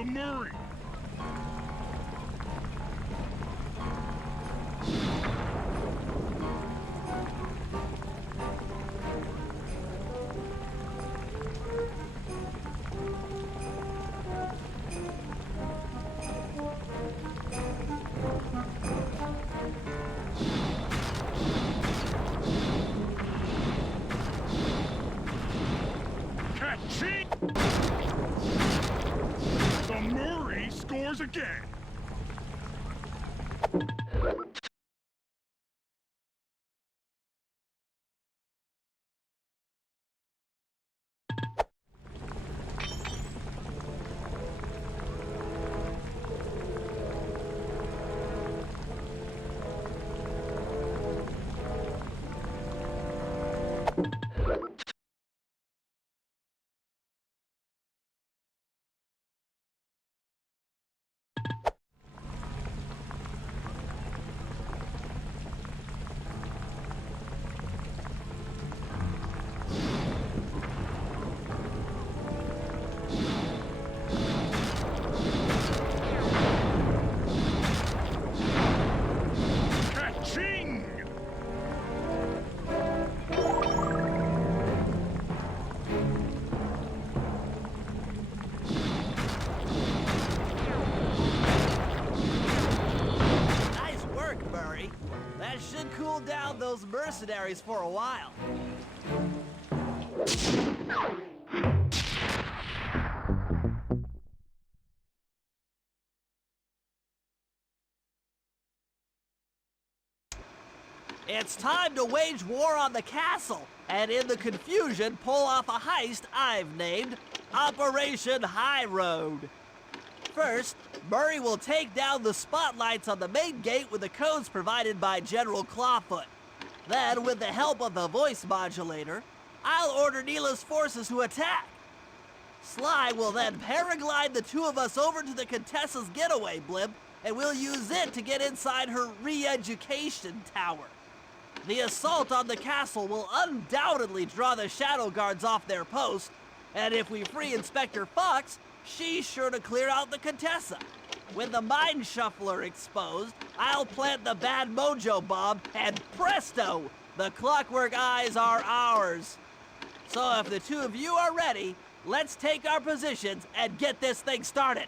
Murray! Catching! The Murray scores again! Should cool down those mercenaries for a while. It's time to wage war on the castle, and in the confusion, pull off a heist I've named Operation High Road. First, Murray will take down the spotlights on the main gate with the codes provided by General Clawfoot. Then, with the help of the voice modulator, I'll order Neela's forces to attack. SLY will then paraglide the two of us over to the Contessa's getaway blimp, and we'll use it to get inside her re-education tower. The assault on the castle will undoubtedly draw the Shadow Guards off their post, and if we free Inspector Fox, she's sure to clear out the Contessa. With the Mind Shuffler exposed, I'll plant the Bad Mojo bomb, and presto! The Clockwork Eyes are ours. So if the two of you are ready, let's take our positions and get this thing started.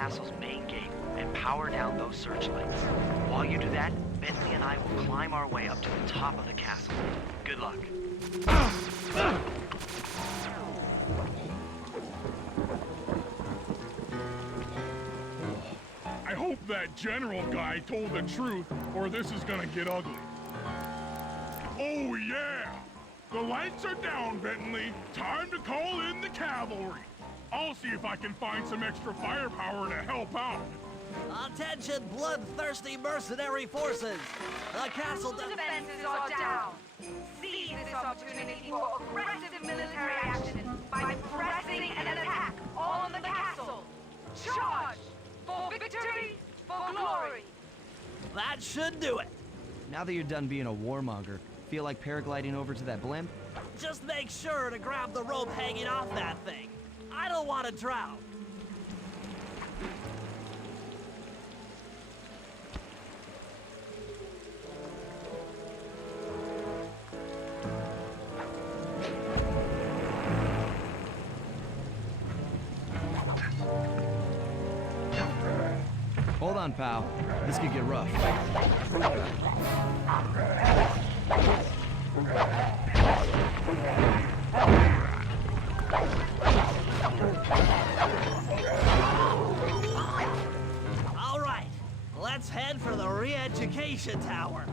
castle's main gate and power down those searchlights. While you do that, Bentley and I will climb our way up to the top of the castle. Good luck. I hope that general guy told the truth, or this is gonna get ugly. Oh yeah! The lights are down, Bentley. Time to call in the cavalry. I'll see if I can find some extra firepower to help out. Attention, bloodthirsty mercenary forces! The castle Defenses are down. Seize this opportunity for aggressive military action by pressing an attack on the castle. Charge! For victory, for glory! That should do it. Now that you're done being a warmonger, feel like paragliding over to that blimp? Just make sure to grab the rope hanging off that thing. I don't want to drown. Hold on, pal. This could get rough. All right, let's head for the re-education tower.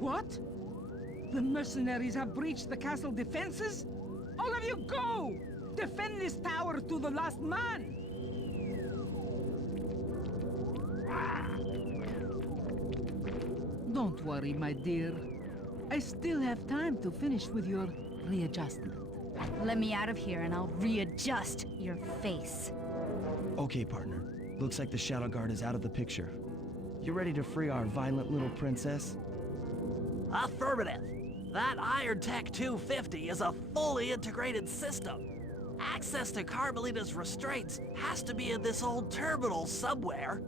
What? The mercenaries have breached the castle defenses? All of you go! Defend this tower to the last man! Don't worry, my dear. I still have time to finish with your readjustment. Let me out of here and I'll readjust your face. Okay, partner. Looks like the Shadow Guard is out of the picture. You ready to free our violent little princess? Affirmative. That Iron Tech 250 is a fully integrated system. Access to Carmelita's restraints has to be in this old terminal somewhere.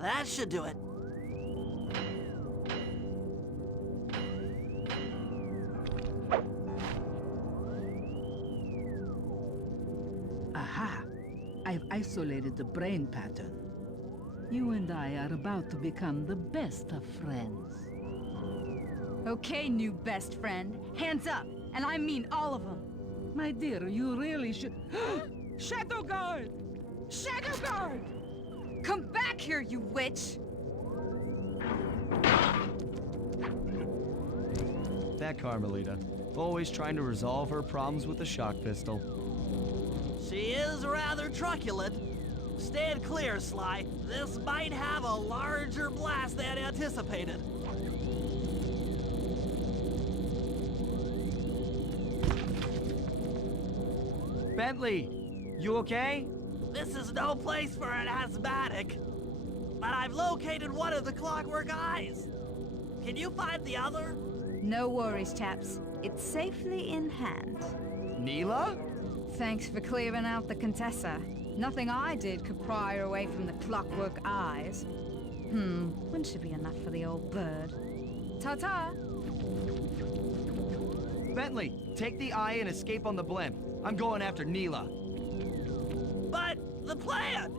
That should do it. Aha! I've isolated the brain pattern. You and I are about to become the best of friends. Okay, new best friend. Hands up, and I mean all of them. My dear, you really should... Shadow Guard! Shadow Guard! Come back here, you witch! That Carmelita. Always trying to resolve her problems with a shock pistol. She is rather truculent. Stand clear, Sly. This might have a larger blast than anticipated. Bentley, you okay? This is no place for an asthmatic. But I've located one of the clockwork eyes. Can you find the other? No worries, chaps. It's safely in hand. Neela? Thanks for clearing out the Contessa. Nothing I did could pry her away from the clockwork eyes. One should be enough for the old bird. Ta-ta! Bentley, take the eye and escape on the blimp. I'm going after Neela. But the plan,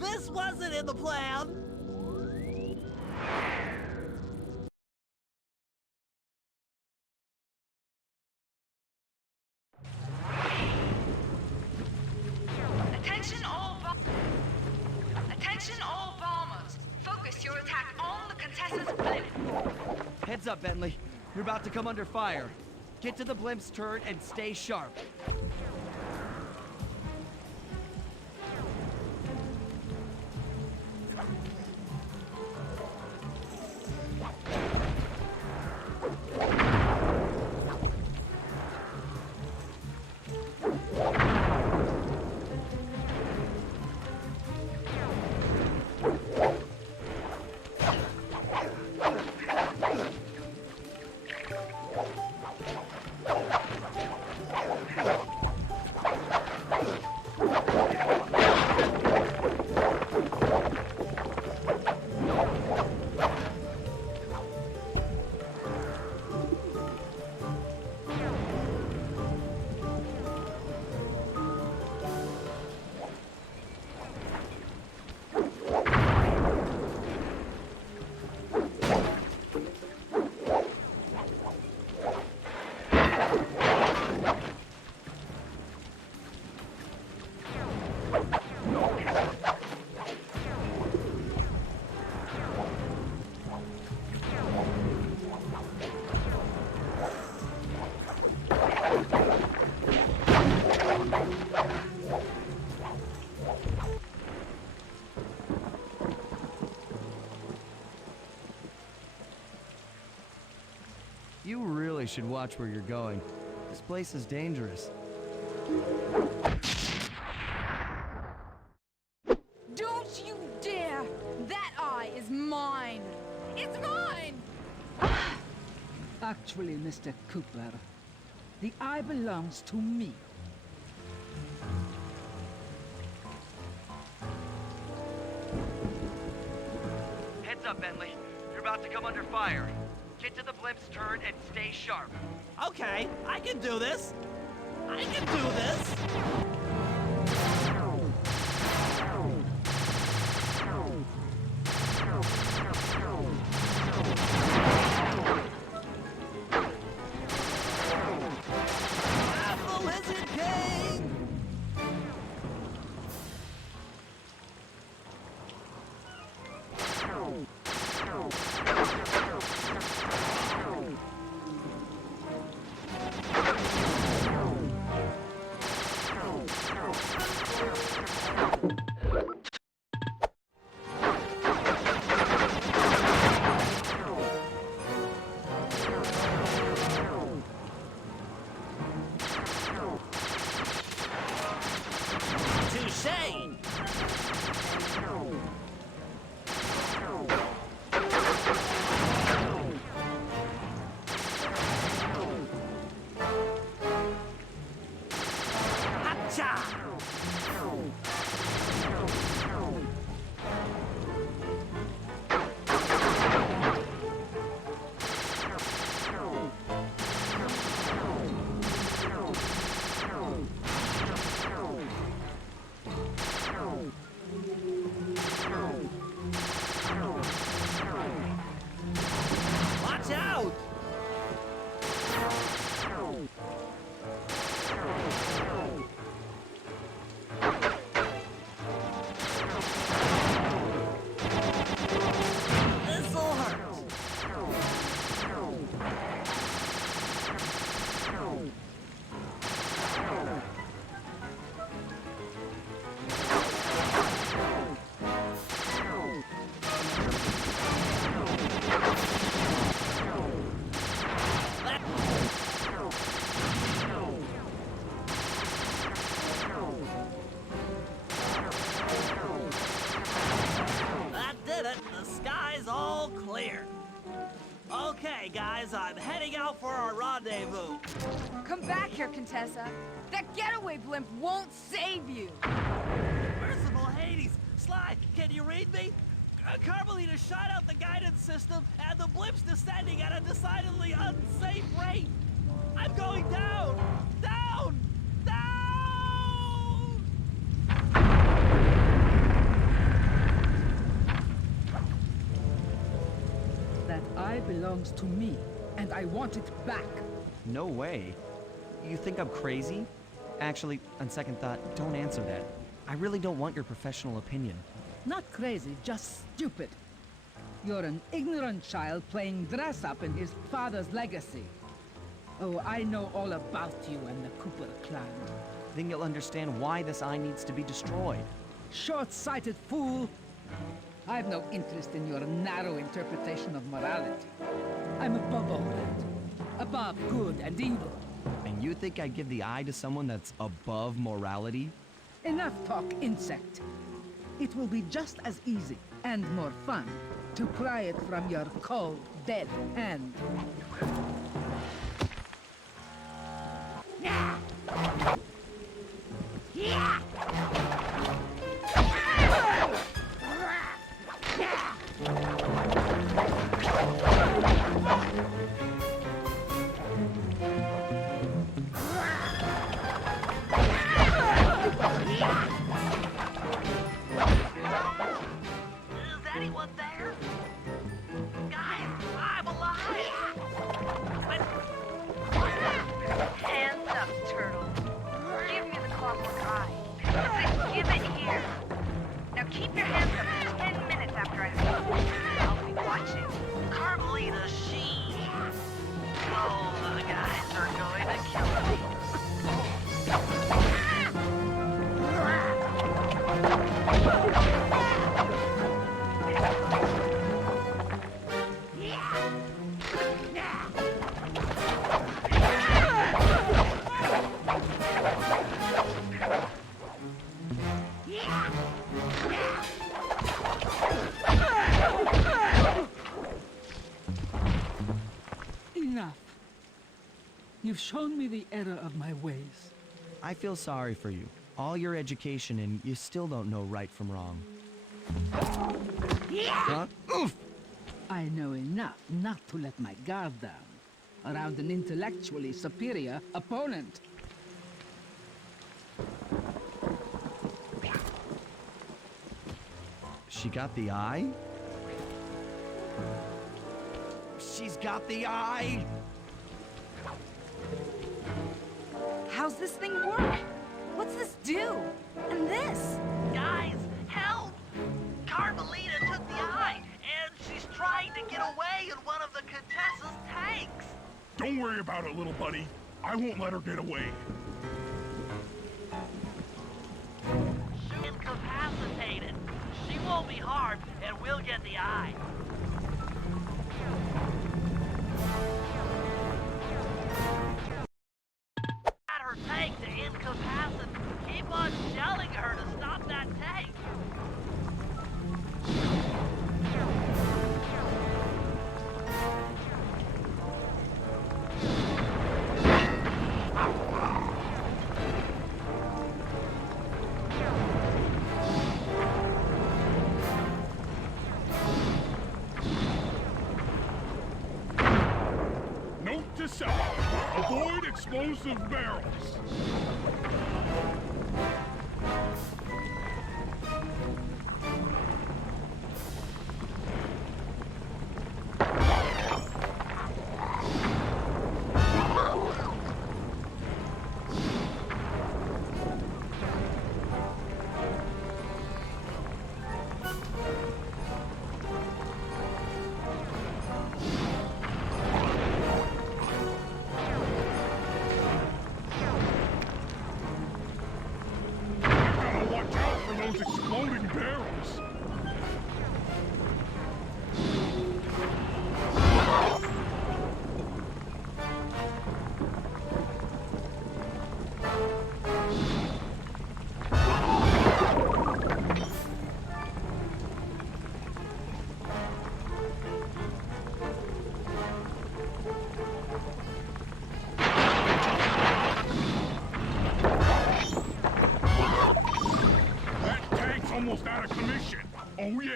this wasn't in the plan. Attention all bombers. Focus your attack on the Contessa's blimp. Heads up, Bentley. You're about to come under fire. Get to the blimp's turret and stay sharp. You really should watch where you're going. This place is dangerous. Don't you dare! That eye is mine! It's mine! Actually, Mr. Cooper, the eye belongs to me. Heads up, Bentley. You're about to come under fire. Get to the blimp's turret and stay sharp. Okay, I can do this. I can do this. I'm the Lizard King. Okay, guys, I'm heading out for our rendezvous. Come back here, Contessa. That getaway blimp won't save you. Merciful Hades! Sly, can you read me? Carmelita shot out the guidance system, and the blimp's descending at a decidedly unsafe rate. I'm going down! Down! Down! That eye belongs to me, and I want it back. No way. You think I'm crazy? Actually, on second thought, don't answer that. I really don't want your professional opinion. Not crazy, just stupid. You're an ignorant child playing dress-up in his father's legacy. Oh, I know all about you and the Cooper clan. Then you'll understand why this eye needs to be destroyed. Short-sighted fool! I've no interest in your narrow interpretation of morality. I'm above all that. Above good and evil. And you think I'd give the eye to someone that's above morality? Enough talk, insect. It will be just as easy and more fun to pry it from your cold, dead hand. Yeah! Yeah! Is anyone there? Guys, I'm alive! Hands up, turtle. Give me the clockwork eye. Give it here. Now keep your hands up for 10 minutes after I finish. I'll be watching. Carmelita, she... Oh, the guys are going to kill me. Enough. You've shown me the error of my ways. I feel sorry for you. All your education and you still don't know right from wrong. Huh? Oof! I know enough not to let my guard down around an intellectually superior opponent. She got the eye? She's got the eye! How's this thing work? What's this do? And this? Guys, help! Carmelita took the eye, and she's trying to get away in one of the Contessa's tanks. Don't worry about it, little buddy. I won't let her get away. She's incapacitated. She won't be harmed, and we'll get the eye. At her tank to incapacitate. Keep on shelling her to stop that tank. Note to self, avoid explosive barrels. Oh yeah.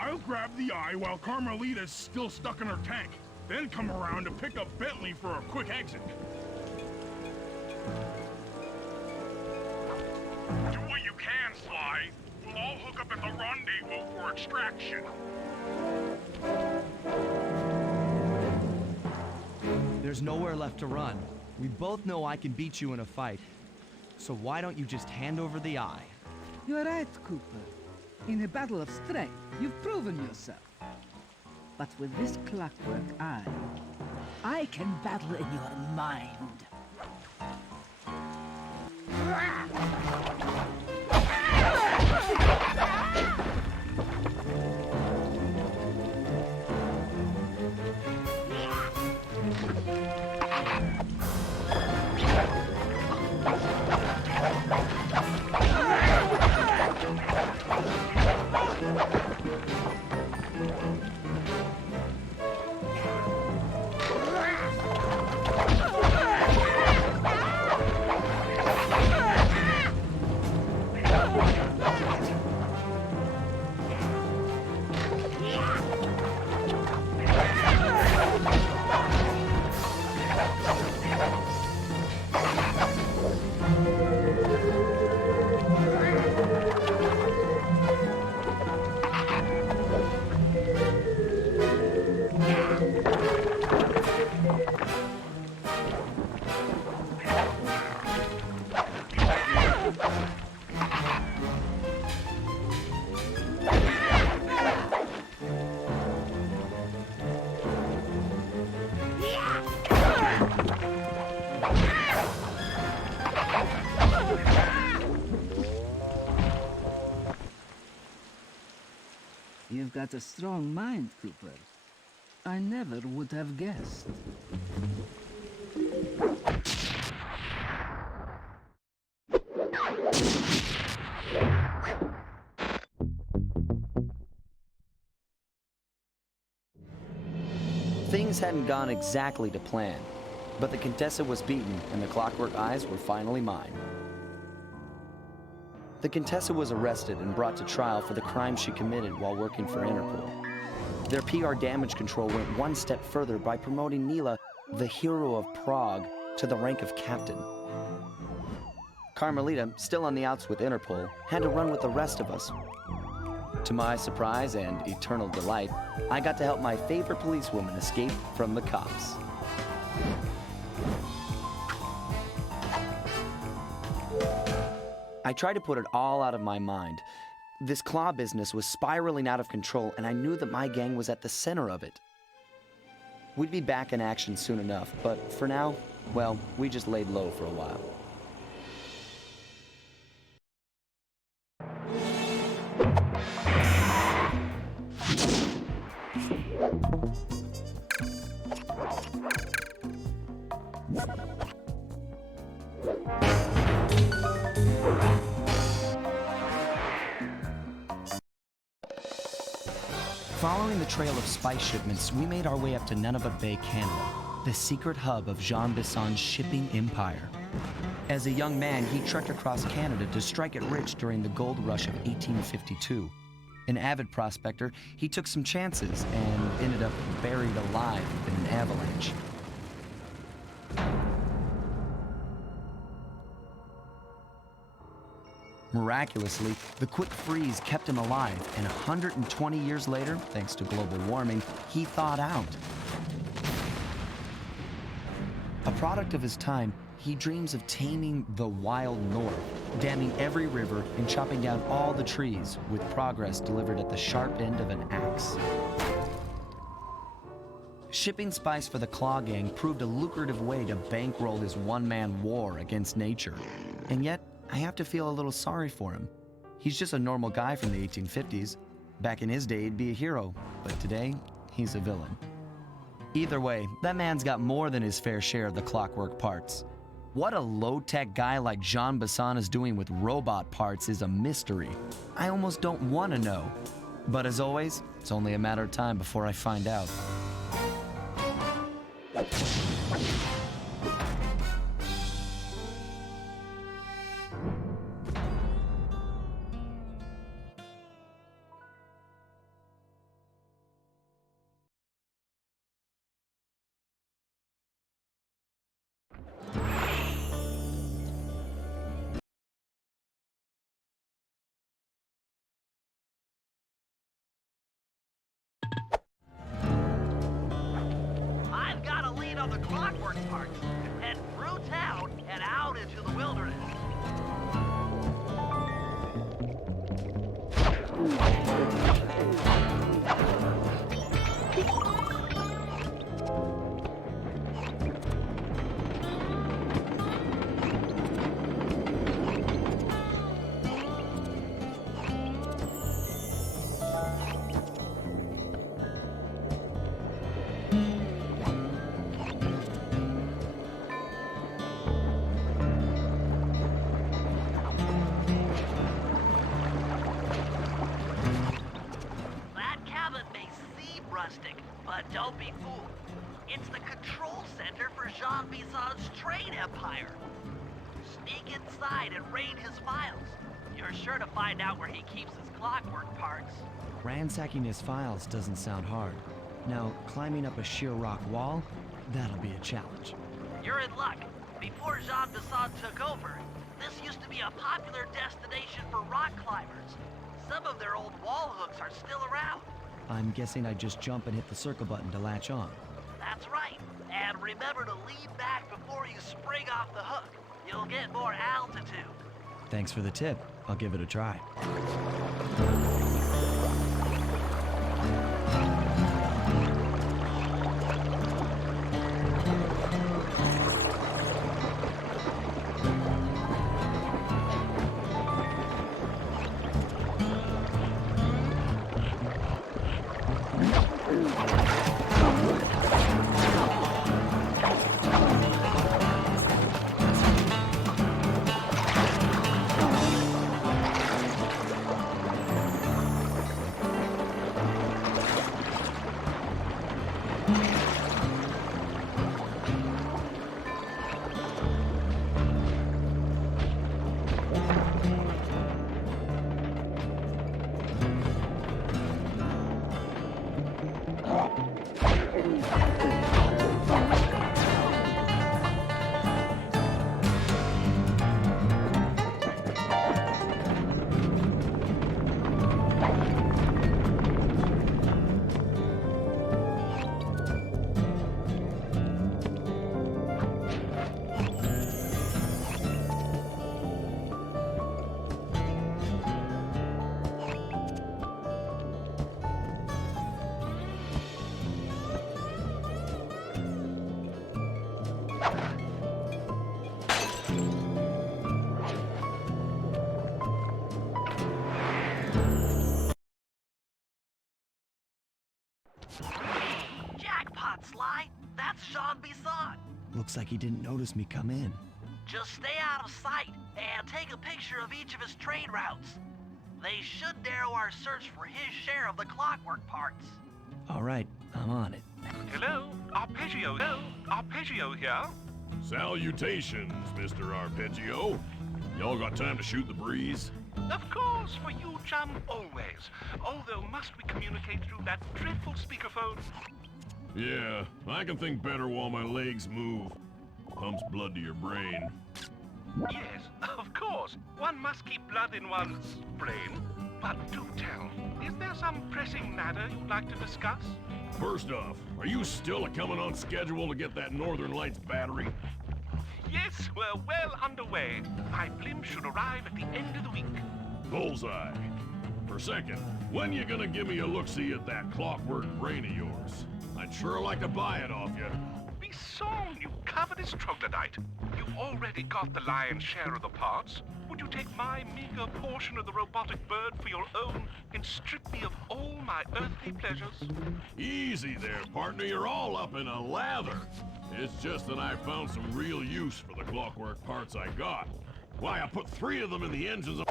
I'll grab the eye while Carmelita's still stuck in her tank, then come around to pick up Bentley for a quick exit. Do what you can, Sly. We'll all hook up at the rendezvous for extraction. There's nowhere left to run. We both know I can beat you in a fight. So why don't you just hand over the eye? You're right, Cooper. In a battle of strength, you've proven yourself. But with this clockwork eye, I can battle in your mind. You've got a strong mind, Cooper. I never would have guessed. Things hadn't gone exactly to plan, but the Contessa was beaten and the Clockwork Eyes were finally mine. The Contessa was arrested and brought to trial for the crime she committed while working for Interpol. Their PR damage control went one step further by promoting Nila, the hero of Prague, to the rank of captain. Carmelita, still on the outs with Interpol, had to run with the rest of us. To my surprise and eternal delight, I got to help my favorite policewoman escape from the cops. I tried to put it all out of my mind. This claw business was spiraling out of control, and I knew that my gang was at the center of it. We'd be back in action soon enough, but for now, well, we just laid low for a while. Following the trail of spice shipments, we made our way up to Nunavut Bay, Canada, the secret hub of Jean Bisson's shipping empire. As a young man, he trekked across Canada to strike it rich during the gold rush of 1852. An avid prospector, he took some chances and ended up buried alive in an avalanche. Miraculously, the quick freeze kept him alive, and 120 years later, thanks to global warming, he thawed out. A product of his time, he dreams of taming the wild north, damming every river and chopping down all the trees, with progress delivered at the sharp end of an axe. Shipping spice for the Claw Gang proved a lucrative way to bankroll his one-man war against nature. And yet, I have to feel a little sorry for him. He's just a normal guy from the 1850s. Back in his day, he'd be a hero, but today, he's a villain. Either way, that man's got more than his fair share of the clockwork parts. What a low-tech guy like Jean Bisson is doing with robot parts is a mystery. I almost don't want to know. But as always, it's only a matter of time before I find out. in on the clockwork parts, head through town and out into the wilderness. But don't be fooled. It's the control center for Jean Bison's trade empire. Sneak inside and raid his files. You're sure to find out where he keeps his clockwork parts. Ransacking his files doesn't sound hard. Now, climbing up a sheer rock wall, that'll be a challenge. You're in luck. Before Jean Bison took over, this used to be a popular destination for rock climbers. Some of their old wall hooks are still around. I'm guessing I just jump and hit the circle button to latch on. That's right. And remember to lean back before you spring off the hook. You'll get more altitude. Thanks for the tip. I'll give it a try. Jackpot, Sly! That's Jean Bison! Looks like he didn't notice me come in. Just stay out of sight and take a picture of each of his trade routes. They should narrow our search for his share of the clockwork parts. All right, I'm on it. Hello, Arpeggio. Hello, Arpeggio here. Salutations, Mr. Arpeggio. Y'all got time to shoot the breeze? Of course, for you, chum, always. Although, must we communicate through that dreadful speakerphone? Yeah, I can think better while my legs move. Pumps blood to your brain. Yes, of course. One must keep blood in one's brain. But do tell, is there some pressing matter you'd like to discuss? First off, are you still coming on schedule to get that Northern Lights battery? Yes, we're well underway. My blimp should arrive at the end of the week. Bullseye. For second, when you gonna give me a look-see at that clockwork brain of yours? I'd sure like to buy it off you. Be song, you covetous troglodyte. You've already got the lion's share of the parts. Would you take my meager portion of the robotic bird for your own and strip me of all my earthly pleasures? Easy there, partner. You're all up in a lather. It's just that I found some real use for the clockwork parts I got. Why, I put 3 of them in the engines of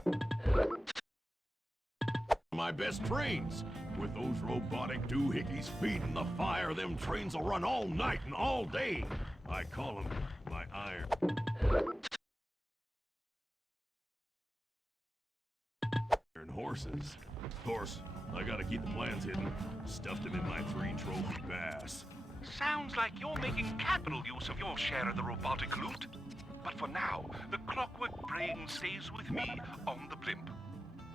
my best trains. With those robotic doohickeys feeding the fire, them trains will run all night and all day. I call them my iron horses. Of course, I gotta keep the plans hidden. Stuffed them in my 3 trophy bass. Sounds like you're making capital use of your share of the robotic loot. But for now, the clockwork brain stays with me on the blimp.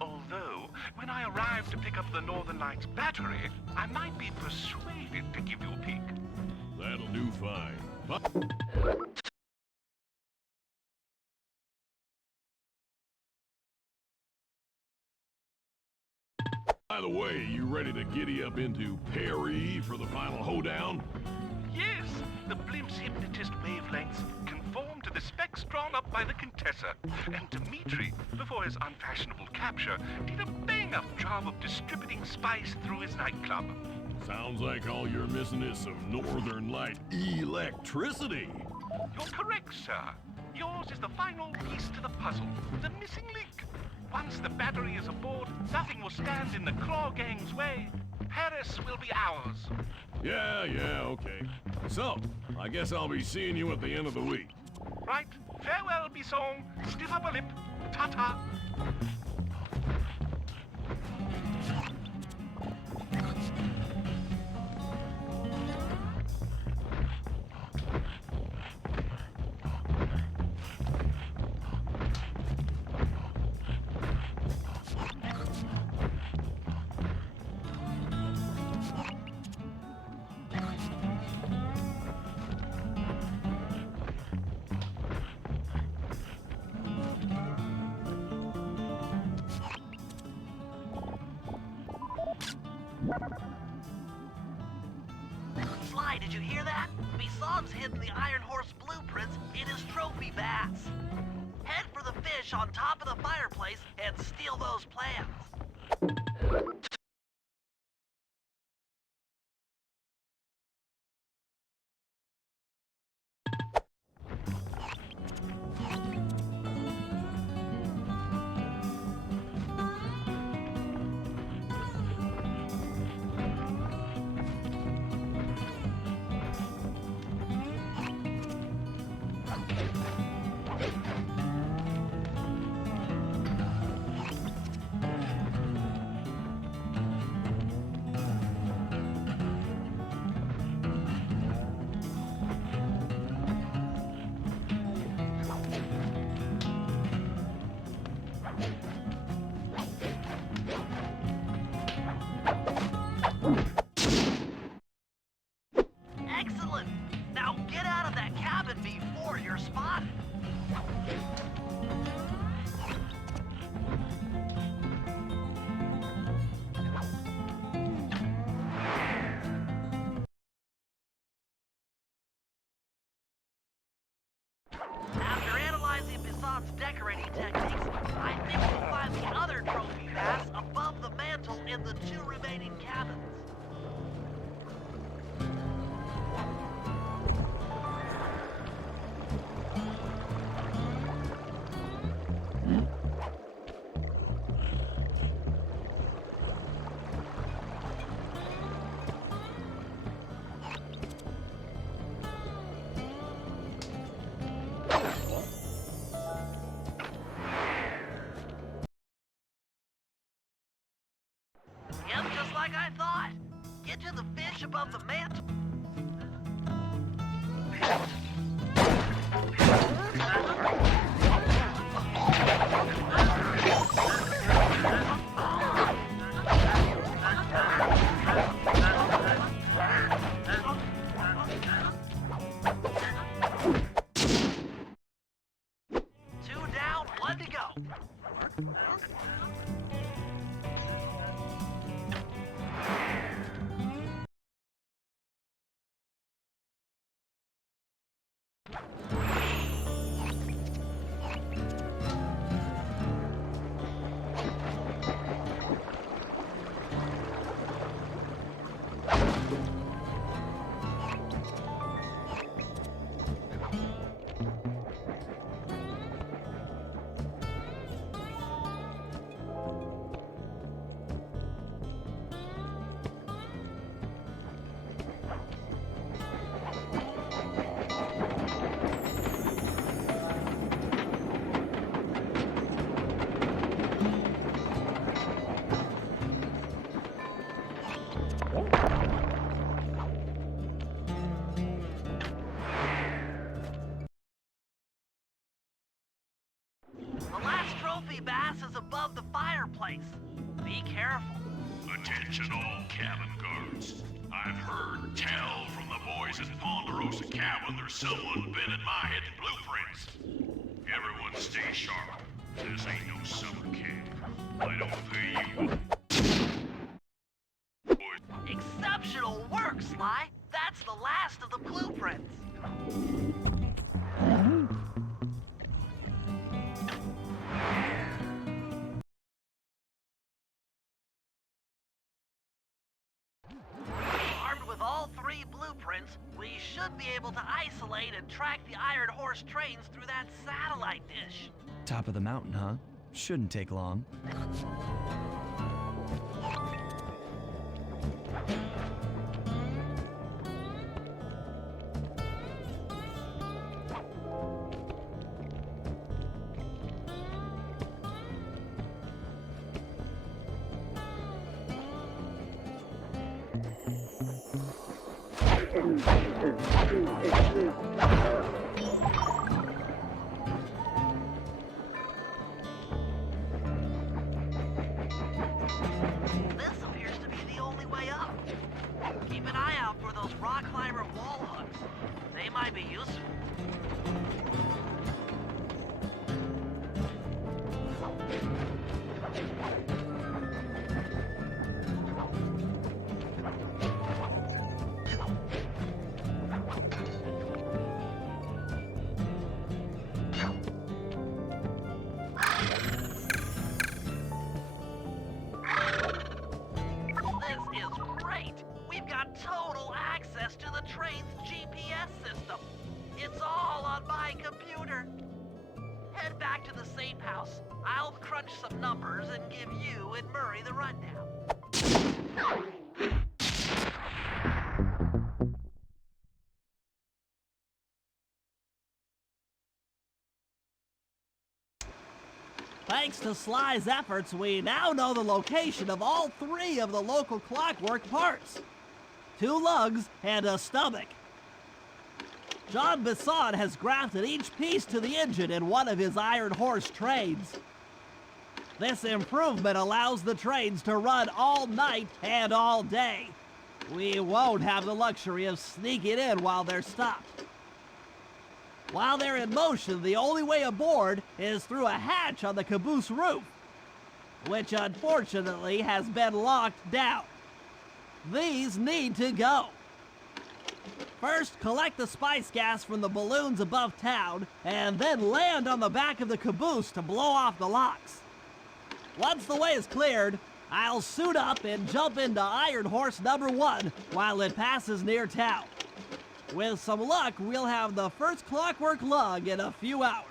Although, when I arrive to pick up the Northern Lights battery, I might be persuaded to give you a peek. That'll do fine. By the way, you ready to giddy up into Perry for the final hoedown? Yes, the blimp's hypnotist wavelengths conform to the specs drawn up by the Contessa. And Dmitri, before his unfashionable capture, did a bang-up job of distributing spice through his nightclub. Sounds like all you're missing is some Northern Light electricity. You're correct, sir. Yours is the final piece to the puzzle, the missing link. Once the battery is aboard, nothing will stand in the Claw Gang's way. Paris will be ours. Yeah, okay. So, I guess I'll be seeing you at the end of the week. Right. Farewell, Bisson. Stiff upper lip. Ta-ta. SLY, did you hear that? Bison's hidden the Iron Horse blueprints in his trophy bass. Head for the fish on top of the fireplace and steal those plans. Excellent! Now get out of that cabin before you're spotted. After analyzing Bison's decorating techniques, I think we'll find the other trophy bass above the mantle in the 2 remaining cabins. Yep, just like I thought. Get to the fish above the mantle. Two down, 1 to go. The last trophy bass is above the fireplace. Be careful. Attention all cabin guards. I've heard tell from the boys at Ponderosa Cabin, there's someone been in my hidden blueprints. Everyone stay sharp. This ain't no summer camp. I don't pay you. Exceptional work, Sly! That's the last of the blueprints! Armed with all 3 blueprints, we should be able to isolate and track the Iron Horse trains through that satellite dish. Top of the mountain, huh? Shouldn't take long. This appears to be the only way up. Keep an eye out for those rock climber wall hooks. They might be useful. This is great! We've got total access to the train's GPS system. It's all on my computer. Head back to the safe house. I'll crunch some numbers and give you and Murray the rundown. Thanks to Sly's efforts, we now know the location of all 3 of the local clockwork parts. 2 lugs and a stomach. John Bisson has grafted each piece to the engine in one of his Iron Horse trains. This improvement allows the trains to run all night and all day. We won't have the luxury of sneaking in while they're stopped. While they're in motion, the only way aboard is through a hatch on the caboose roof, which unfortunately has been locked down. These need to go. First, collect the spice gas from the balloons above town, and then land on the back of the caboose to blow off the locks. Once the way is cleared, I'll suit up and jump into Iron Horse number 1 while it passes near town. With some luck, we'll have the first clockwork lug in a few hours.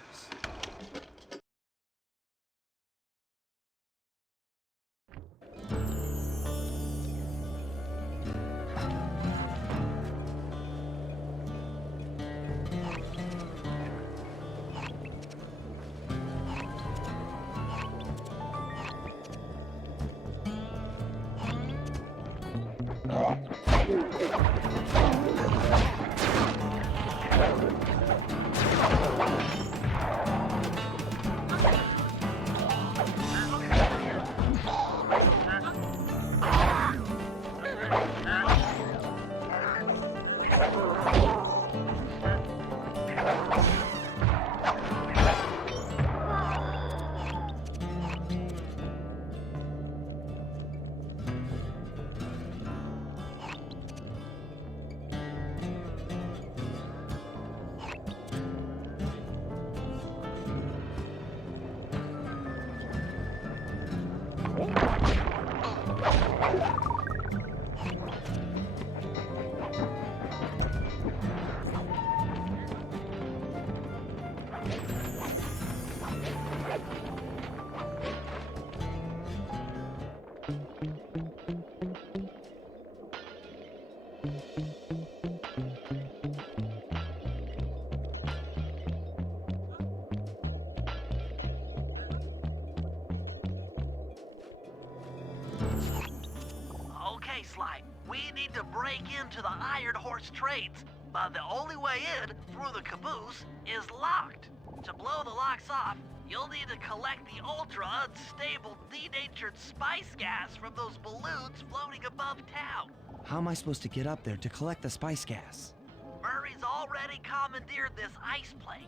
Okay, Sly, we need to break into the Iron Horse trains, but the only way in through the caboose is locked. To blow the locks off, you'll need to collect the ultra-unstable denatured spice gas from those balloons floating above town. How am I supposed to get up there to collect the spice gas? Murray's already commandeered this ice plane.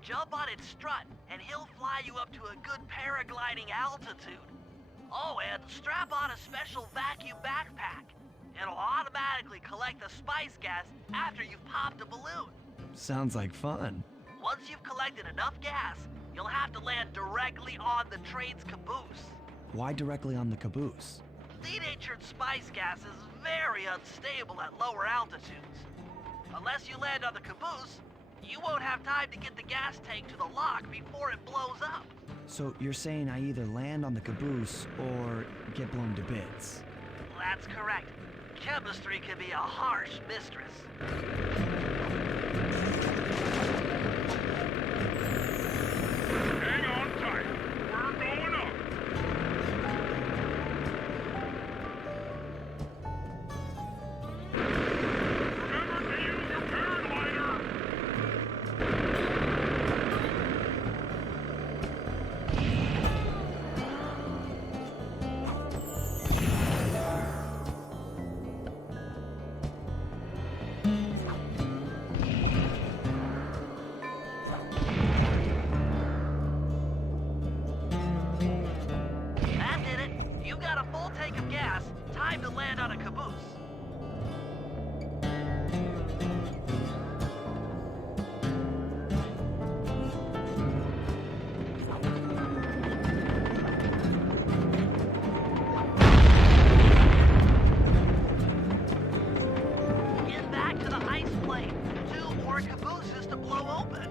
Jump on its strut, and he'll fly you up to a good paragliding altitude. Oh, and strap on a special vacuum backpack. It'll automatically collect the spice gas after you've popped a balloon. Sounds like fun. Once you've collected enough gas, you'll have to land directly on the train's caboose. Why directly on the caboose? Denatured spice gas is very unstable at lower altitudes. Unless you land on the caboose, you won't have time to get the gas tank to the lock before it blows up. So you're saying I either land on the caboose or get blown to bits? That's correct. Chemistry can be a harsh mistress. Hang on tight. We're going up. Remember to use your paraglider. That did it. You got a full tank of gas. Time to land on a caboose. Get back to the ice plane. 2 more cabooses to blow open.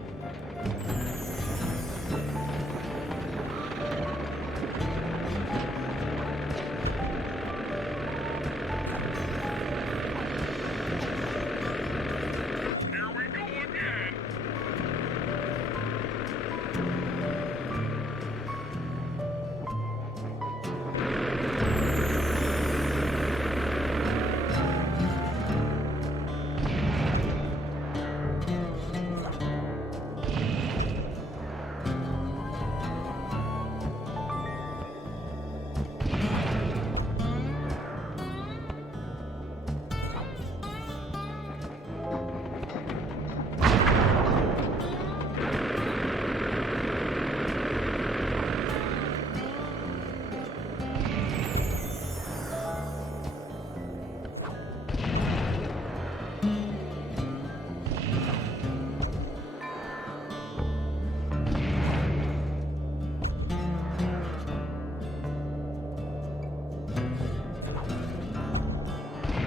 Here we go again.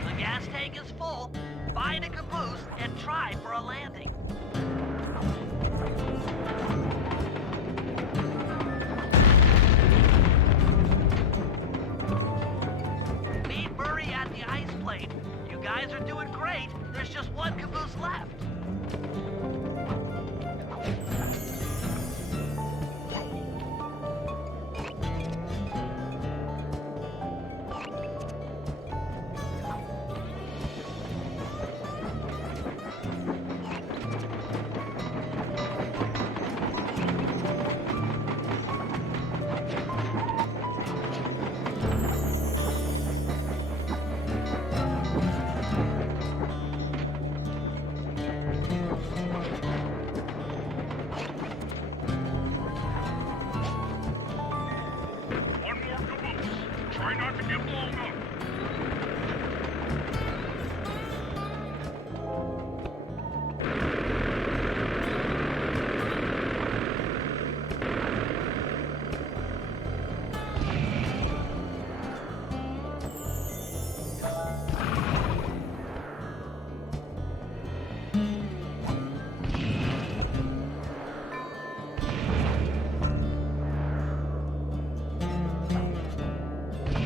The gas tank is full. Find a caboose and try for a landing. Meet Murray at the ice plane. You guys are doing great. There's just one caboose left. One more caboose. Try not to get blown up.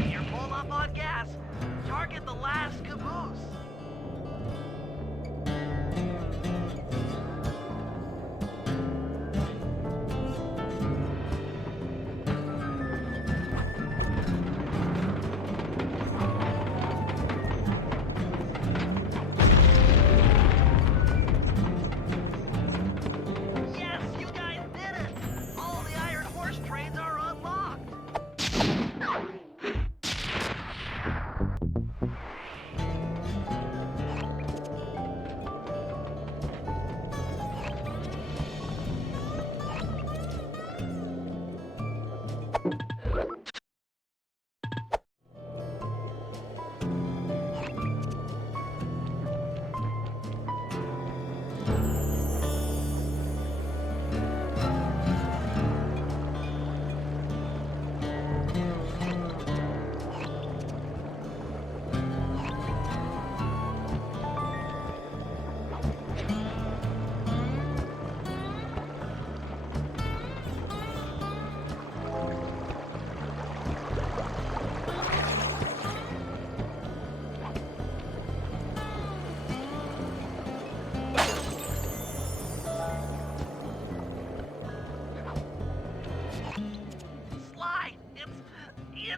You're full up on gas. Target the last caboose. Yes, you guys did it! All the Iron Horse trains are unlocked!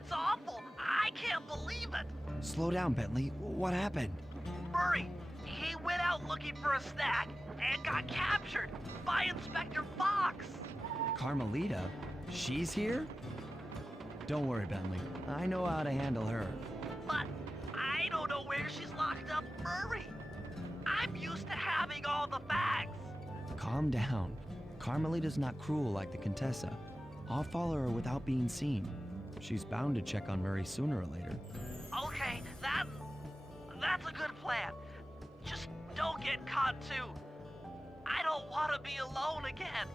It's awful. I can't believe it. Slow down, Bentley. What happened? Murray, he went out looking for a snack and got captured by Inspector Fox. Carmelita? She's here? Don't worry, Bentley. I know how to handle her. But I don't know where she's locked up, Murray. I'm used to having all the facts. Calm down. Carmelita's not cruel like the Contessa. I'll follow her without being seen. She's bound to check on Murray sooner or later. Okay, that's a good plan. Just don't get caught too. I don't want to be alone again.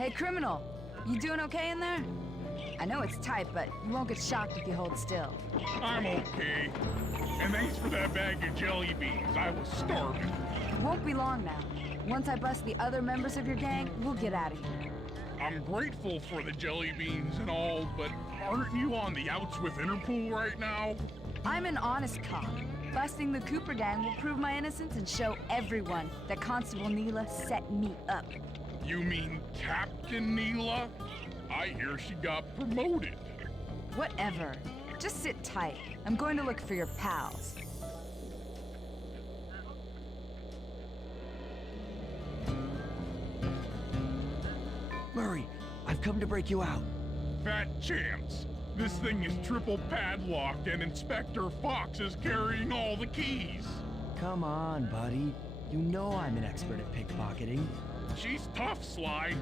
Hey, criminal. You doing okay in there? I know it's tight, but you won't get shocked if you hold still. I'm okay. And thanks for that bag of jelly beans. I was starving. Won't be long now. Once I bust the other members of your gang, we'll get out of here. I'm grateful for the jelly beans and all, but aren't you on the outs with Interpol right now? I'm an honest cop. Busting the Cooper gang will prove my innocence and show everyone that Constable Neela set me up. You mean Captain Neela? I hear she got promoted. Whatever. Just sit tight. I'm going to look for your pals. Murray, I've come to break you out. Fat chance. This thing is triple padlocked and Inspector Fox is carrying all the keys. Come on, buddy. You know I'm an expert at pickpocketing. She's tough, Sly.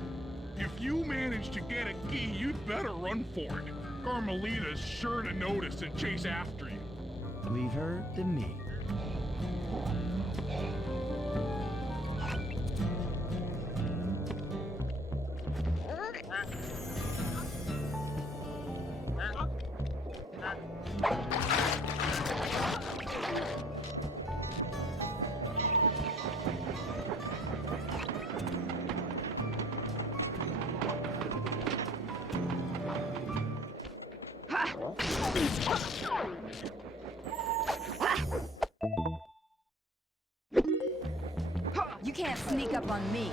If you manage to get a key, you'd better run for it. Carmelita's sure to notice and chase after you. Leave her to me. You can't sneak up on me.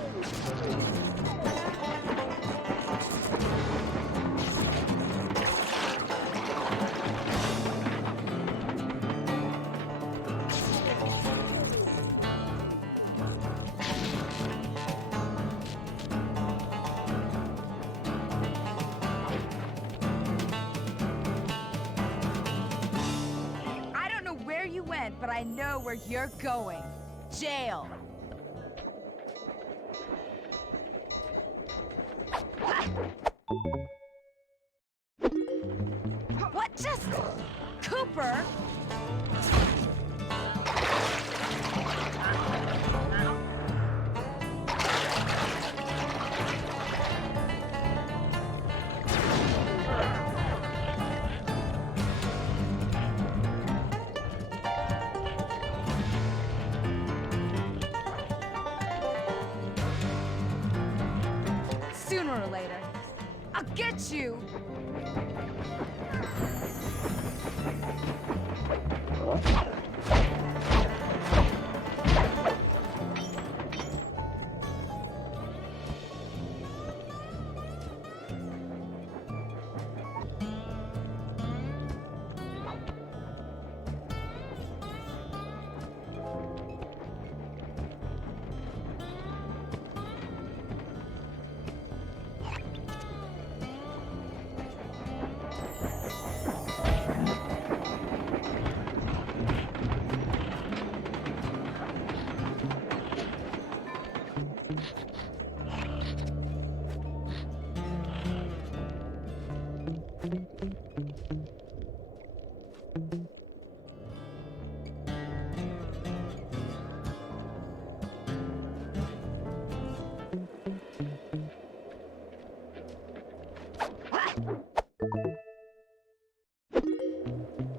I don't know where you went, but I know where you're going. Jail. What just... Cooper? Sooner or later, I'll get you!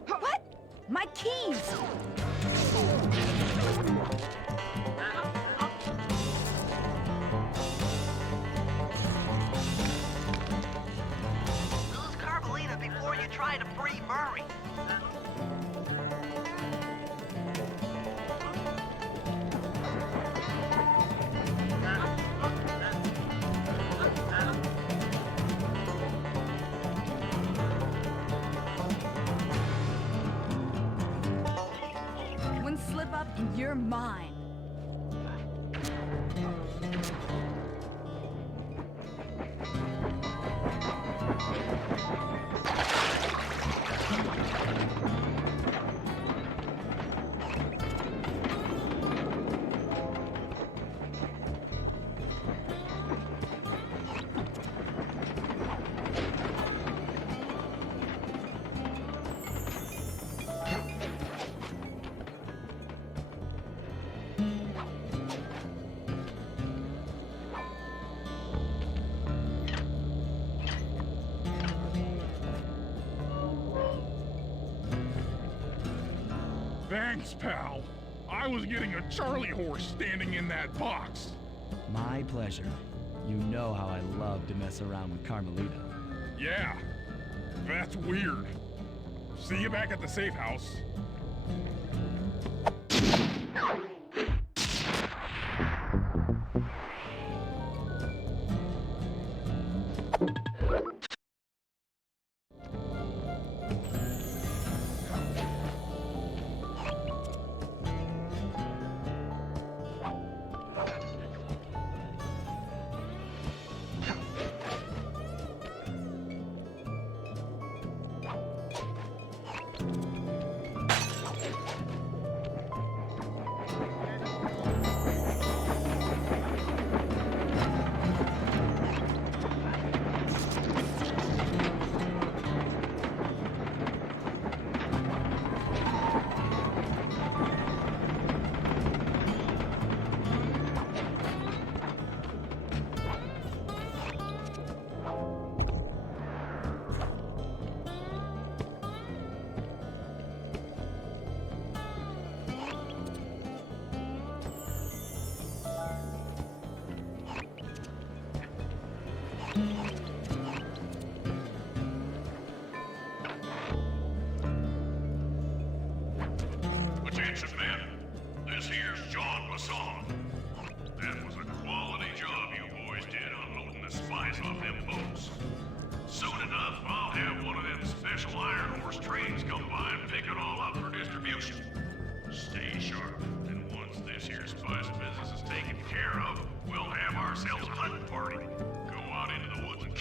What? My keys! Lose Carmelita before you try to free Murray. One slip up and you're mine. Thanks, pal. I was getting a Charlie horse standing in that box. My pleasure. You know how I love to mess around with Carmelita. Yeah, that's weird. See you back at the safe house.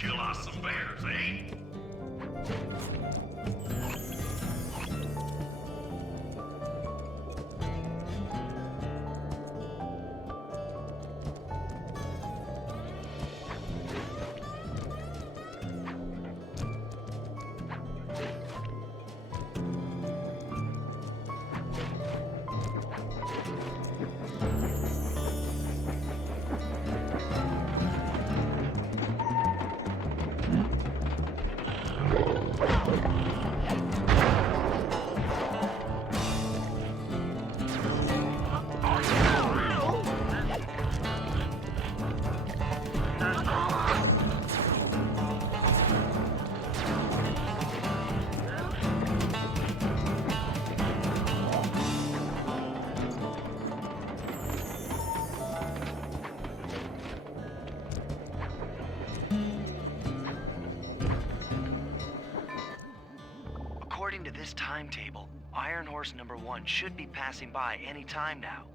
you lost some bears, eh? According to this timetable, Iron Horse number 1 should be passing by any time now.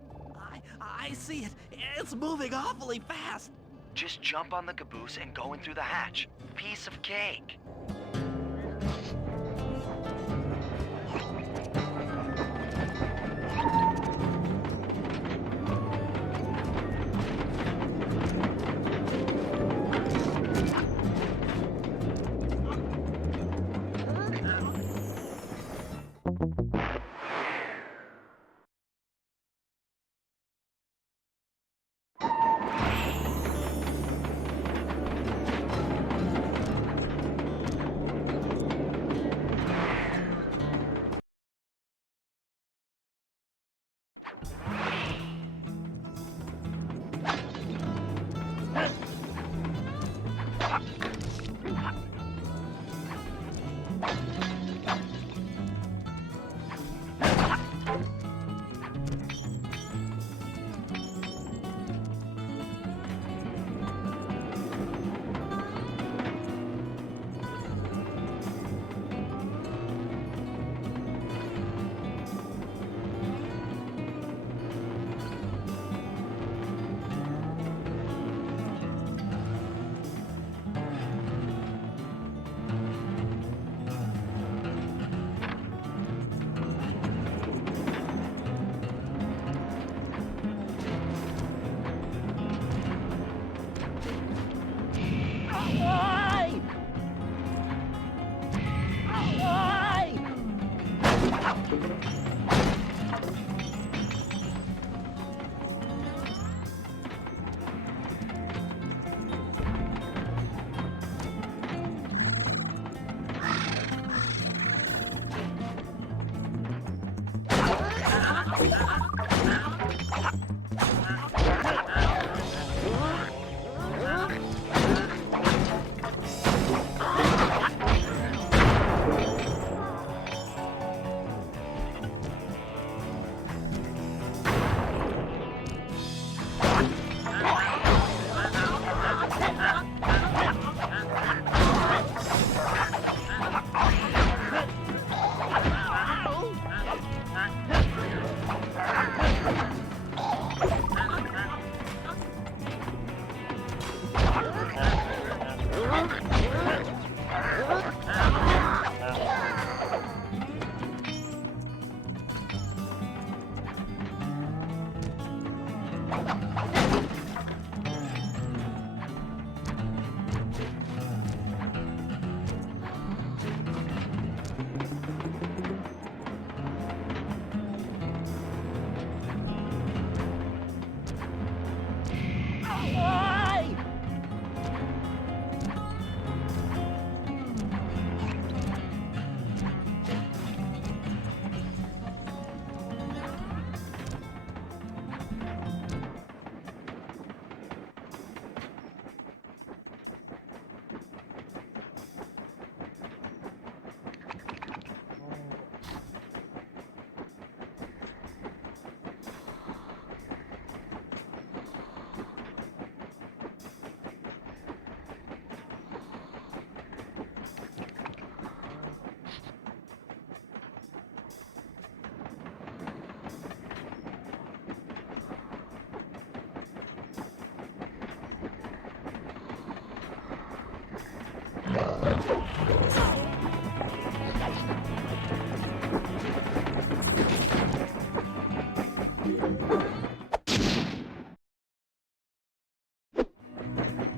I see it. It's moving awfully fast. Just jump on the caboose and go in through the hatch. Piece of cake.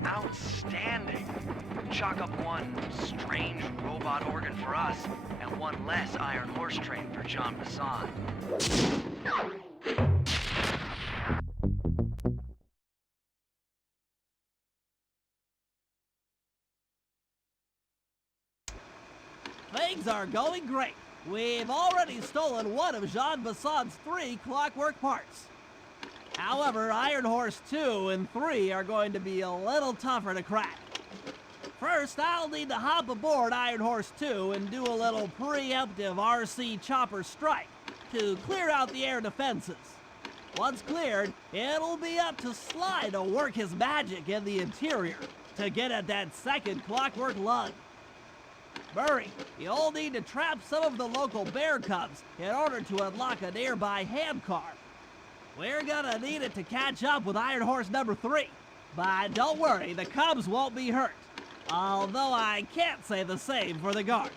Outstanding. Chalk up one strange robot organ for us, and one less Iron Horse train for John Bassan. Things are going great. We've already stolen one of Jean Bassan's 3 clockwork parts. However, Iron Horse 2 and 3 are going to be a little tougher to crack. First, I'll need to hop aboard Iron Horse 2 and do a little preemptive RC chopper strike to clear out the air defenses. Once cleared, it'll be up to SLY to work his magic in the interior to get at that second clockwork lung. Murray, you'll need to trap some of the local bear cubs in order to unlock a nearby hand car. We're gonna need it to catch up with Iron Horse number 3. But don't worry, the cubs won't be hurt. Although I can't say the same for the guards.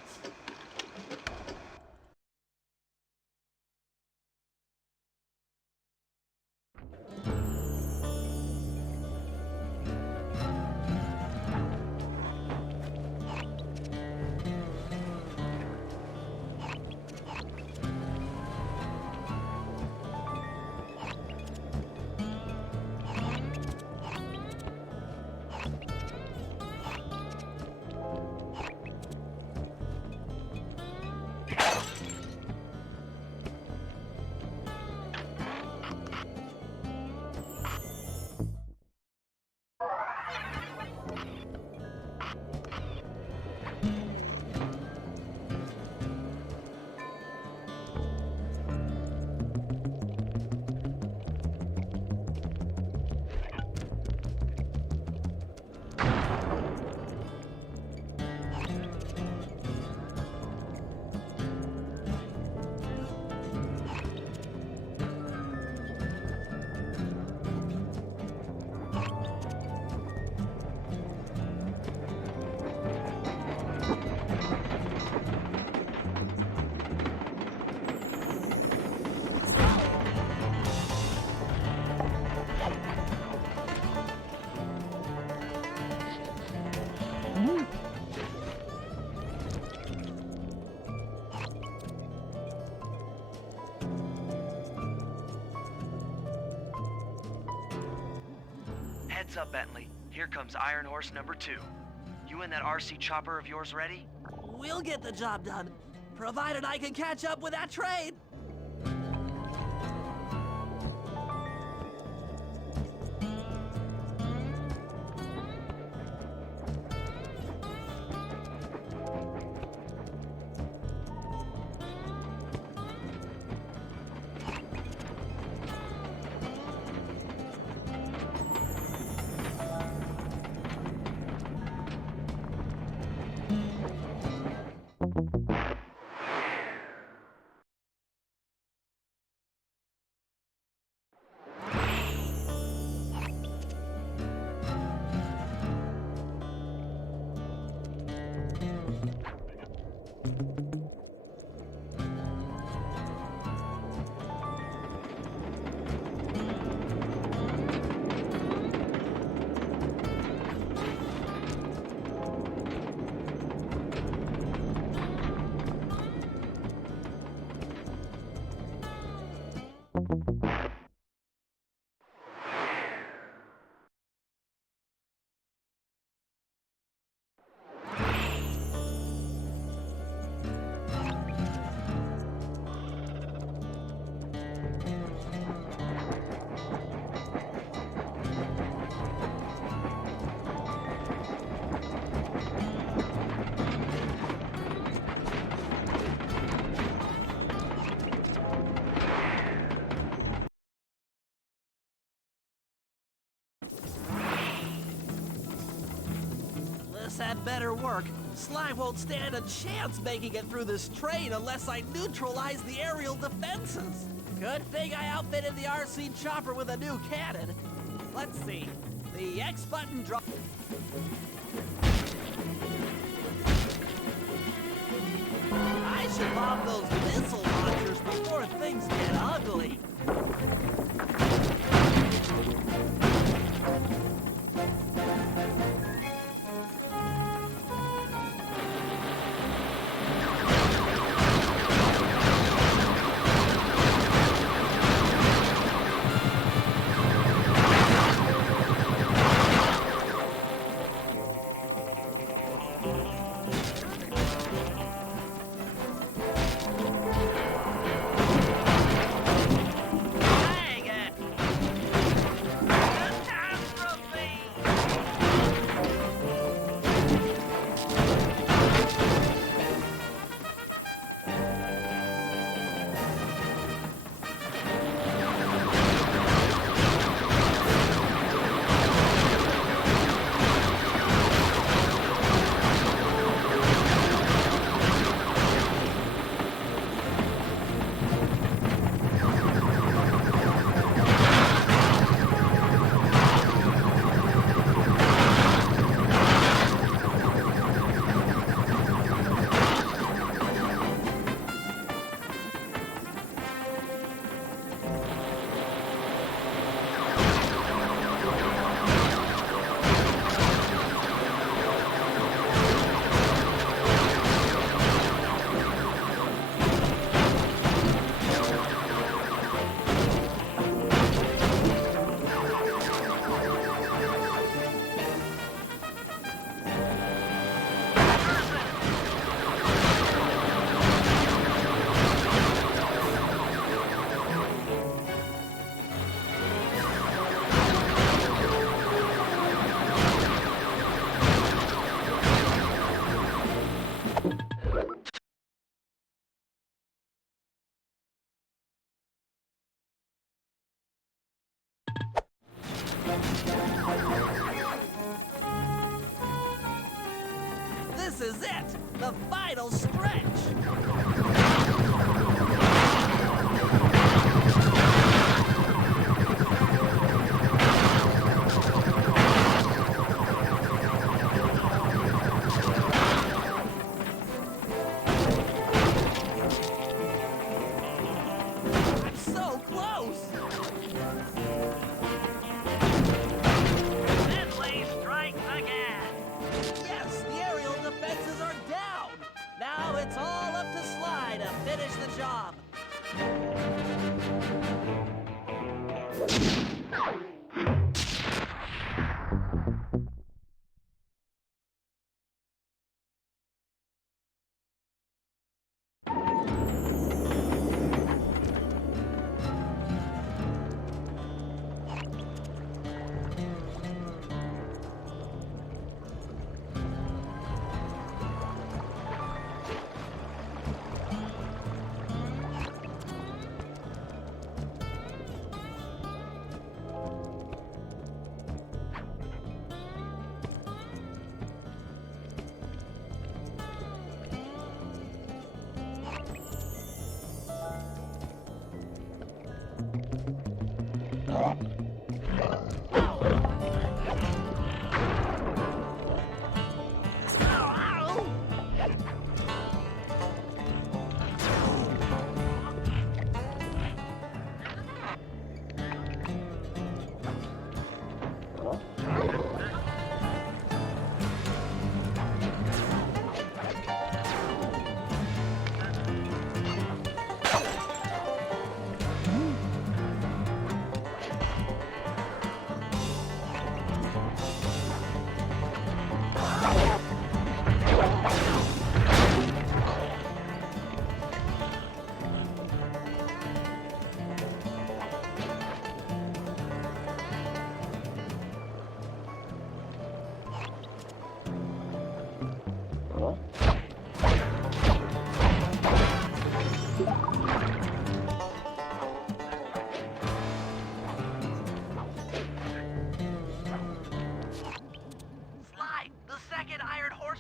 Heads up, Bentley. Here comes Iron Horse number 2. You and that RC chopper of yours ready? We'll get the job done, provided I can catch up with that train. This had better work. SLY won't stand a chance making it through this train unless I neutralize the aerial defenses. Good thing I outfitted the RC chopper with a new cannon. Let's see. The X button drop. I should bomb those missile launchers before things get ugly. This is it! The final stretch! So close! Deadly strikes again! Yes, the aerial defenses are down! Now it's all up to SLY to finish the job!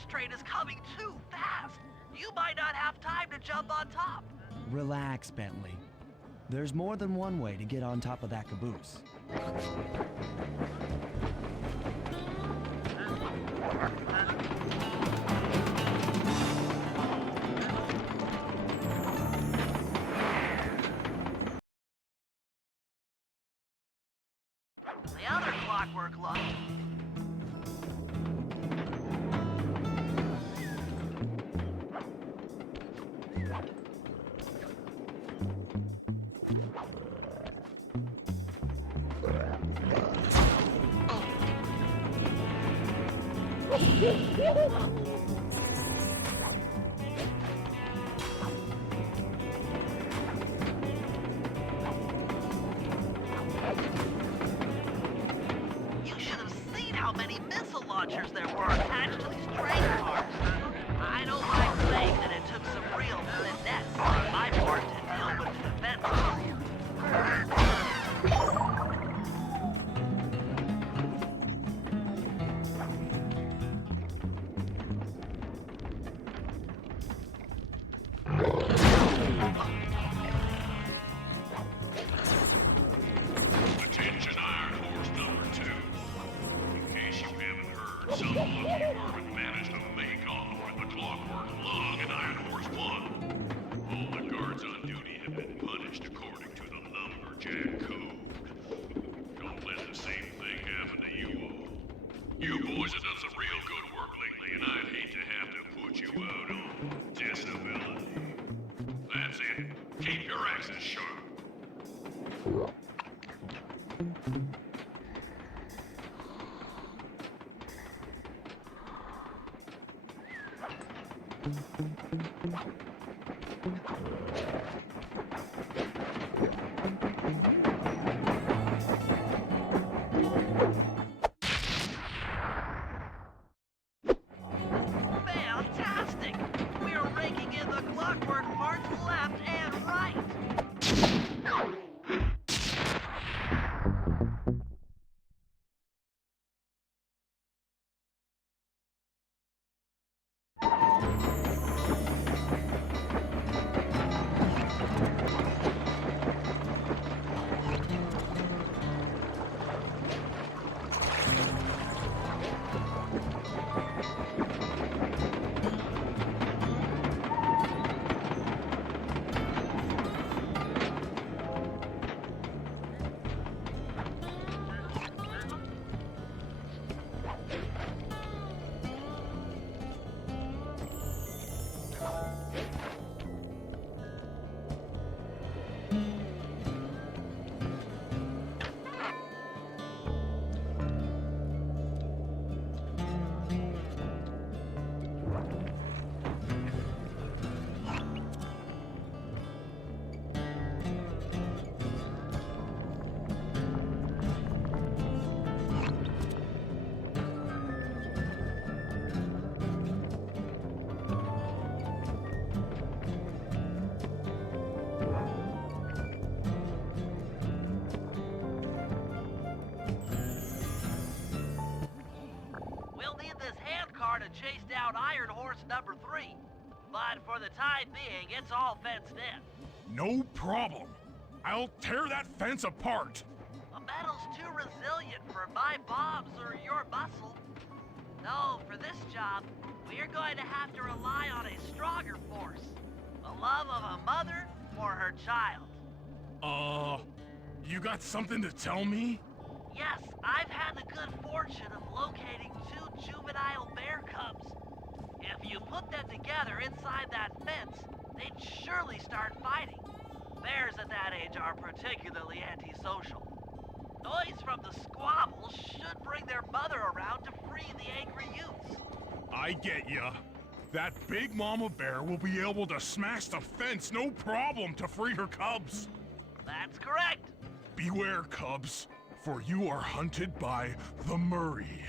train is coming too fast. You might not have time to jump on top. Relax, Bentley. There's more than one way to get on top of that caboose. You should have seen how many missile launchers there were attached to these train cars. I don't mind saying that it took some real finesse on my part to deal with the fences. Attention Iron Horse number 2. In case you haven't heard, some lucky vermin managed to make off with the Clockwork Lug and Iron Horse 1. All the guards on duty have been punished according to the Lumberjack Code. Don't let the same thing happen to you all. You boys have done some real good work lately, and I'd hate to have to put you out on disability. That's it. Keep your axes sharp. Fantastic! We're raking in the clockwork parts left and right. To chase down Iron Horse number 3. But for the time being, it's all fenced in. No problem. I'll tear that fence apart. The metal's too resilient for my bombs or your muscle. No, for this job, we're going to have to rely on a stronger force. The love of a mother for her child. You got something to tell me? Yes, I've had the good fortune of locating 2 juvenile bear cubs. If you put them together inside that fence, they'd surely start fighting. Bears at that age are particularly antisocial. Noise from the squabbles should bring their mother around to free the angry youths. I get ya. That big mama bear will be able to smash the fence no problem to free her cubs. That's correct. Beware, cubs, for you are hunted by the Murray.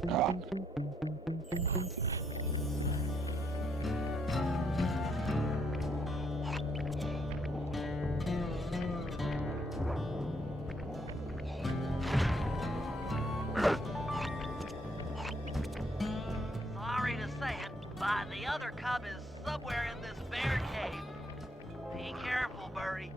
Sorry to say it, but the other cub is somewhere in this bear cave. Be careful, Murray.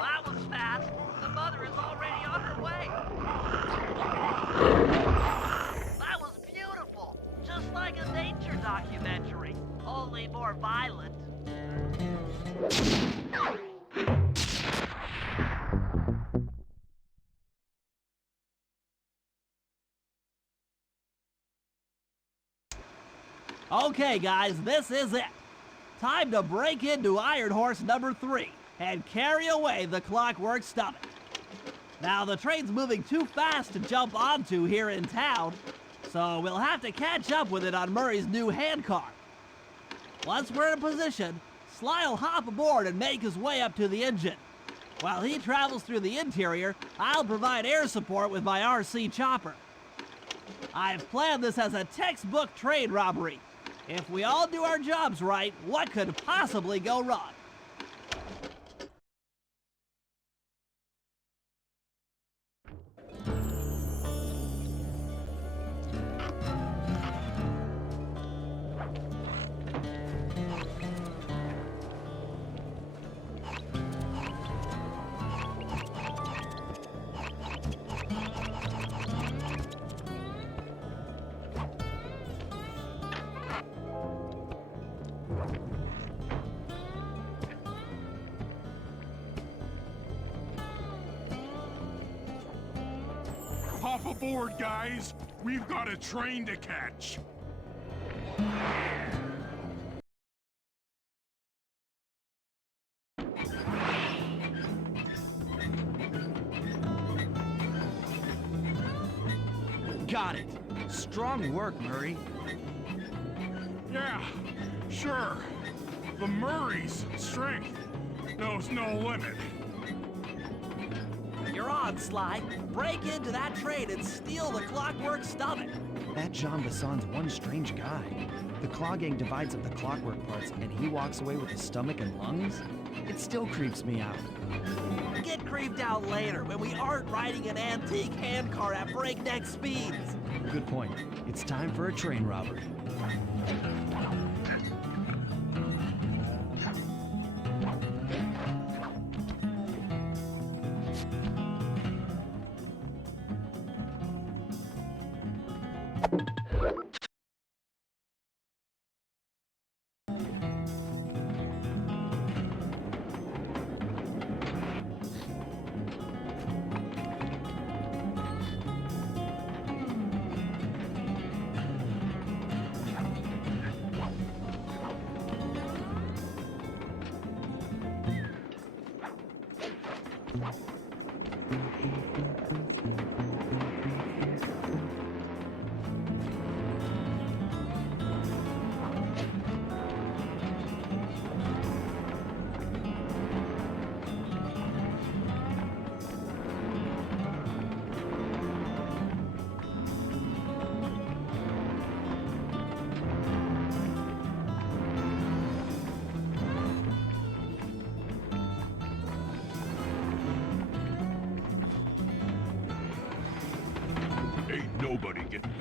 That was fast. The mother is already on her way. That was beautiful. Just like a nature documentary, only more violent. Okay, guys, this is it. Time to break into Iron Horse number 3 and carry away the Clockwork Stomach. Now, the train's moving too fast to jump onto here in town, so we'll have to catch up with it on Murray's new handcar. Once we're in position, SLY will hop aboard and make his way up to the engine. While he travels through the interior, I'll provide air support with my RC chopper. I've planned this as a textbook train robbery. If we all do our jobs right, what could possibly go wrong? Hop aboard, guys. We've got a train to catch. Got it. Strong work, Murray. Yeah, sure. The Murray's strength knows no limit. You're on, SLY. Break into that train and steal the Clockwork Stomach. That Jean Basson's one strange guy. The Claw Gang divides up the clockwork parts and he walks away with the stomach and lungs? It still creeps me out. Get creeped out later when we aren't riding an antique handcar at breakneck speeds. Good point. It's time for a train robbery.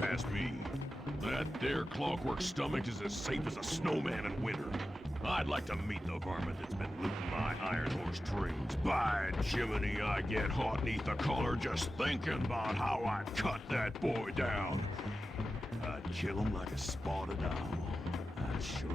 past me. That there clockwork stomach is as safe as a snowman in winter. I'd like to meet the varmint that's been looting my iron horse dreams. By Jiminy, I get hot neath the collar just thinking about how I'd cut that boy down. I'd kill him like a spotted owl. I'd sure.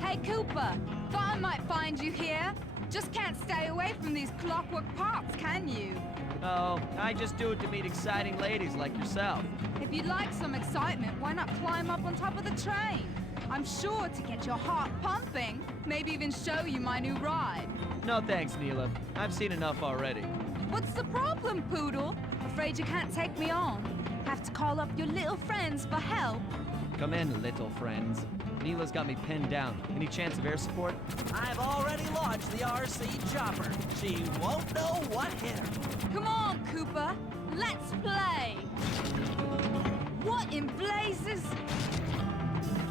Hey, Cooper! Thought I might find you here. Just can't stay away from these clockwork parts, can you? Oh, I just do it to meet exciting ladies like yourself. If you'd like some excitement, why not climb up on top of the train? I'm sure to get your heart pumping. Maybe even show you my new ride. No thanks, Neela. I've seen enough already. What's the problem, Poodle? Afraid you can't take me on? Have to call up your little friends for help? Come in, little friends. Neela's got me pinned down. Any chance of air support? I've already launched the RC chopper. She won't know what hit her. Come on, Cooper. Let's play. What in blazes?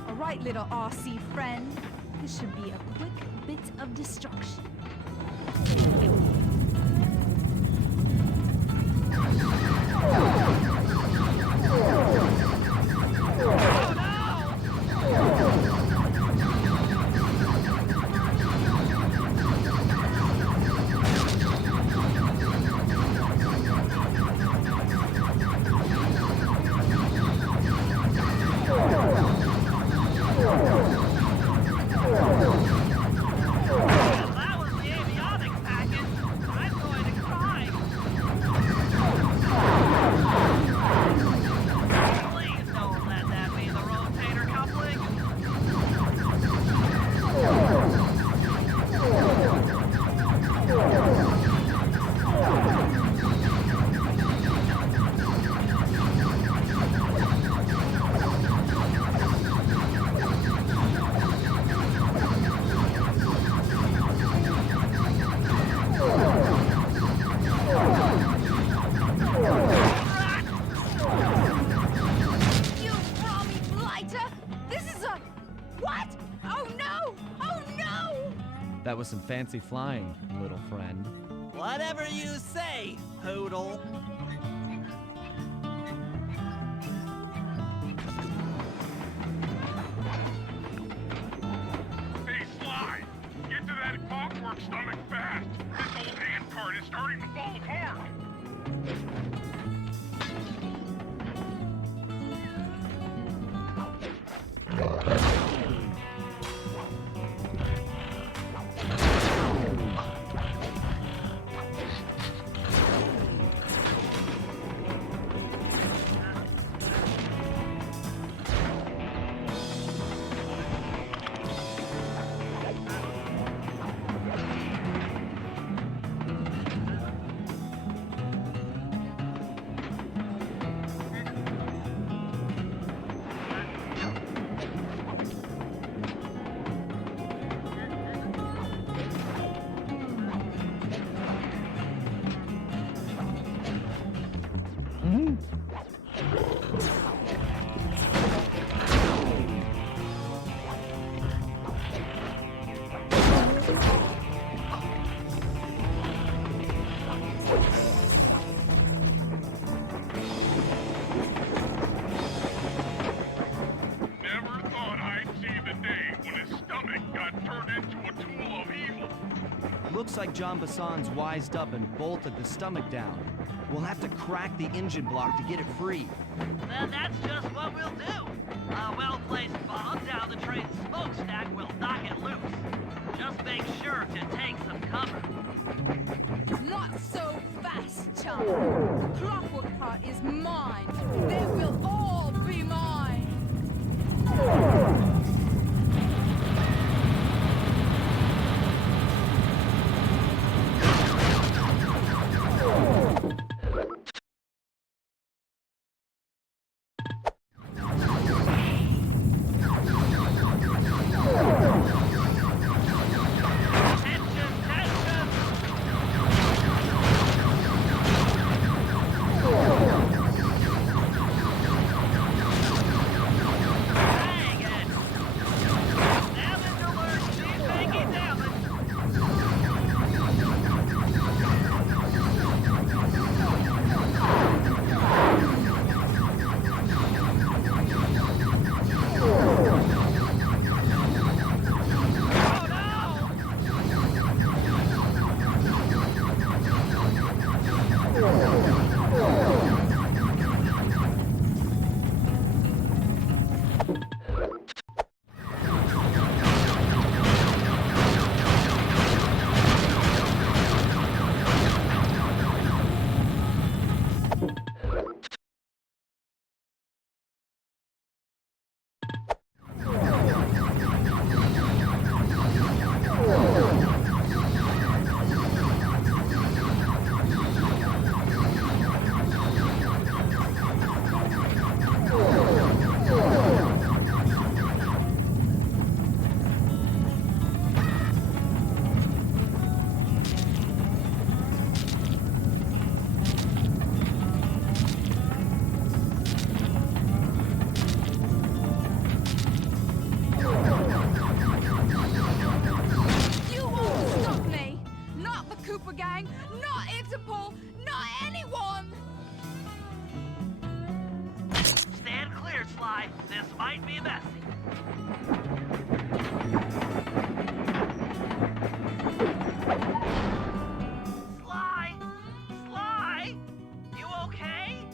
All right, little RC friend. This should be a quick bit of destruction. That was some fancy flying, little friend. Whatever you say, Poodle. Hey, SLY! Get to that clockwork stomach fast! This old hand cart is starting to fall apart! Looks like John Bassan's wised up and bolted the stomach down. We'll have to crack the engine block to get it free. Then that's just what we'll do. A well-placed bomb down the train's smokestack will knock it loose. Just make sure to take some cover. Not so fast, chum. The clockwork part is mine. They will all be mine. SLY. This might be messy. SLY! SLY! You okay?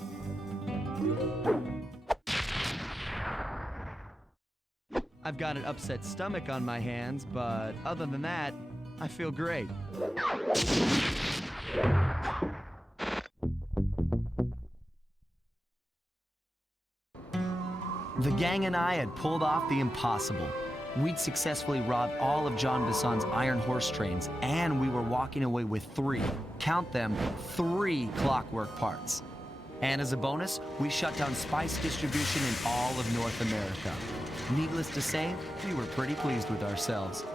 I've got an upset stomach on my hands, but other than that, I feel great. The gang and I had pulled off the impossible. We'd successfully robbed all of Jean Bisson's iron horse trains, and we were walking away with 3, count them, 3 clockwork parts. And as a bonus, we shut down spice distribution in all of North America. Needless to say, we were pretty pleased with ourselves.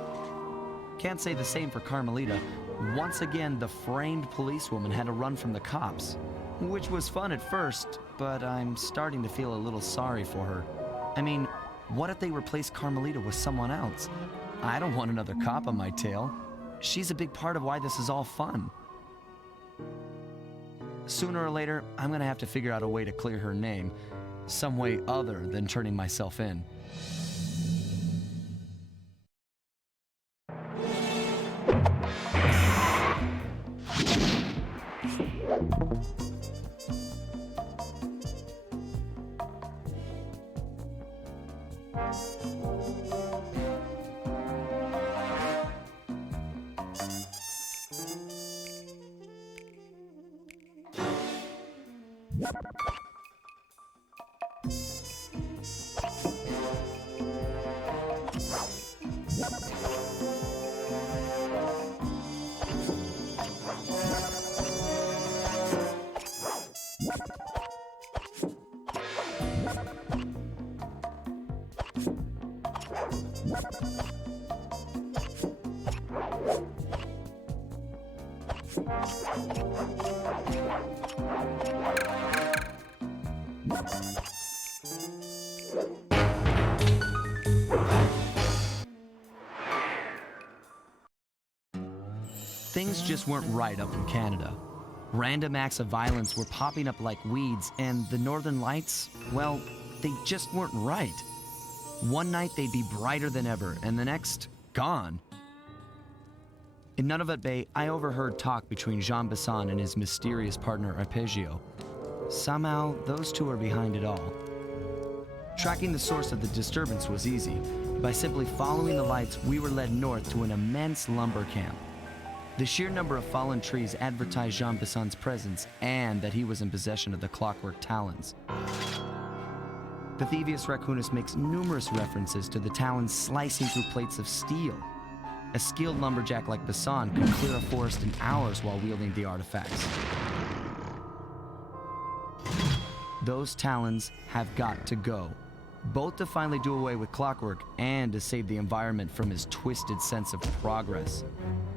Can't say the same for Carmelita. Once again, the framed policewoman had to run from the cops, which was fun at first, but I'm starting to feel a little sorry for her. I mean, what if they replaced Carmelita with someone else? I don't want another cop on my tail. She's a big part of why this is all fun. Sooner or later, I'm gonna have to figure out a way to clear her name, some way other than turning myself in. Things just weren't right up in Canada. Random acts of violence were popping up like weeds, and the Northern Lights, well, they just weren't right. One night they'd be brighter than ever, and the next, gone. In Nunavut Bay, I overheard talk between Jean Bisson and his mysterious partner Arpeggio. Somehow, those two are behind it all. Tracking the source of the disturbance was easy. By simply following the lights, we were led north to an immense lumber camp. The sheer number of fallen trees advertised Jean Bisson's presence and that he was in possession of the clockwork talons. The Thievius Raccoonus makes numerous references to the talons slicing through plates of steel. A skilled lumberjack like Bisson could clear a forest in hours while wielding the artifacts. Those talons have got to go, both to finally do away with clockwork and to save the environment from his twisted sense of progress.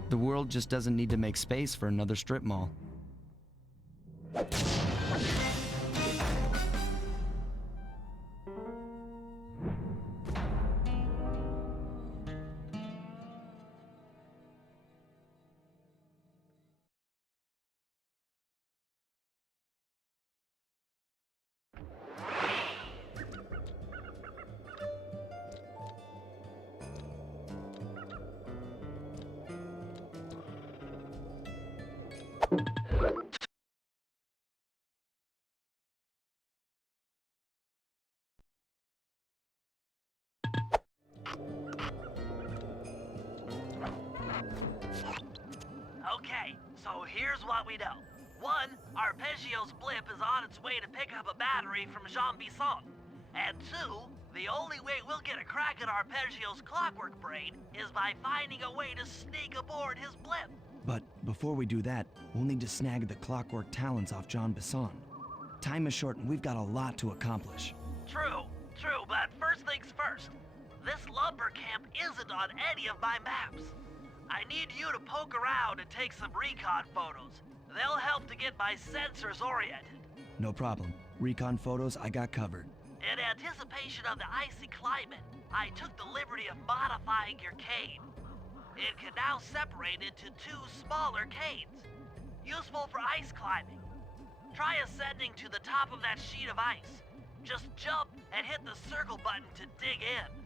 The world just doesn't need to make space for another strip mall. Okay, so here's what we know. 1, Arpeggio's blimp is on its way to pick up a battery from Jean Bisson. And 2, the only way we'll get a crack at Arpeggio's clockwork brain is by finding a way to sneak aboard his blimp. But before we do that, we'll need to snag the clockwork talons off Jean Bisson. Time is short and we've got a lot to accomplish. True, but first things first. This lumber camp isn't on any of my maps. I need you to poke around and take some recon photos. They'll help to get my sensors oriented. No problem. Recon photos I got covered. In anticipation of the icy climate, I took the liberty of modifying your cane. It can now separate into 2 smaller canes, useful for ice climbing. Try ascending to the top of that sheet of ice. Just jump and hit the circle button to dig in.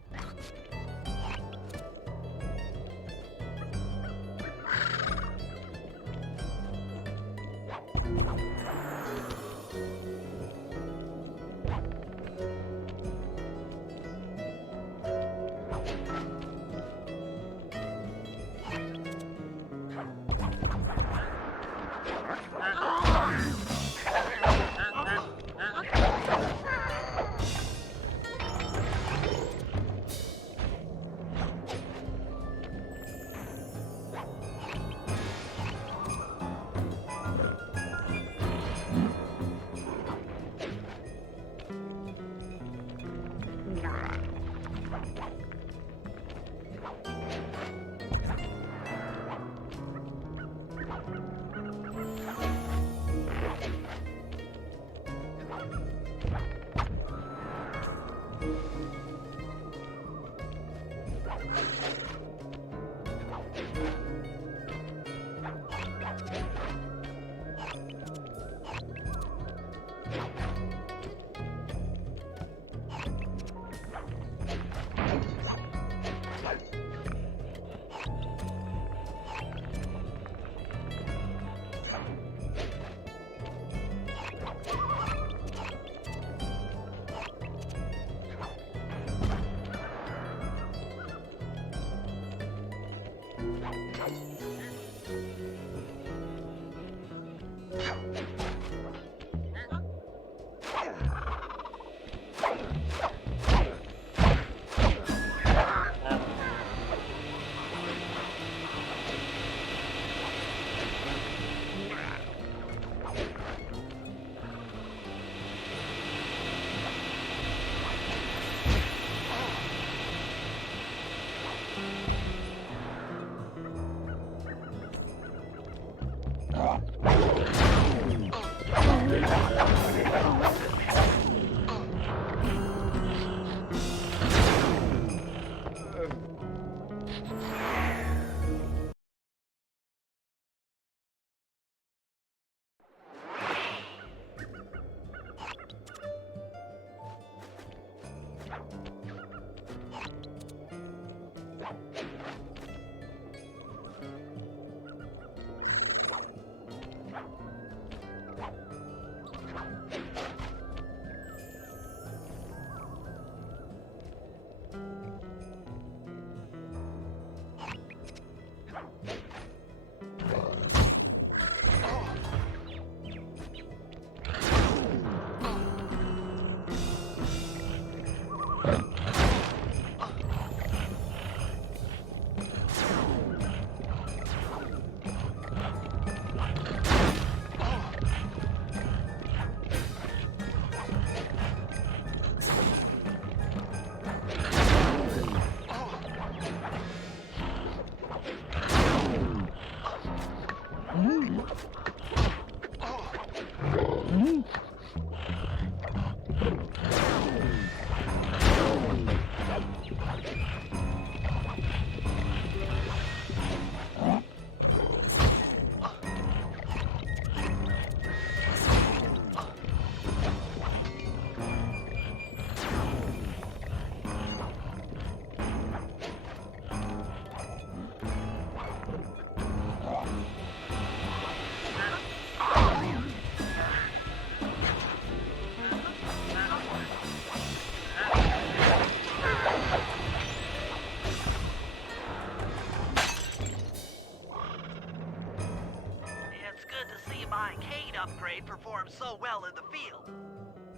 Upgrade performed so well in the field.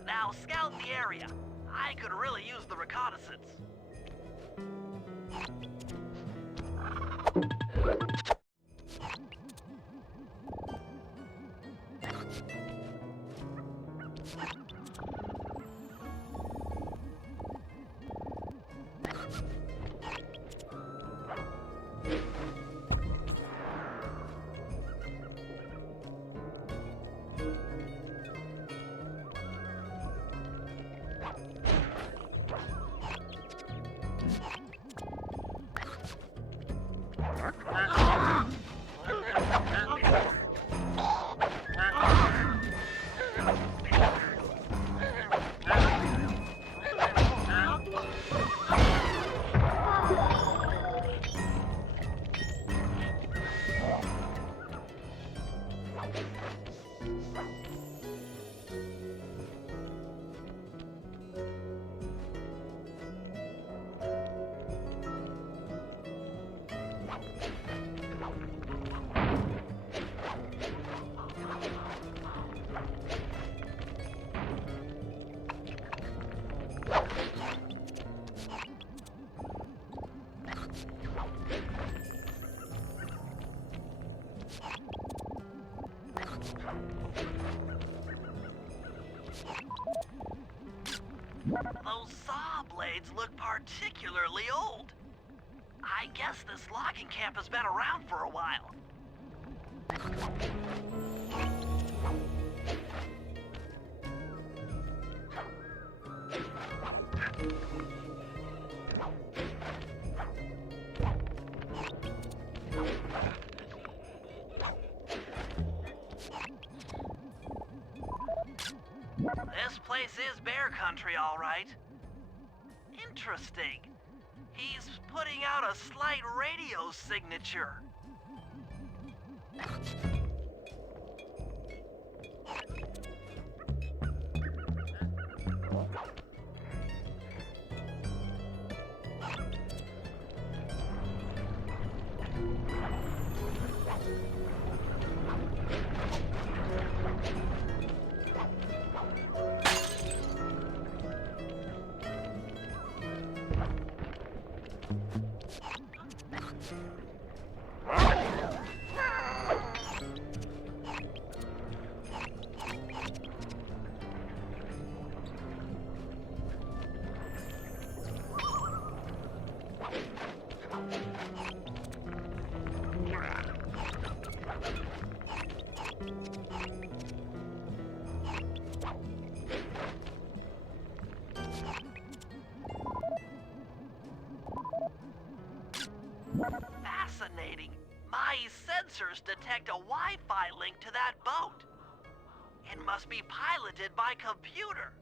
Now scout the area. I could really use the reconnaissance. Those saw blades look particularly old. I guess this logging camp has been around for a while. This place is bear country, all right. Interesting. He's putting out a slight radio signature. Fascinating. My sensors detect a Wi-Fi link to that boat. It must be piloted by computer.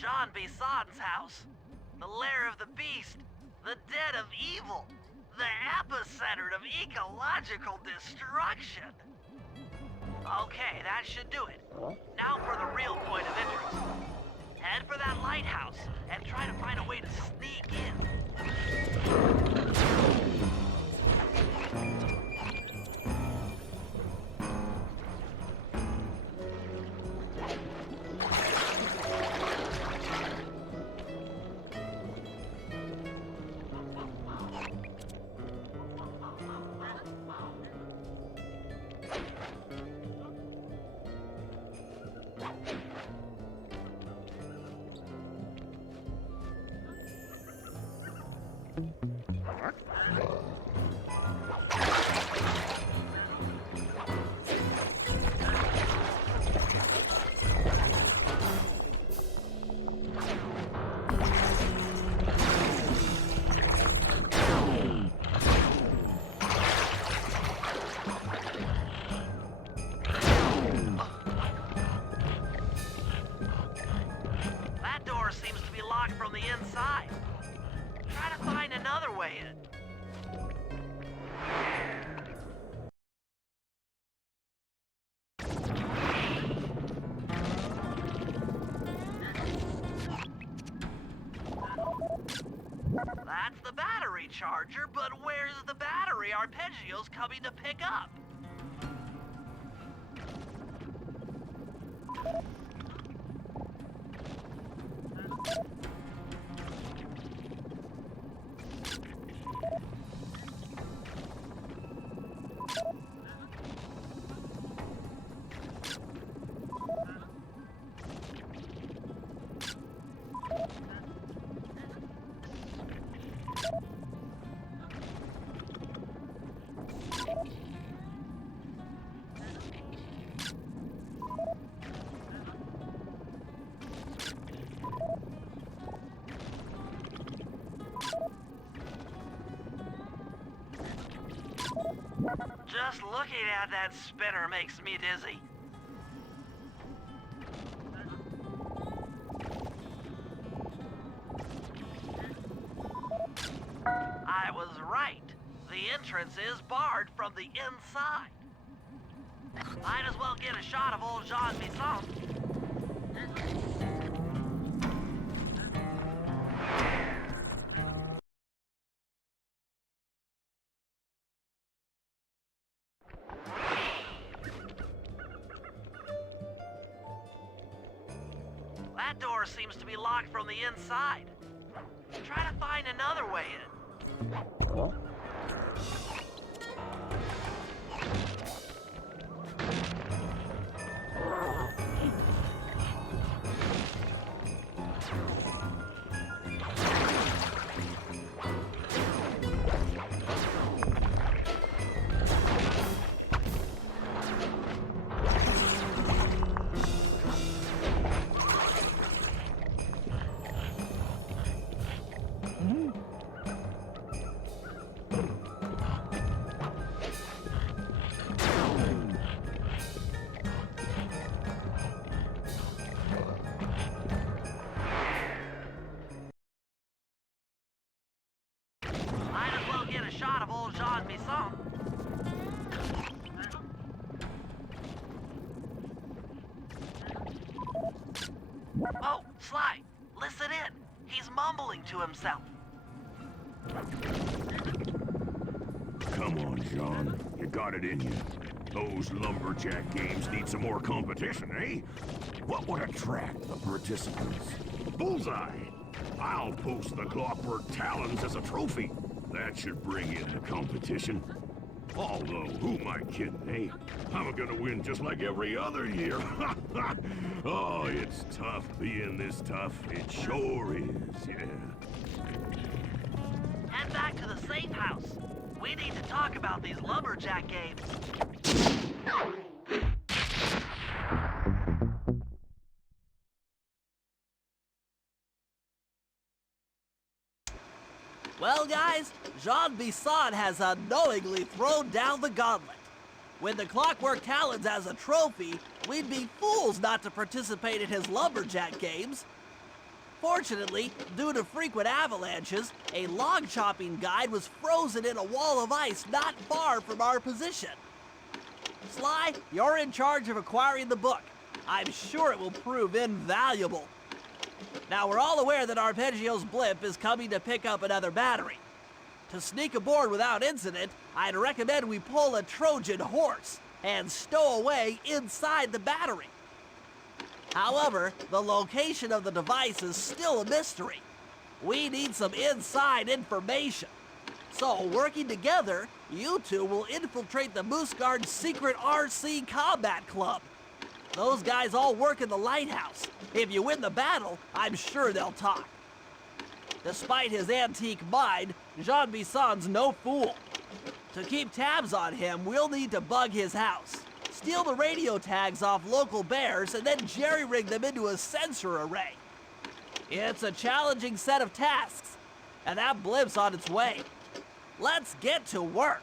John Bison's house. The lair of the beast. The den of evil. The epicenter of ecological destruction. Okay, that should do it. Now for the real point of interest. Head for that lighthouse and try to find a way to sneak in. That door seems to be locked from the inside. Try to find another way in. That's the battery charger, but where's the battery Arpeggio's coming to pick up? Just looking at that spinner makes me dizzy. I was right. The entrance is barred from the inside. Might as well get a shot of old Jean Misson. That door seems to be locked from the inside. Try to find another way in. Might as well get a shot of old Jean Misson. Oh, Sly, listen in. He's mumbling to himself. Come on, Jean. You got it in you. Those lumberjack games need some more competition, eh? What would attract the participants? Bullseye! I'll post the Clockwork Talons as a trophy. That should bring in the competition. Although, who am I kidding, eh? I'm gonna win just like every other year. Oh, it's tough being this tough. It sure is, yeah. Head back to the safe house. We need to talk about these lumberjack games. Well, guys, Jean Bisson has unknowingly thrown down the gauntlet. With the Clockwork Talons as a trophy, we'd be fools not to participate in his lumberjack games. Fortunately, due to frequent avalanches, a log chopping guide was frozen in a wall of ice not far from our position. Sly, you're in charge of acquiring the book. I'm sure it will prove invaluable. Now, we're all aware that Arpeggio's blimp is coming to pick up another battery. To sneak aboard without incident, I'd recommend we pull a Trojan horse and stow away inside the battery. However, the location of the device is still a mystery. We need some inside information. So, working together, you two will infiltrate the Moose Guard's secret RC combat club. Those guys all work in the lighthouse. If you win the battle, I'm sure they'll talk. Despite his antique mind, Jean Bisson's no fool. To keep tabs on him, we'll need to bug his house, steal the radio tags off local bears, and then jerry-rig them into a sensor array. It's a challenging set of tasks, and that blimp's on its way. Let's get to work.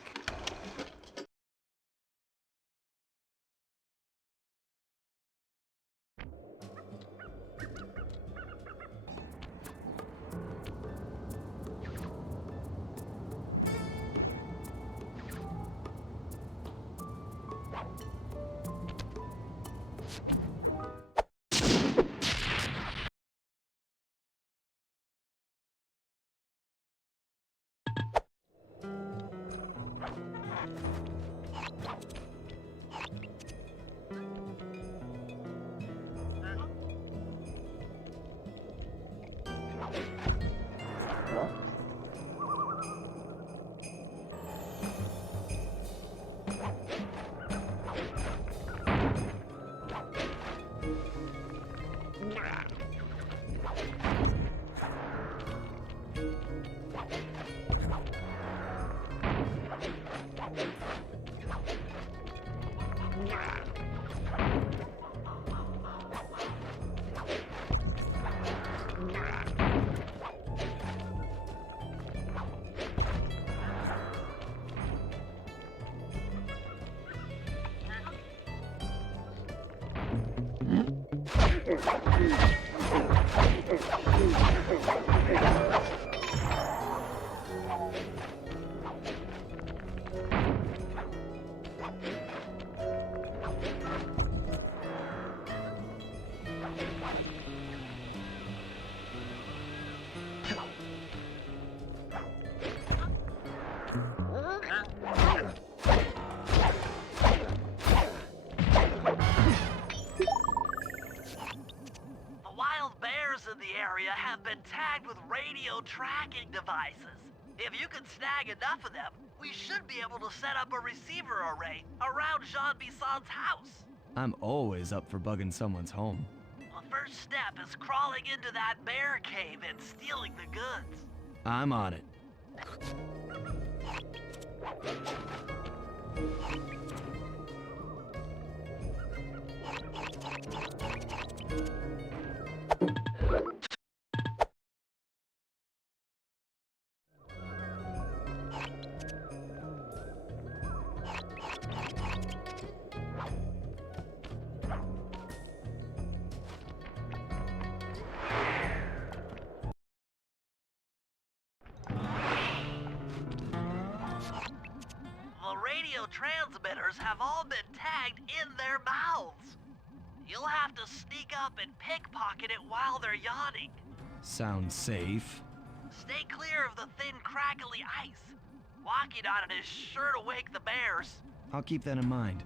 Have been tagged with radio tracking devices. If you can snag enough of them, we should be able to set up a receiver array around Jean Bisson's house. I'm always up for bugging someone's home. The first step is crawling into that bear cave and stealing the goods. I'm on it. Transmitters have all been tagged in their mouths. You'll have to sneak up and pickpocket it while they're yawning. Sounds safe. Stay clear of the thin, crackly ice. Walking on it is sure to wake the bears. I'll keep that in mind.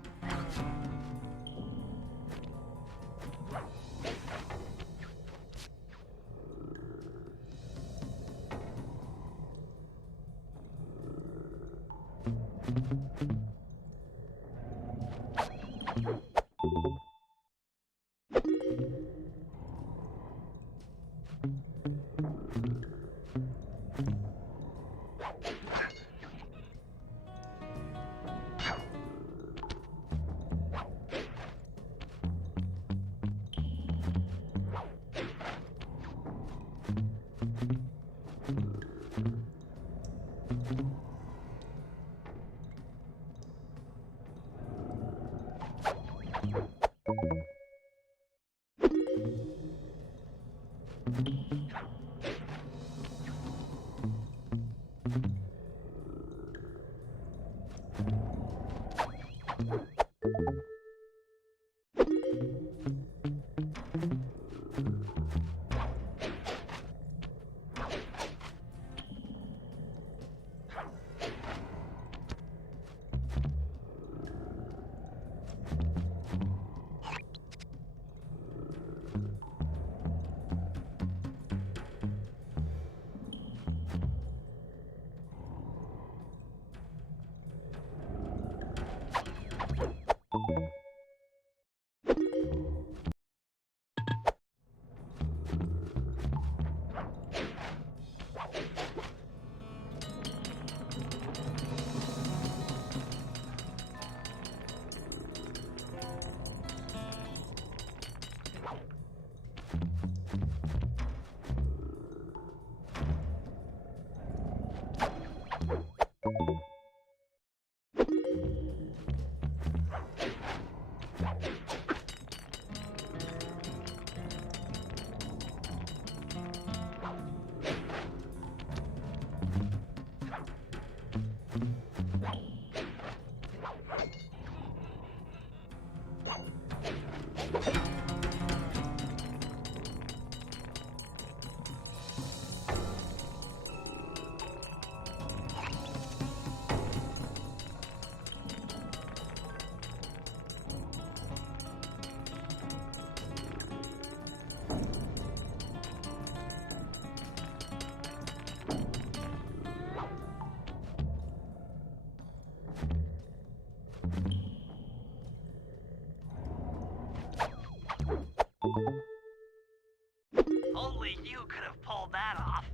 Only you could have pulled that off.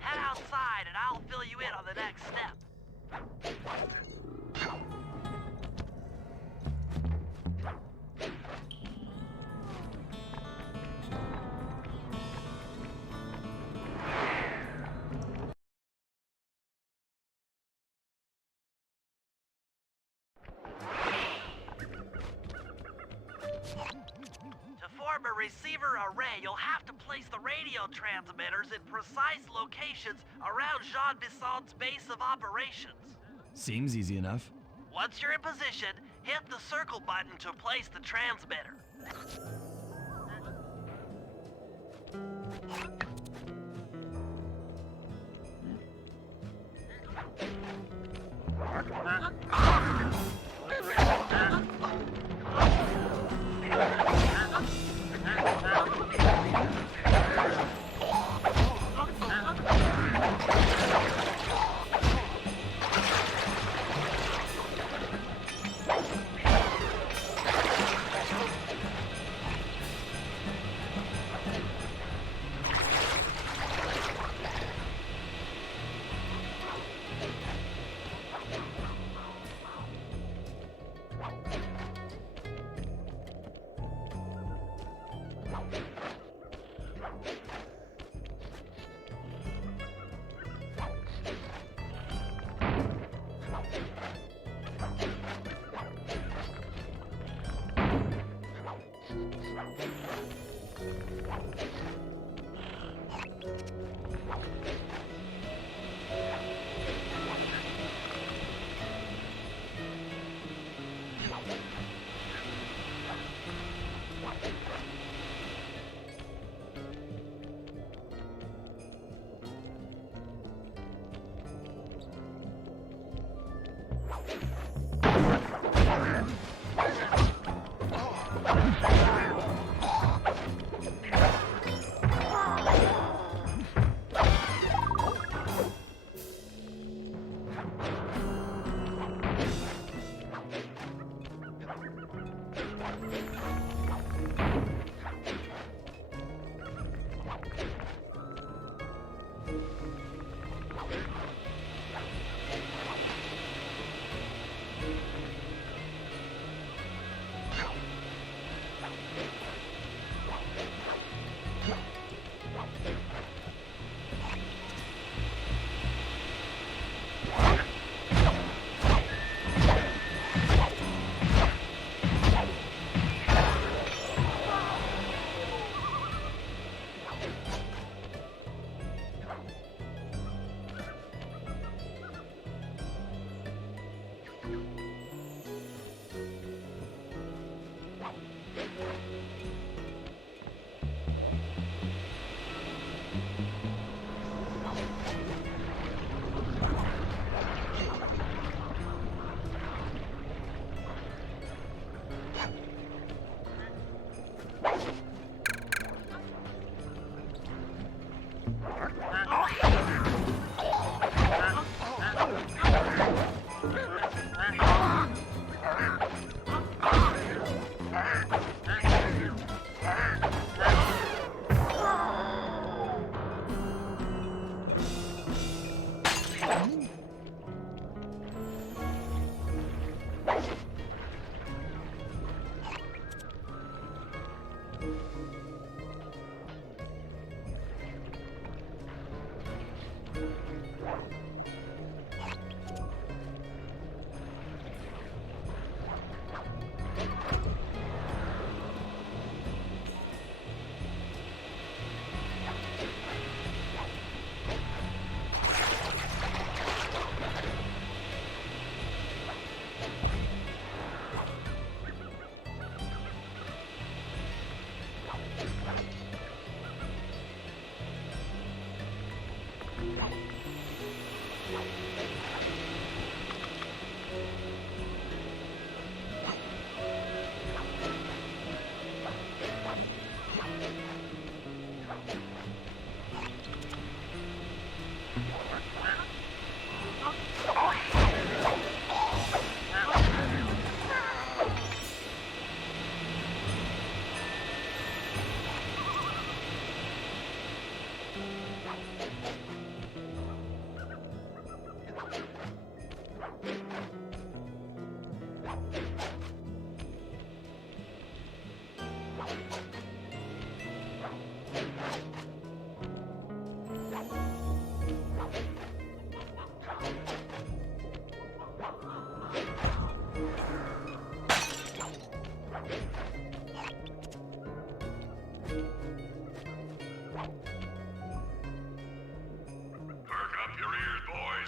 Head outside and I'll fill you in on the next step. To form a receiver array, you'll have to place the radio transmitters in precise locations around Jean Bisson's base of operations. Seems easy enough. Once you're in position, hit the circle button to place the transmitter.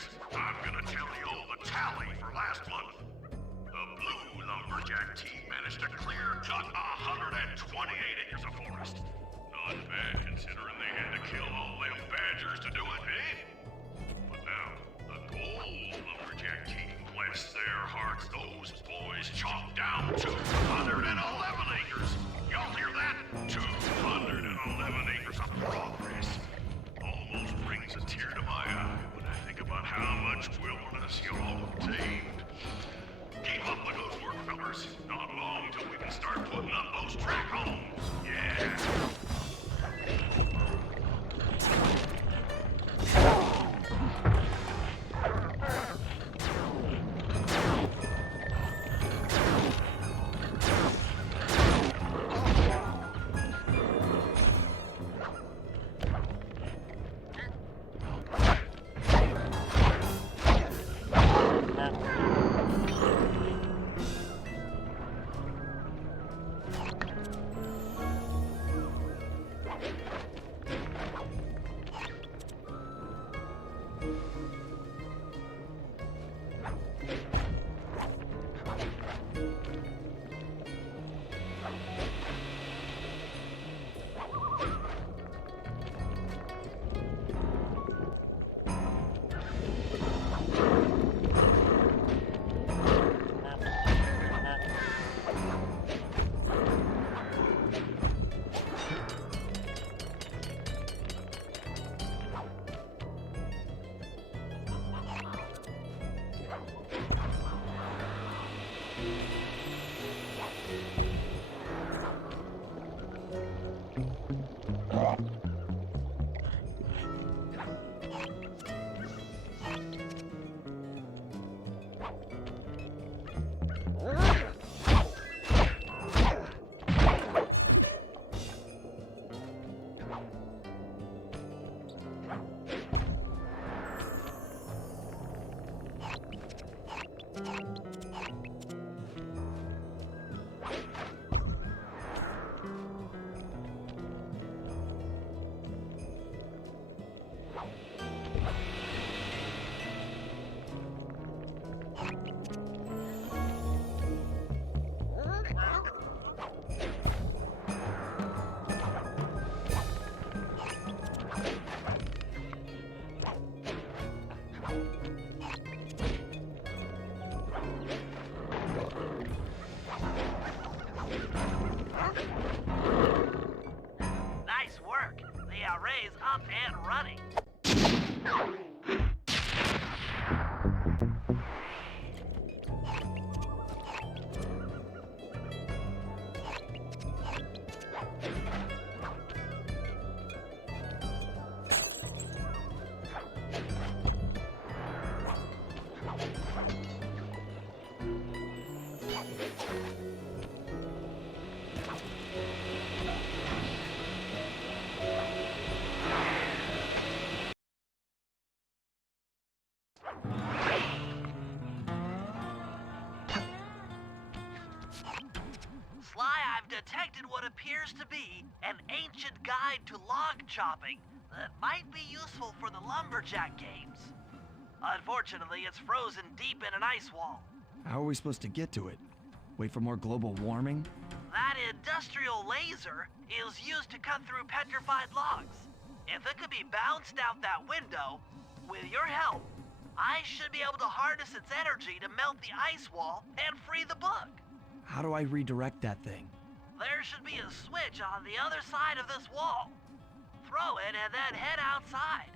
boys, I'm gonna tell you all the tally for last month. The blue lumberjack team managed to clear-cut 128 acres of forest. Not bad, considering they had to kill all them badgers to do it, eh? But now, the gold lumberjack team, bless their hearts, those boys chopped down 211 acres. Y'all hear that? 211 acres of progress. Almost brings a tear to my eye when I think about how much wilderness y'all have tamed. Keep up the good work, fellas. Not long till we can start putting up those track homes. Yeah. up and running. SLY, I've detected what appears to be an ancient guide to log chopping that might be useful for the lumberjack games. Unfortunately, it's frozen deep in an ice wall. How are we supposed to get to it? Wait for more global warming? That industrial laser is used to cut through petrified logs. If it could be bounced out that window, with your help, I should be able to harness its energy to melt the ice wall and free the bug. How do I redirect that thing? There should be a switch on the other side of this wall. Throw it and then head outside.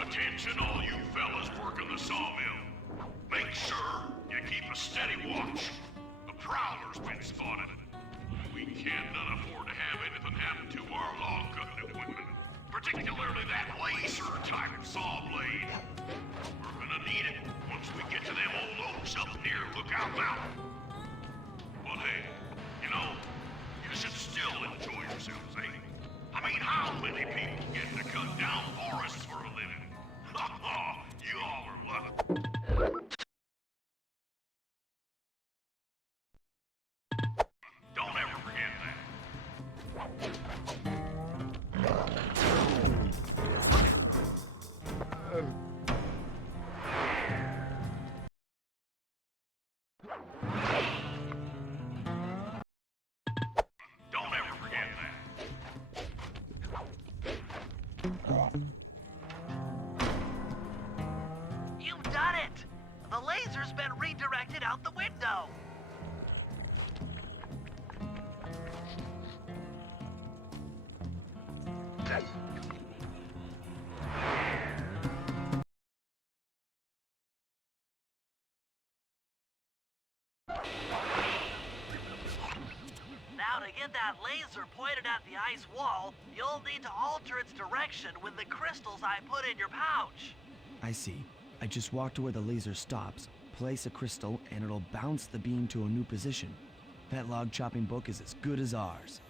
Attention all you fellas working the sawmill. Make sure you keep a steady watch. A prowler's been spotted. We can't afford to have anything happen to our log cutting equipment. Particularly that laser-type saw blade. We're gonna need it once we get to them old oaks up near Lookout Mountain. But hey, you know, you should still enjoy yourselves, eh? I mean, how many people get to cut down forests for a living? Ha ha! You all are lucky. Don't ever forget that. Don't ever forget that. You've done it! The laser's been redirected out the window! Now to get that laser pointed at the ice wall, you'll need to alter its direction with the crystals I put in your pouch. I see. I just walk to where the laser stops, place a crystal, and it'll bounce the beam to a new position. That log chopping book is as good as ours.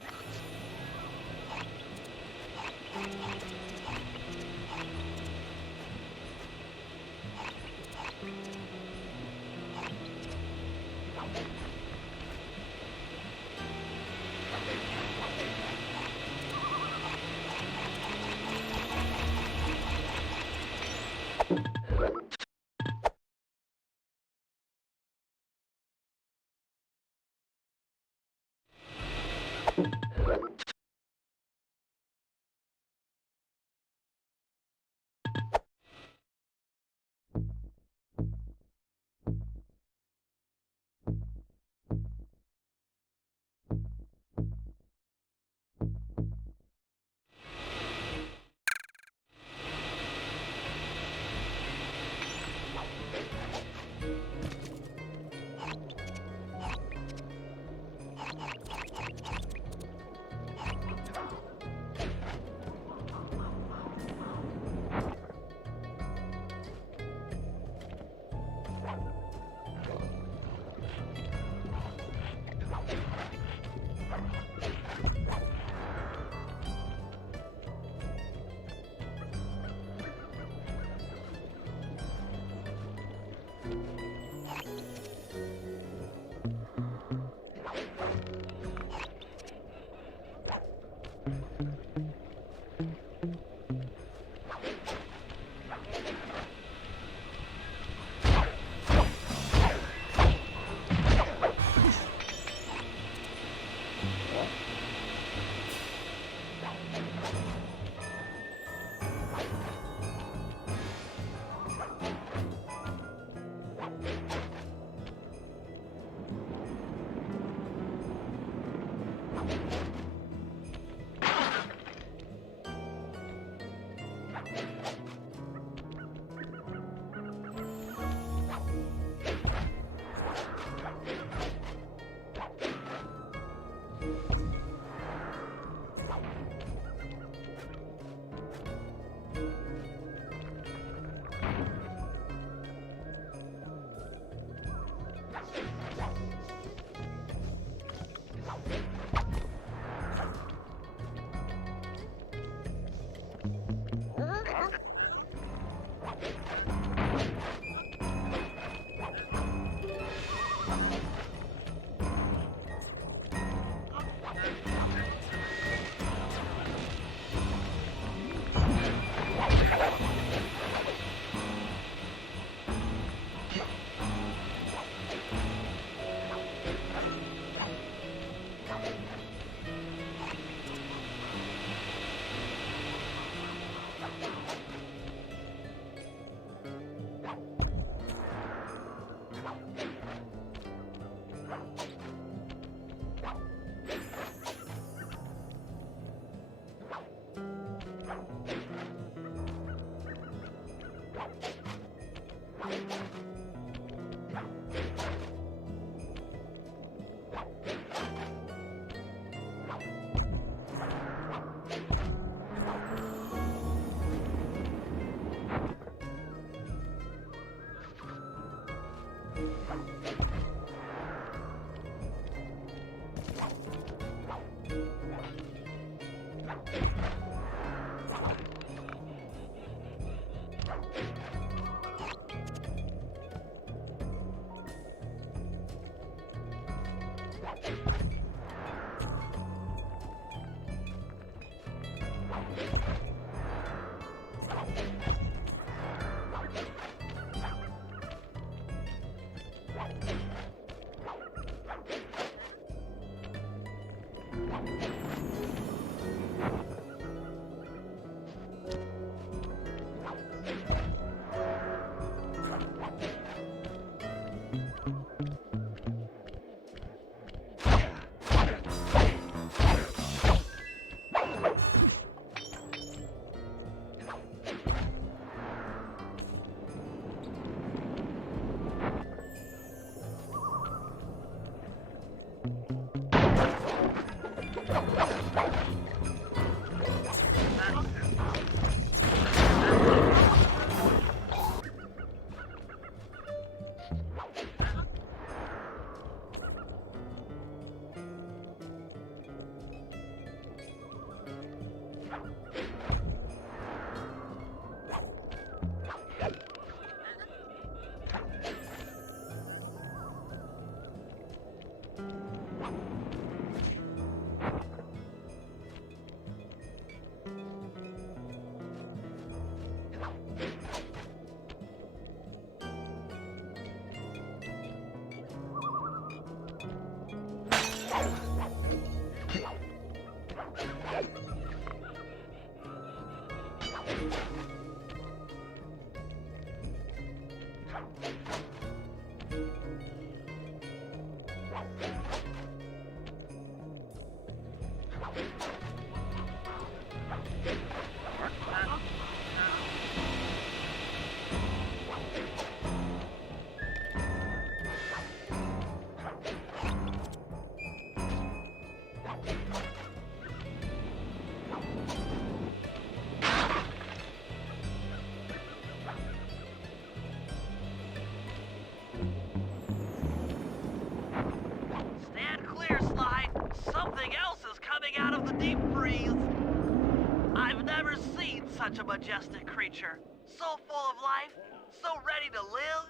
Stand clear, SLY. Something else is coming out of the deep freeze. I've never seen such a majestic creature. So full of life, so ready to live.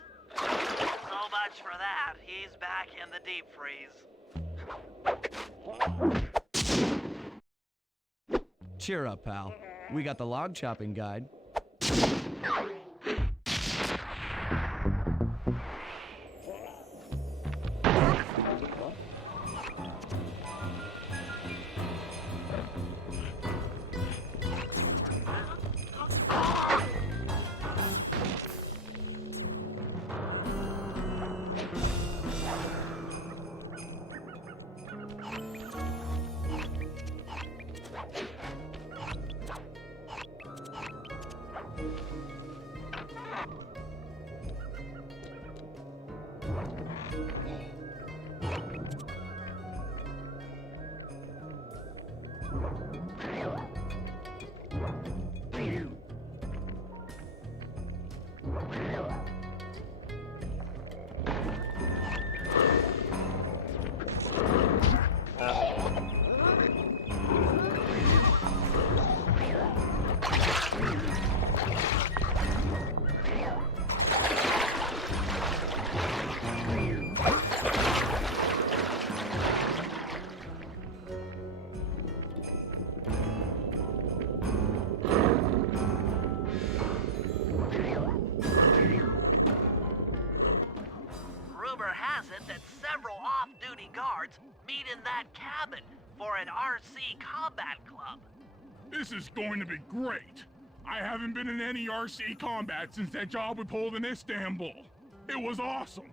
So much for that. He's back in the deep freeze. Cheer up, pal. We got the log chopping guide. Meet in that cabin for an RC combat club. This is going to be great. I haven't been in any RC combat since that job we pulled in Istanbul. It was awesome.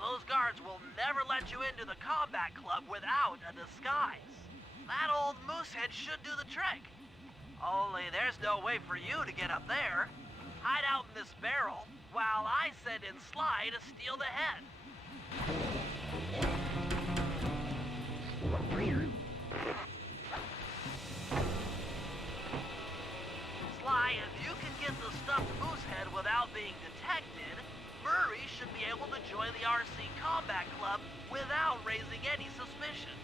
Those guards will never let you into the combat club without a disguise. That old moosehead should do the trick. Only there's no way for you to get up there. Hide out in this barrel while I send in SLY to steal the head. SLY, if you can get the stuffed moose head without being detected, Murray should be able to join the RC Combat Club without raising any suspicion.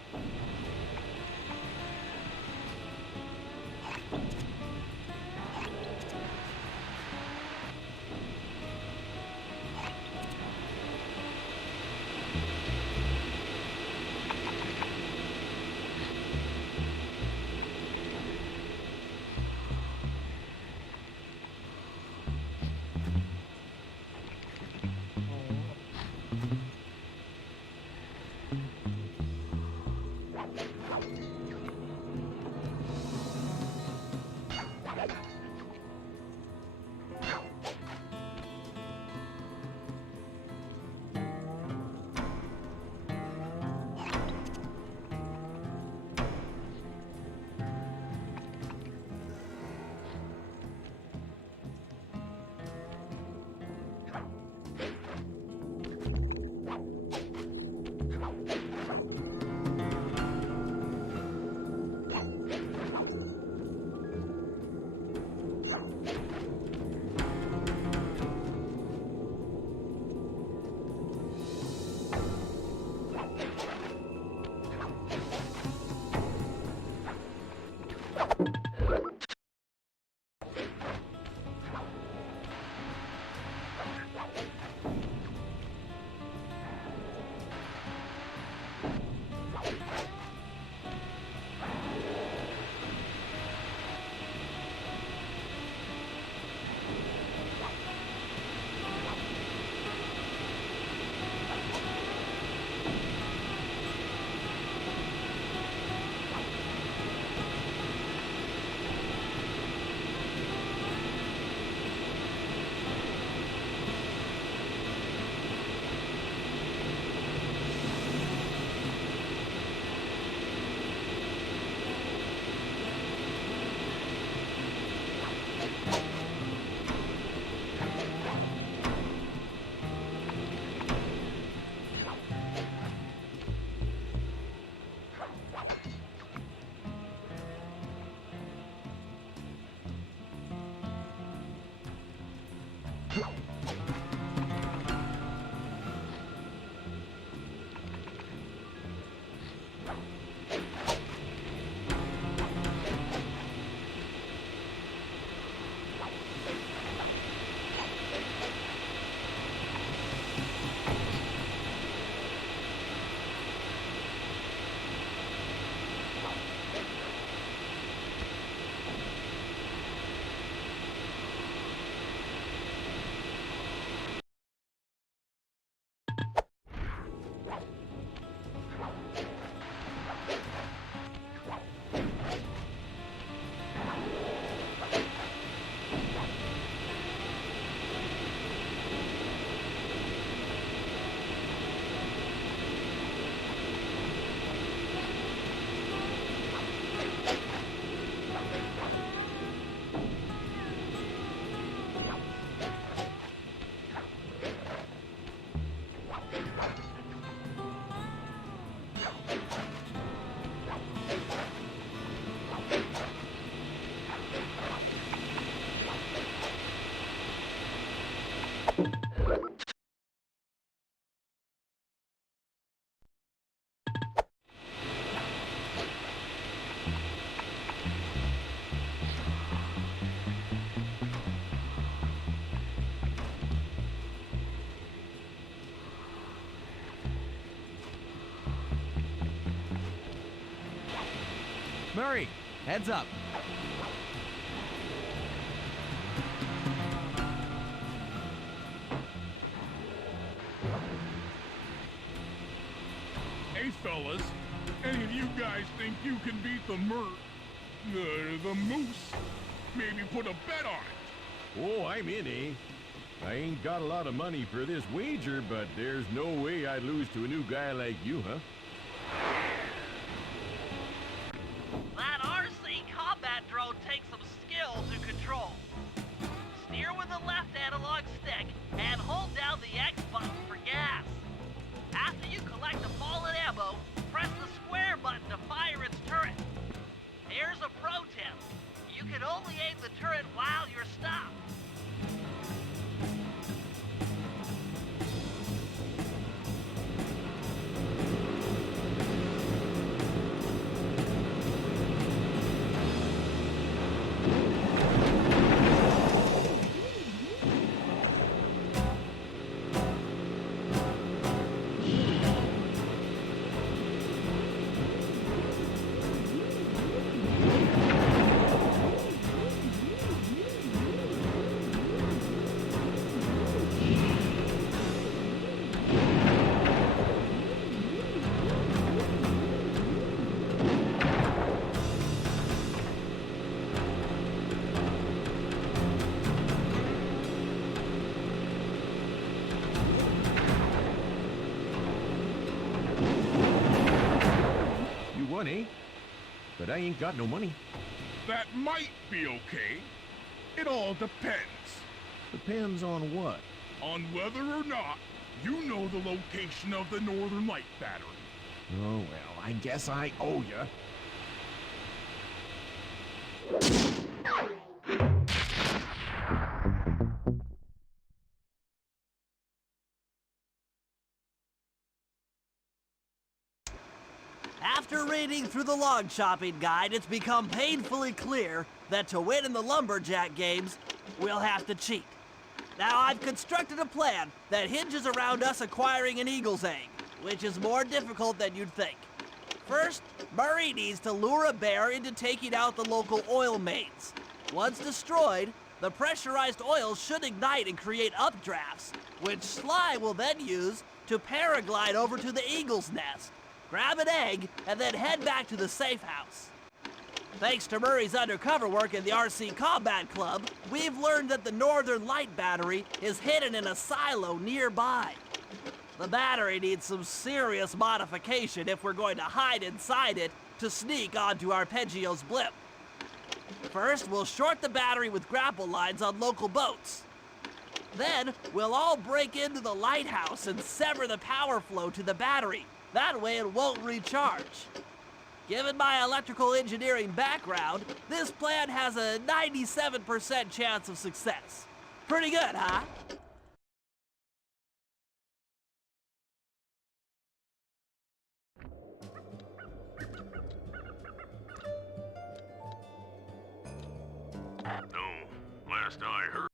Murray, heads up. Hey, fellas, any of you guys think you can beat the the moose? Maybe put a bet on it. Oh, I'm in, eh? I ain't got a lot of money for this wager, but there's no way I'd lose to a new guy like you, huh? That RC combat drone takes some only aim the turret while you're stopped. Eh? But I ain't got no money. That might be okay. It all depends. Depends on what? On whether or not you know the location of the Northern Light Battery. Oh, well, I guess I owe ya. After reading through the log shopping guide, it's become painfully clear that to win in the lumberjack games, we'll have to cheat. Now, I've constructed a plan that hinges around us acquiring an eagle's egg, which is more difficult than you'd think. First, Murray needs to lure a bear into taking out the local oil mains. Once destroyed, the pressurized oil should ignite and create updrafts, which SLY will then use to paraglide over to the eagle's nest, grab an egg, and then head back to the safe house. Thanks to Murray's undercover work in the RC Combat Club, we've learned that the Northern Light Battery is hidden in a silo nearby. The battery needs some serious modification if we're going to hide inside it to sneak onto Arpeggio's blimp. First, we'll short the battery with grapple lines on local boats. Then, we'll all break into the lighthouse and sever the power flow to the battery. That way it won't recharge. Given my electrical engineering background, this plan has a 97% chance of success. Pretty good, huh? No, last I heard.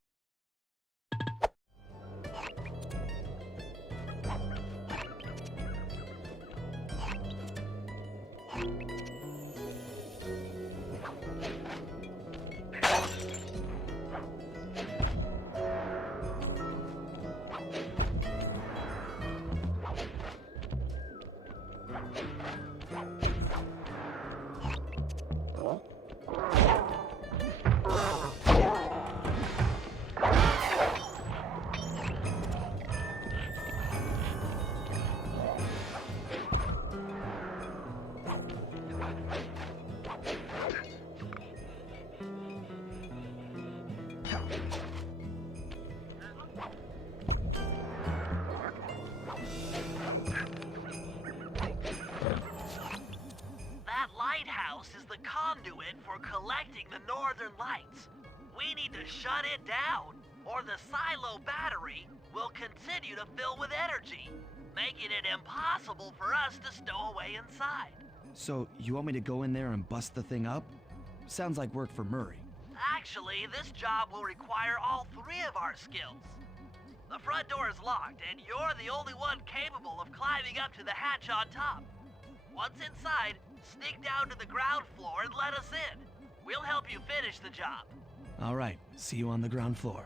For collecting the northern lights. We need to shut it down, or the silo battery will continue to fill with energy, making it impossible for us to stow away inside. So, you want me to go in there and bust the thing up? Sounds like work for Murray. Actually, this job will require all three of our skills. The front door is locked, and you're the only one capable of climbing up to the hatch on top. Once inside, sneak down to the ground floor and let us in. We'll help you finish the job. All right, see you on the ground floor.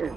Nice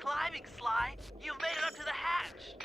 climbing, Sly. You've made it up to the hatch.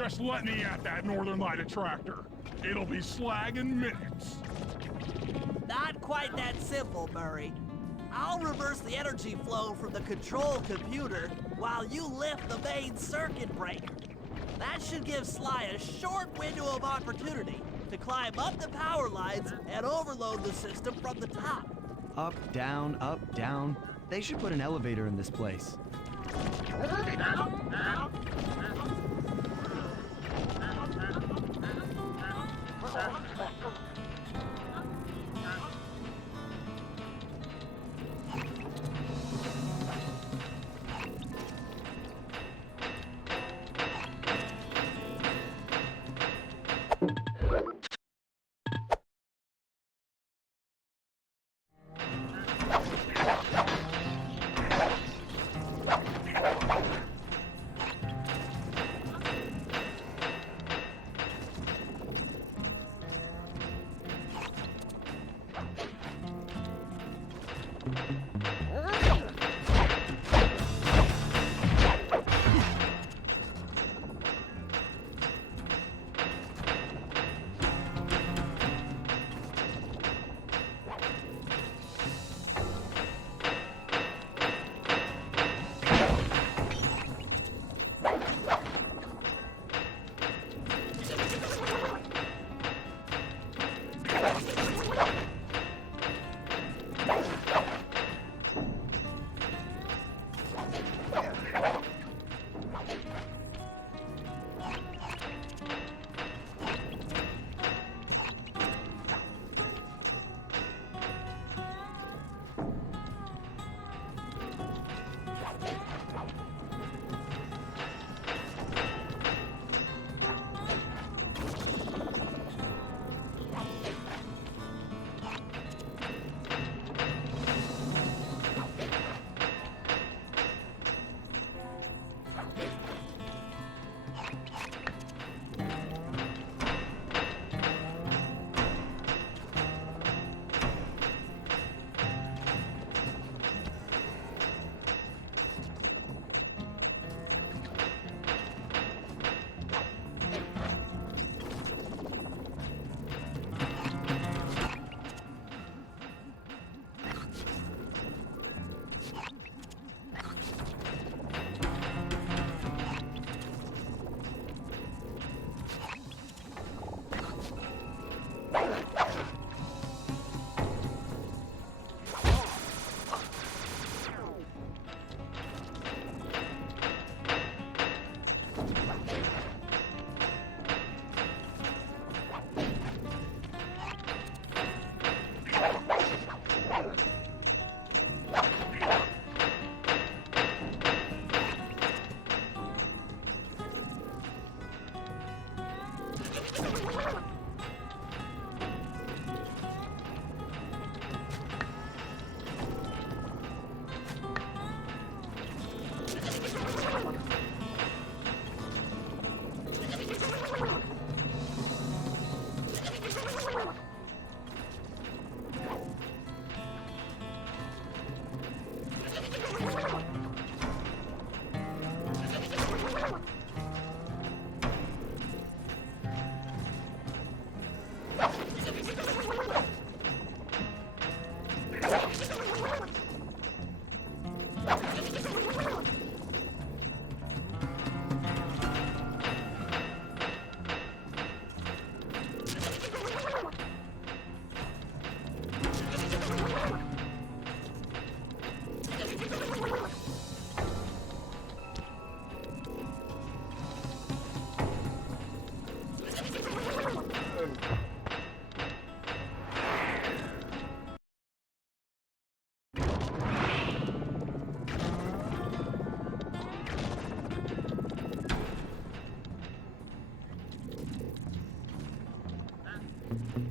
Just let me at that Northern Light attractor. It'll be slag in minutes. Not quite that simple, Murray. I'll reverse the energy flow from the control computer while you lift the main circuit breaker. That should give SLY a short window of opportunity to climb up the power lines and overload the system from the top. Up, down, up, down. They should put an elevator in this place.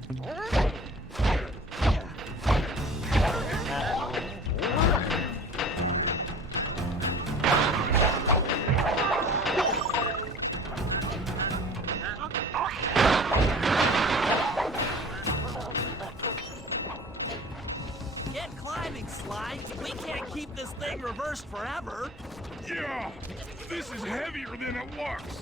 Get climbing, SLY. We can't keep this thing reversed forever. Yeah, this is heavier than it looks.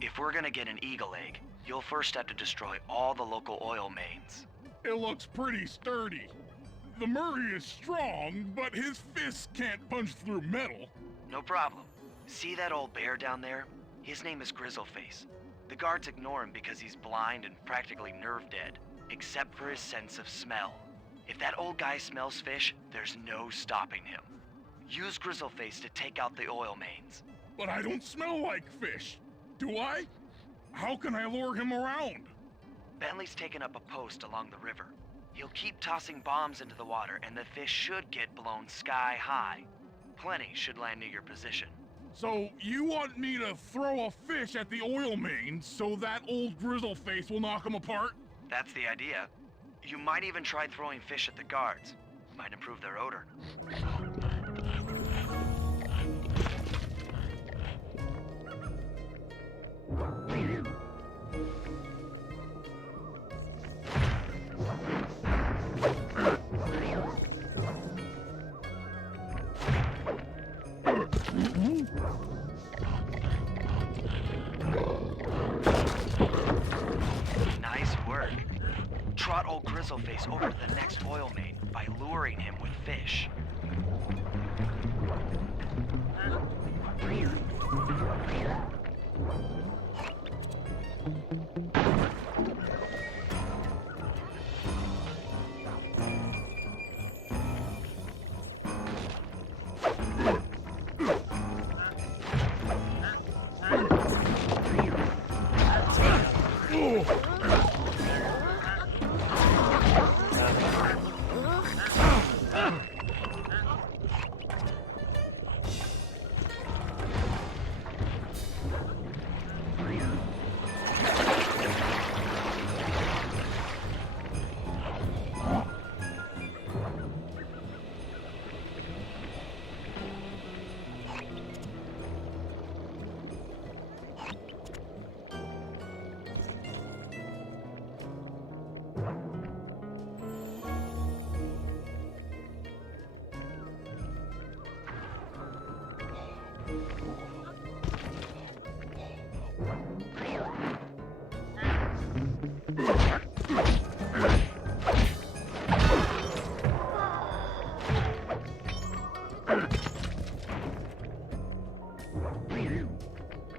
If we're gonna get an eagle egg, you'll first have to destroy all the local oil mains. It looks pretty sturdy. The Murray is strong, but his fists can't punch through metal. No problem. See that old bear down there? His name is Grizzleface. The guards ignore him because he's blind and practically nerve dead, except for his sense of smell. If that old guy smells fish, there's no stopping him. Use Grizzleface to take out the oil mains. But I don't smell like fish, do I? How can I lure him around? Bentley's taken up a post along the river. He'll keep tossing bombs into the water, and the fish should get blown sky high. Plenty should land near your position. So, you want me to throw a fish at the oil main so that old grizzle face will knock him apart? That's the idea. You might even try throwing fish at the guards. Might improve their odor. Nice work. Trot old Grizzleface over to the next oil main by luring him with fish.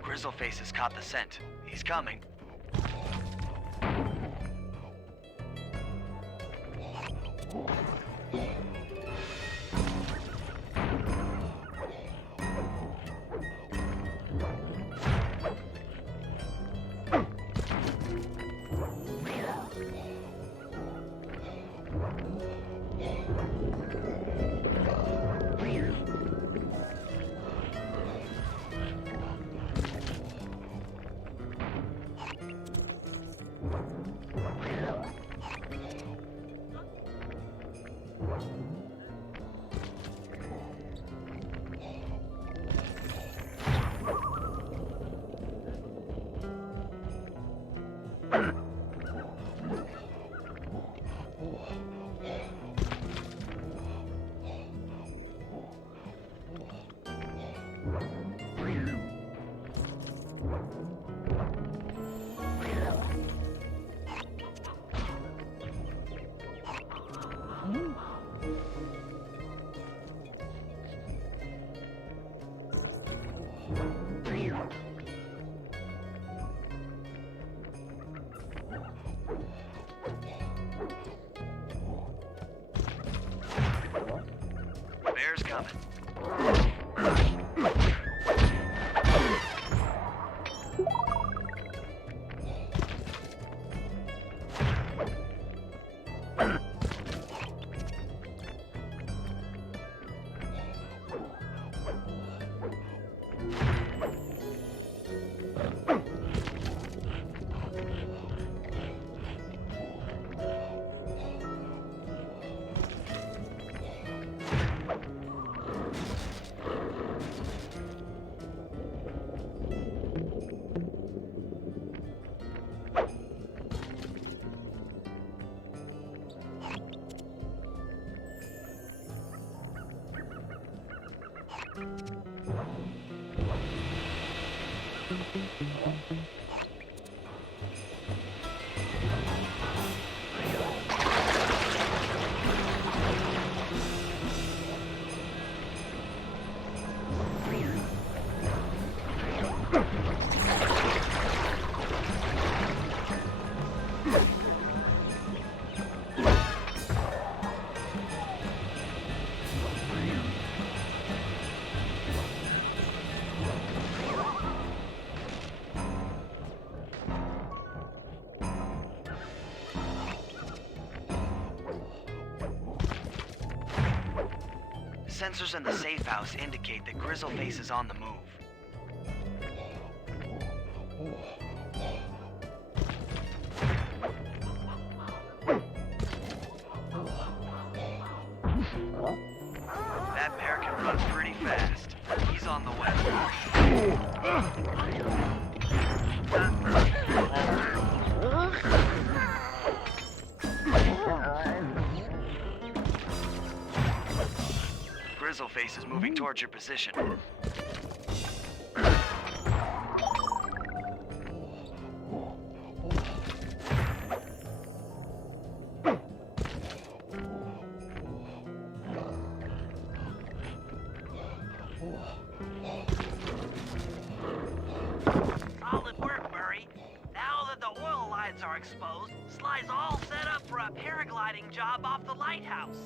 Grizzleface has caught the scent. He's coming. Bear's coming. sensors in the safe house indicate that Grizzleface is on the move. That bear can run pretty fast. He's on the way. Grizzleface is moving towards your position. Solid work, Murray. Now that the oil lines are exposed, Sly's all set up for a paragliding job off the lighthouse.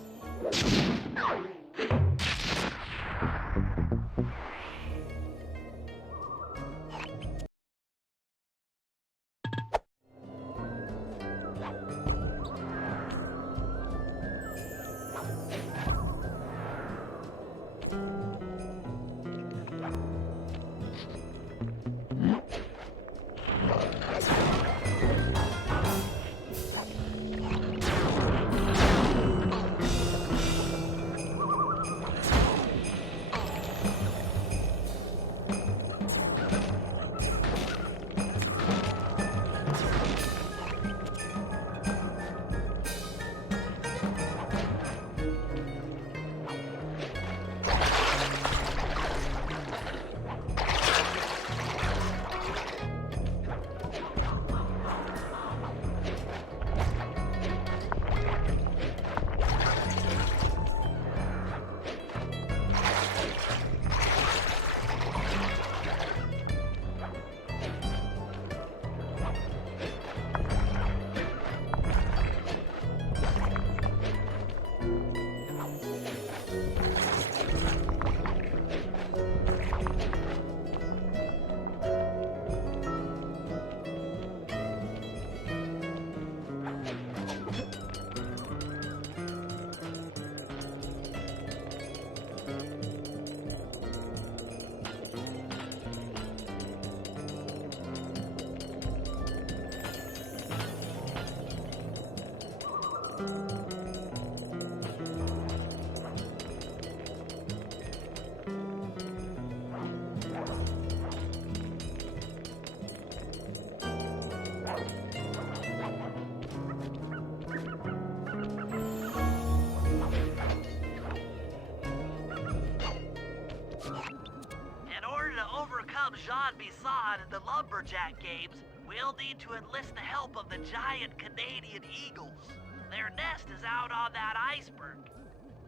In the Lumberjack games, we'll need to enlist the help of the giant Canadian eagles. Their nest is out on that iceberg.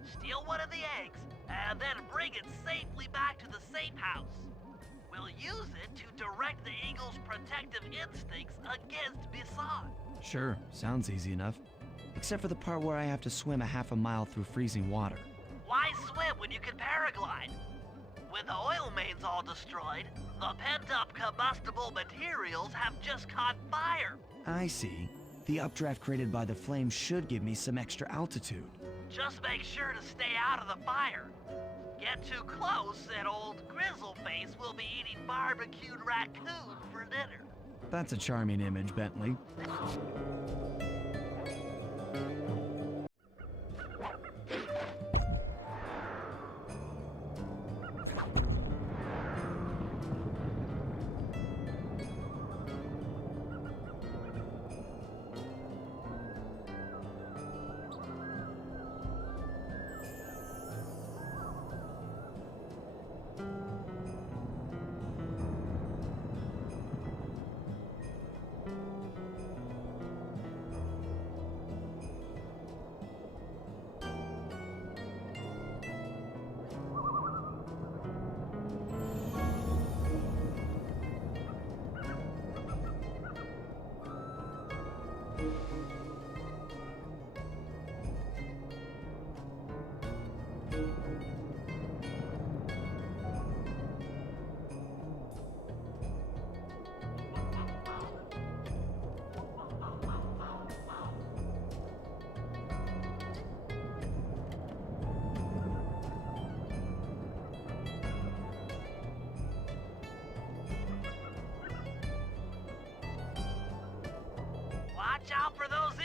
Steal one of the eggs, and then bring it safely back to the safe house. We'll use it to direct the eagle's protective instincts against Bisson. Sure, sounds easy enough. Except for the part where I have to swim a half a mile through freezing water. Why swim when you can paraglide? With the oil mains all destroyed, the pent-up combustible materials have just caught fire. I see. The updraft created by the flames should give me some extra altitude. Just make sure to stay out of the fire. Get too close and old Grizzleface will be eating barbecued raccoon for dinner. That's a charming image, Bentley.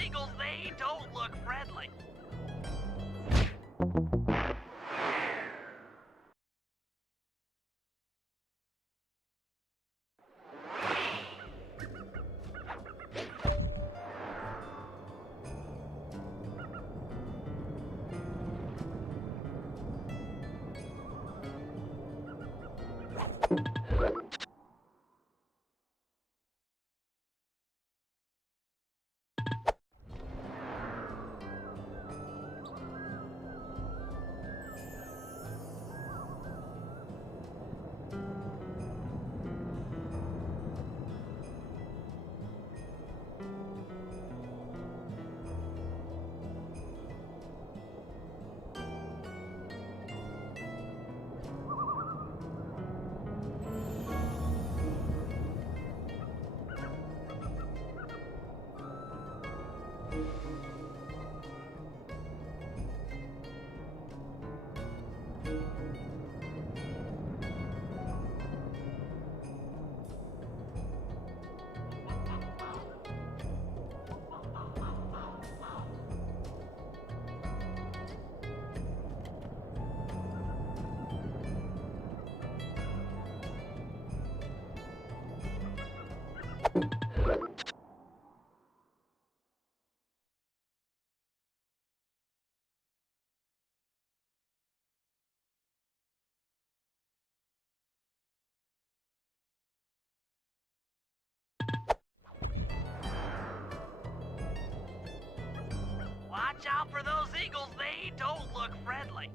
eagles, they don't look friendly. Watch out for those eagles, they don't look friendly.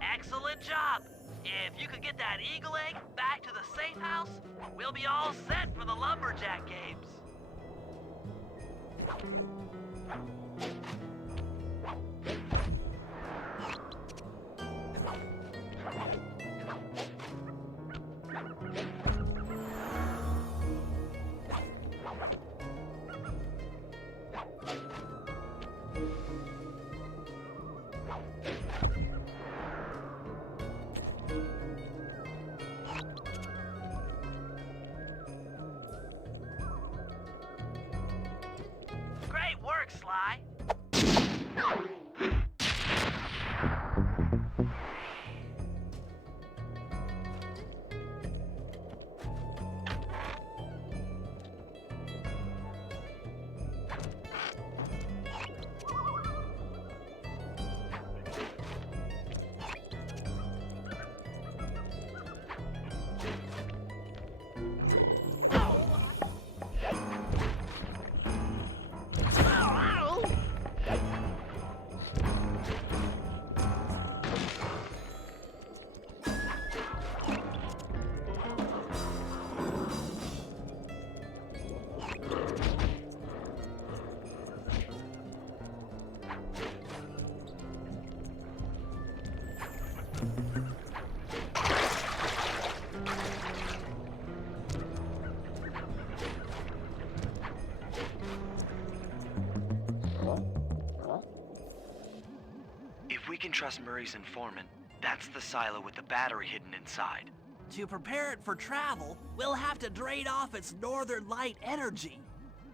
Excellent job. If you could get that eagle egg back to the safe house, we'll be all set for the lumberjack games. Great work, Sly. If we can trust Murray's informant, that's the silo with the battery hidden inside. To prepare it for travel, we'll have to drain off its northern light energy.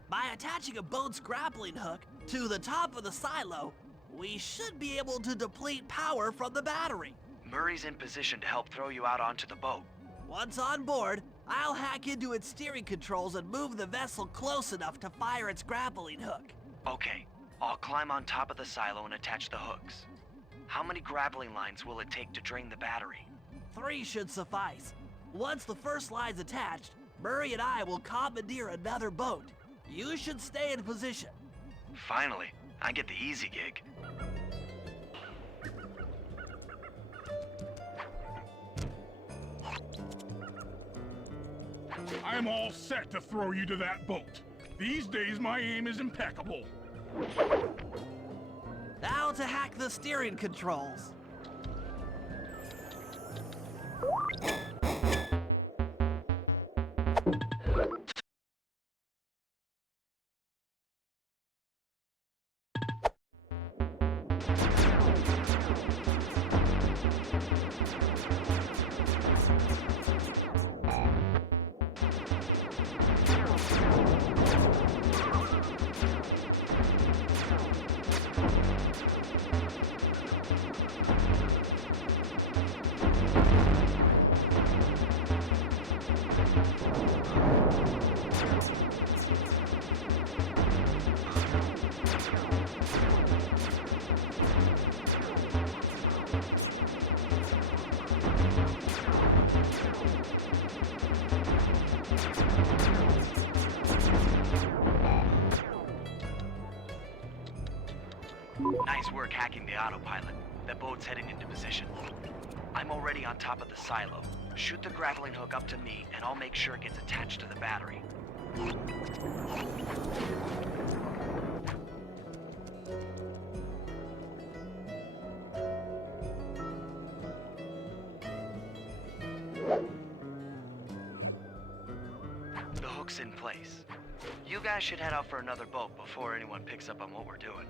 By attaching a boat's grappling hook to the top of the silo, we should be able to deplete power from the battery. Murray's in position to help throw you out onto the boat. Once on board, I'll hack into its steering controls and move the vessel close enough to fire its grappling hook. Okay, I'll climb on top of the silo and attach the hooks. How many grappling lines will it take to drain the battery? 3 should suffice. Once the first line's attached, Murray and I will commandeer another boat. You should stay in position. Finally, I get the easy gig. I'm all set to throw you to that boat. These days, my aim is impeccable. to hack the steering controls. Nice work hacking the autopilot. The boat's heading into position. I'm already on top of the silo. Shoot the grappling hook up to me, and I'll make sure it gets attached to the battery. The hook's in place. You guys should head out for another boat before anyone picks up on what we're doing.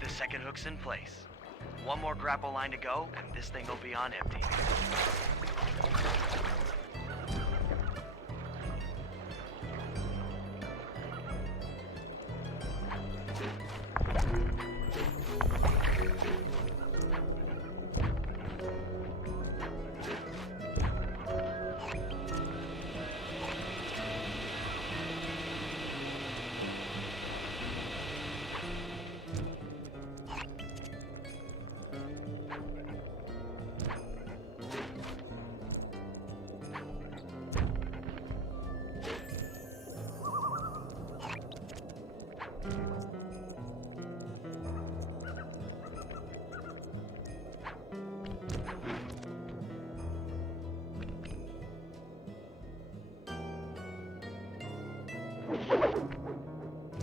The second hook's in place. One more grapple line to go, and this thing will be on empty.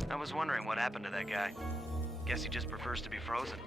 I was wondering what happened to that guy. Guess he just prefers to be frozen.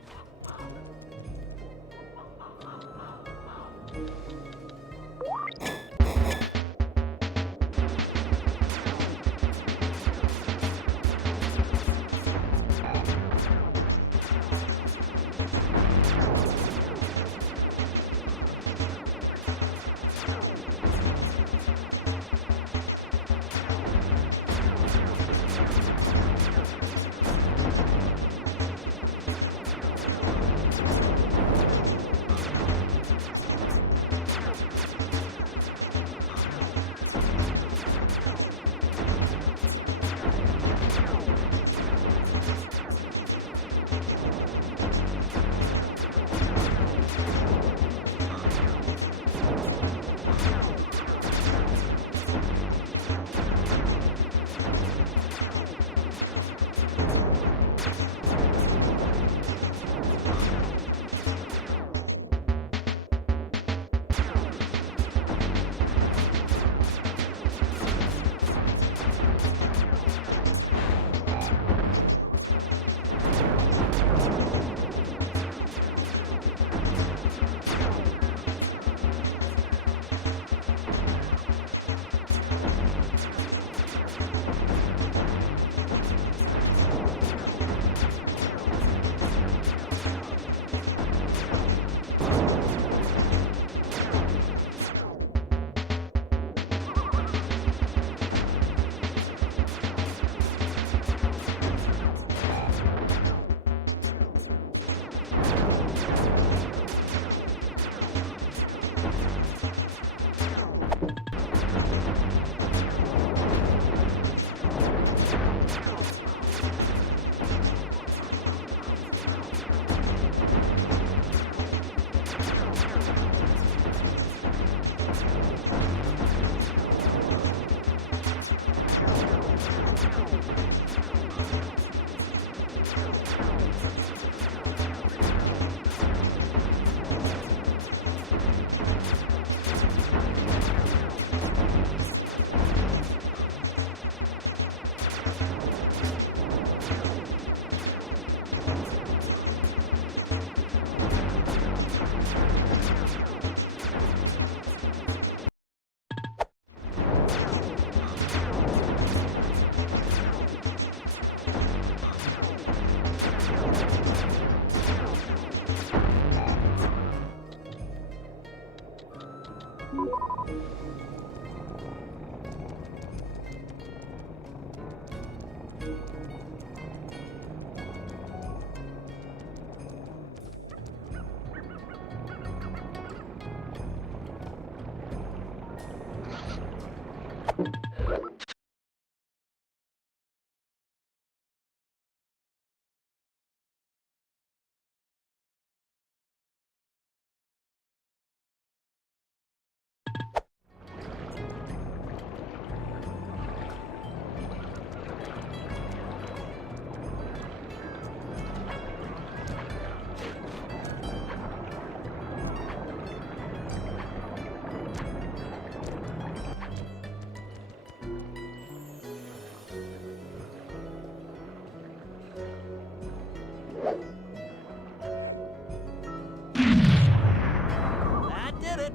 That did it.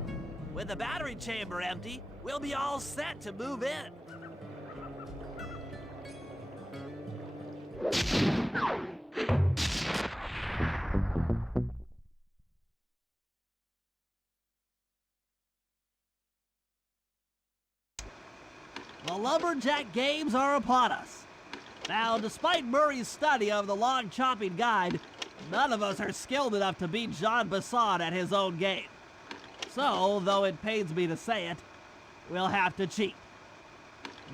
With the battery chamber empty, we'll be all set to move in. The Lumberjack Games are upon us. Now, despite Murray's study of the log chopping guide, none of us are skilled enough to beat Jean Basson at his own game. So, though it pains me to say it, we'll have to cheat.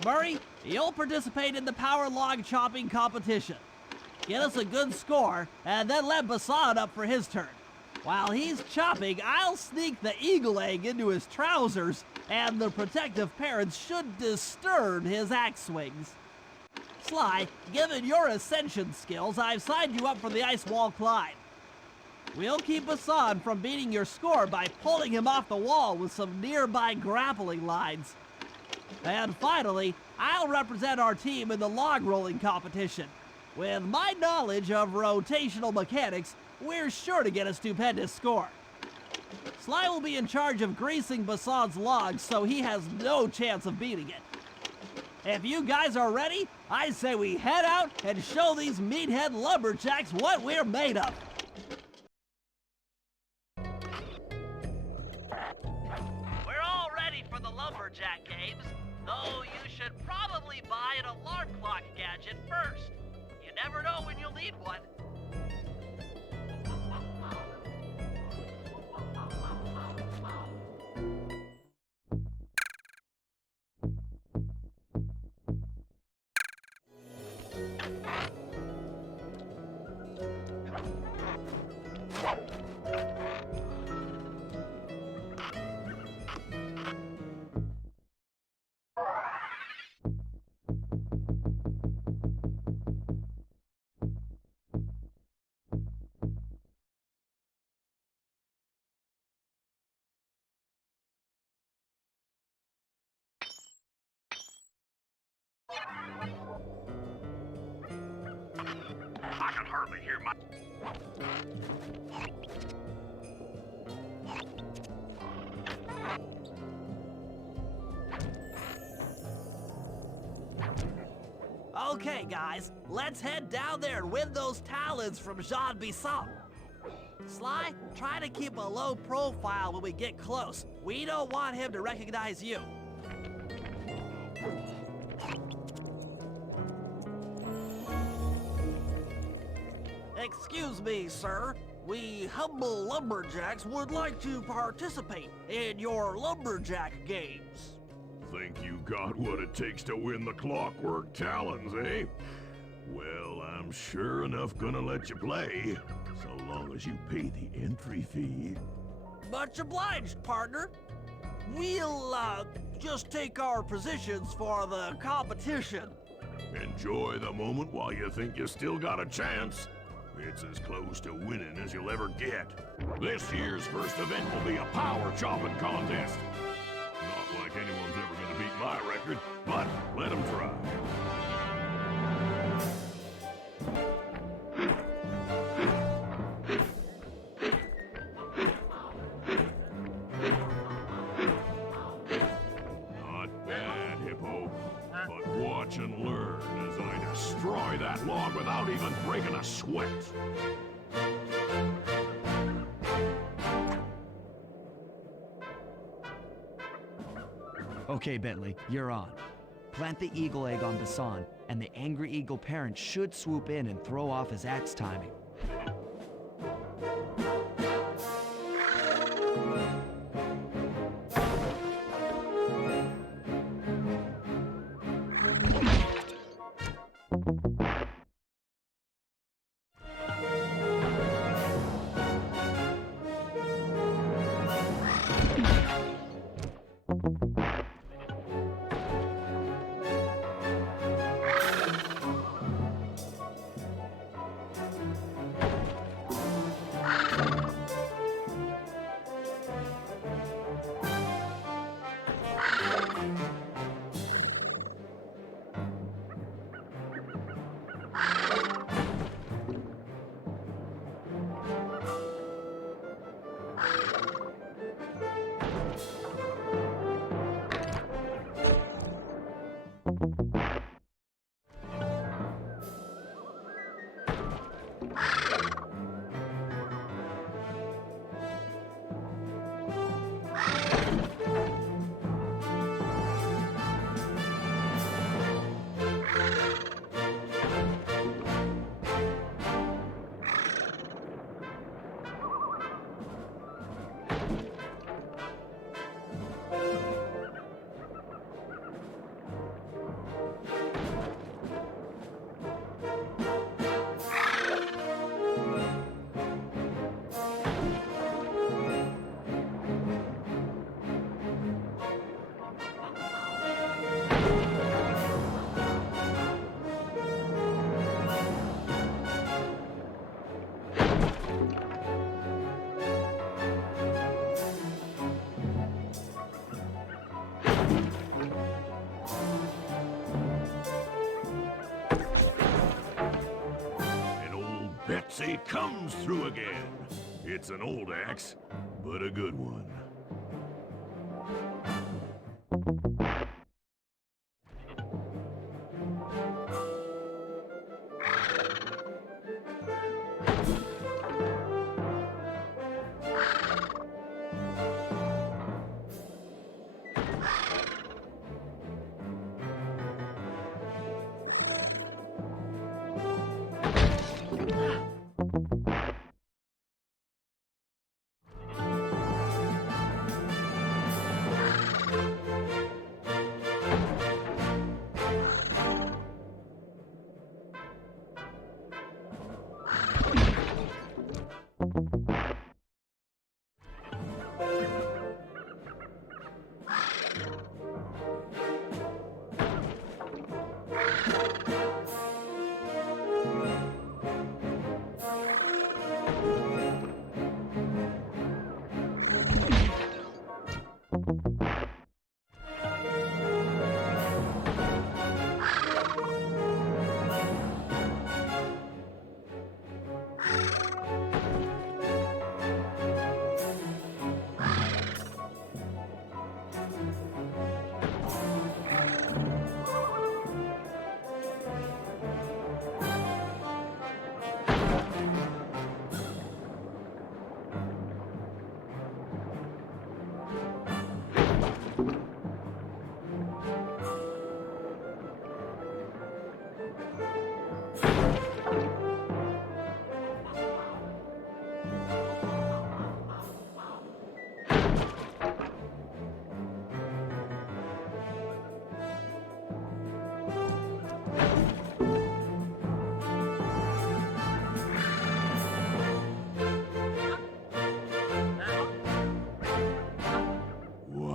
Murray, you'll participate in the power log chopping competition. Get us a good score, and then let Basson up for his turn. While he's chopping, I'll sneak the eagle egg into his trousers, and the protective parents should disturb his axe swings. Sly, given your ascension skills, I've signed you up for the ice wall climb. We'll keep Basson from beating your score by pulling him off the wall with some nearby grappling lines. And finally, I'll represent our team in the log rolling competition. With my knowledge of rotational mechanics, we're sure to get a stupendous score. Sly will be in charge of greasing Basson's logs, so he has no chance of beating it. If you guys are ready, I say we head out and show these meathead lumberjacks what we're made of. We're all ready for the Lumberjack Games, though you should probably buy an alarm clock gadget first. You never know when you'll need one. I can hardly hear my... Okay, guys, let's head down there and win those talons from Jean Bisson. Sly, try to keep a low profile when we get close. We don't want him to recognize you. Excuse me, sir. We humble lumberjacks would like to participate in your lumberjack games. Think you got what it takes to win the Clockwork Talons, eh? Well, I'm sure enough gonna let you play, so long as you pay the entry fee. Much obliged, partner. We'll, just take our positions for the competition. Enjoy the moment while you think you still got a chance. It's as close to winning as you'll ever get. This year's first event will be a power chopping contest. Not like anyone's ever gonna beat my record, but let them try. Not bad, Hippo, but watch and learn as I destroy that log without even breaking a sweat. Okay, Bentley, you're on. Plant the eagle egg on Basan, and the angry eagle parent should swoop in and throw off his axe timing. Betsy comes through again. It's an old axe, but a good one.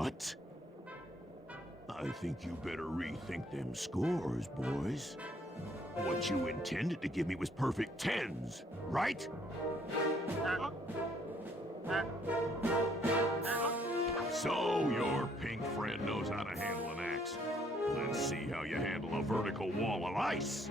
What? I think you better rethink them scores, boys. What you intended to give me was perfect tens, right? So your pink friend knows how to handle an axe. Let's see how you handle a vertical wall of ice.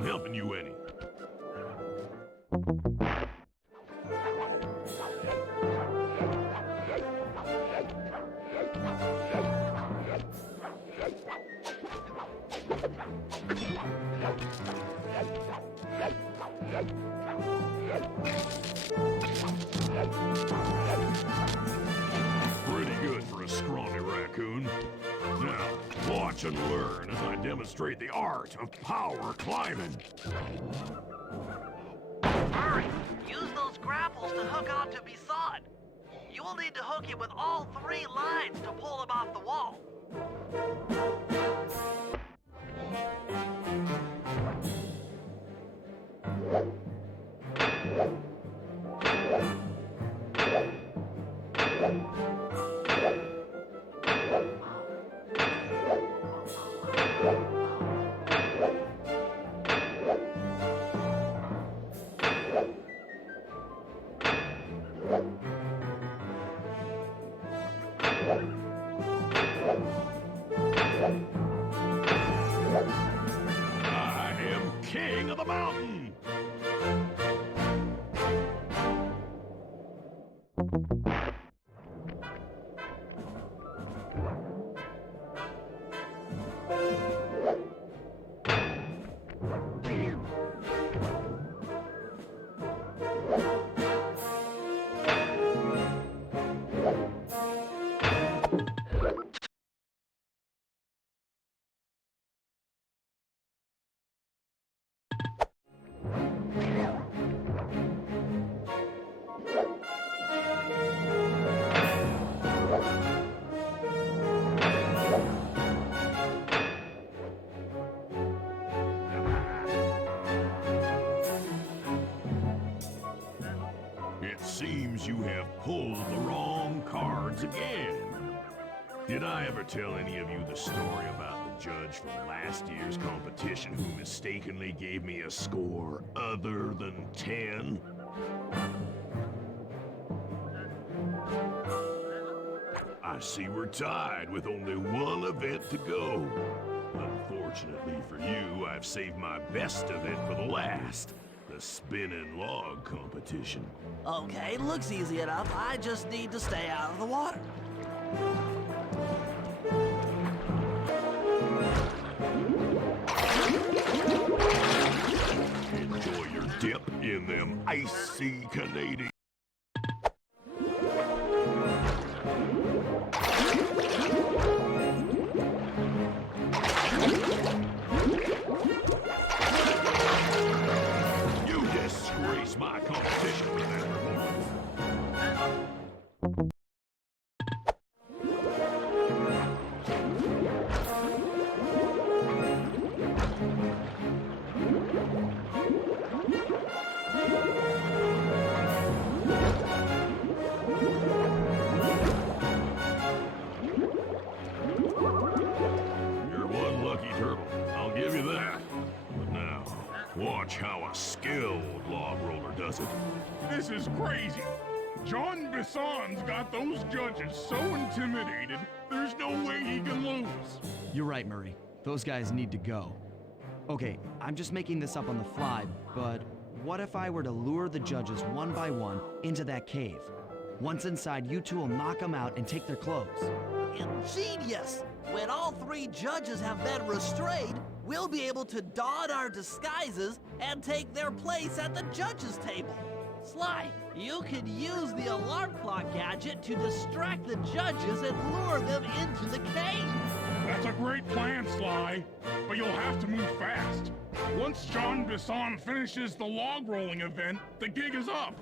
wasn't helping you any. Pretty good for a scrawny raccoon. Now, watch and learn as I demonstrate the art of power climbing. Hurry! Use those grapples to hook onto Bisson. You will need to hook him with all 3 lines to pull him off the wall. I am king of the mountain! It seems you have pulled the wrong cards again. Did I ever tell any of you the story about the judge from last year's competition who mistakenly gave me a score other than 10? I see we're tied with only one event to go. Unfortunately for you, I've saved my best event for the last. The spinning log competition. Okay, looks easy enough. I just need to stay out of the water. Enjoy your dip in them icy Canadian. You disgrace my competition with that performance. You're one lucky turtle, I'll give you that. But now, watch how a skilled log roller does it. This is crazy. John Bisson's got those judges so intimidated, there's no way he can lose. You're right, Murray. Those guys need to go. Okay, I'm just making this up on the fly, but what if I were to lure the judges one by one into that cave? Once inside, you two will knock them out and take their clothes. Ingenious! When all 3 judges have been restrained, we'll be able to don our disguises and take their place at the judges' table. Sly, you can use the alarm clock gadget to distract the judges and lure them into the cave. That's a great plan, Sly, but you'll have to move fast. Once John Bisson finishes the log rolling event, the gig is up.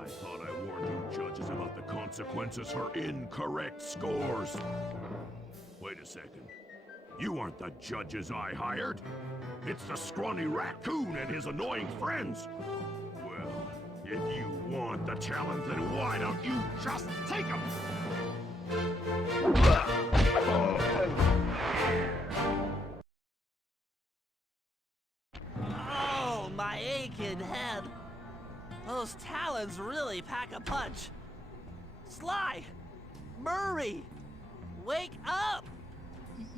I thought I warned you judges about the consequences for incorrect scores. Wait a second. You aren't the judges I hired. It's the scrawny raccoon and his annoying friends. Well, if you want the challenge, then why don't you just take them? Oh, my aching head. Those talons really pack a punch. Sly! Murray! Wake up!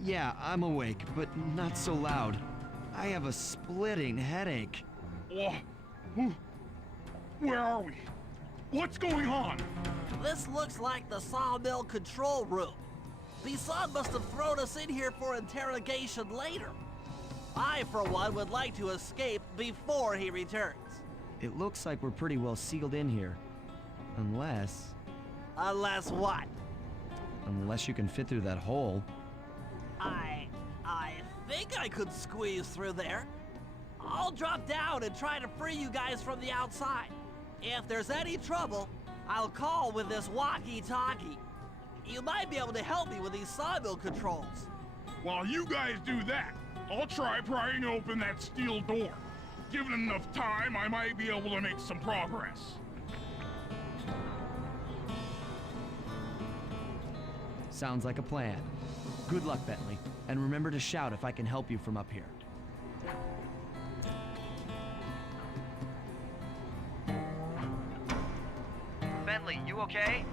Yeah, I'm awake, but not so loud. I have a splitting headache. Where are we? What's going on? This looks like the sawmill control room. Bisson must have thrown us in here for interrogation later. I, for one, would like to escape before he returns. It looks like we're pretty well sealed in here. Unless... Unless what? Unless you can fit through that hole. I think I could squeeze through there. I'll drop down and try to free you guys from the outside. If there's any trouble, I'll call with this walkie-talkie. You might be able to help me with these sawmill controls. While you guys do that, I'll try prying open that steel door. Given enough time, I might be able to make some progress. Sounds like a plan. Good luck, Bentley. And remember to shout if I can help you from up here. Bentley, you okay?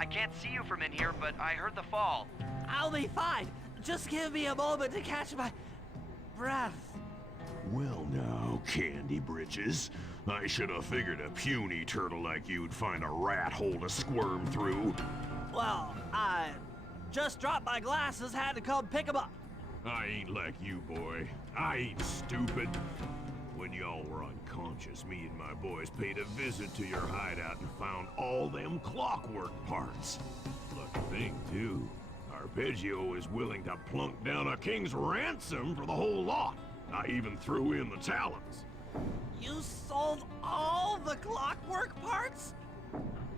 I can't see you from in here, but I heard the fall. I'll be fine. Just give me a moment to catch my breath. Well now, Candy Britches. I should have figured a puny turtle like you'd find a rat hole to squirm through. Well, I just dropped my glasses, had to come pick them up. I ain't like you, boy. I ain't stupid. When y'all were unconscious, me and my boys paid a visit to your hideout and found all them clockwork parts. Lucky thing, too. Arpeggio is willing to plunk down a king's ransom for the whole lot. I even threw in the talons. You sold all the clockwork parts?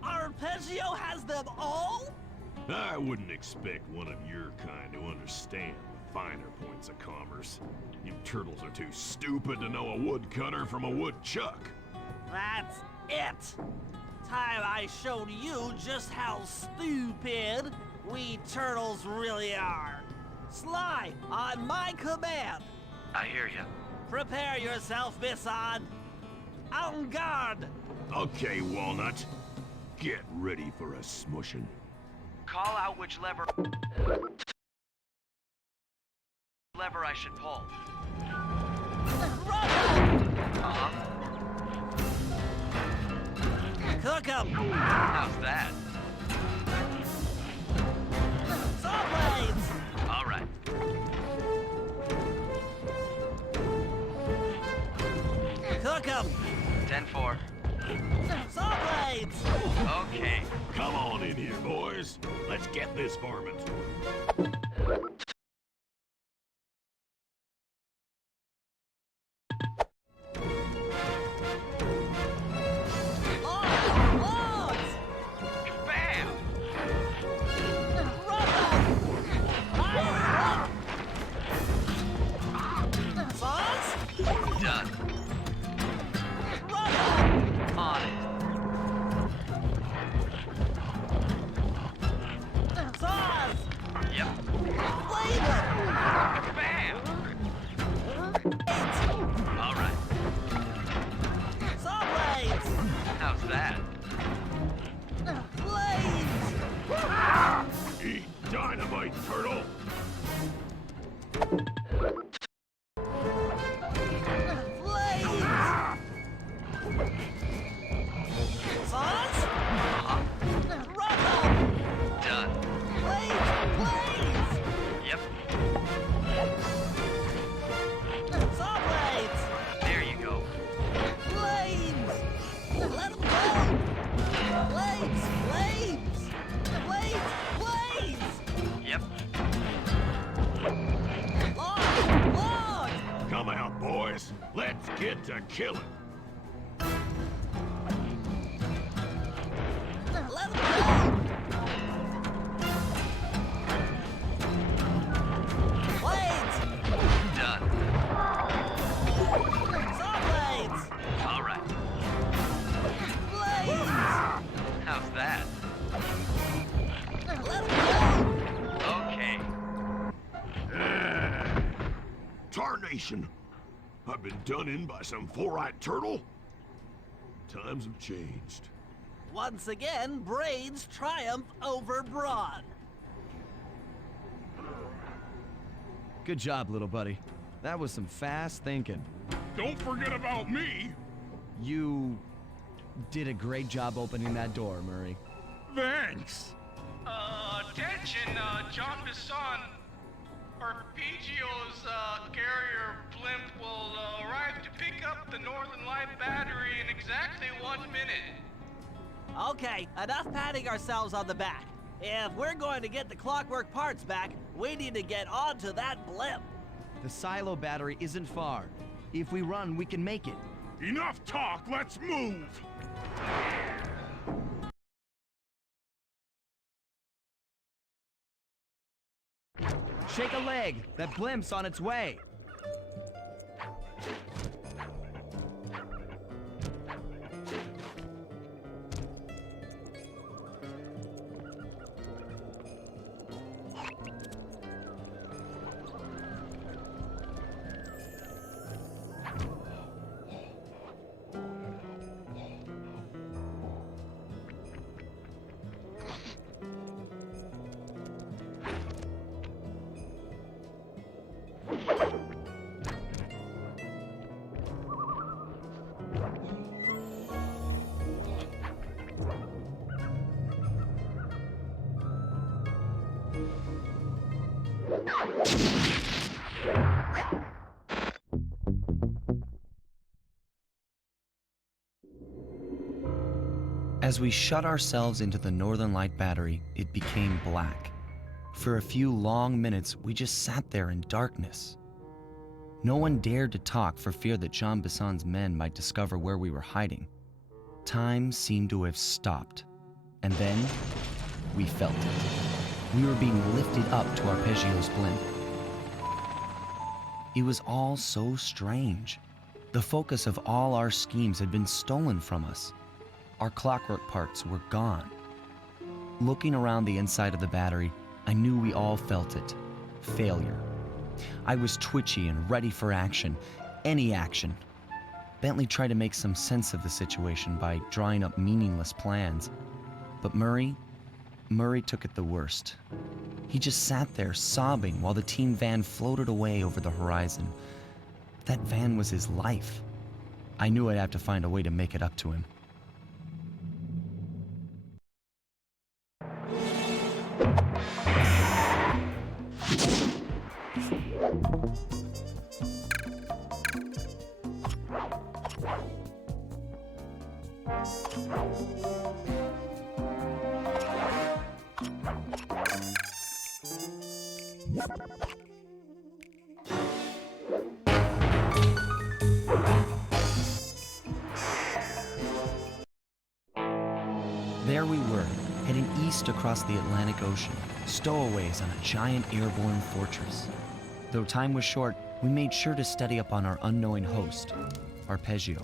Arpeggio has them all? I wouldn't expect one of your kind to understand the finer points of commerce. You turtles are too stupid to know a woodcutter from a woodchuck. That's it! Time I showed you just how stupid we turtles really are. Sly, on my command! I hear you. Prepare yourself, Bisson. En garde! Okay, Walnut. Get ready for a smushing. Call out which lever I should pull. Cook 'em! How's that? Saw blades! All right. Cook 'em! 10-4. Saw blades! Okay. Come on in here, boys. Let's get this varmint. Let's get to killing. infiltration. I've been done in by some four-eyed turtle? Times have changed. Once again, brains triumph over brawn. Good job, little buddy. That was some fast thinking. Don't forget about me! You did a great job opening that door, Murray. Thanks! Attention, John Bisson. Arpeggio's carrier blimp will arrive to pick up the Northern Light battery in exactly 1 minute. Okay, enough patting ourselves on the back. If we're going to get the clockwork parts back, we need to get onto that blimp. The silo battery isn't far. If we run, we can make it. Enough talk, let's move! Shake a leg! That blimp's on its way! As we shut ourselves into the Northern Light battery, it became black. For a few long minutes, we just sat there in darkness. No one dared to talk for fear that Jean Besson's men might discover where we were hiding. Time seemed to have stopped. And then, we felt it. We were being lifted up to Arpeggio's blimp. It was all so strange. The focus of all our schemes had been stolen from us. Our clockwork parts were gone. Looking around the inside of the battery, I knew we all felt it. Failure. I was twitchy and ready for action. Any action. Bentley tried to make some sense of the situation by drawing up meaningless plans. But Murray took it the worst. He just sat there sobbing while the team van floated away over the horizon. That van was his life. I knew I'd have to find a way to make it up to him. There we were, heading east across the Atlantic Ocean, stowaways on a giant airborne fortress. Though time was short, we made sure to study up on our unknowing host, Arpeggio.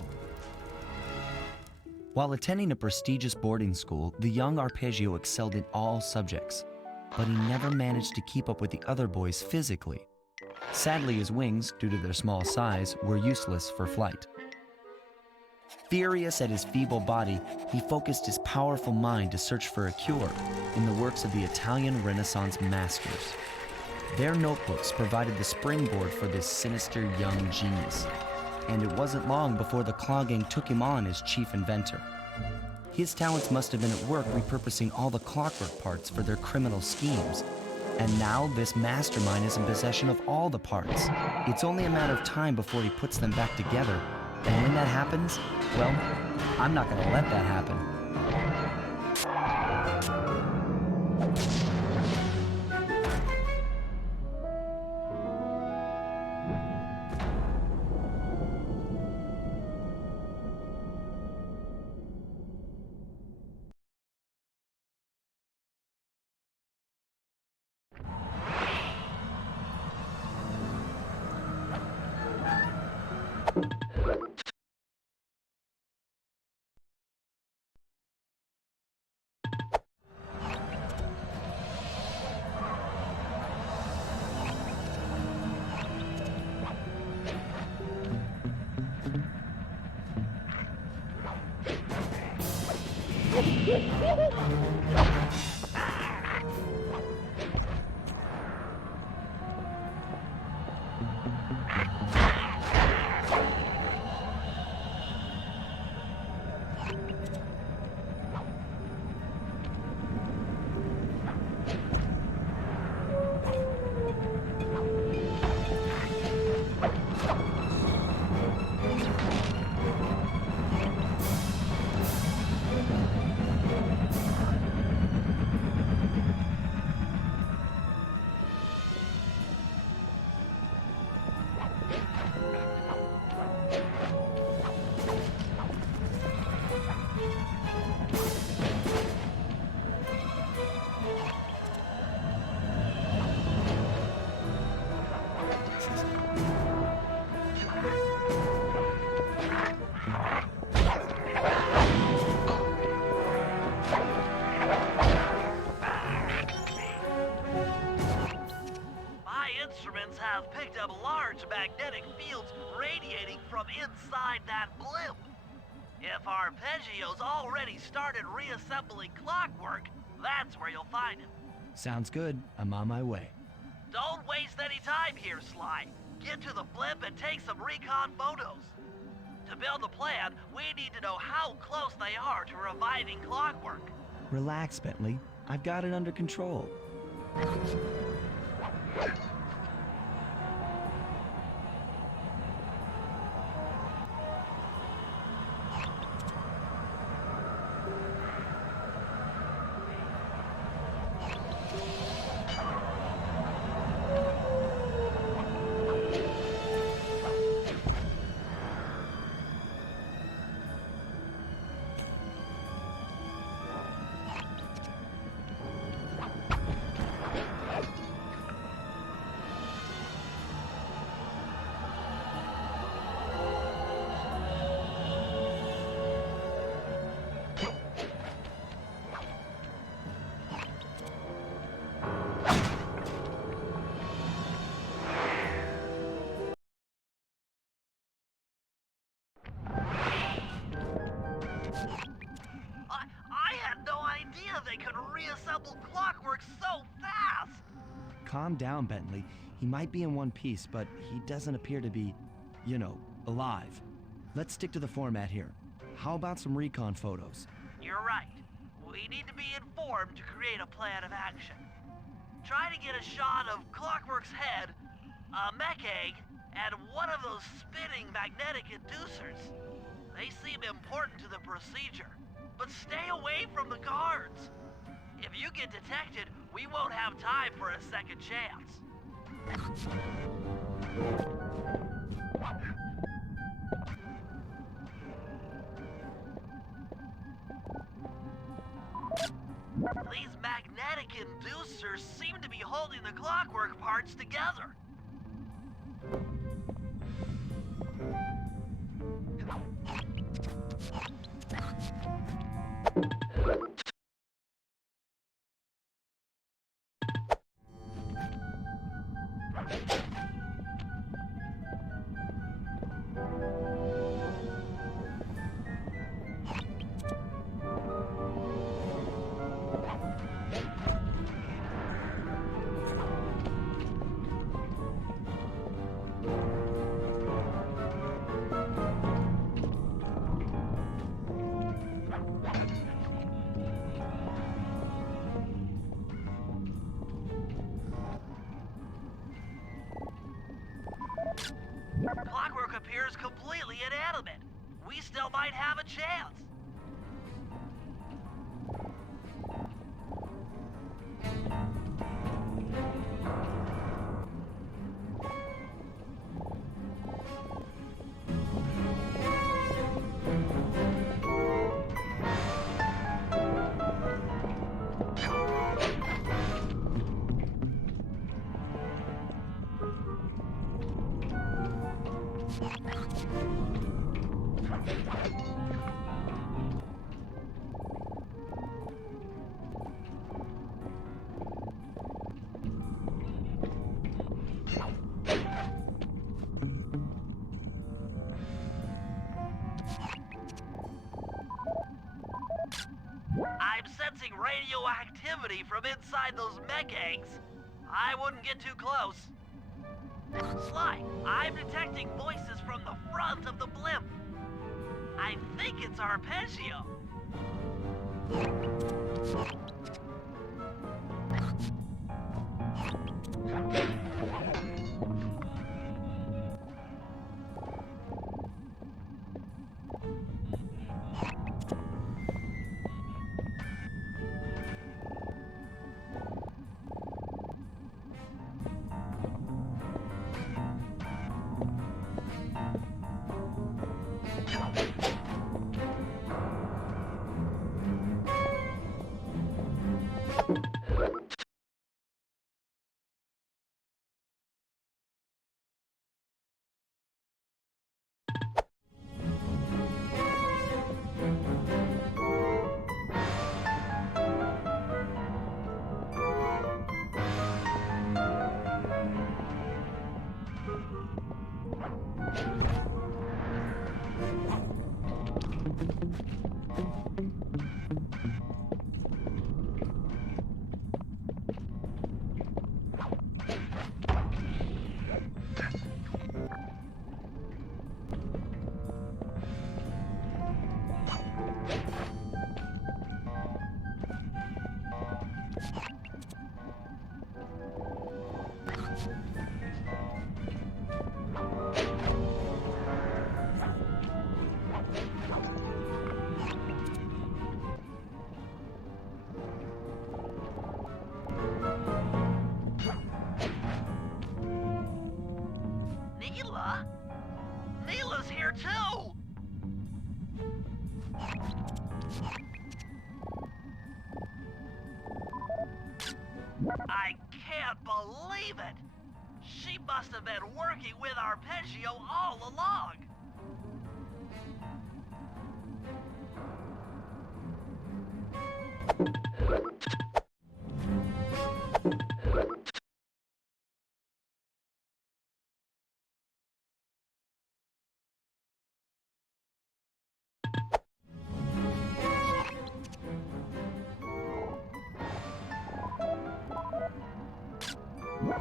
While attending a prestigious boarding school, the young Arpeggio excelled in all subjects, but he never managed to keep up with the other boys physically. Sadly, his wings, due to their small size, were useless for flight. Furious at his feeble body, he focused his powerful mind to search for a cure in the works of the Italian Renaissance masters. Their notebooks provided the springboard for this sinister young genius, and it wasn't long before the Claw Gang took him on as chief inventor. His talents must have been at work repurposing all the clockwork parts for their criminal schemes. And now this mastermind is in possession of all the parts. It's only a matter of time before he puts them back together. And when that happens, well, I'm not gonna let that happen. have picked up large magnetic fields radiating from inside that blimp. If Arpeggio's already started reassembling Clockwork, that's where you'll find him. Sounds good. I'm on my way. Don't waste any time here, SLY. Get to the blimp and take some recon photos. To build a plan, we need to know how close they are to reviving Clockwork. Relax, Bentley. I've got it under control. Clockwork so fast! Calm down, Bentley. He might be in one piece, but he doesn't appear to be, you know, alive. Let's stick to the format here. How about some recon photos? You're right. We need to be informed to create a plan of action. Try to get a shot of Clockwork's head, a mech egg, and one of those spinning magnetic inducers. They seem important to the procedure, but stay away from the guards. If you get detected, we won't have time for a second chance. These magnetic inducers seem to be holding the Clockwork parts together. Clockwork appears completely inanimate. We still might have a chance. detecting radioactivity from inside those mech eggs. I wouldn't get too close. Sly, I'm detecting voices from the front of the blimp. I think it's Arpeggio. Neela's here too! I can't believe it! She must have been working with Arpeggio all along!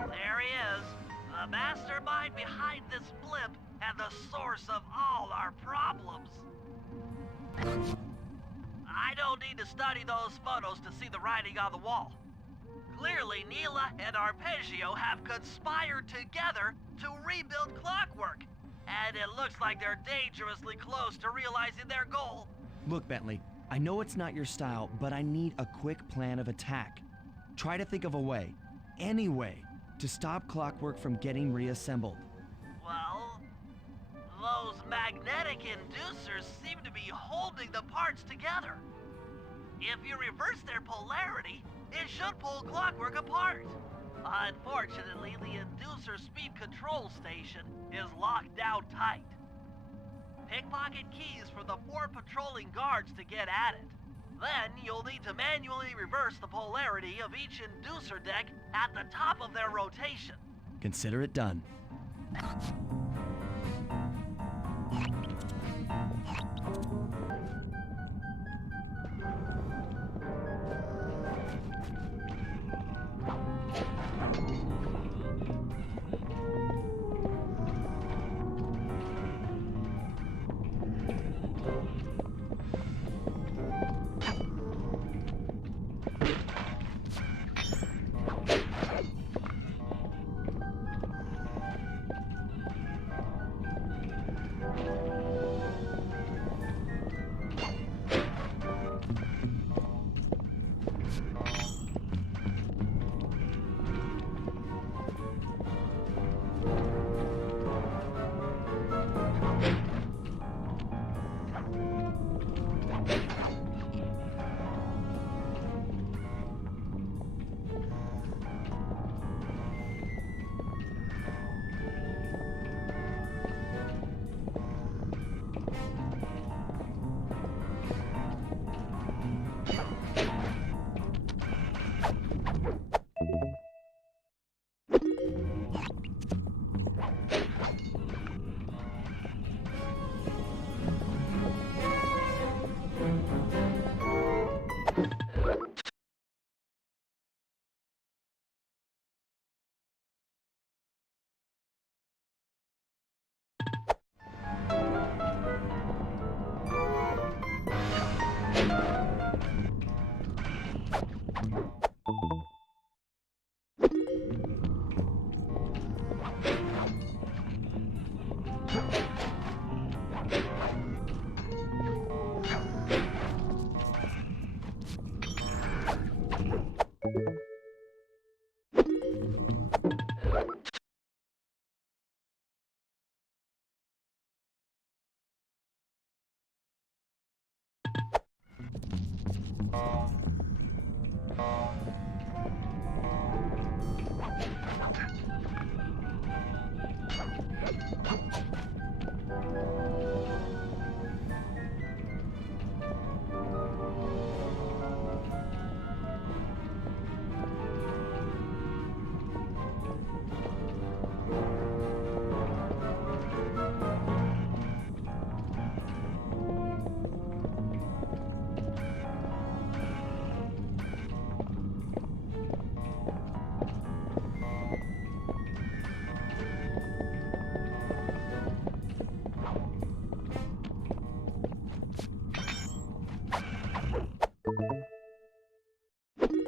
There he is, the mastermind behind this blimp and the source of all our problems. I don't need to study those photos to see the writing on the wall. Clearly, Neela and Arpeggio have conspired together to rebuild Clockwork, and it looks like they're dangerously close to realizing their goal. Look, Bentley, I know it's not your style, but I need a quick plan of attack. Try to think of a way, any way, to stop Clockwork from getting reassembled. Well, those magnetic inducers seem to be holding the parts together. If you reverse their polarity, it should pull Clockwork apart. Unfortunately, the inducer speed control station is locked down tight. Pickpocket keys for the 4 patrolling guards to get at it. Then you'll need to manually reverse the polarity of each inducer deck at the top of their rotation. Consider it done.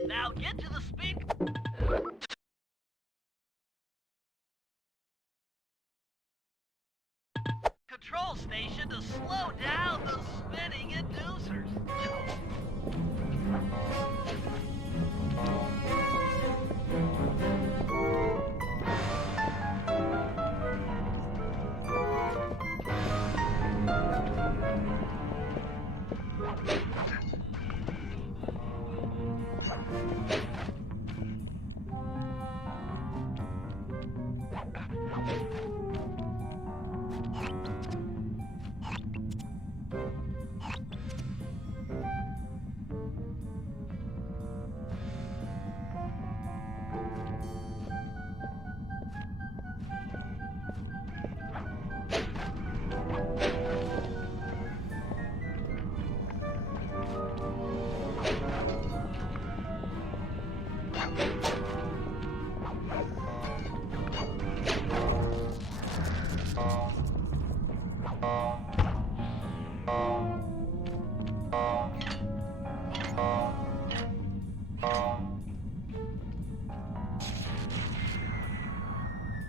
Now get to the speed... control station to slow down the spinning inducers.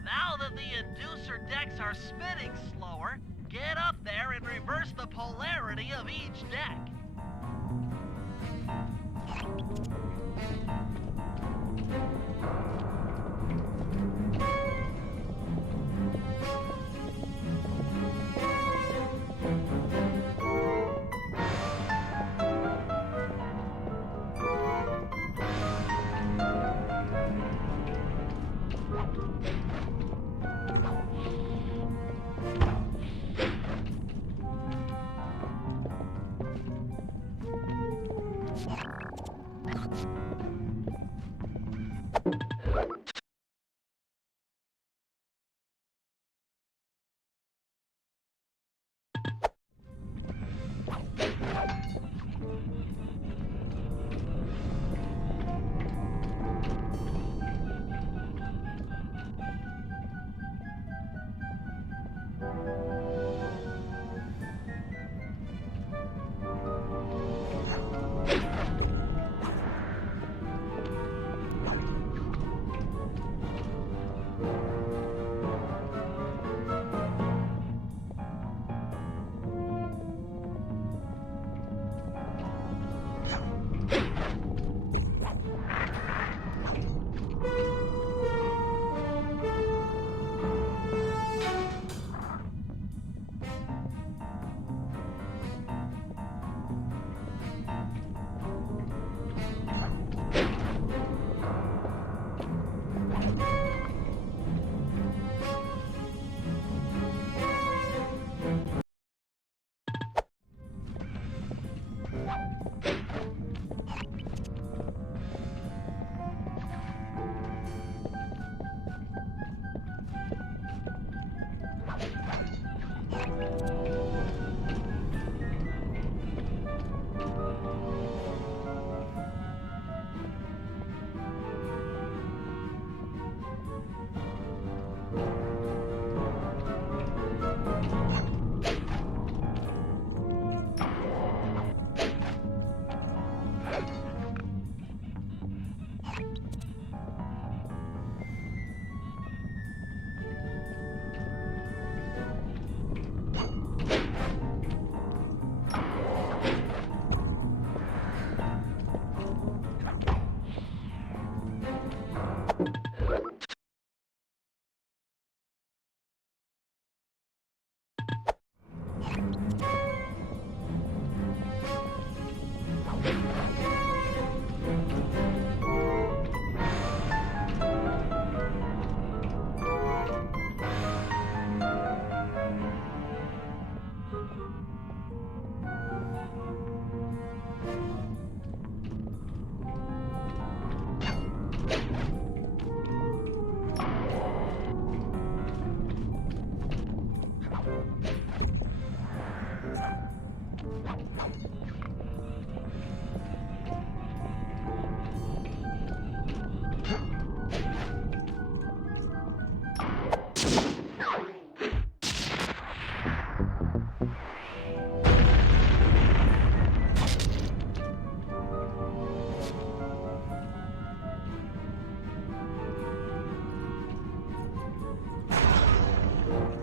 Now that the inducer decks are spinning slower, get up there and reverse the polarity of each deck.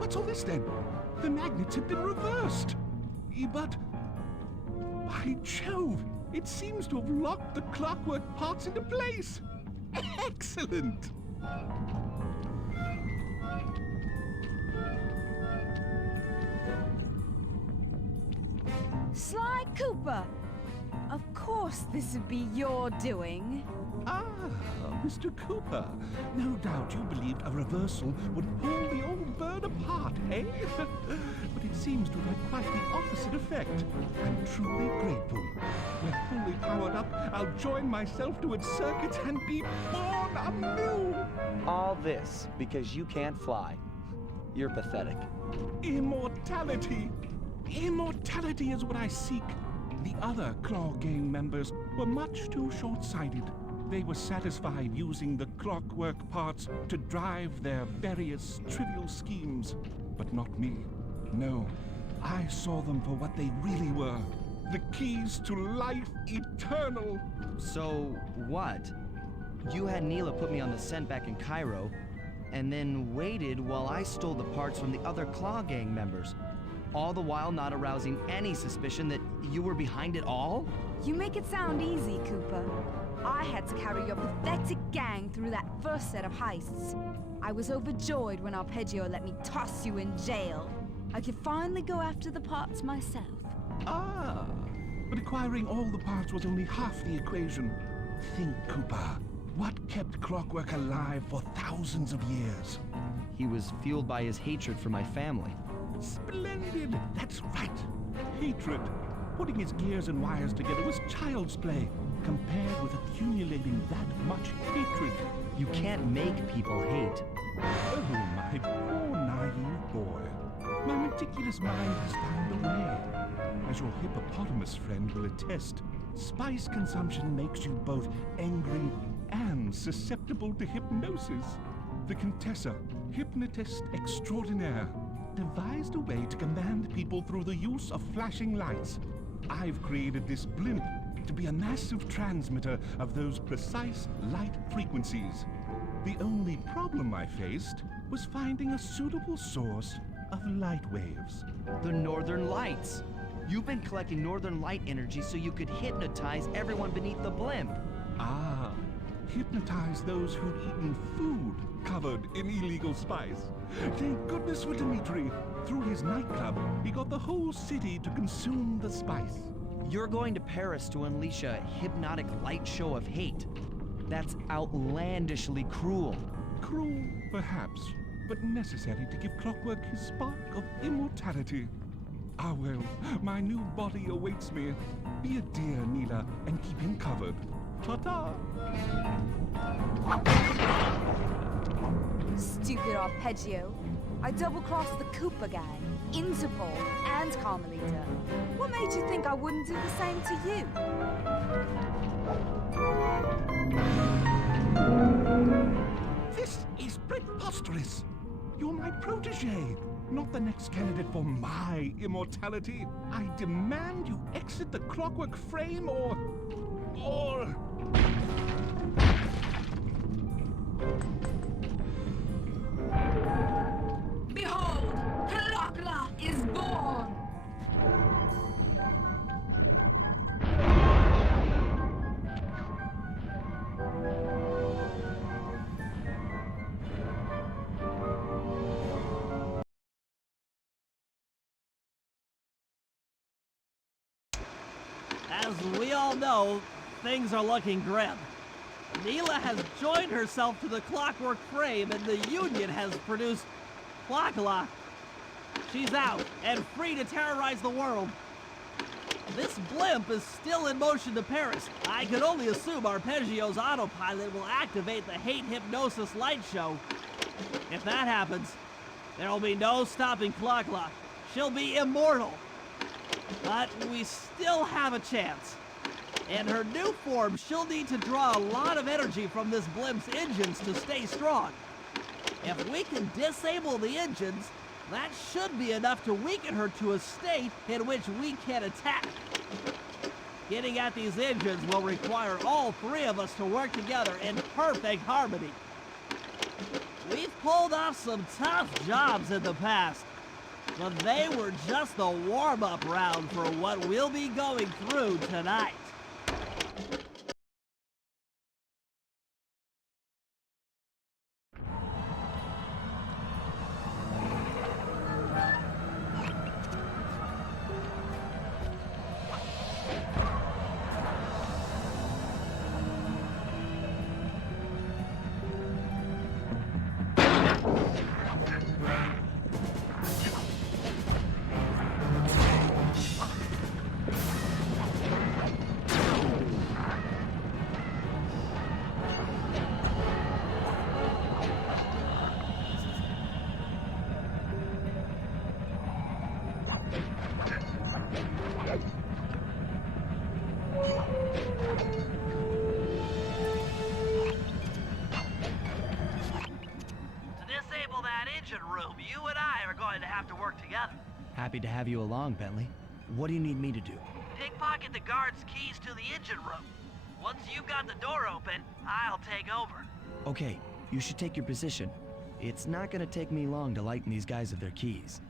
What's all this then? The magnets have been reversed. But... by Jove, it seems to have locked the clockwork parts into place. Excellent! Sly Cooper! Of course this would be your doing. Ah, Mr. Cooper. No doubt you believed a reversal would pull the old bird apart, eh? But it seems to have had quite the opposite effect. I'm truly grateful. When fully powered up, I'll join myself to its circuits and be born anew! All this because you can't fly. You're pathetic. Immortality! Immortality is what I seek. The other Claw Gang members were much too short-sighted. They were satisfied using the clockwork parts to drive their various trivial schemes. But not me. No, I saw them for what they really were. The keys to life eternal. So, what? You had Neela put me on the scent back in Cairo, and then waited while I stole the parts from the other Claw Gang members. All the while not arousing any suspicion that you were behind it all? You make it sound easy, Cooper. I had to carry your pathetic gang through that first set of heists. I was overjoyed when Arpeggio let me toss you in jail. I could finally go after the parts myself. Ah, but acquiring all the parts was only half the equation. Think, Cooper. What kept Clockwork alive for thousands of years? He was fueled by his hatred for my family. Splendid! That's right! Hatred. Putting his gears and wires together was child's play, compared with accumulating that much hatred. You can't make people hate. Oh, my poor naive boy. My meticulous mind has found a way. As your hippopotamus friend will attest, spice consumption makes you both angry and susceptible to hypnosis. The Contessa, hypnotist extraordinaire, devised a way to command people through the use of flashing lights. I've created this blimp to be a massive transmitter of those precise light frequencies. The only problem I faced was finding a suitable source of light waves. The Northern Lights. You've been collecting Northern Light energy so you could hypnotize everyone beneath the blimp. Ah, hypnotize those who'd eaten food covered in illegal spice. Thank goodness for Dmitri. Through his nightclub, he got the whole city to consume the spice. You're going to Paris to unleash a hypnotic light show of hate. That's outlandishly cruel. Cruel, perhaps, but necessary to give Clockwork his spark of immortality. Ah well, my new body awaits me. Be a dear, Neela, and keep him covered. Ta-ta! Stupid Arpeggio. I double-crossed the Cooper gang, Interpol, and Carmelita. What made you think I wouldn't do the same to you? This is preposterous! You're my protege, not the next candidate for my immortality. I demand you exit the Clockwork frame or... Behold, Clock-La is born! As we all know, things are looking grim. Neela has joined herself to the Clockwork frame and the Union has produced Clock-La. She's out and free to terrorize the world. This blimp is still in motion to Paris. I could only assume Arpeggio's autopilot will activate the hate hypnosis light show. If that happens, there will be no stopping Clock-La. She'll be immortal. But we still have a chance. In her new form, she'll need to draw a lot of energy from this blimp's engines to stay strong. If we can disable the engines, that should be enough to weaken her to a state in which we can attack. Getting at these engines will require all three of us to work together in perfect harmony. We've pulled off some tough jobs in the past, but they were just the warm-up round for what we'll be going through tonight. You and I are going to have to work together. Happy to have you along, Bentley. What do you need me to do? Pickpocket the guard's keys to the engine room. Once you've got the door open, I'll take over. Okay, you should take your position. It's not gonna take me long to lighten these guys of their keys.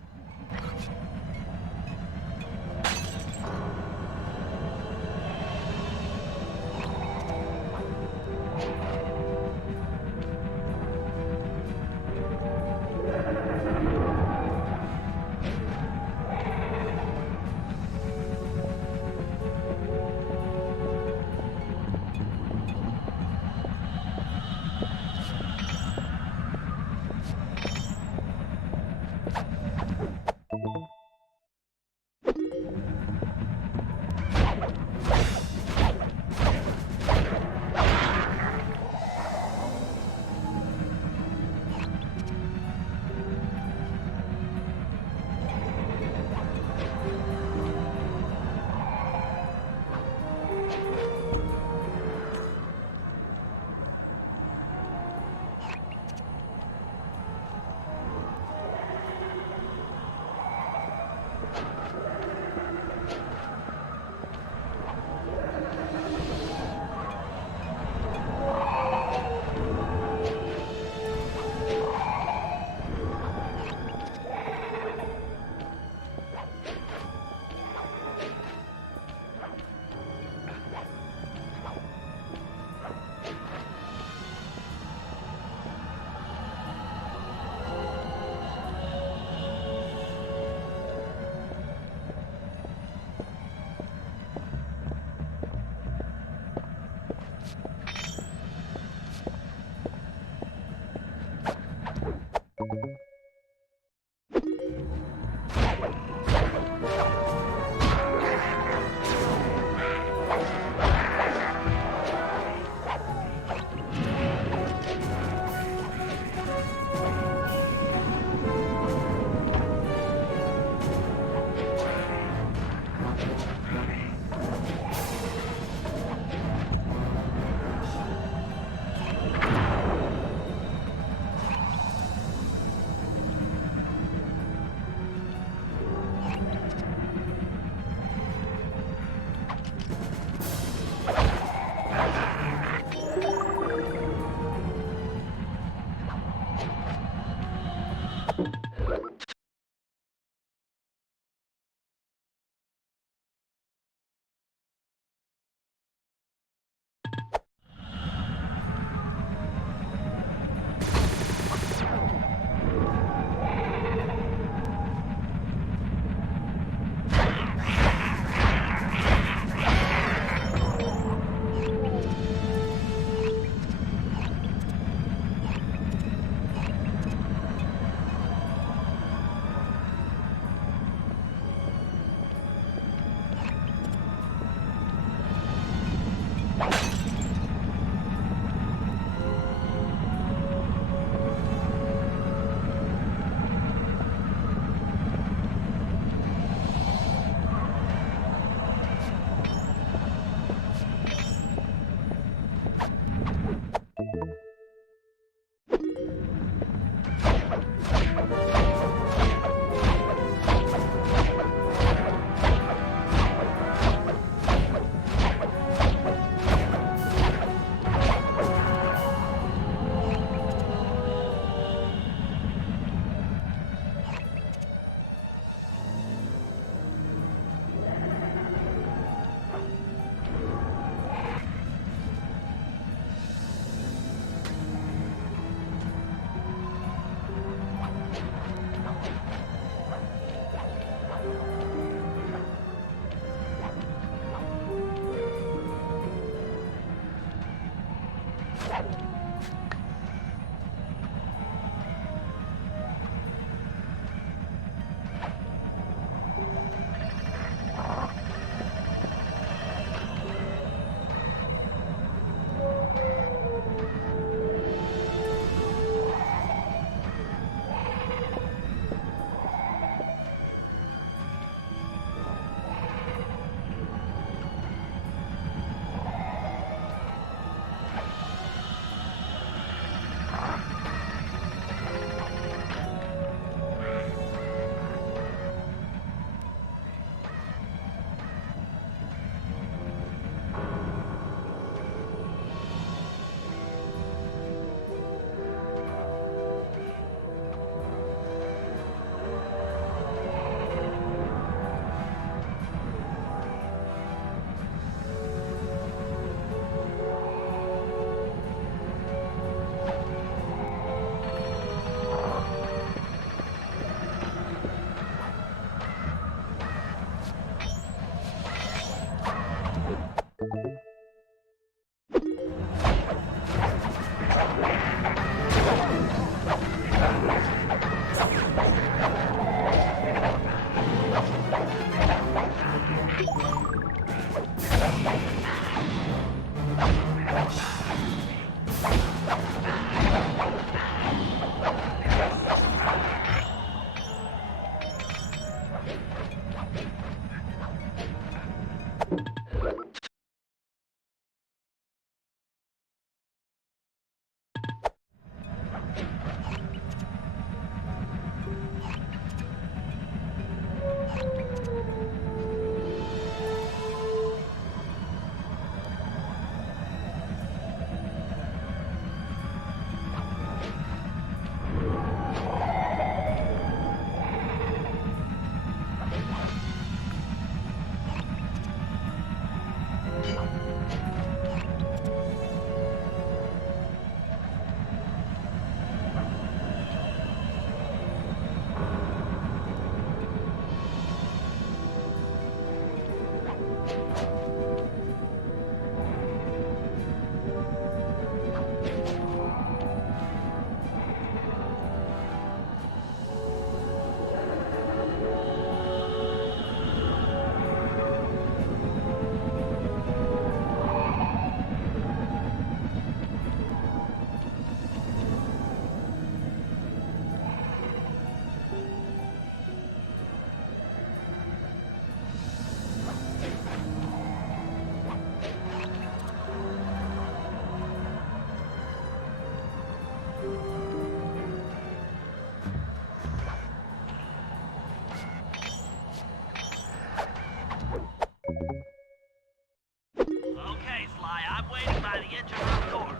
Okay, Sly, I'm waiting by the engine room door.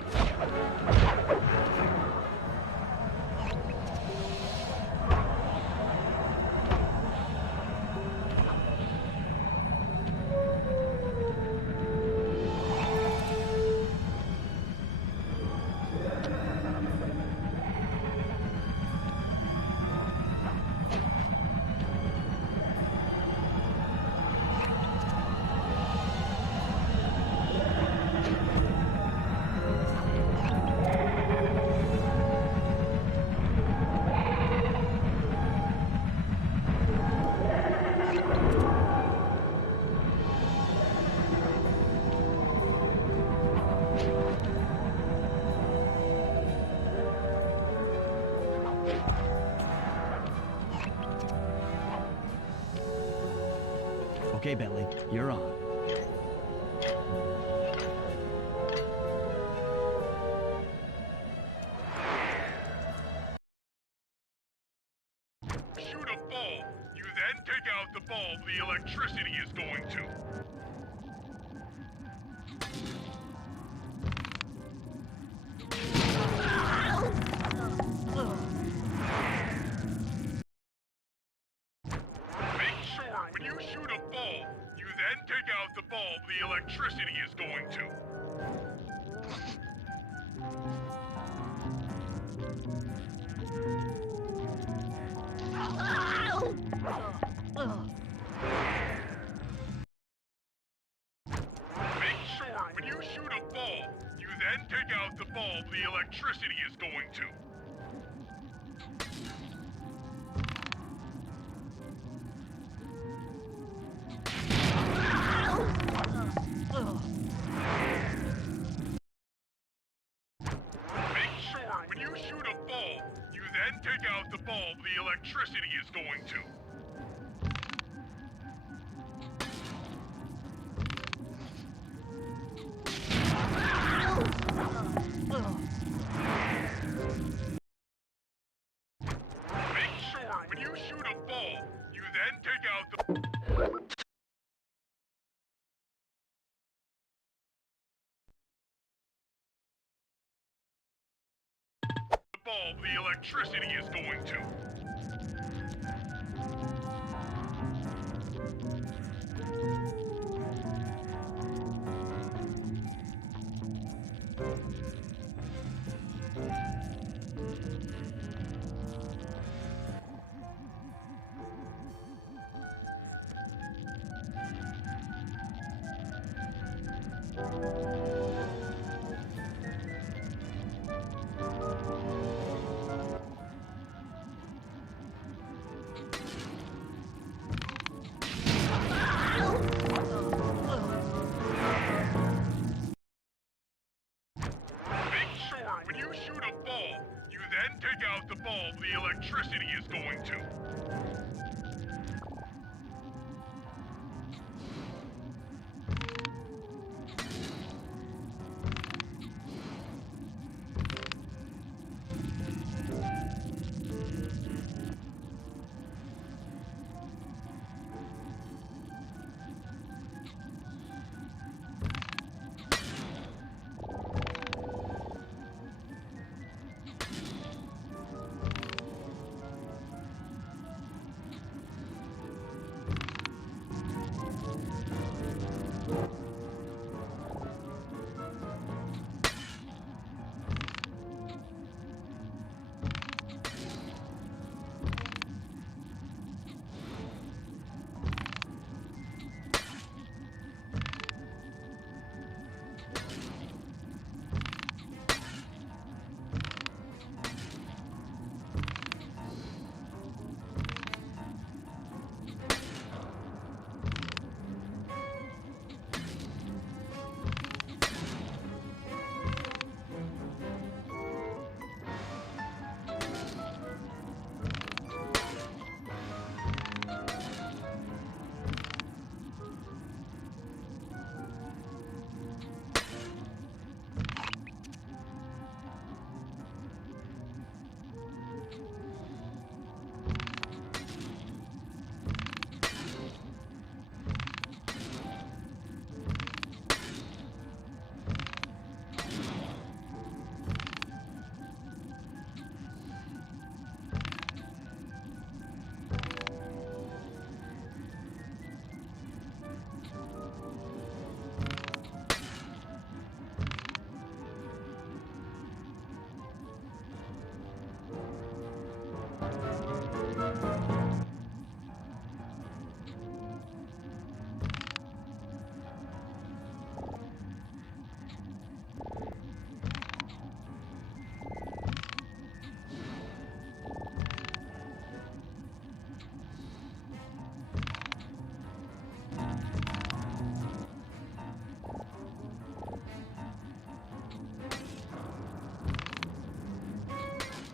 Okay, Bentley, you're on. Shoot a bulb. You then take out the bulb the electricity is going to. Make sure when you shoot a bulb, you then take out the bulb the electricity is going to. Make sure when you shoot a bulb, you then then take out the bulb the electricity is going to. Make sure when you shoot a bulb, you then take out the bulb the electricity is going to. Make sure when you shoot a bulb, you then take out the bulb the electricity is going to. Make sure when you shoot a bulb, you then take out the bulb the electricity is going to.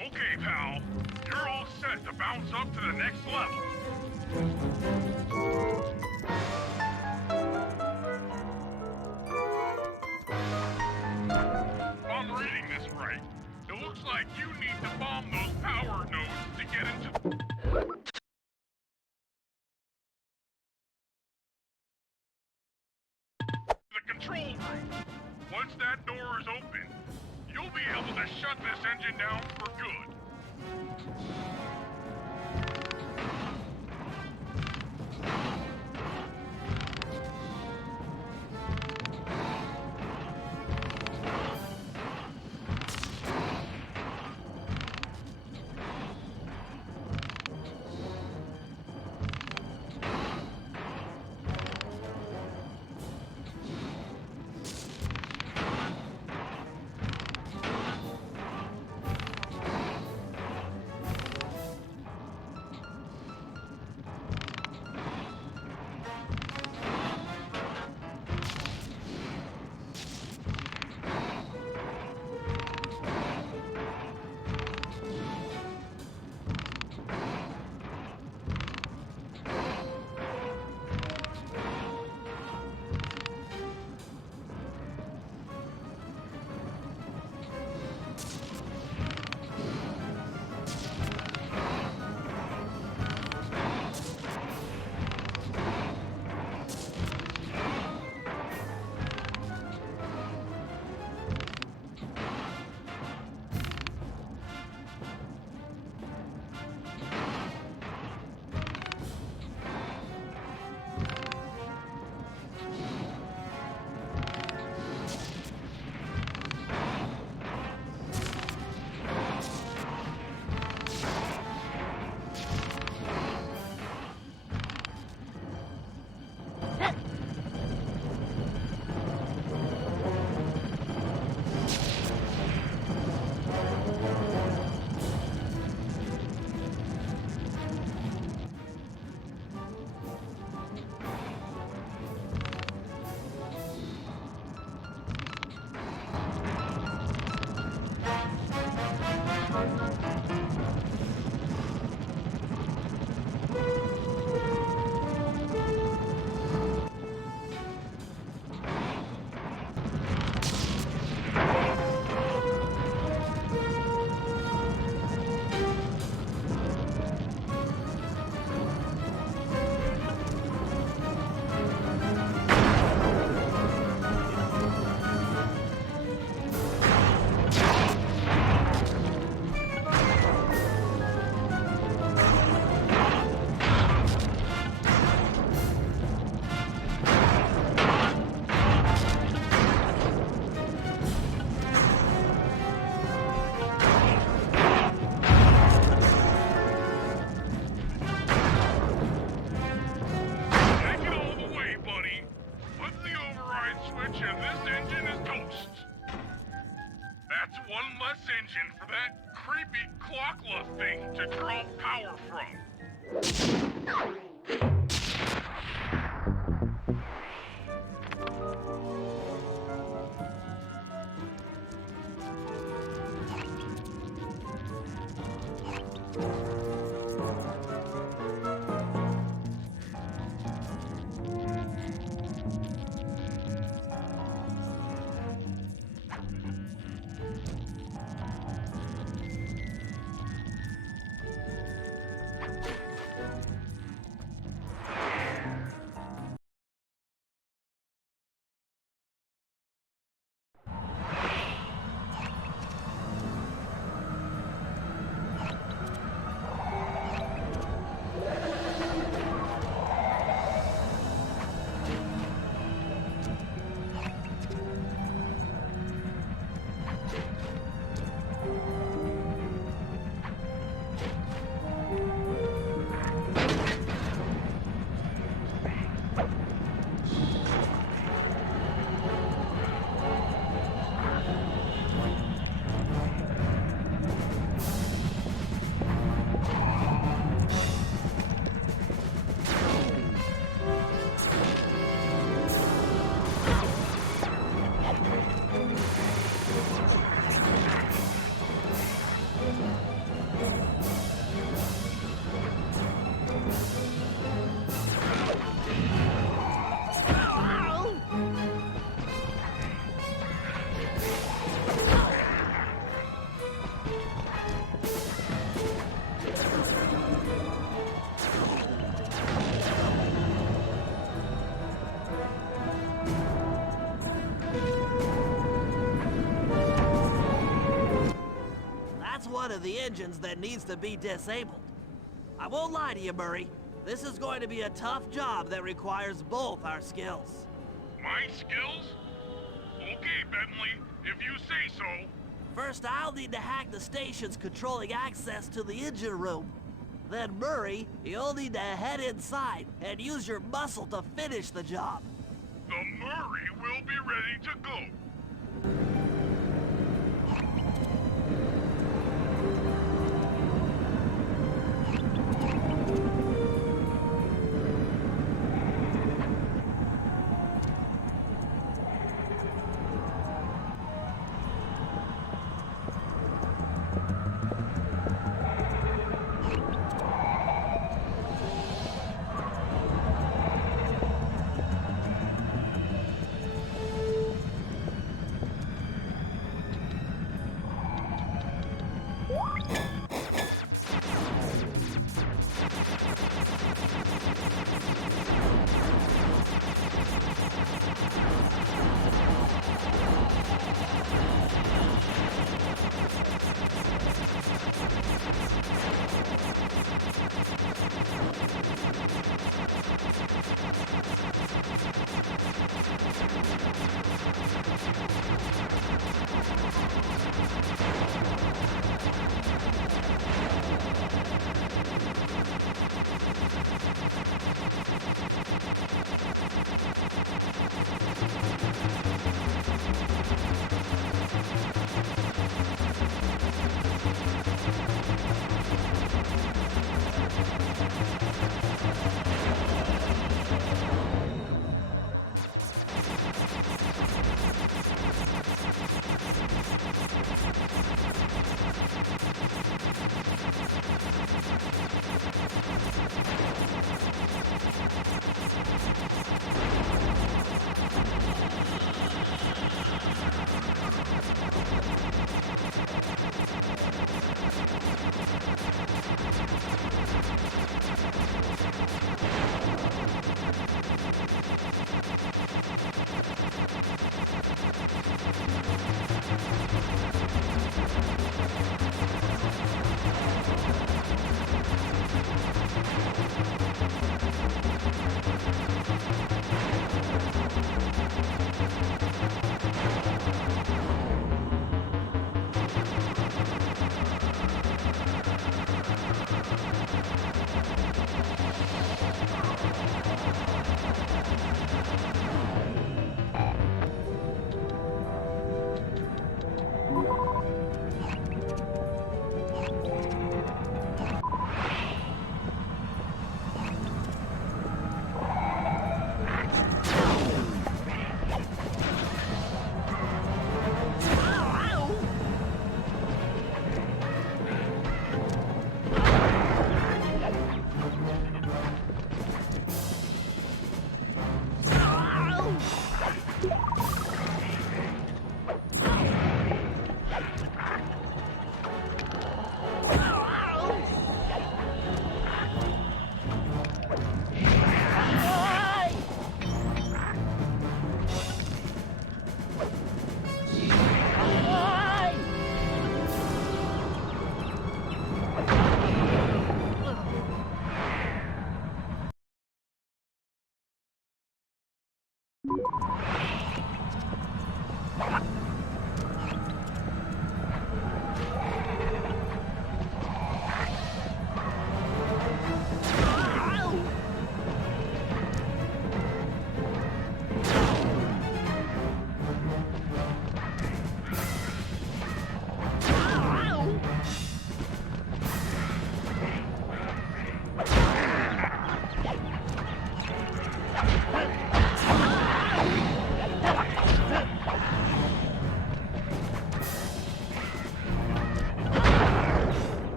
Okay, pal. You're all set to bounce up to the next level. If I'm reading this right, it looks like you need to bomb those power nodes to get into the control room. Once that door is open, you'll be able to shut this engine down for good. one less engine for that creepy Clock-La thing to draw power from. One of the engines that needs to be disabled. I won't lie to you, Murray. This is going to be a tough job that requires both our skills. My skills? Okay, Bentley, if you say so. First, I'll need to hack the stations controlling access to the engine room. Then, Murray, you'll need to head inside and use your muscle to finish the job. The Murray will be ready to go.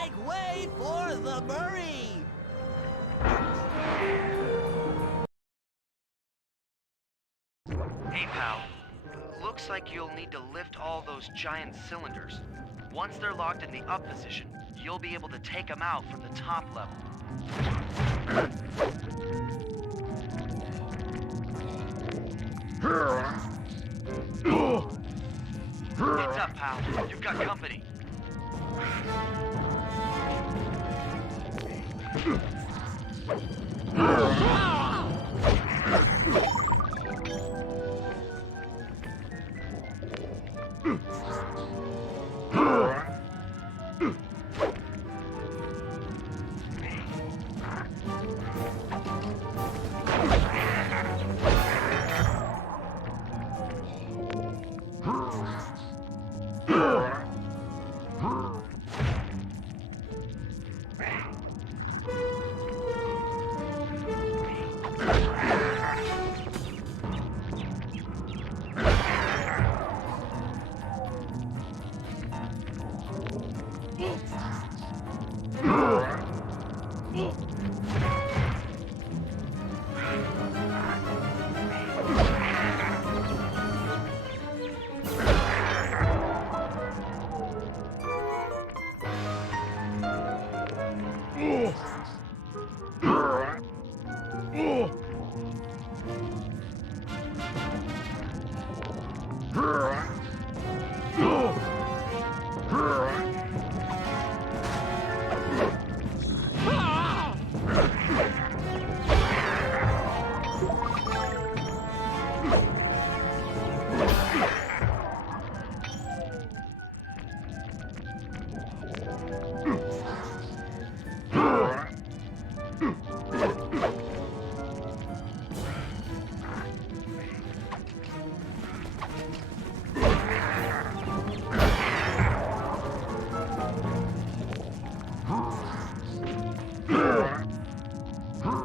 Make way for the Murray! Hey, pal. Looks like you'll need to lift all those giant cylinders. Once they're locked in the up position, you'll be able to take them out from the top level. Heads up, pal. You've got company.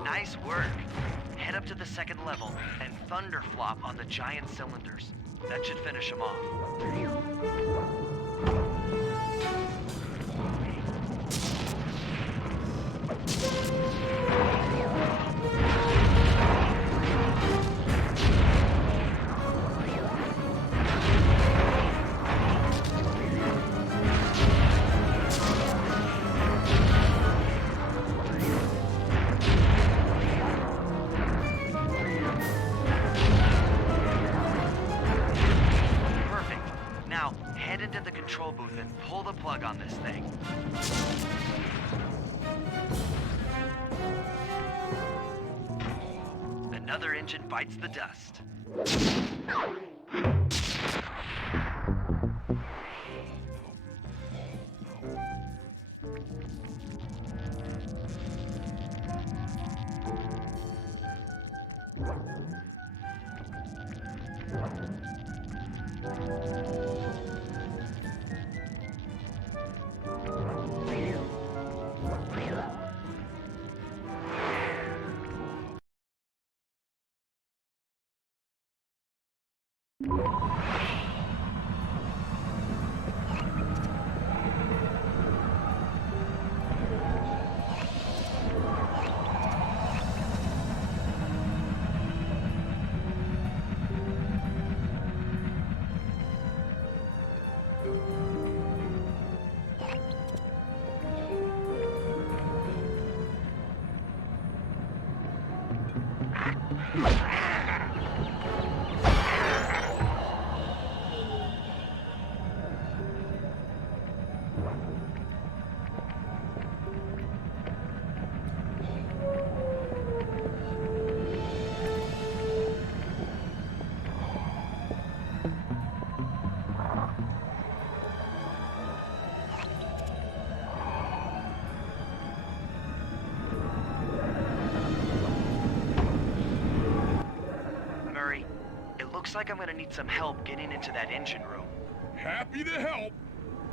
Nice work. Head up to the second level and thunderflop on the giant cylinders. That should finish them off. Control booth and pull the plug on this thing. Another engine bites the dust. Looks like I'm gonna need some help getting into that engine room. Happy to help.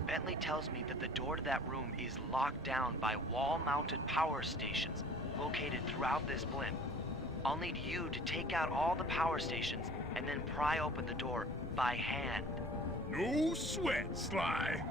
Bentley tells me that the door to that room is locked down by wall-mounted power stations located throughout this blimp. I'll need you to take out all the power stations and then pry open the door by hand. No sweat, Sly.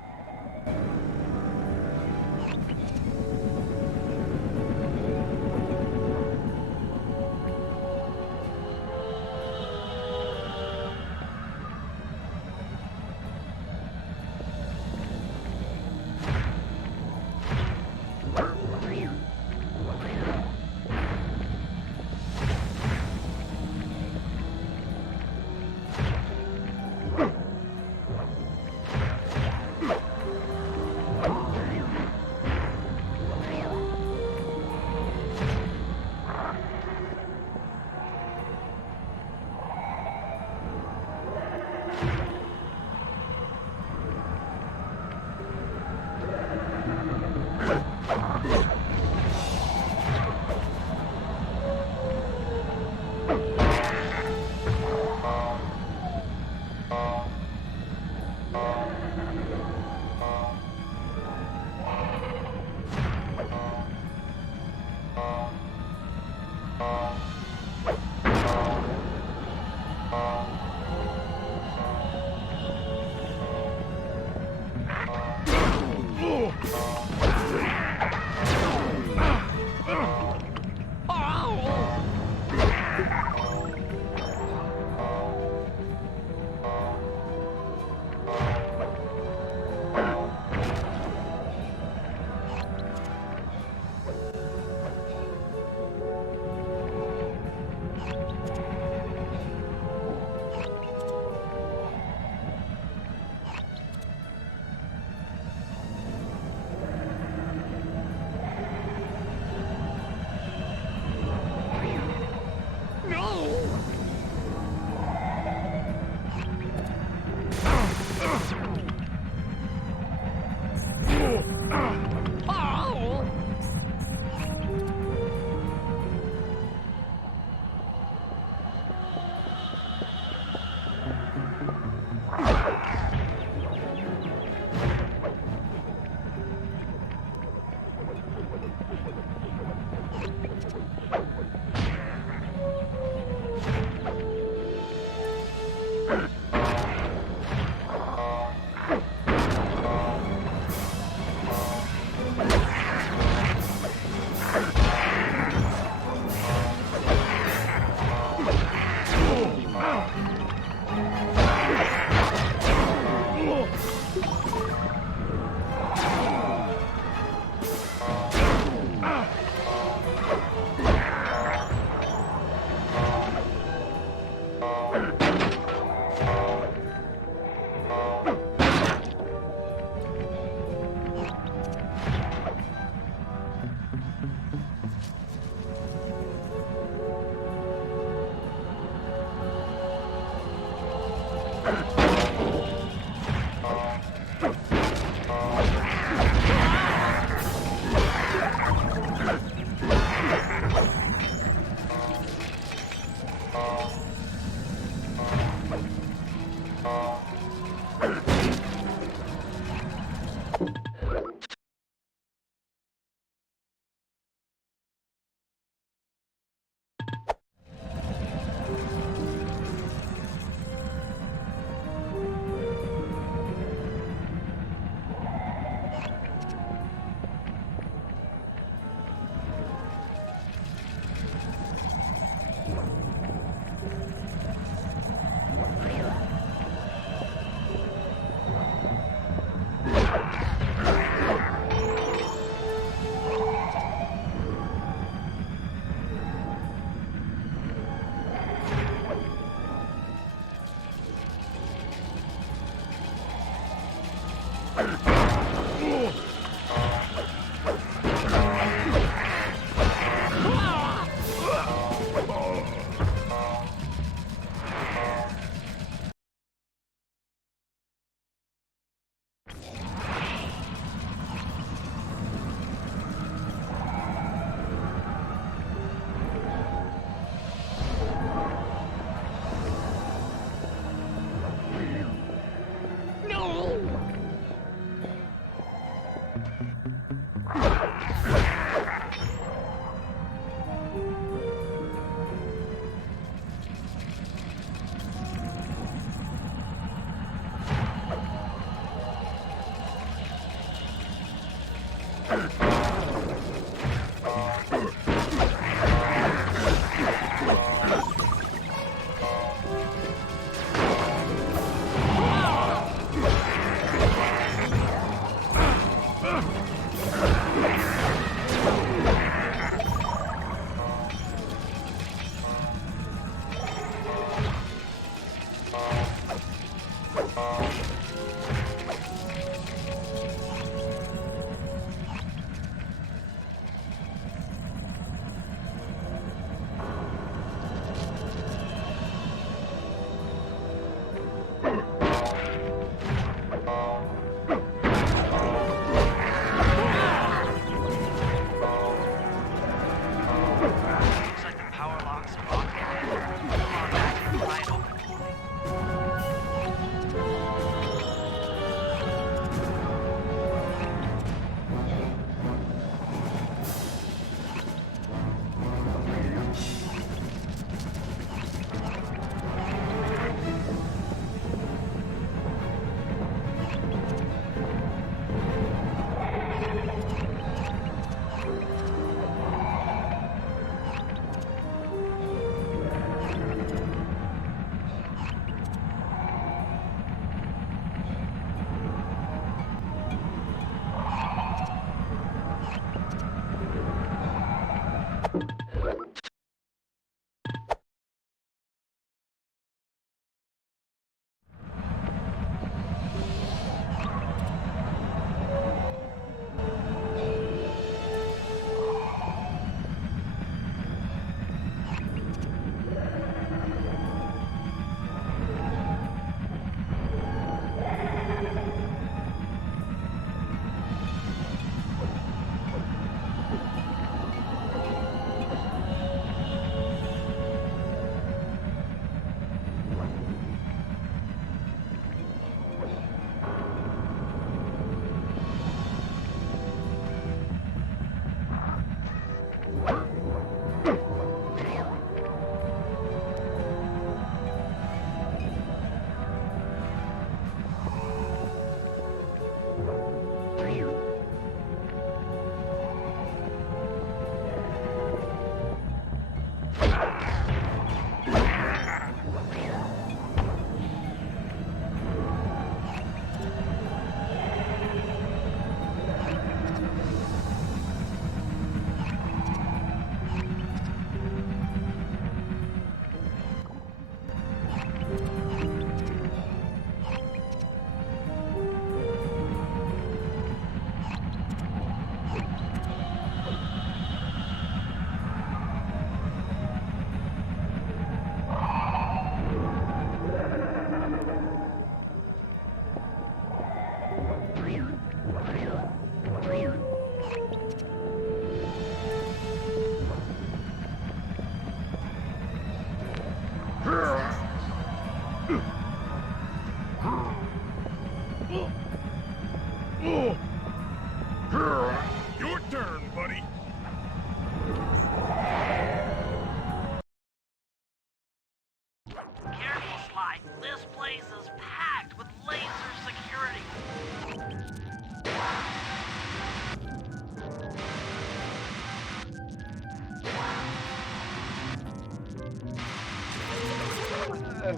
You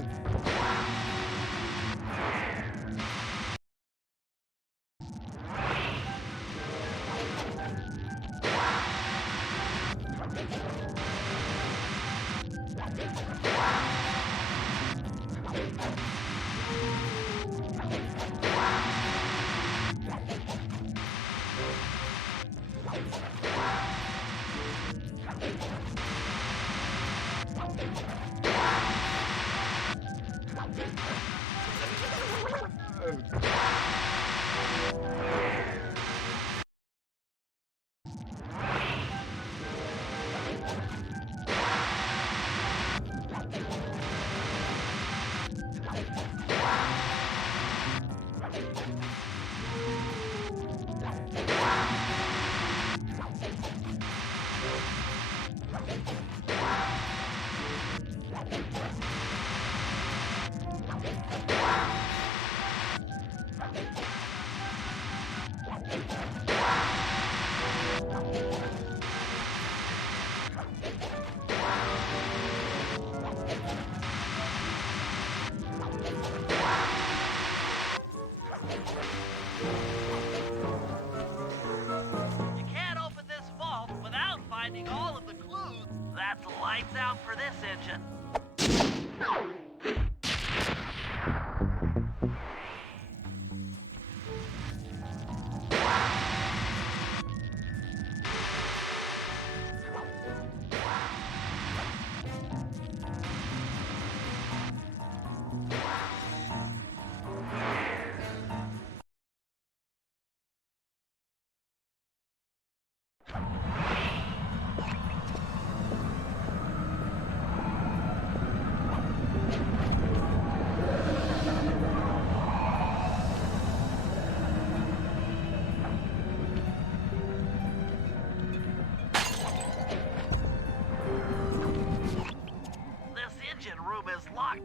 can't open this vault without finding all of the clues. That's lights out for this engine.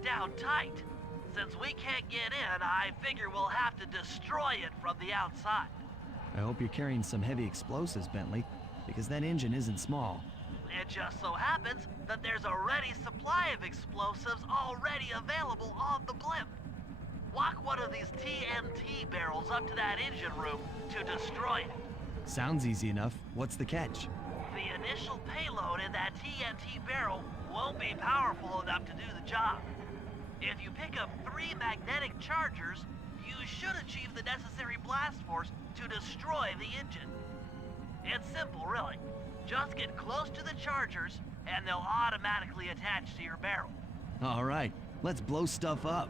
Down tight. Since we can't get in, I figure we'll have to destroy it from the outside. I hope you're carrying some heavy explosives, Bentley, because that engine isn't small. It just so happens that there's a ready supply of explosives already available on the blimp. Walk one of these TNT barrels up to that engine room to destroy it. Sounds easy enough. What's the catch? The initial payload in that TNT barrel won't be powerful enough to do the job. If you pick up 3 magnetic chargers, you should achieve the necessary blast force to destroy the engine. It's simple, really. Just get close to the chargers, and they'll automatically attach to your barrel. All right, let's blow stuff up.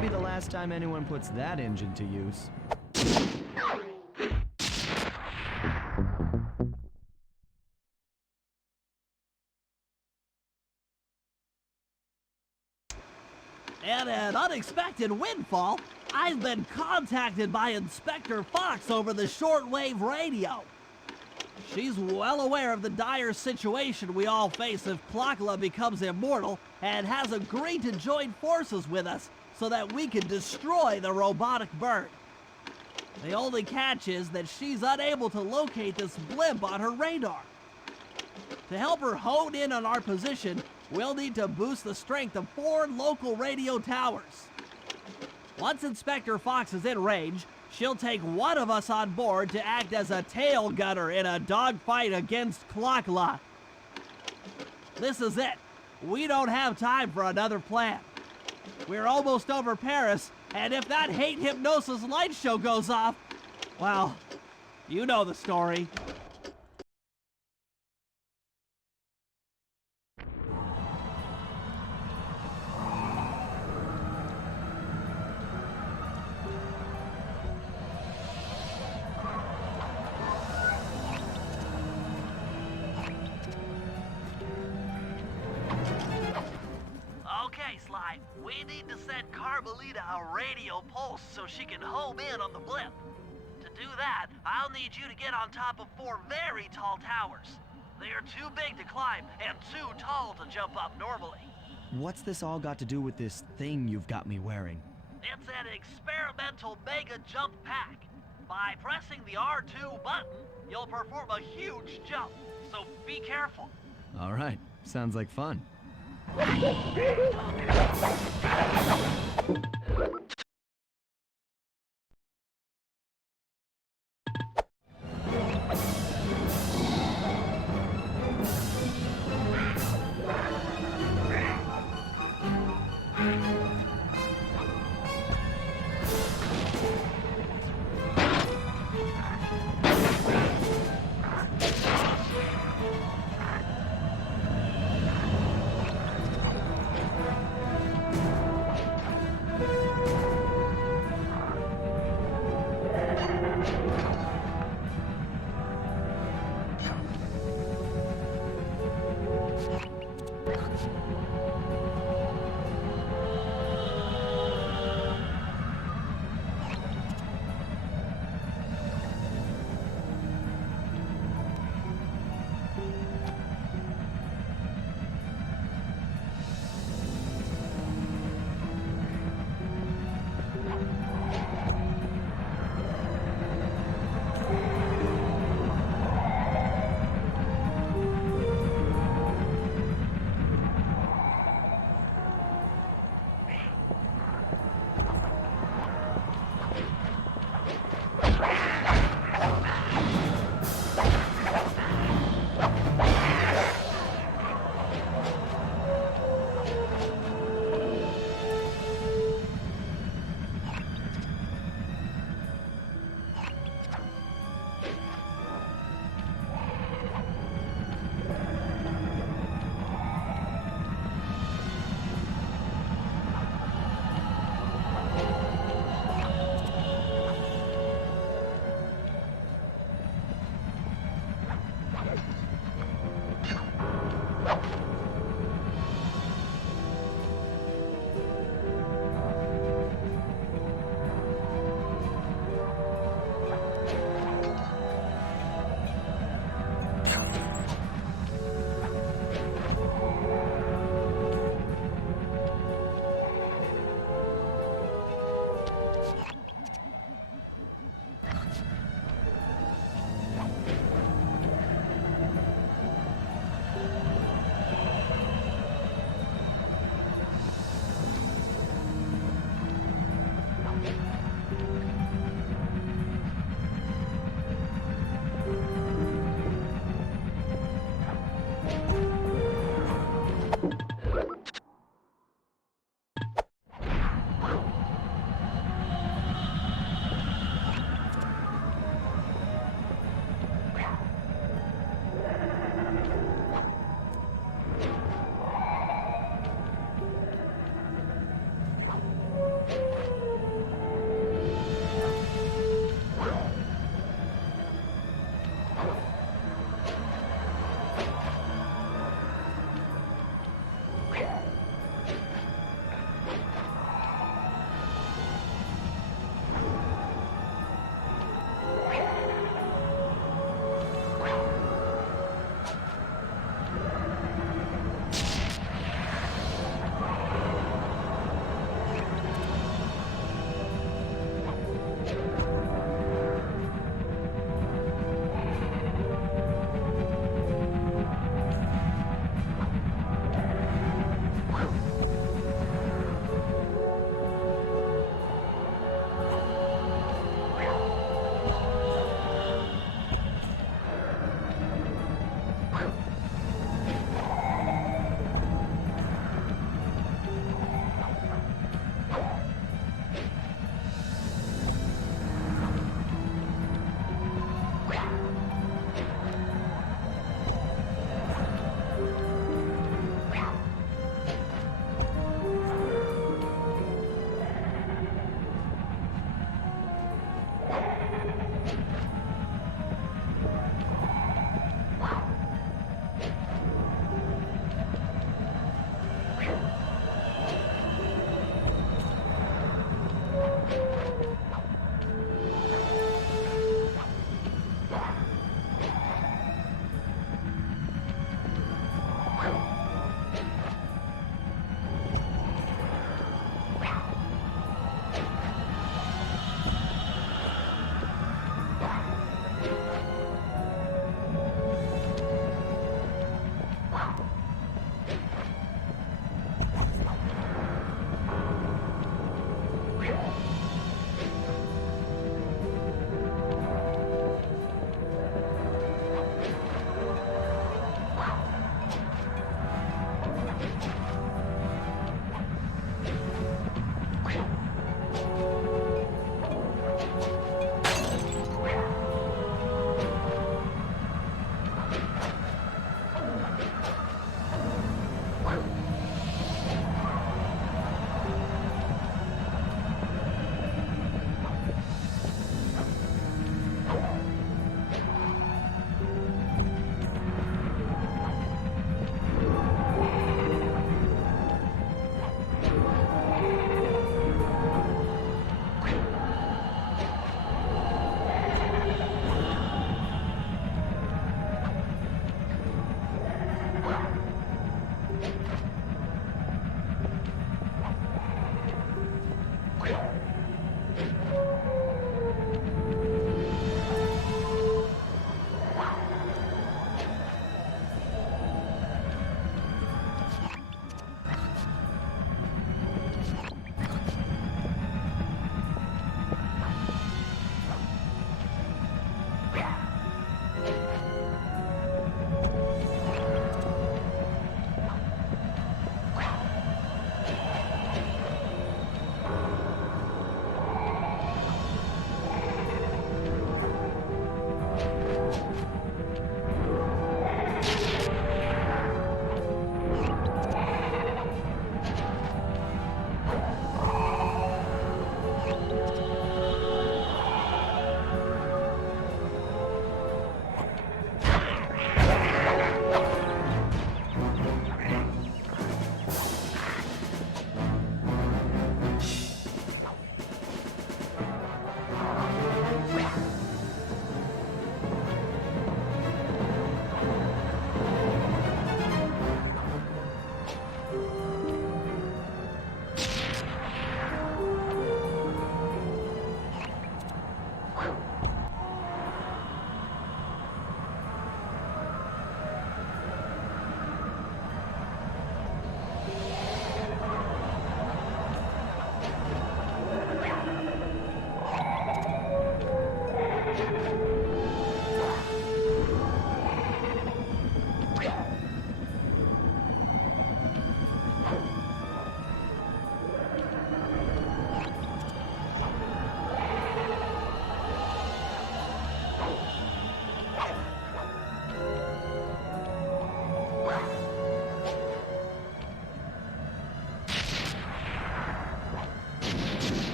might be the last time anyone puts that engine to use. And an unexpected windfall, I've been contacted by Inspector Fox over the shortwave radio. She's well aware of the dire situation we all face if Clock-La becomes immortal and has agreed to join forces with us so that we can destroy the robotic bird. The only catch is that she's unable to locate this blimp on her radar. To help her hone in on our position, we'll need to boost the strength of 4 local radio towers. Once Inspector Fox is in range, she'll take one of us on board to act as a tail gunner in a dogfight against Clock-La. This is it. We don't have time for another plan. We're almost over Paris, and if that hate hypnosis light show goes off, well, you know the story. We need to send Carmelita a radio pulse so she can home in on the blimp. To do that, I'll need you to get on top of 4 very tall towers. They are too big to climb and too tall to jump up normally. What's this all got to do with this thing you've got me wearing? It's an experimental mega jump pack. By pressing the R2 button, you'll perform a huge jump, so be careful. All right, sounds like fun.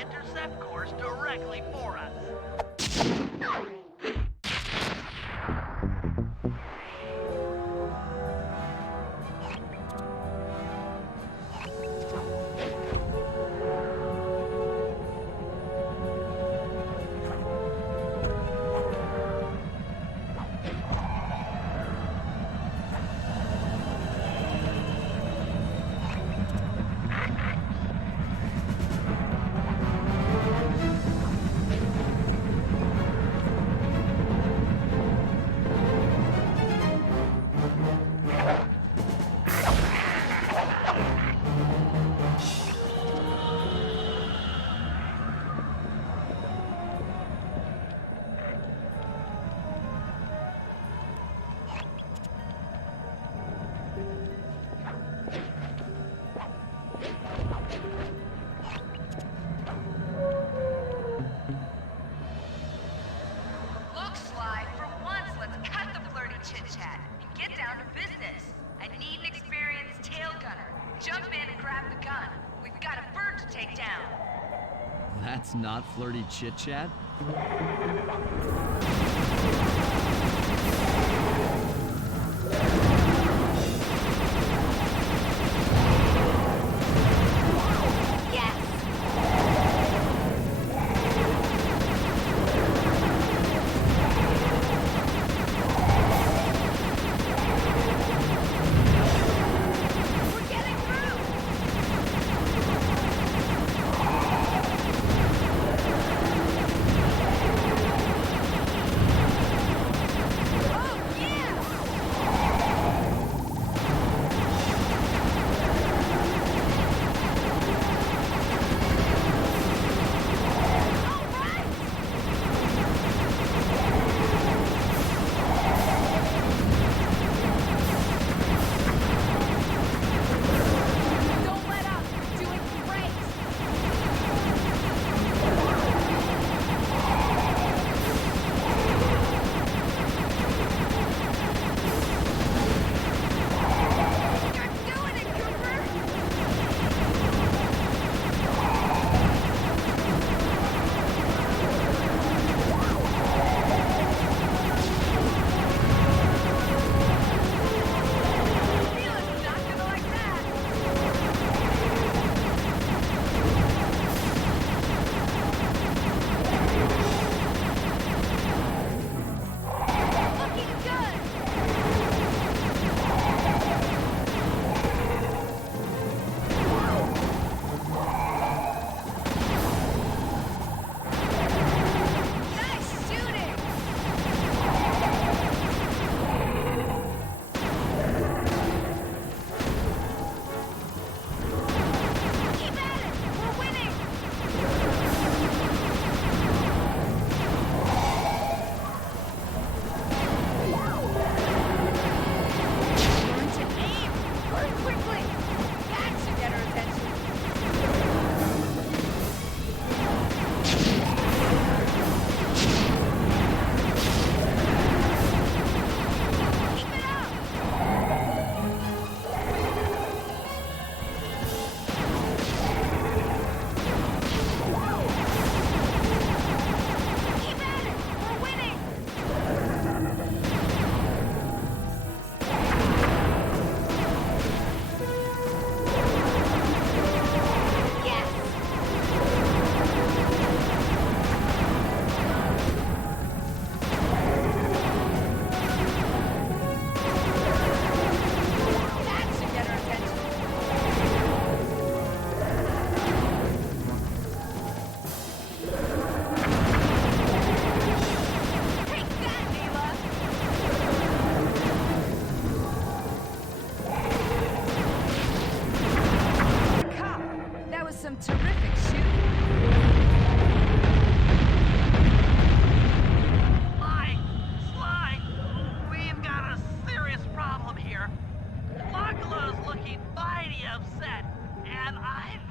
intercept course directly for us. Look, SLY, for once, let's cut the flirty chit-chat and get down to business. I need an experienced tail gunner. Jump in and grab the gun. We've got a bird to take down. That's not flirty chit-chat?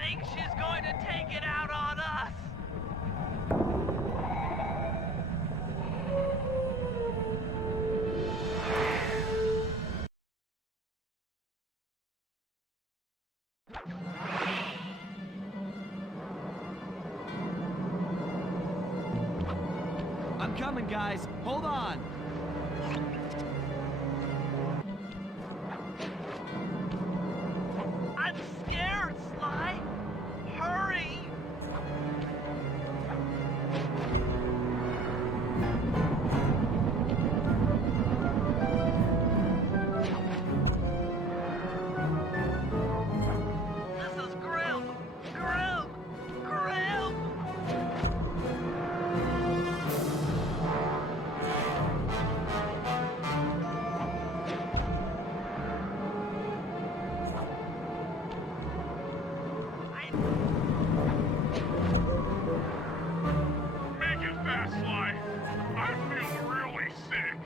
think she's going to take it out on us? I'm coming, guys. Hold on. I'm scared, Sly. Hurry! This is grim! Grim! Grim! Make it fast, Sly. I feel really sick.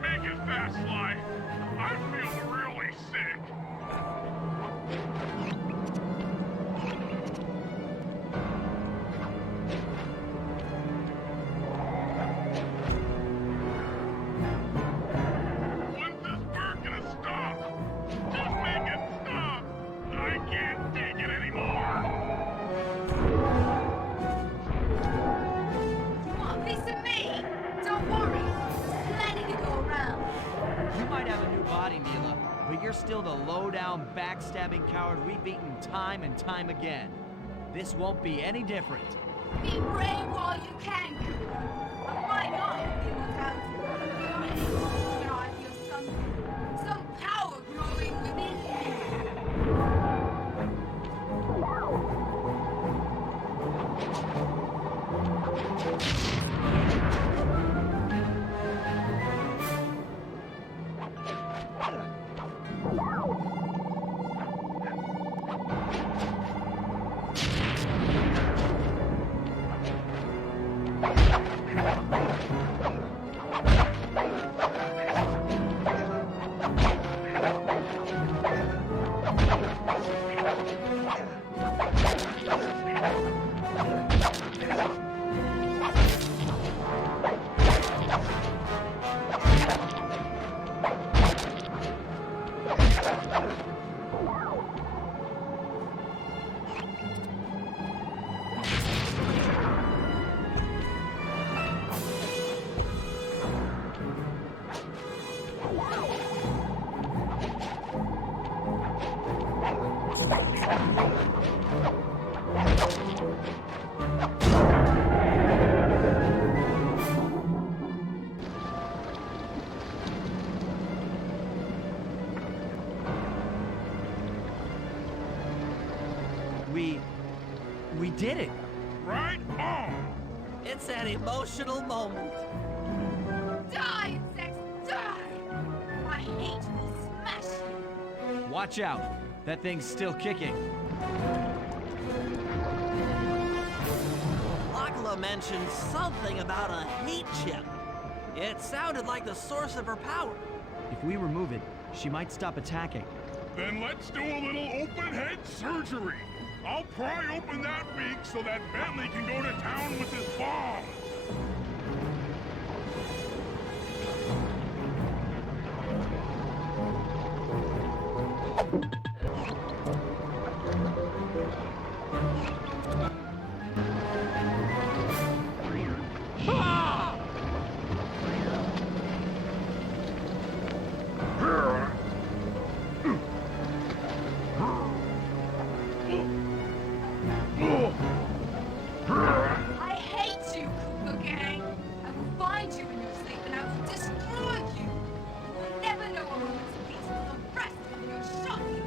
Make it fast, Sly. I feel really sick. When's this bird gonna stop? Just make it stop. I can't take it anymore. You want a piece of me? Don't worry. There's plenty to go around. You might have a new body, Neela, but you're still the low-down, backstabbing coward we've beaten time and time again. This won't be any different. Be brave while you can, Cooper. I might not have been without you, but I feel some power growing within me. We did it! Right on! It's an emotional moment. Die, insects, die! I hate will smash you. Watch out! That thing's still kicking. Clock-La mentioned something about a heat chip. It sounded like the source of her power. If we remove it, she might stop attacking. Then let's do a little open head surgery. I'll pry open that beak so that Bentley can go to town with his bomb. I hate you, Cooper Gang. I will find you in your sleep and I will destroy you. You will never know a moment's peace for the rest of your shocking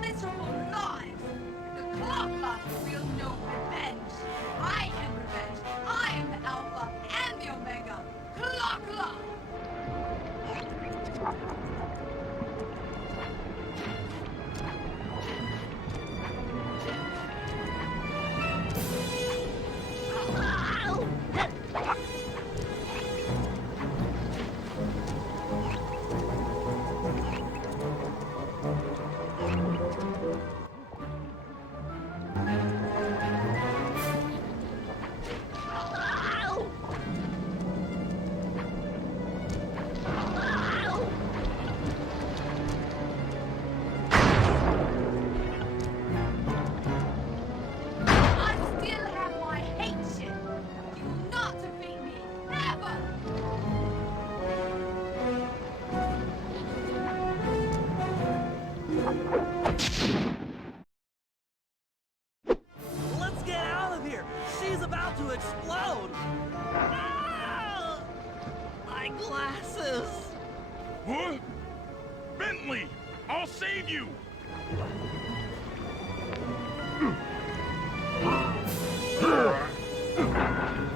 you!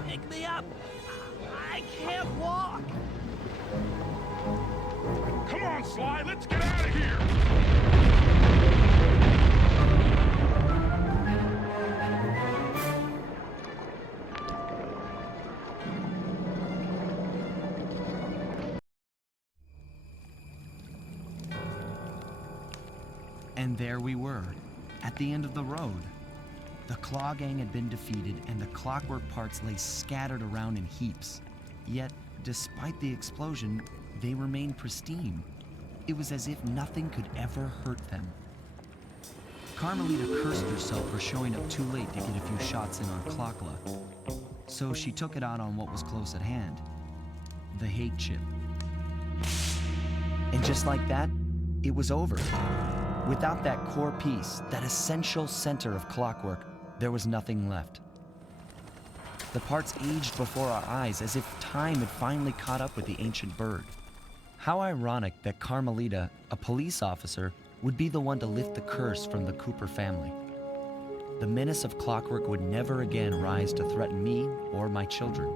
Pick me up! I can't walk! Come on, Sly, let's get out of here! And there we were, at the end of the road. The Claw Gang had been defeated, and the clockwork parts lay scattered around in heaps. Yet, despite the explosion, they remained pristine. It was as if nothing could ever hurt them. Carmelita cursed herself for showing up too late to get a few shots in on Clock-La. So she took it out on what was close at hand, the hate chip. And just like that, it was over. Without that core piece, that essential center of clockwork, there was nothing left. The parts aged before our eyes as if time had finally caught up with the ancient bird. How ironic that Carmelita, a police officer, would be the one to lift the curse from the Cooper family. The menace of clockwork would never again rise to threaten me or my children.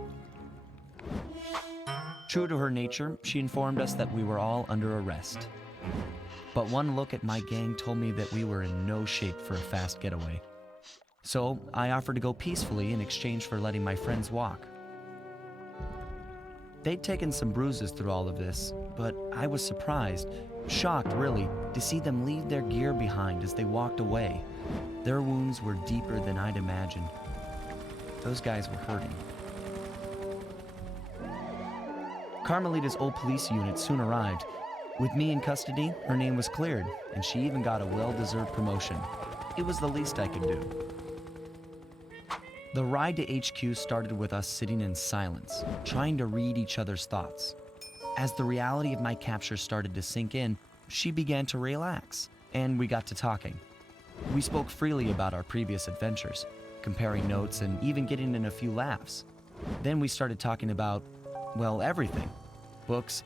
True to her nature, she informed us that we were all under arrest. But one look at my gang told me that we were in no shape for a fast getaway. So I offered to go peacefully in exchange for letting my friends walk. They'd taken some bruises through all of this, but I was surprised, shocked really, to see them leave their gear behind as they walked away. Their wounds were deeper than I'd imagined. Those guys were hurting. Carmelita's old police unit soon arrived. With me in custody, her name was cleared, and she even got a well-deserved promotion. It was the least I could do. The ride to HQ started with us sitting in silence, trying to read each other's thoughts. As the reality of my capture started to sink in, she began to relax, and we got to talking. We spoke freely about our previous adventures, comparing notes and even getting in a few laughs. Then we started talking about, well, everything. Books,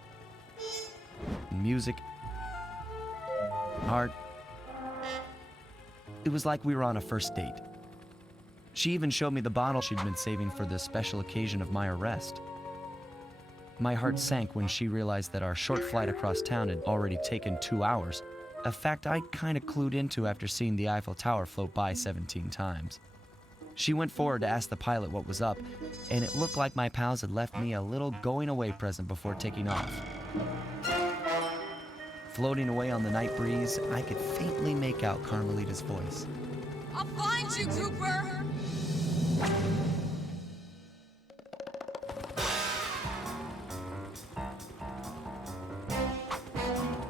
music, art. It was like we were on a first date. She even showed me the bottle she'd been saving for the special occasion of my arrest. My heart sank when she realized that our short flight across town had already taken 2 hours, a fact I'd kind of clued into after seeing the Eiffel Tower float by 17 times. She went forward to ask the pilot what was up, and it looked like my pals had left me a little going-away present before taking off. Floating away on the night breeze, I could faintly make out Carmelita's voice. I'll find you, Cooper!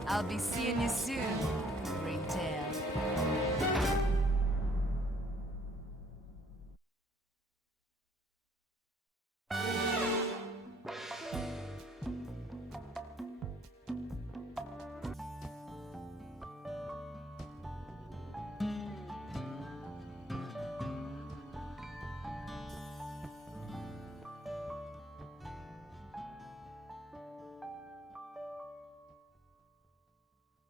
I'll be seeing you soon, Ringtail.